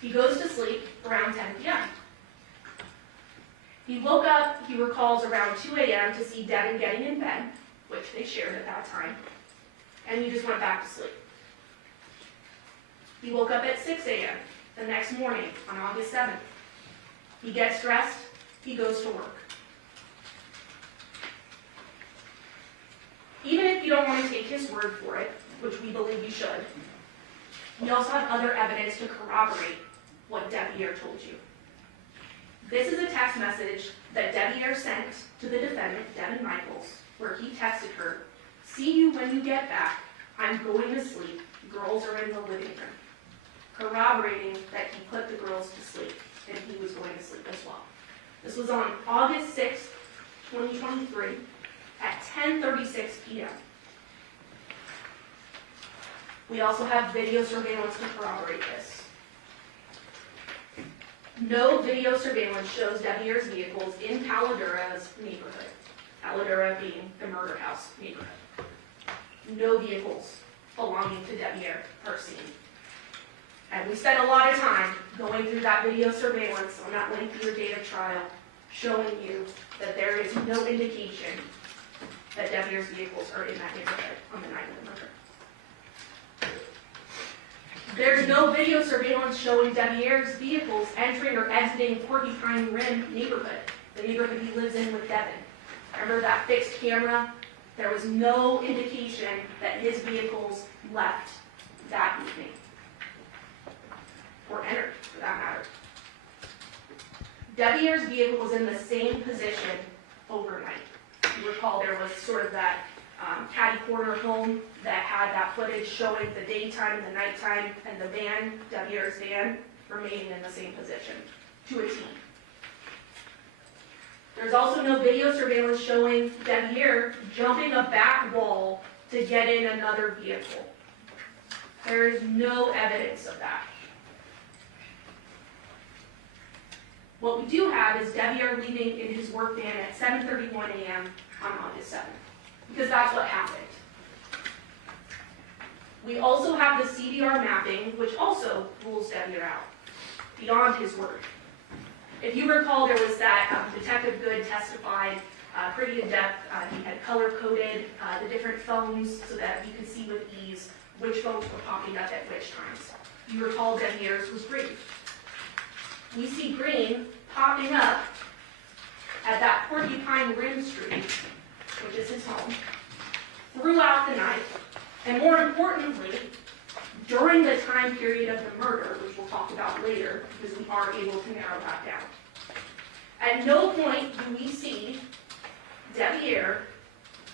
He goes to sleep around 10 p.m. He woke up, he recalls, around 2 a.m. to see Devyn getting in bed, which they shared at that time, and he just went back to sleep. He woke up at 6 a.m. the next morning on August 7th. He gets dressed, he goes to work. Even if you don't want to take his word for it, which we believe you should, we also have other evidence to corroborate what Deviere told you. This is a text message that Deviere sent to the defendant, Devyn Michaels, where he texted her, "See you when you get back. I'm going to sleep. Girls are in the living room," corroborating that he put the girls to sleep and he was going to sleep as well. This was on August 6th, 2023 at 10:36 p.m. We also have video surveillance to corroborate this. No video surveillance shows Deviere's vehicles in Paladura's neighborhood, Paladura being the murder house neighborhood. No vehicles belonging to Deviere are seen. And we spent a lot of time going through that video surveillance on that lengthier day of trial, showing you that there is no indication that Deviere's vehicles are in that neighborhood on the night of the murder. There's no video surveillance showing Deviere's vehicles entering or exiting Porcupine Rim neighborhood, the neighborhood he lives in with Devyn. Remember that fixed camera? There was no indication that his vehicles left that evening, or entered, for that matter. Deviere's vehicle was in the same position overnight. You recall there was sort of that catty corner home that had that footage showing the daytime and the nighttime, and the van, Deviere's van, remaining in the same position, to a T. There's also no video surveillance showing Deviere jumping a back wall to get in another vehicle. There is no evidence of that. What we do have is Deviere leaving in his work van at 7:31 a.m. on August 7th, because that's what happened. We also have the CDR mapping, which also rules Deviere out, beyond his word. If you recall, there was that Detective Good testified pretty in depth. He had color-coded the different phones so that you could see with ease which phones were popping up at which times. You recall Deviere's was green. We see green popping up at that Porcupine Rim Street, which is his home, throughout the night, and more importantly, during the time period of the murder, which we'll talk about later, because we are able to narrow that down. At no point do we see Deviere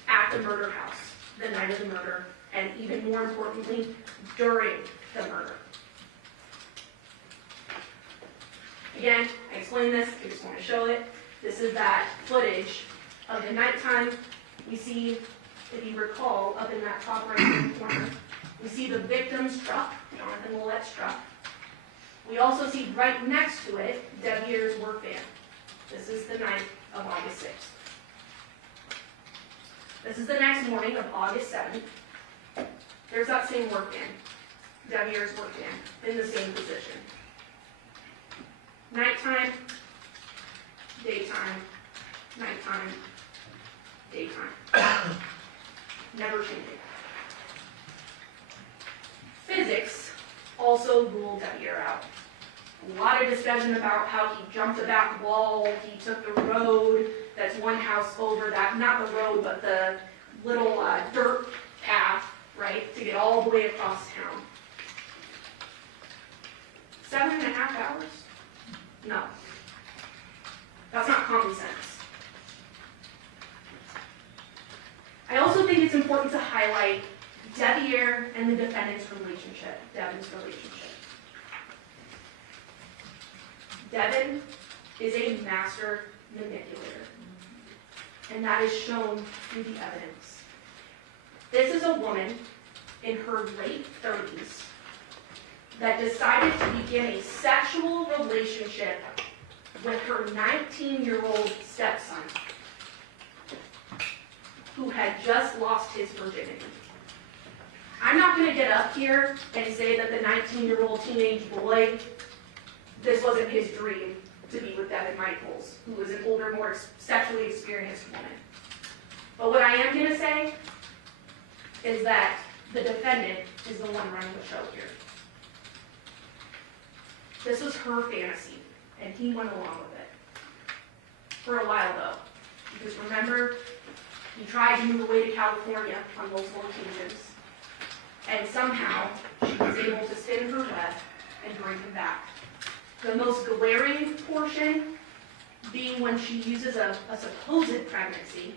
at the murder house the night of the murder, and even more importantly, during the murder. Again, I explained this, I just want to show it. This is that footage of the nighttime. We see, if you recall, up in that top right-hand corner, we see the victim's truck, Johnathan Willette's truck. We also see right next to it, Deviere's work van. This is the night of August 6th. This is the next morning of August 7th. There's that same work van, Deviere's work van, in the same position. Nighttime, daytime, nighttime, daytime. Never changing. Physics also ruled Deviere out. A lot of discussion about how he jumped the back wall, he took the road that's one house over that, not the road, but the little dirt path, right, to get all the way across town. 7.5 hours? No. That's not common sense. I also think it's important to highlight Deviere and the defendant's relationship, Devyn's relationship. Devyn is a master manipulator, and that is shown through the evidence. This is a woman in her late 30s that decided to begin a sexual relationship with her 19-year-old stepson, who had just lost his virginity. I'm not going to get up here and say that the 19-year-old teenage boy, this wasn't his dream to be with Devyn Michaels, who was an older, more sexually experienced woman. But what I am going to say is that the defendant is the one running the show here. This was her fantasy, and he went along with it. For a while, though. Because remember, he tried to move away to California on multiple occasions, and somehow she was able to spin her web and bring him back. The most glaring portion being when she uses a supposed pregnancy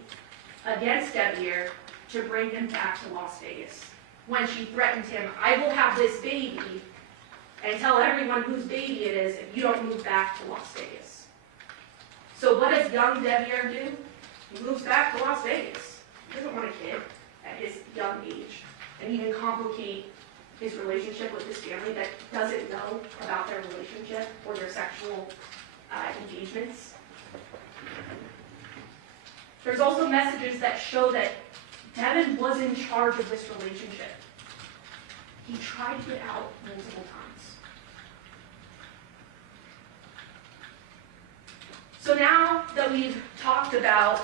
against Deviere to bring him back to Las Vegas. When she threatened him, I will have this baby and tell everyone whose baby it is if you don't move back to Las Vegas. So what does young Deviere do? He moves back to Las Vegas. He doesn't want a kid at his young age, and even complicate his relationship with his family that doesn't know about their relationship or their sexual engagements. There's also messages that show that Devyn was in charge of this relationship. He tried to get out multiple times. So now that we've talked about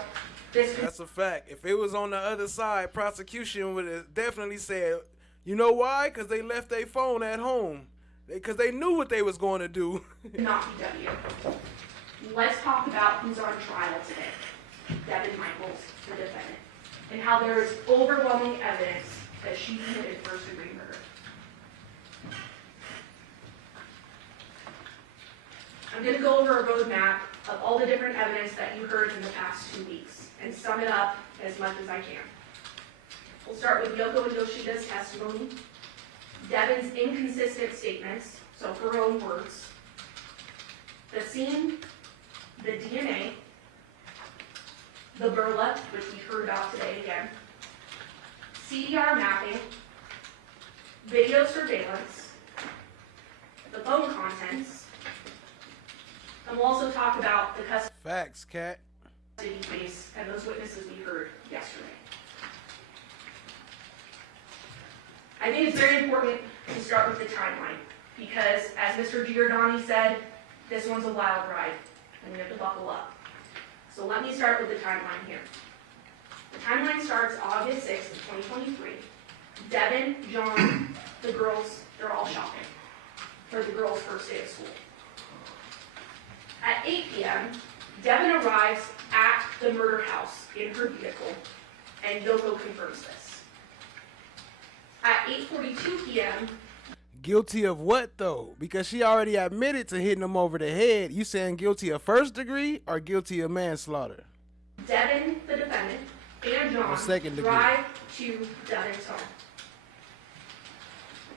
this... That's a fact. If it was on the other side, prosecution would have definitely said, you know why? Because they left their phone at home. Because they knew what they was going to do. Not be Deviere. Let's talk about who's on trial today. Devyn Michaels, the defendant, and how there is overwhelming evidence that she committed first-degree murder. I'm going to go over a roadmap of all the different evidence that you heard in the past 2 weeks and sum it up as much as I can. We'll start with Yoko and Yoshida's testimony, Devyn's inconsistent statements, so her own words, the scene, the DNA, the burlap, which we heard about today again, CDR mapping, video surveillance, the phone contents, And we'll also talk about the custody Facts, cat. case and those witnesses we heard yesterday. I think it's very important to start with the timeline because, as Mr. Giordani said, this one's a wild ride and we have to buckle up. So let me start with the timeline here. The timeline starts August 6th of 2023. Devyn, John, the girls, they're all shopping for the girls' first day of school. At 8 p.m., Devyn arrives at the murder house in her vehicle, and Yoko confirms this. At 8:42 p.m., Guilty of what though? Because she already admitted to hitting him over the head. You saying guilty of first degree or guilty of manslaughter? Devyn, the defendant, and John second degree. drive to Devyn's home.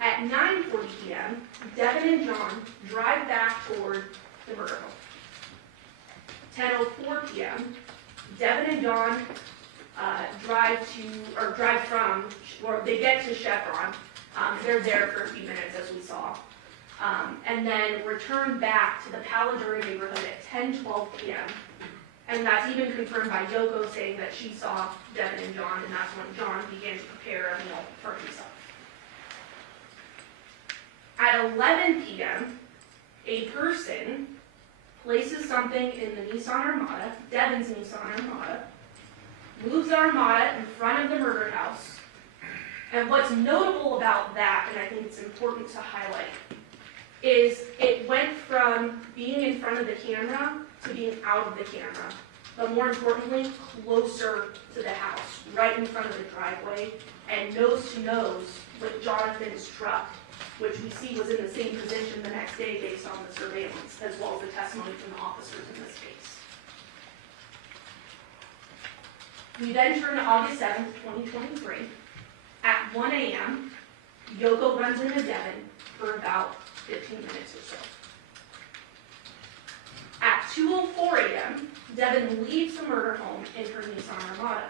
At 9:40 p.m., Devyn and John drive back toward the murder home. 10:04 p.m., Devyn and John they get to Chevron. They're there for a few minutes, as we saw. And then return back to the Paladura neighborhood at 10:12 p.m. And that's even confirmed by Yoko saying that she saw Devyn and John, and that's when John began to prepare a meal for himself. At 11 p.m., a person places something in the Nissan Armada, Devyn's Nissan Armada, moves the Armada in front of the murder house. And what's notable about that, and I think it's important to highlight, is it went from being in front of the camera to being out of the camera, but more importantly, closer to the house, right in front of the driveway, and nose to nose with Johnathan's truck, which we see was in the same position the next day based on the surveillance, as well as the testimony from the officers in this case. We then turn to August 7th, 2023. At 1 a.m., Yoko runs into Devyn for about 15 minutes or so. At 2:04 a.m., Devyn leaves the murder home in her Nissan Armada.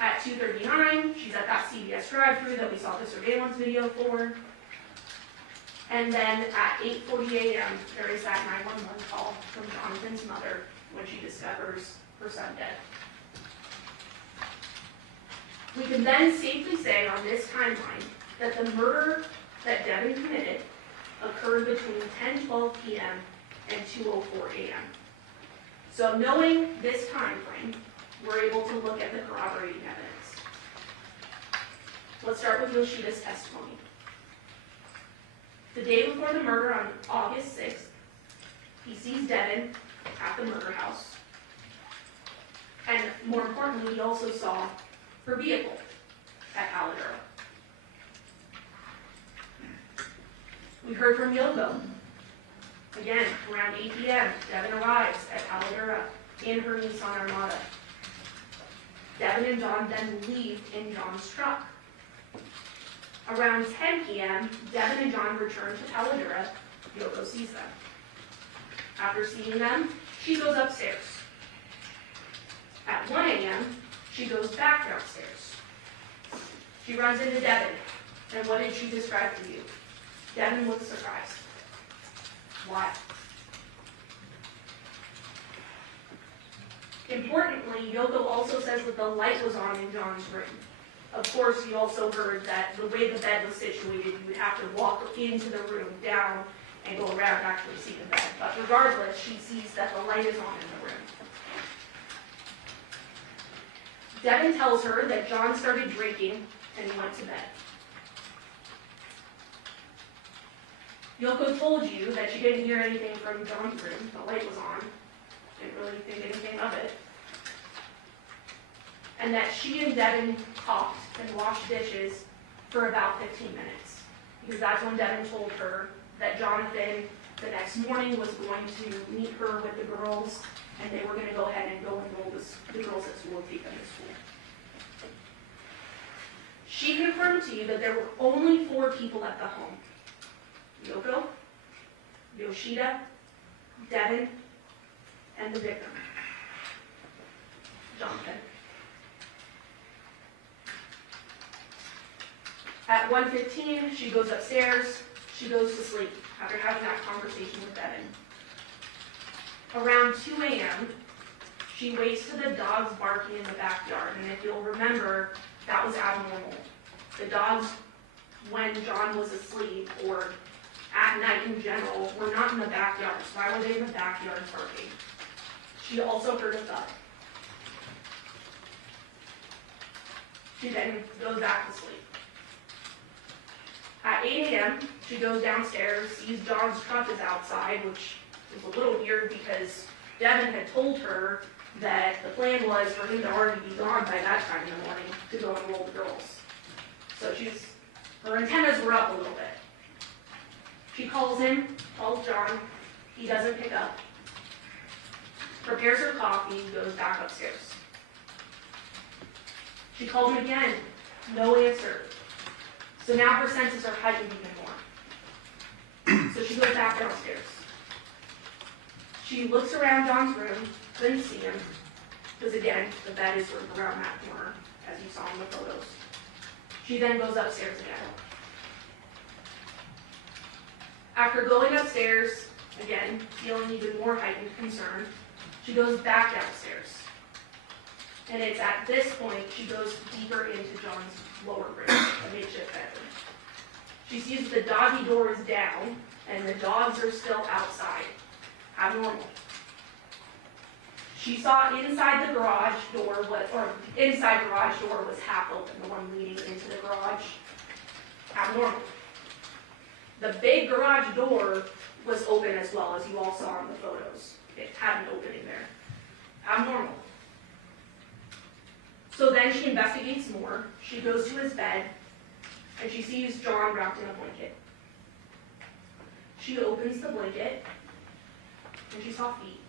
At 2:39, she's at that CVS drive-thru that we saw the surveillance video for. And then at 8:40 a.m., there is that 911 call from Johnathan's mother when she discovers her son dead. We can then safely say on this timeline that the murder that Devyn committed occurred between 10:12 p.m. and 2:04 a.m. So knowing this time frame, we're able to look at the corroborating evidence. Let's start with Yoshida's testimony. The day before the murder on August 6th, he sees Devyn at the murder house. And more importantly, he also saw her vehicle at Paladura. We heard from Yoko. Again, around 8 p.m., Devyn arrives at Paladura in her Nissan Armada. Devyn and John then leave in John's truck. Around 10 p.m., Devyn and John return to Paladura. Yoko sees them. After seeing them, she goes upstairs. At 1 a.m., she goes back downstairs. She runs into Devyn, and what did she describe to you? Devyn looks surprised. Why? Importantly, Yoko also says that the light was on in John's room. Of course, you also heard that the way the bed was situated, you would have to walk into the room, down, and go around to actually see the bed. But regardless, she sees that the light is on in the room. Devyn tells her that John started drinking and he went to bed. Yoko told you that she didn't hear anything from John's room. The light was on. Didn't really think anything of it. And that she and Devyn talked and washed dishes for about 15 minutes. Because that's when Devyn told her that Johnathan the next morning was going to meet her with the girls, and they were going to go ahead and go enroll the girls at school and take them to school. She confirmed to you that there were only 4 people at the home. Yoko, Yoshida, Devyn, and the victim, Johnathan. At 1:15, she goes upstairs. She goes to sleep after having that conversation with Devyn. around 2 a.m., she wakes to the dogs barking in the backyard. And if you'll remember, that was abnormal. The dogs, when John was asleep or at night in general, were not in the backyard. So why were they in the backyard barking? She also heard a thud. She then goes back to sleep. At 8 a.m., she goes downstairs, sees John's truck is outside, which is a little weird because Devyn had told her that the plan was for him to already be gone by that time in the morning to go enroll the girls. So her antennas were up a little bit. She calls him, calls John, he doesn't pick up. Prepares her coffee, goes back upstairs. She called him again, no answer. So now her senses are heightened even more. So she goes back downstairs. She looks around John's room, couldn't see him, because again, the bed is sort of around that corner, as you saw in the photos. She then goes upstairs again. After going upstairs, again, feeling even more heightened concern, she goes back downstairs. And it's at this point she goes deeper into John's lower room, a makeshift bedroom. She sees the doggy door is down, and the dogs are still outside. Abnormal. She saw inside the garage door inside garage door was half open, the one leading into the garage. Abnormal. The big garage door was open as well, as you all saw in the photos. It had an opening there. Abnormal. So then she investigates more. She goes to his bed, and she sees John wrapped in a blanket. She opens the blanket, and she saw feet.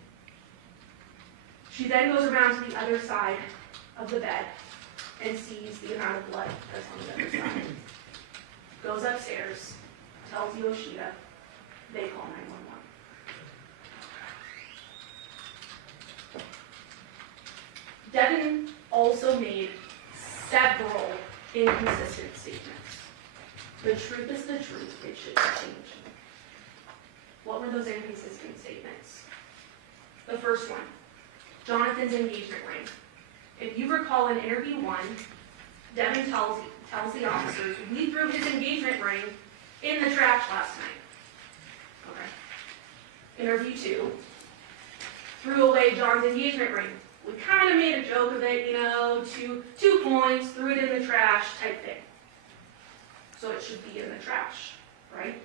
She then goes around to the other side of the bed and sees the amount of blood that's on the other side. Goes upstairs, tells Yoshida, they call 911. Devyn also made several inconsistent statements. The truth is the truth, it shouldn't change. What were those inconsistent statements? The first one, Johnathan's engagement ring. If you recall in interview 1, Devyn tells the officers, we threw his engagement ring in the trash last night. Okay. Interview 2, threw away John's engagement ring. We kind of made a joke of it, 2 points, threw it in the trash type thing. So it should be in the trash, right?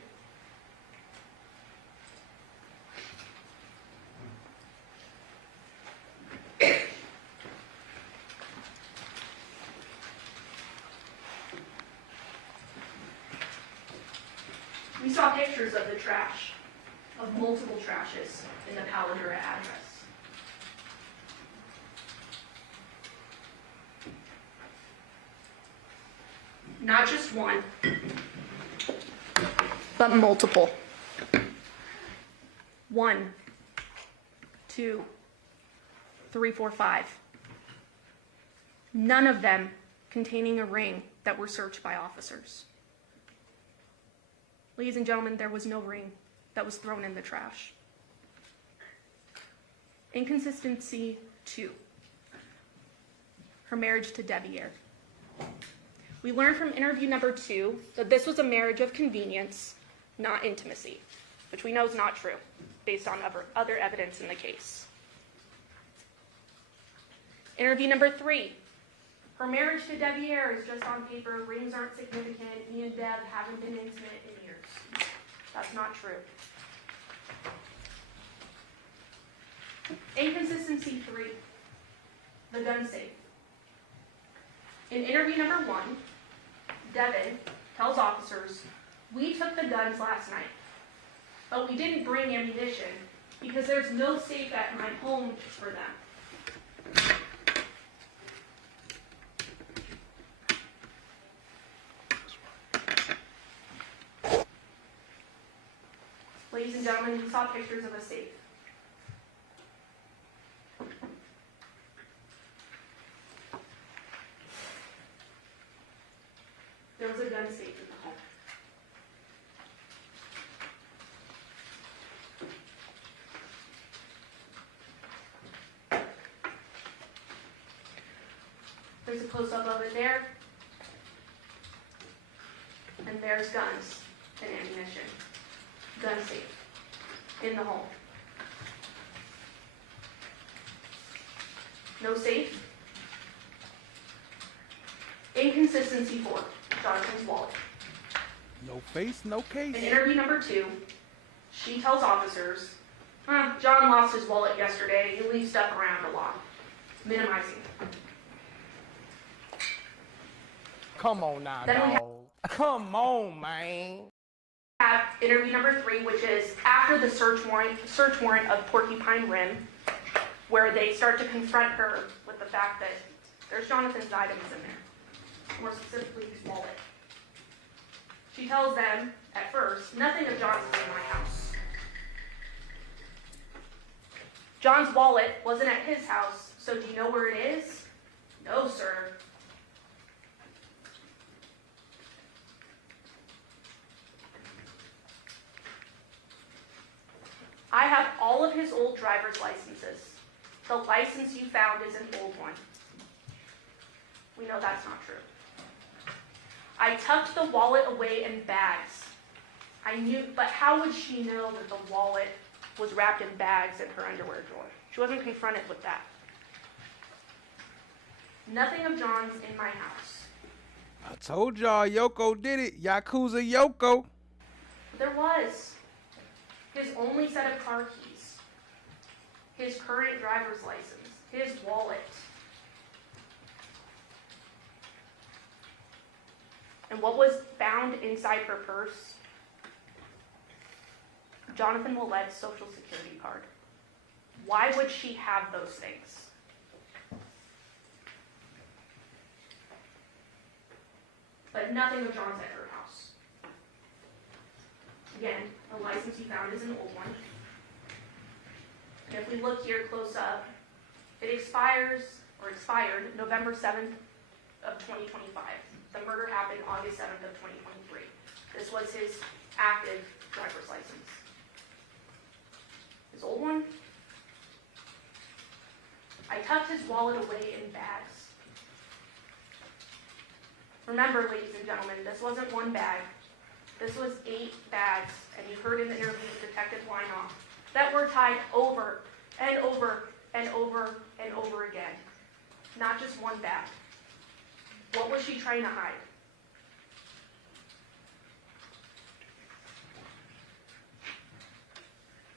We saw pictures of the trash, of multiple trashes in the Paladura address. Not just one, but multiple. 1, 2, 3, 4, 5. None of them containing a ring that were searched by officers. Ladies and gentlemen, there was no ring that was thrown in the trash. Inconsistency 2. Her marriage to Deviere. We learned from interview number 2 that this was a marriage of convenience, not intimacy, which we know is not true based on other evidence in the case. Interview number 3. Her marriage to Deviere is just on paper. Rings aren't significant. Me and Dev haven't been intimate in years. That's not true. Inconsistency 3. The gun safe. In interview number 1, Devyn tells officers, we took the guns last night, but we didn't bring ammunition because there's no safe at my home for them. Ladies and gentlemen, we saw pictures of a safe. There was a gun safe in the home. There's a close-up of it there. And there's guns and ammunition. Gun safe in the home. No safe. Inconsistency 4, Johnathan's wallet. No face, no case. In interview number 2, she tells officers, John lost his wallet yesterday. He leaves stuff around a lot. Minimizing. Come on now, Then we dog. Come on, man. have interview number 3, which is after the search warrant of Porcupine Rim, where they start to confront her with the fact that there's Johnathan's items in there, more specifically his wallet. She tells them, at first, nothing of John's is in my house. John's wallet wasn't at his house, so do you know where it is? No, sir. I have all of his old driver's licenses. The license you found is an old one. We know that's not true. I tucked the wallet away in bags. I knew, but how would she know that the wallet was wrapped in bags in her underwear drawer? She wasn't confronted with that. Nothing of John's in my house. I told y'all Yoko did it. Yakuza Yoko. There was his only set of car keys, his current driver's license, his wallet. And what was found inside her purse? Johnathan Willette's social security card. Why would she have those things? But nothing of John's at her house. Again, the license he found is an old one. And if we look here close up, it expired November 7th of 2025. The murder happened August 7th of 2023. This was his active driver's license. His old one? I tucked his wallet away in bags. Remember, ladies and gentlemen, this wasn't one bag. This was 8 bags, and you heard in the interview with Detective Weinoff that were tied over and over and over and over again. Not just one bag. What was she trying to hide?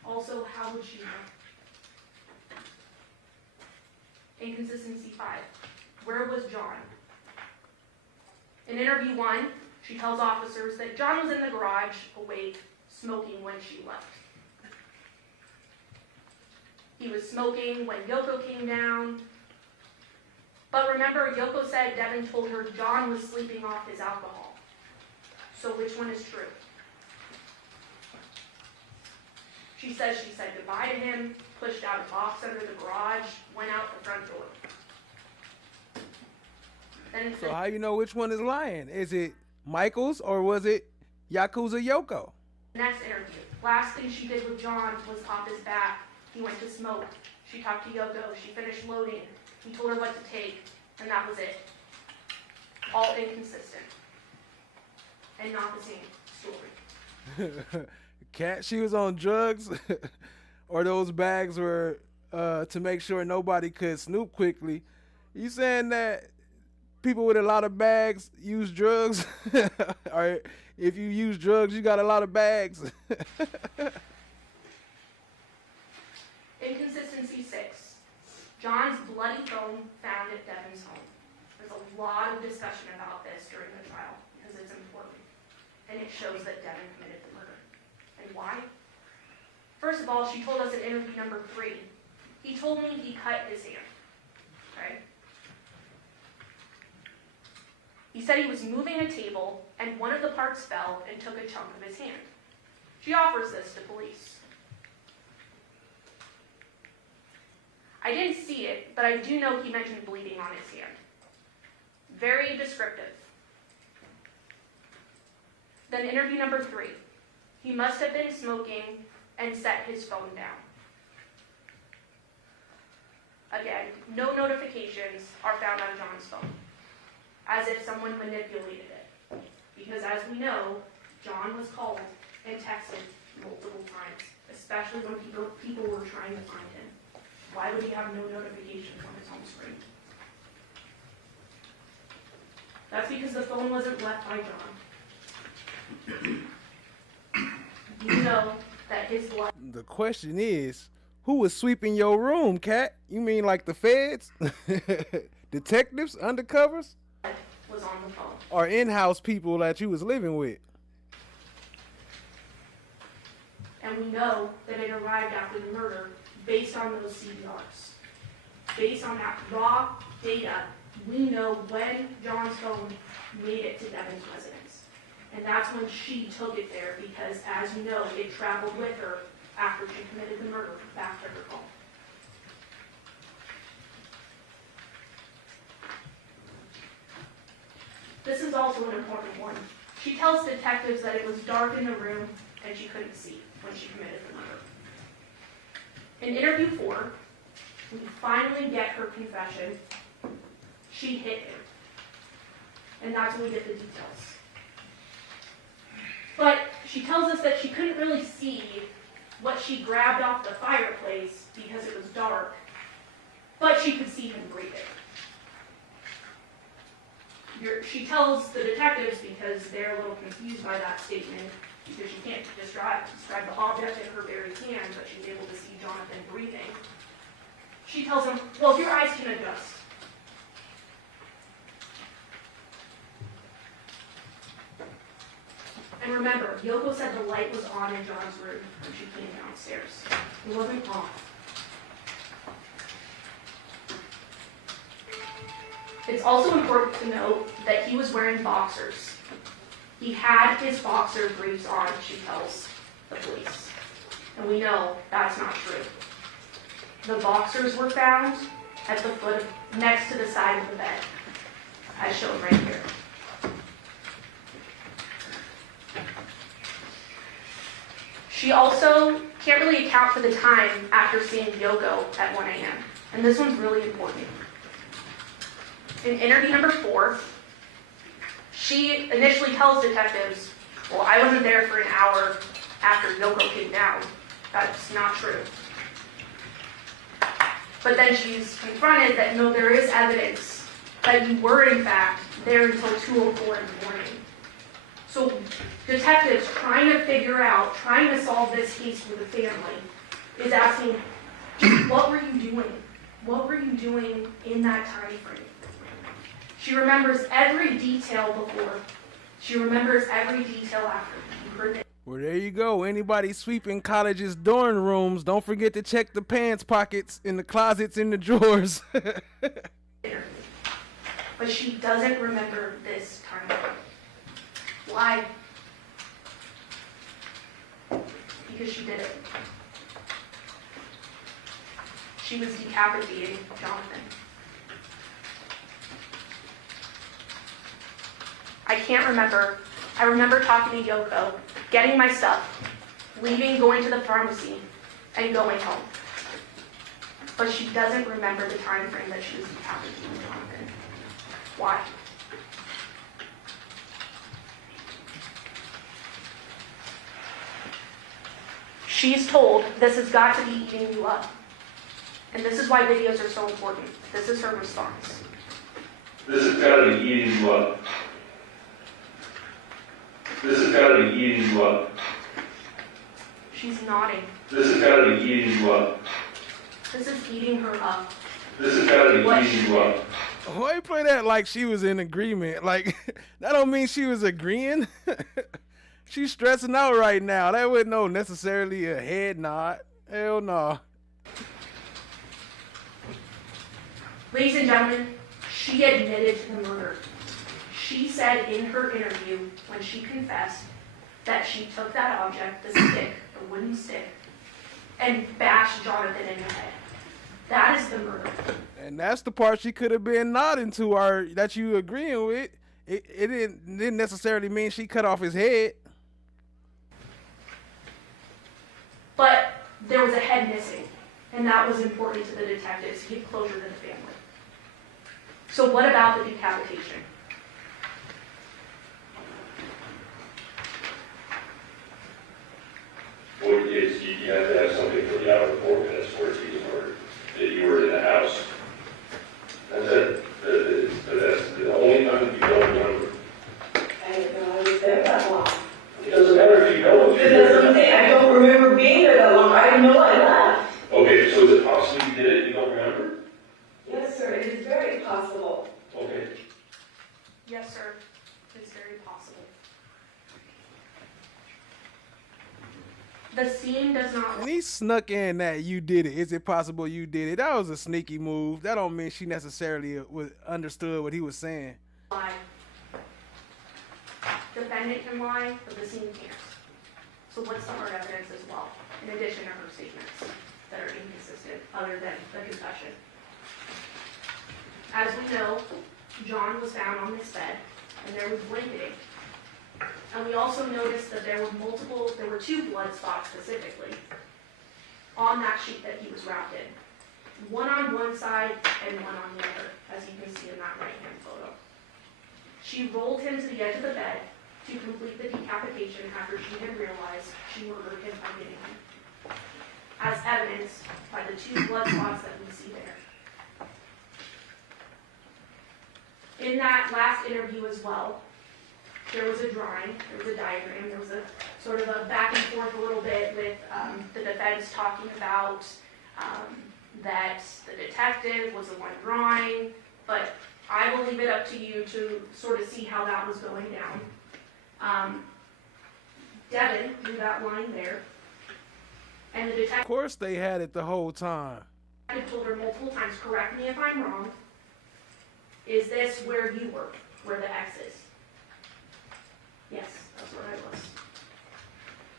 Also, how would she know? Inconsistency 5. Where was John? In interview 1, she tells officers that John was in the garage, awake, smoking when she left. He was smoking when Yoko came down. But remember, Yoko said Devyn told her John was sleeping off his alcohol. So which one is true? She says she said goodbye to him, pushed out a box under the garage, went out the front door. Then So how you know which one is lying? Is it Michaels or was it Yakuza Yoko? Next interview. Last thing she did with John was pop his back. He went to smoke. She talked to Yoko. She finished loading. He told her what to take, and that was it. All inconsistent. And not the same story. Cat, she was on drugs, or those bags were to make sure nobody could snoop quickly. You saying that people with a lot of bags use drugs? Or if you use drugs, you got a lot of bags? Inconsistency 6. John's bloody phone found at Devyn's home. There's a lot of discussion about this during the trial because it's important. And it shows that Devyn committed the murder. And why? First of all, she told us in interview number 3, he told me he cut his hand. Okay? He said he was moving a table and one of the parts fell and took a chunk of his hand. She offers this to police. I didn't see it, but I do know he mentioned bleeding on his hand. Very descriptive. Then interview number 3. He must have been smoking and set his phone down. Again, no notifications are found on John's phone. as if someone manipulated it. Because as we know, John was called and texted multiple times, especially when people were trying to find him. Why would he have no notifications on his home screen? That's because the phone wasn't left by John. You know that his blood... The question is, who was sweeping your room, Cat? You mean like the feds? Detectives? Undercovers? was on the phone. Or in-house people that you was living with? And we know that it arrived after the murder based on those CVRs. Based on that raw data, we know when John's phone made it to Devyn's residence. And that's when she took it there because, as you know, it traveled with her after she committed the murder back to her home. This is also an important one. She tells detectives that it was dark in the room and she couldn't see when she committed the murder. In interview 4, we finally get her confession. She hit him. And that's when we get the details. But she tells us that she couldn't really see what she grabbed off the fireplace because it was dark, but she could see him breathing. She tells the detectives, because they're a little confused by that statement, because she can't describe the object in her very hand, but she's able to see Johnathan breathing. She tells him, well, your eyes can adjust. And remember, Yoko said the light was on in John's room when she came downstairs. It wasn't off. It's also important to note that he was wearing boxers. He had his boxer briefs on, she tells the police. And we know that's not true. The boxers were found at the foot, next to the side of the bed, as shown right here. She also can't really account for the time after seeing Yoko at 1 a.m. And this one's really important. In interview number 4, she initially tells detectives, well, I wasn't there for an hour after Yoko came down. That's not true. But then she's confronted that no, there is evidence that you were in fact there until 2:04 in the morning. So detectives trying to solve this case for the family is asking, what were you doing? What were you doing in that time frame? She remembers every detail before. She remembers every detail after. You heard it. Well, there you go. Anybody sweeping college's dorm rooms, don't forget to check the pants pockets in the closets in the drawers. But she doesn't remember this time. Why? Because she did it. She was decapitating Johnathan. I can't remember. I remember talking to Yoko, getting my stuff, leaving, going to the pharmacy, and going home. But she doesn't remember the time frame that she was decapitating Johnathan. Why? She's told this has got to be eating you up. And this is why videos are so important. This is her response. This has got to be eating you up. This has got to be eating you up. She's nodding. This has got to be eating you up. This is eating her up. This has got to be eating you up. Why you play that like she was in agreement? Like, that don't mean she was agreeing. She's stressing out right now. That wasn't necessarily a head nod. Hell no. Ladies and gentlemen, she admitted to the murder. She said in her interview, when she confessed, that she took that object, the stick, the wooden stick, and bashed Johnathan in the head. That is the murder. And that's the part she could have been nodding to, or that you agreeing with. It didn't necessarily mean she cut off his head. But there was a head missing, and that was important to the detectives to give closure to the family. So what about the decapitation? Well, it's, you have to have something for the outer 4 minutes for it to be murdered, that you were in the house. That's it. That's the only time you don't remember. I didn't know I was there that long. It doesn't matter if you know. That's what I'm saying. I don't remember being there that long. I didn't know I left. Okay, so is it possible you did it, you don't remember? Yes, sir. It is very possible. Okay. Yes, sir. It's very possible. The scene does not. And he snuck in that you did it. Is it possible you did it? That was a sneaky move. That don't mean she necessarily understood what he was saying. Lie. Defendant can lie, but the scene can't. So what's the hard evidence as well, in addition to her statements that are inconsistent, other than the confession? As we know, John was found on this bed, and there was blanketing. And we also noticed that there were 2 blood spots specifically on that sheet that he was wrapped in. One on one side and one on the other, as you can see in that right-hand photo. She rolled him to the edge of the bed to complete the decapitation after she had realized she murdered him by getting him, as evidenced by the 2 blood spots that we see there. In that last interview as well, there was a drawing, there was a diagram, there was a sort of a back and forth a little bit with the defense talking about that the detective was the one drawing, but I will leave it up to you to sort of see how that was going down. Devyn drew that line there, and the detective... Of course they had it the whole time. I told her multiple times, correct me if I'm wrong, is this where you were, where the X is? Yes, that's where I was.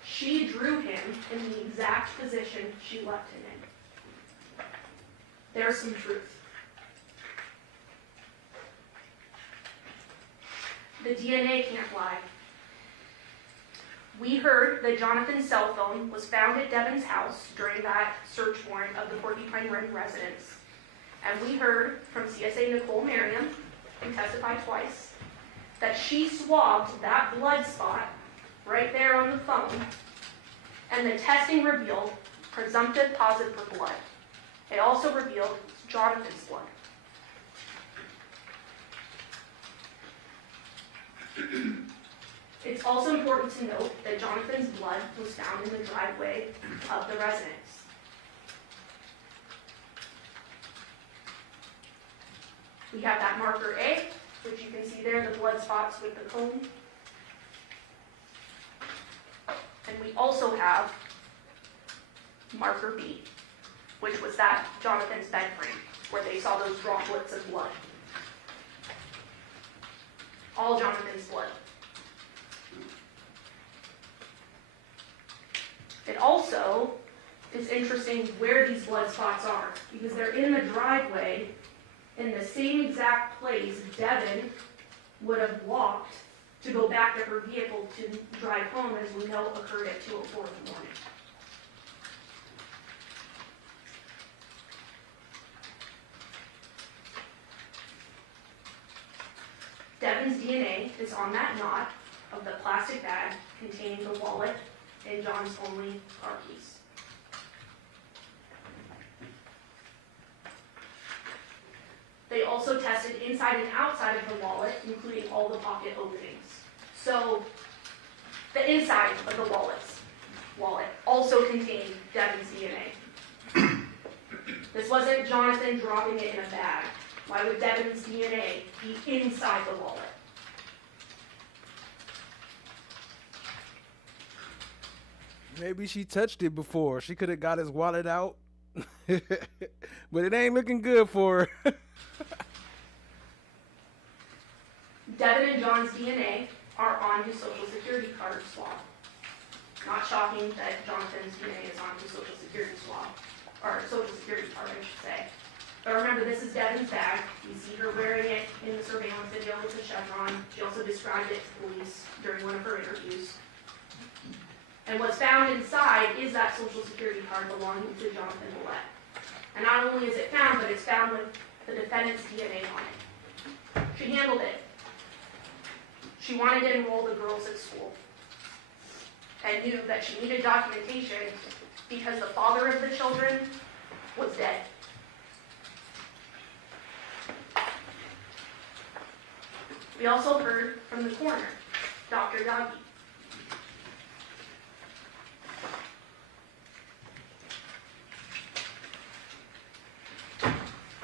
She drew him in the exact position she left him in. There's some truth. The DNA can't lie. We heard that Johnathan's cell phone was found at Devyn's house during that search warrant of the Porcupine Run residence. And we heard from CSA Nicole Merriam, who testified twice, that she swabbed that blood spot right there on the phone, and the testing revealed presumptive positive for blood. It also revealed Johnathan's blood. It's also important to note that Johnathan's blood was found in the driveway of the residence. We have that marker A, which you can see there, the blood spots with the cone. And we also have marker B, which was that Johnathan's bed frame, where they saw those droplets of blood. All Johnathan's blood. It also is interesting where these blood spots are, because they're in the driveway in the same exact place Devyn would have walked to go back to her vehicle to drive home, as we know occurred at 2:04 in the morning. Devyn's DNA is on that knot of the plastic bag containing the wallet and John's only car keys. They also tested inside and outside of the wallet, including all the pocket openings. So the inside of the wallet also contained Devyn's DNA. This wasn't Johnathan dropping it in a bag. Why would Devyn's DNA be inside the wallet? Maybe she touched it before. She could have got his wallet out. But it ain't looking good for her. Devyn and John's DNA are on his Social Security card swab. Not shocking that Johnathan's DNA is on his Social Security swab, or Social Security card, I should say. But remember, this is Devyn's bag. You see her wearing it in the surveillance video with the chevron. She also described it to police during one of her interviews. And what's found inside is that Social Security card belonging to Johnathan Willette. And not only is it found, but it's found with the defendant's DNA on it. She handled it. She wanted to enroll the girls at school. and knew that she needed documentation because the father of the children was dead. We also heard from the coroner, Dr. Yagi.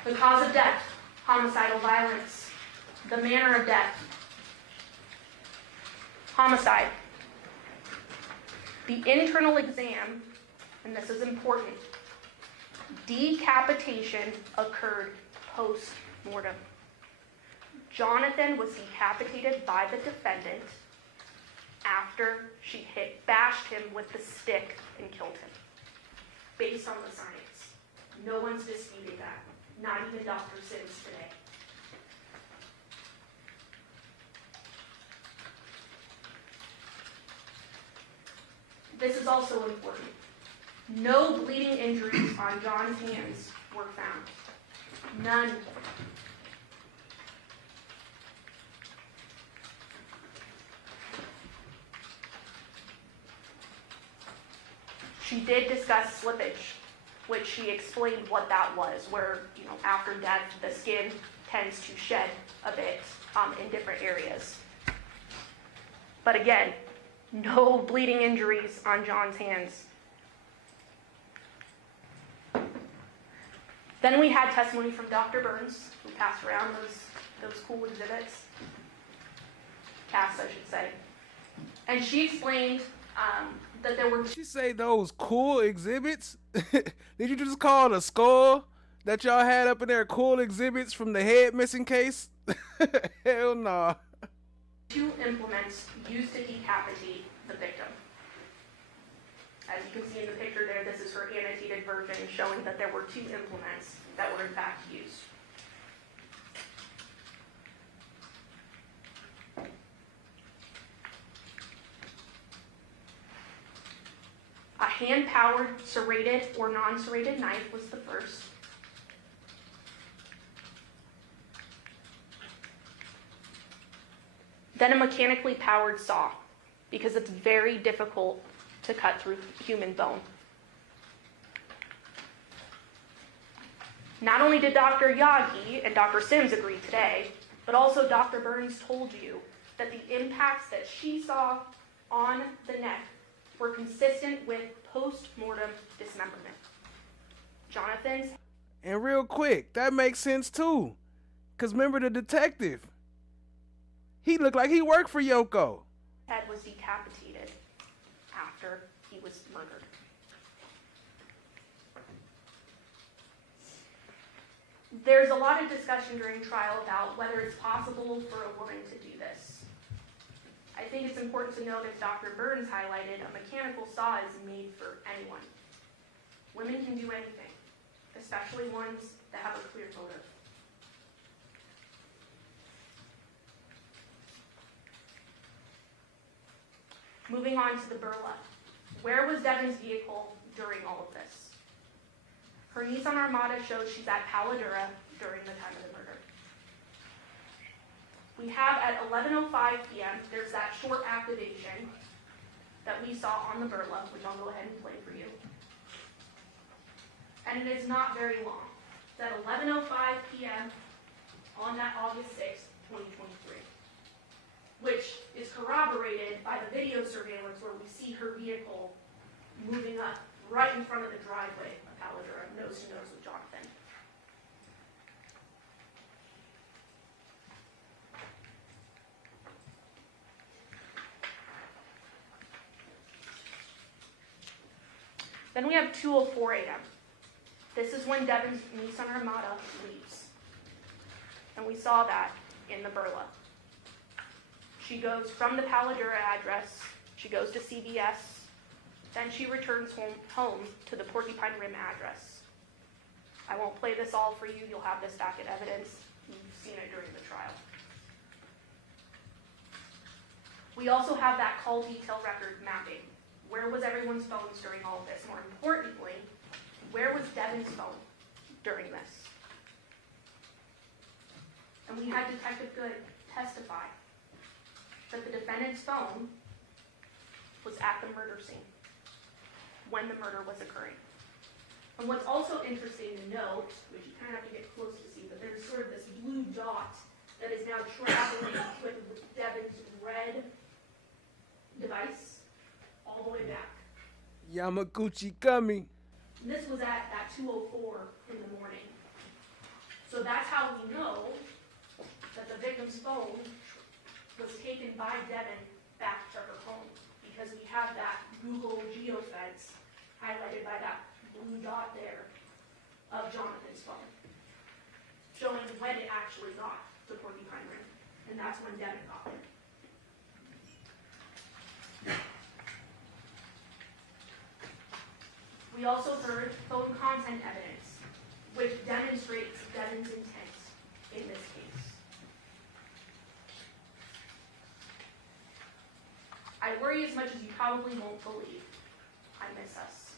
The cause of death, homicidal violence. The manner of death, homicide. The internal exam, and this is important, decapitation occurred post-mortem. Johnathan was decapitated by the defendant after she bashed him with the stick and killed him. Based on the science. No one's disputing that. Not even Dr. Sims today. This is also important. No bleeding injuries on John's hands were found. None. She did discuss slippage, which she explained what that was, where, after death, the skin tends to shed a bit in different areas. But again, no bleeding injuries on John's hands. Then we had testimony from Dr. Burns, who passed around those cool exhibits. Cass, I should say. And she explained that there were... She say those cool exhibits? Did you just call the skull that y'all had up in there cool exhibits from the head missing case? Hell no. 2 implements used to decapitate the victim. As you can see in the picture there, this is her annotated version showing that there were 2 implements that were in fact used. A hand-powered serrated or non-serrated knife was the first. Then a mechanically powered saw, because it's very difficult to cut through human bone. Not only did Dr. Yagi and Dr. Sims agree today, but also Dr. Burns told you that the impacts that she saw on the neck were consistent with post-mortem dismemberment. Johnathan's... And real quick, that makes sense too. Because remember the detective? He looked like he worked for LOKO. Head was decapitated after he was murdered. There's a lot of discussion during trial about whether it's possible for a woman to do this. I think it's important to note, as Dr. Burns highlighted, a mechanical saw is made for anyone. Women can do anything, especially ones that have a clear motive. Moving on to the burla. Where was Devyn's vehicle during all of this? Her Nissan Armada shows she's at Paladura during the time of the murder. We have at 11:05 p.m., there's that short activation that we saw on the burla, which I'll go ahead and play for you. And it is not very long. It's at 11:05 p.m. on that August 6th, 2023. Which is corroborated by the video surveillance where we see her vehicle moving up right in front of the driveway of Paladura, nose to nose with Johnathan. Then we have 2:04 a.m. This is when Devyn's Nissan Armada leaves. And we saw that in the burla. She goes from the Paladura address, she goes to CVS, then she returns home to the Porcupine Rim address. I won't play this all for you, you'll have this back at evidence. You've seen it during the trial. We also have that call detail record mapping. Where was everyone's phones during all of this? More importantly, where was Devyn's phone during this? And we had Detective Good testify that the defendant's phone was at the murder scene when the murder was occurring. And what's also interesting to note, which you kind of have to get close to see, but there's sort of this blue dot that is now traveling with Devyn's red device all the way back. Yamaguchi Gummy. This was at 2:04 in the morning. So that's how we know that the victim's phone was taken by Devyn back to her home, because we have that Google geofence highlighted by that blue dot there of Johnathan's phone, showing when it actually got to Porcupine Rim, and that's when Devyn got there. We also heard phone content evidence, which demonstrates Devyn's intent in this case. I worry as much as you probably won't believe. I miss us.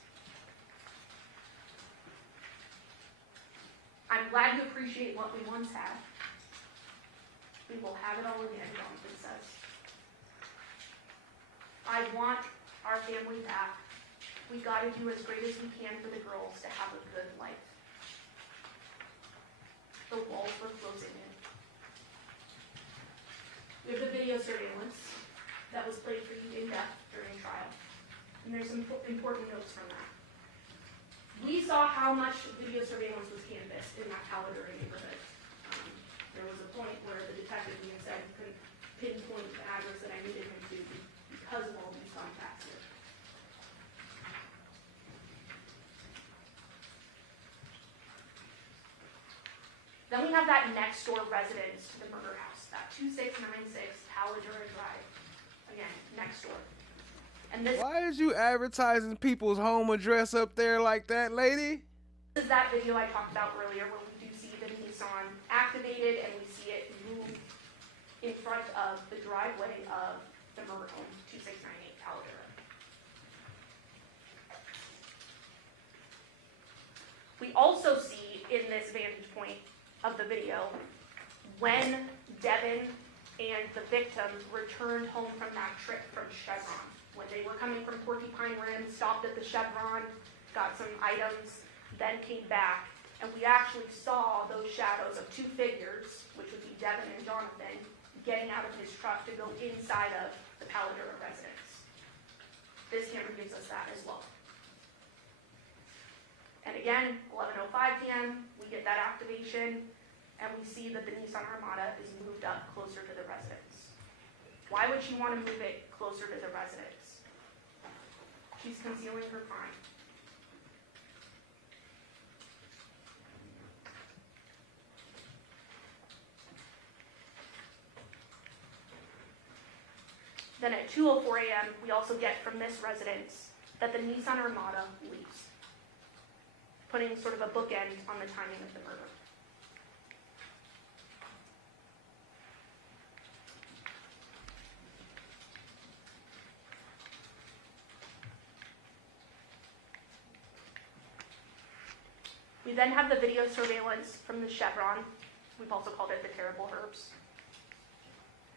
I'm glad you appreciate what we once had. We will have it all again, Johnathan says. I want our family back. We gotta do as great as we can for the girls to have a good life. The walls were closing in. We have the video surveillance that was played for you in depth during trial. And there's some important notes from that. We saw how much video surveillance was canvassed in that Paladura neighborhood. There was a point where the detective even said he couldn't pinpoint the address that I needed him to because of all these contacts here. Then we have that next door residence to the murder house, that 2696 Paladura Drive. Again, next door. And this Why is you advertising people's home address up there like that, lady? is that video I talked about earlier where we do see the Nissan activated and we see it move in front of the driveway of the murder home, 2698 Paladura. We also see in this vantage point of the video when Devyn and the victim returned home from that trip from Chevron. When they were coming from Porcupine Rim, stopped at the Chevron, got some items, then came back, and we actually saw those shadows of two figures, which would be Devyn and Johnathan, getting out of his truck to go inside of the Paladura residence. This camera gives us that as well. And again, 11:05 p.m., we get that activation, and we see that the Nissan Armada is moved up closer to the residence. Why would she want to move it closer to the residence? She's concealing her crime. Then at 2:04 a.m., we also get from this residence that the Nissan Armada leaves, putting sort of a bookend on the timing of the murder. We then have the video surveillance from the Chevron. We've also called it the Terrible Herbs.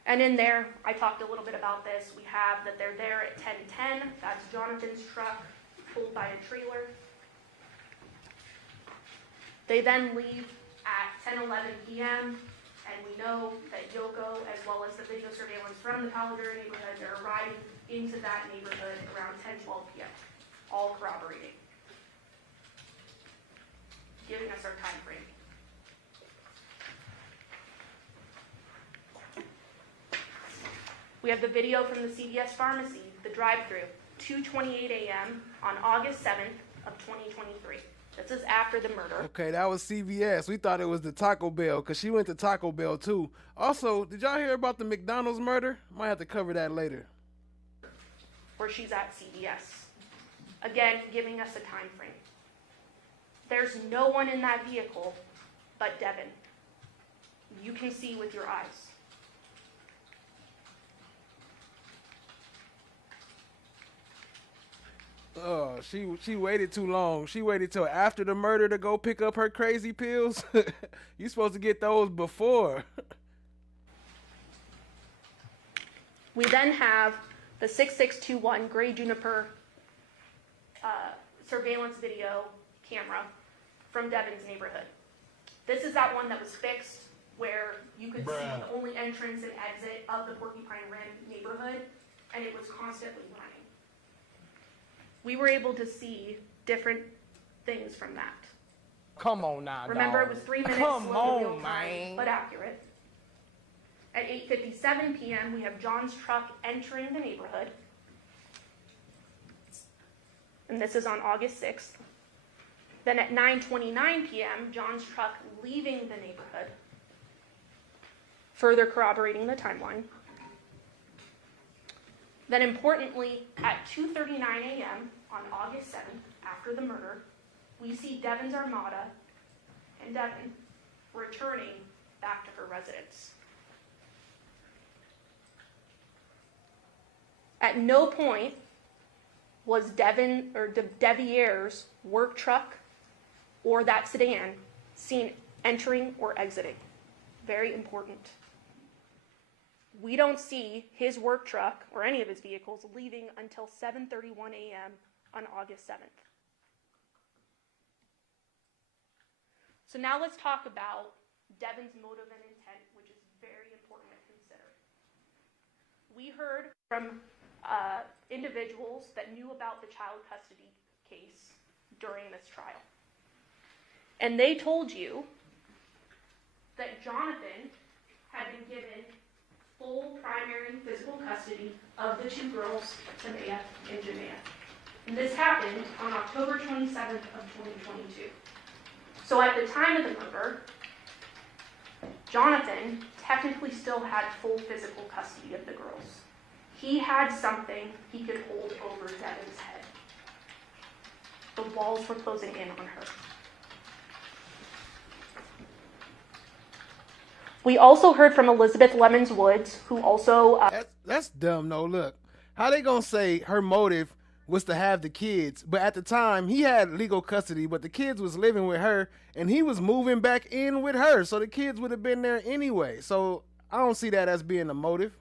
And in there, I talked a little bit about this. We have that they're there at 10:10. That's Johnathan's truck pulled by a trailer. They then leave at 10:11 p.m. And we know that LOKO, as well as the video surveillance from the Paladura neighborhood, they're arriving into that neighborhood around 10:12 p.m. All corroborating, giving us our time frame. We have the video from the CVS pharmacy, the drive-thru, 2:28 a.m. on August 7th of 2023. This is after the murder. Okay, that was CVS. We thought it was the Taco Bell because she went to Taco Bell too. Also, did y'all hear about the McDonald's murder? Might have to cover that later. Where she's at CVS. Again, giving us a time frame. There's no one in that vehicle but Devyn. You can see with your eyes. Oh, she waited too long. She waited till after the murder to go pick up her crazy pills. You supposed to get those before. We then have the 6621 gray Juniper surveillance video camera from Devyn's neighborhood. This is that one that was fixed where you could see the only entrance and exit of the Porcupine Rim neighborhood, and it was constantly running. We were able to see different things from that. Come on now, Remember, dog. it was 3 minutes Come slow on, real time, man. but accurate. At 8:57 p.m., we have John's truck entering the neighborhood. And this is on August 6th. Then at 9:29 p.m., John's truck leaving the neighborhood, further corroborating the timeline. Then importantly, at 2:39 a.m. on August 7th, after the murder, we see Devyn's Armada and Devyn returning back to her residence. At no point was Devyn or Deviere's work truck or that sedan seen entering or exiting. Very important. We don't see his work truck or any of his vehicles leaving until 7:31 a.m. on August 7th. So now let's talk about Devyn's motive and intent, which is very important to consider. We heard from individuals that knew about the child custody case during this trial. And they told you that Johnathan had been given full primary physical custody of the two girls, Tamea and Jamea. And this happened on October 27th of 2022. So at the time of the murder, Johnathan technically still had full physical custody of the girls. He had something he could hold over Devyn's head. The walls were closing in on her. We also heard from Elizabeth Lemons Woods, who also... That's dumb, no, look. How they gonna say her motive was to have the kids, but at the time, he had legal custody, but the kids was living with her, and he was moving back in with her, so the kids would have been there anyway. So I don't see that as being a motive.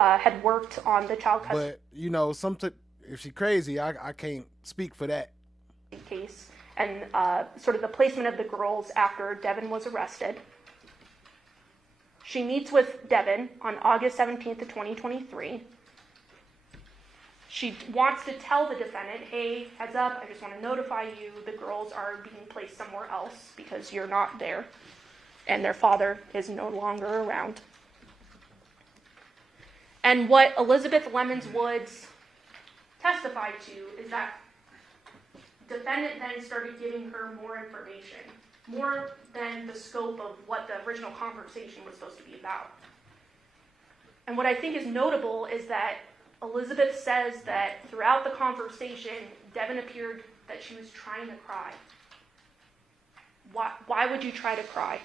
Had worked on the child custody But, you know, if she crazy, I can't speak for that. case, and sort of the placement of the girls after Devyn was arrested. She meets with Devyn on August 17th of 2023. She wants to tell the defendant, hey, heads up, I just want to notify you, the girls are being placed somewhere else because you're not there, and their father is no longer around. And what Elizabeth Lemons Woods testified to is that defendant then started giving her more information, more than the scope of what the original conversation was supposed to be about. And what I think is notable is that Elizabeth says that throughout the conversation, Devyn appeared that she was trying to cry. Why would you try to cry?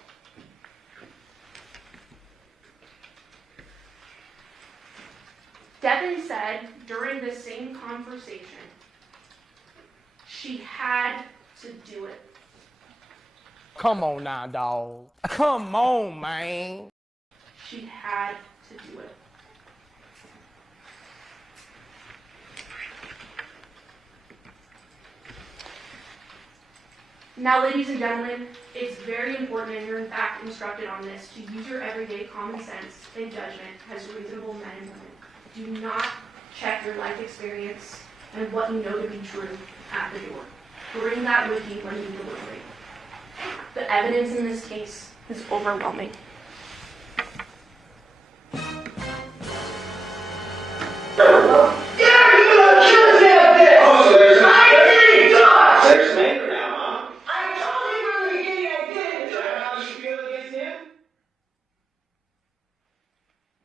Devyn said during this same conversation, she had to do it. Come on now, dog. Come on, man. She had to do it. Now, ladies and gentlemen, it's very important, and you're in fact instructed on this, to use your everyday common sense and judgment as reasonable men and women. Do not check your life experience and what you know to be true at the door. Bring that with you when you deliberate. The evidence in this case is overwhelming.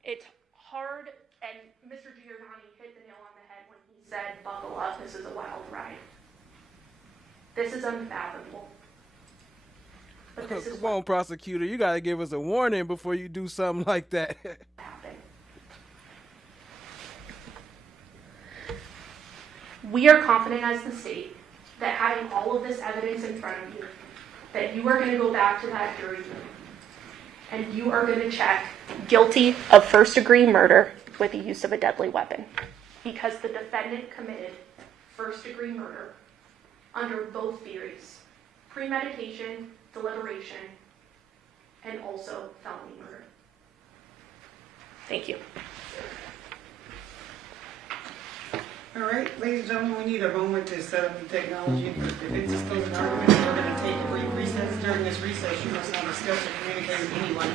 It's hard, and Mr. Giordani hit the nail on the head when he said, buckle up, this is a wild ride. This is unfathomable. But this is Come on, prosecutor, you gotta give us a warning before you do something like that. happened. We are confident as the state that having all of this evidence in front of you, that you are going to go back to that jury room and you are going to check guilty of first-degree murder with the use of a deadly weapon. Because the defendant committed first-degree murder under both theories, premeditation, deliberation, and also felony murder. Thank you. All right, ladies and gentlemen, we need a moment to set up the technology. If it's a closing argument, we're going to take a brief recess. During this recess, you must not discuss or communicate with anyone,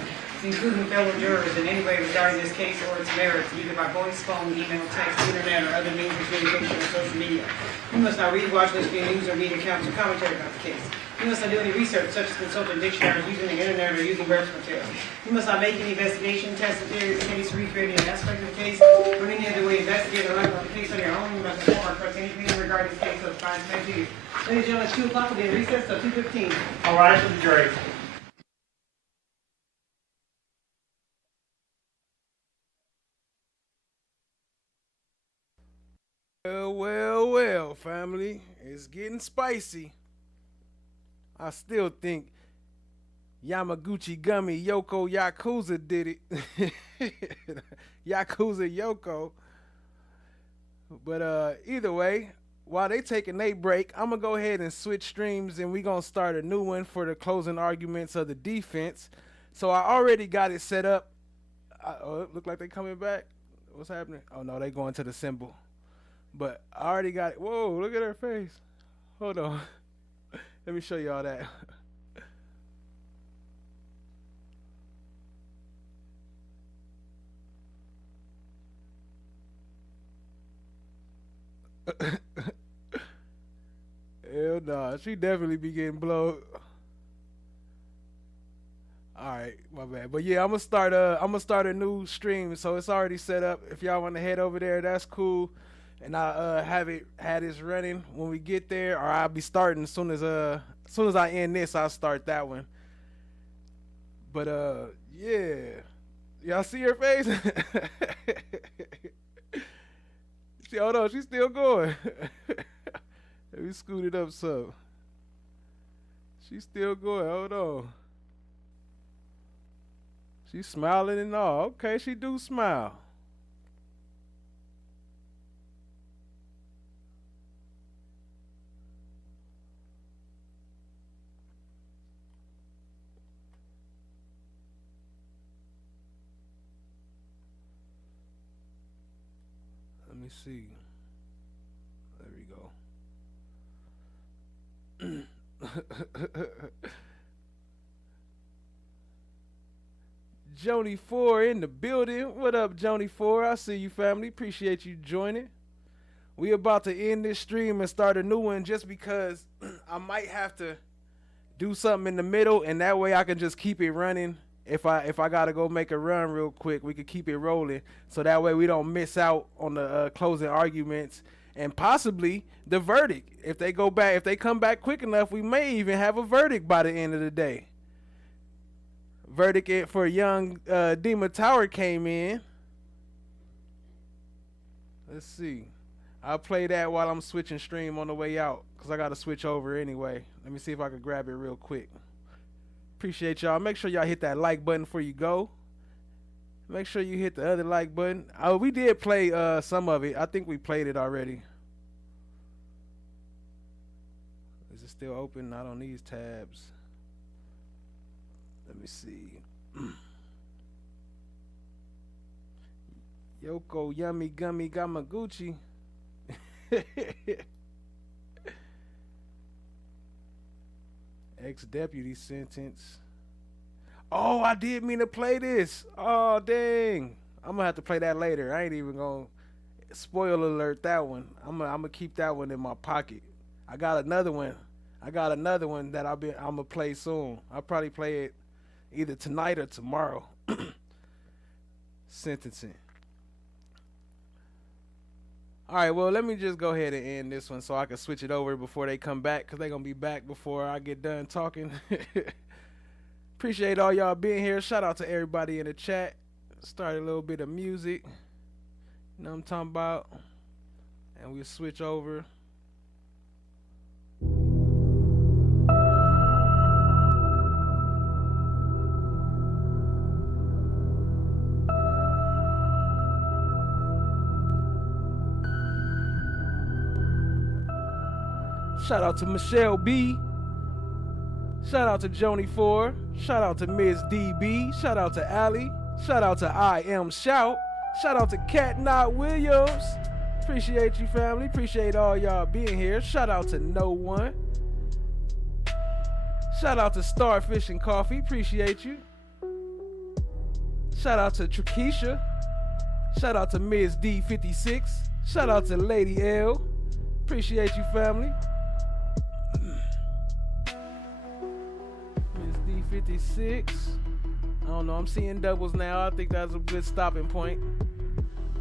including fellow jurors, in any way regarding this case or its merits, either by voice, phone, email, text, internet, or other means of communication or social media. You must not read, watch, listen to news, or read accounts or commentary about the case. You must not do any research, such as consulting dictionaries, using the internet, or using reference materials. You must not make any investigation, test, or theories, case, recreate any aspect of the case, or any other way investigate or learn about the case on your own. You must inform or correct anything regarding this case or the fines made to you. Ladies and gentlemen, it's 2 o'clock. We'll be in recess till 2:15. All right, for the jury. Well, family. It's getting spicy. I still think Yamaguchi Gummy Yoko Yakuza did it. Yakuza Yoko. But either way, while they taking their break, I'm going to go ahead and switch streams, and we're going to start a new one for the closing arguments of the defense. So I already got it set up. Oh, it look like they coming back. What's happening? Oh, no, they going to the symbol. But I already got it. Whoa, look at her face. Hold on. Let me show y'all that. Hell nah, she definitely be getting blowed. Alright, my bad. But yeah, I'm gonna start a new stream, so it's already set up. If y'all wanna head over there, that's cool. And I have it running when we get there, or I'll be starting as soon as I end this, I'll start that one. But yeah. Y'all see her face? Hold on, she's still going. Let me scoot it up some. She's still going, hold on. She's smiling and all. Okay, she do smile. Let me see. There we go. Joni 4 in the building. What up, Joni 4? I see you, family. Appreciate you joining. We about to end this stream and start a new one just because I might have to do something in the middle, and that way I can just keep it running. If I gotta go make a run real quick, we could keep it rolling, so that way we don't miss out on the closing arguments and possibly the verdict. If they come back quick enough, we may even have a verdict by the end of the day. Verdict for young Dima Tower came in. Let's see. I'll play that while I'm switching stream on the way out, because I got to switch over anyway. Let me see if I can grab it real quick. Appreciate y'all. Make sure y'all hit that like button before you go. Make sure you hit the other like button. Oh, we did play some of it. I think we played it already. Is it still open? Not on these tabs. Let me see. Yoko Yummy Gummy Gamaguchi. Ex-deputy sentence. Oh, I did mean to play this. Oh, dang. I'm going to have to play that later. I ain't even going to spoiler alert that one. I'm gonna keep that one in my pocket. I got another one that I'm going to play soon. I'll probably play it either tonight or tomorrow. Sentencing. All right, well, let me just go ahead and end this one so I can switch it over before they come back, because they're going to be back before I get done talking. Appreciate all y'all being here. Shout out to everybody in the chat. Started a little bit of music. You know what I'm talking about? And we'll switch over. Shout out to Michelle B. Shout out to Joni 4. Shout out to Ms. DB. Shout out to Allie. Shout out to I Am Shout. Shout out to Cat Knot Williams. Appreciate you, family. Appreciate all y'all being here. Shout out to No One. Shout out to Starfish and Coffee. Appreciate you. Shout out to Trakesha. Shout out to Ms. D56. Shout out to Lady L. Appreciate you, family. Ms. D56. I don't know. I'm seeing doubles now. I think that's a good stopping point.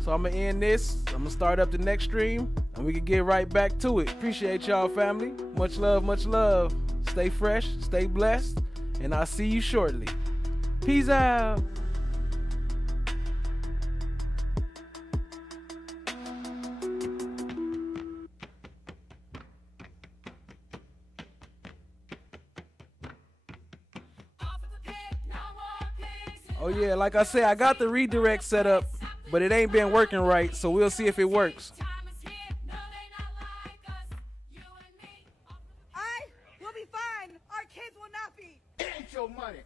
So I'm going to end this. I'm going to start up the next stream, and we can get right back to it. Appreciate y'all, family. Much love, much love. Stay fresh, stay blessed, and I'll see you shortly. Peace out. Oh yeah, like I said, I got the redirect set up, but it ain't been working right, so we'll see if it works. We'll be fine. Our kids will not be. Ain't your money.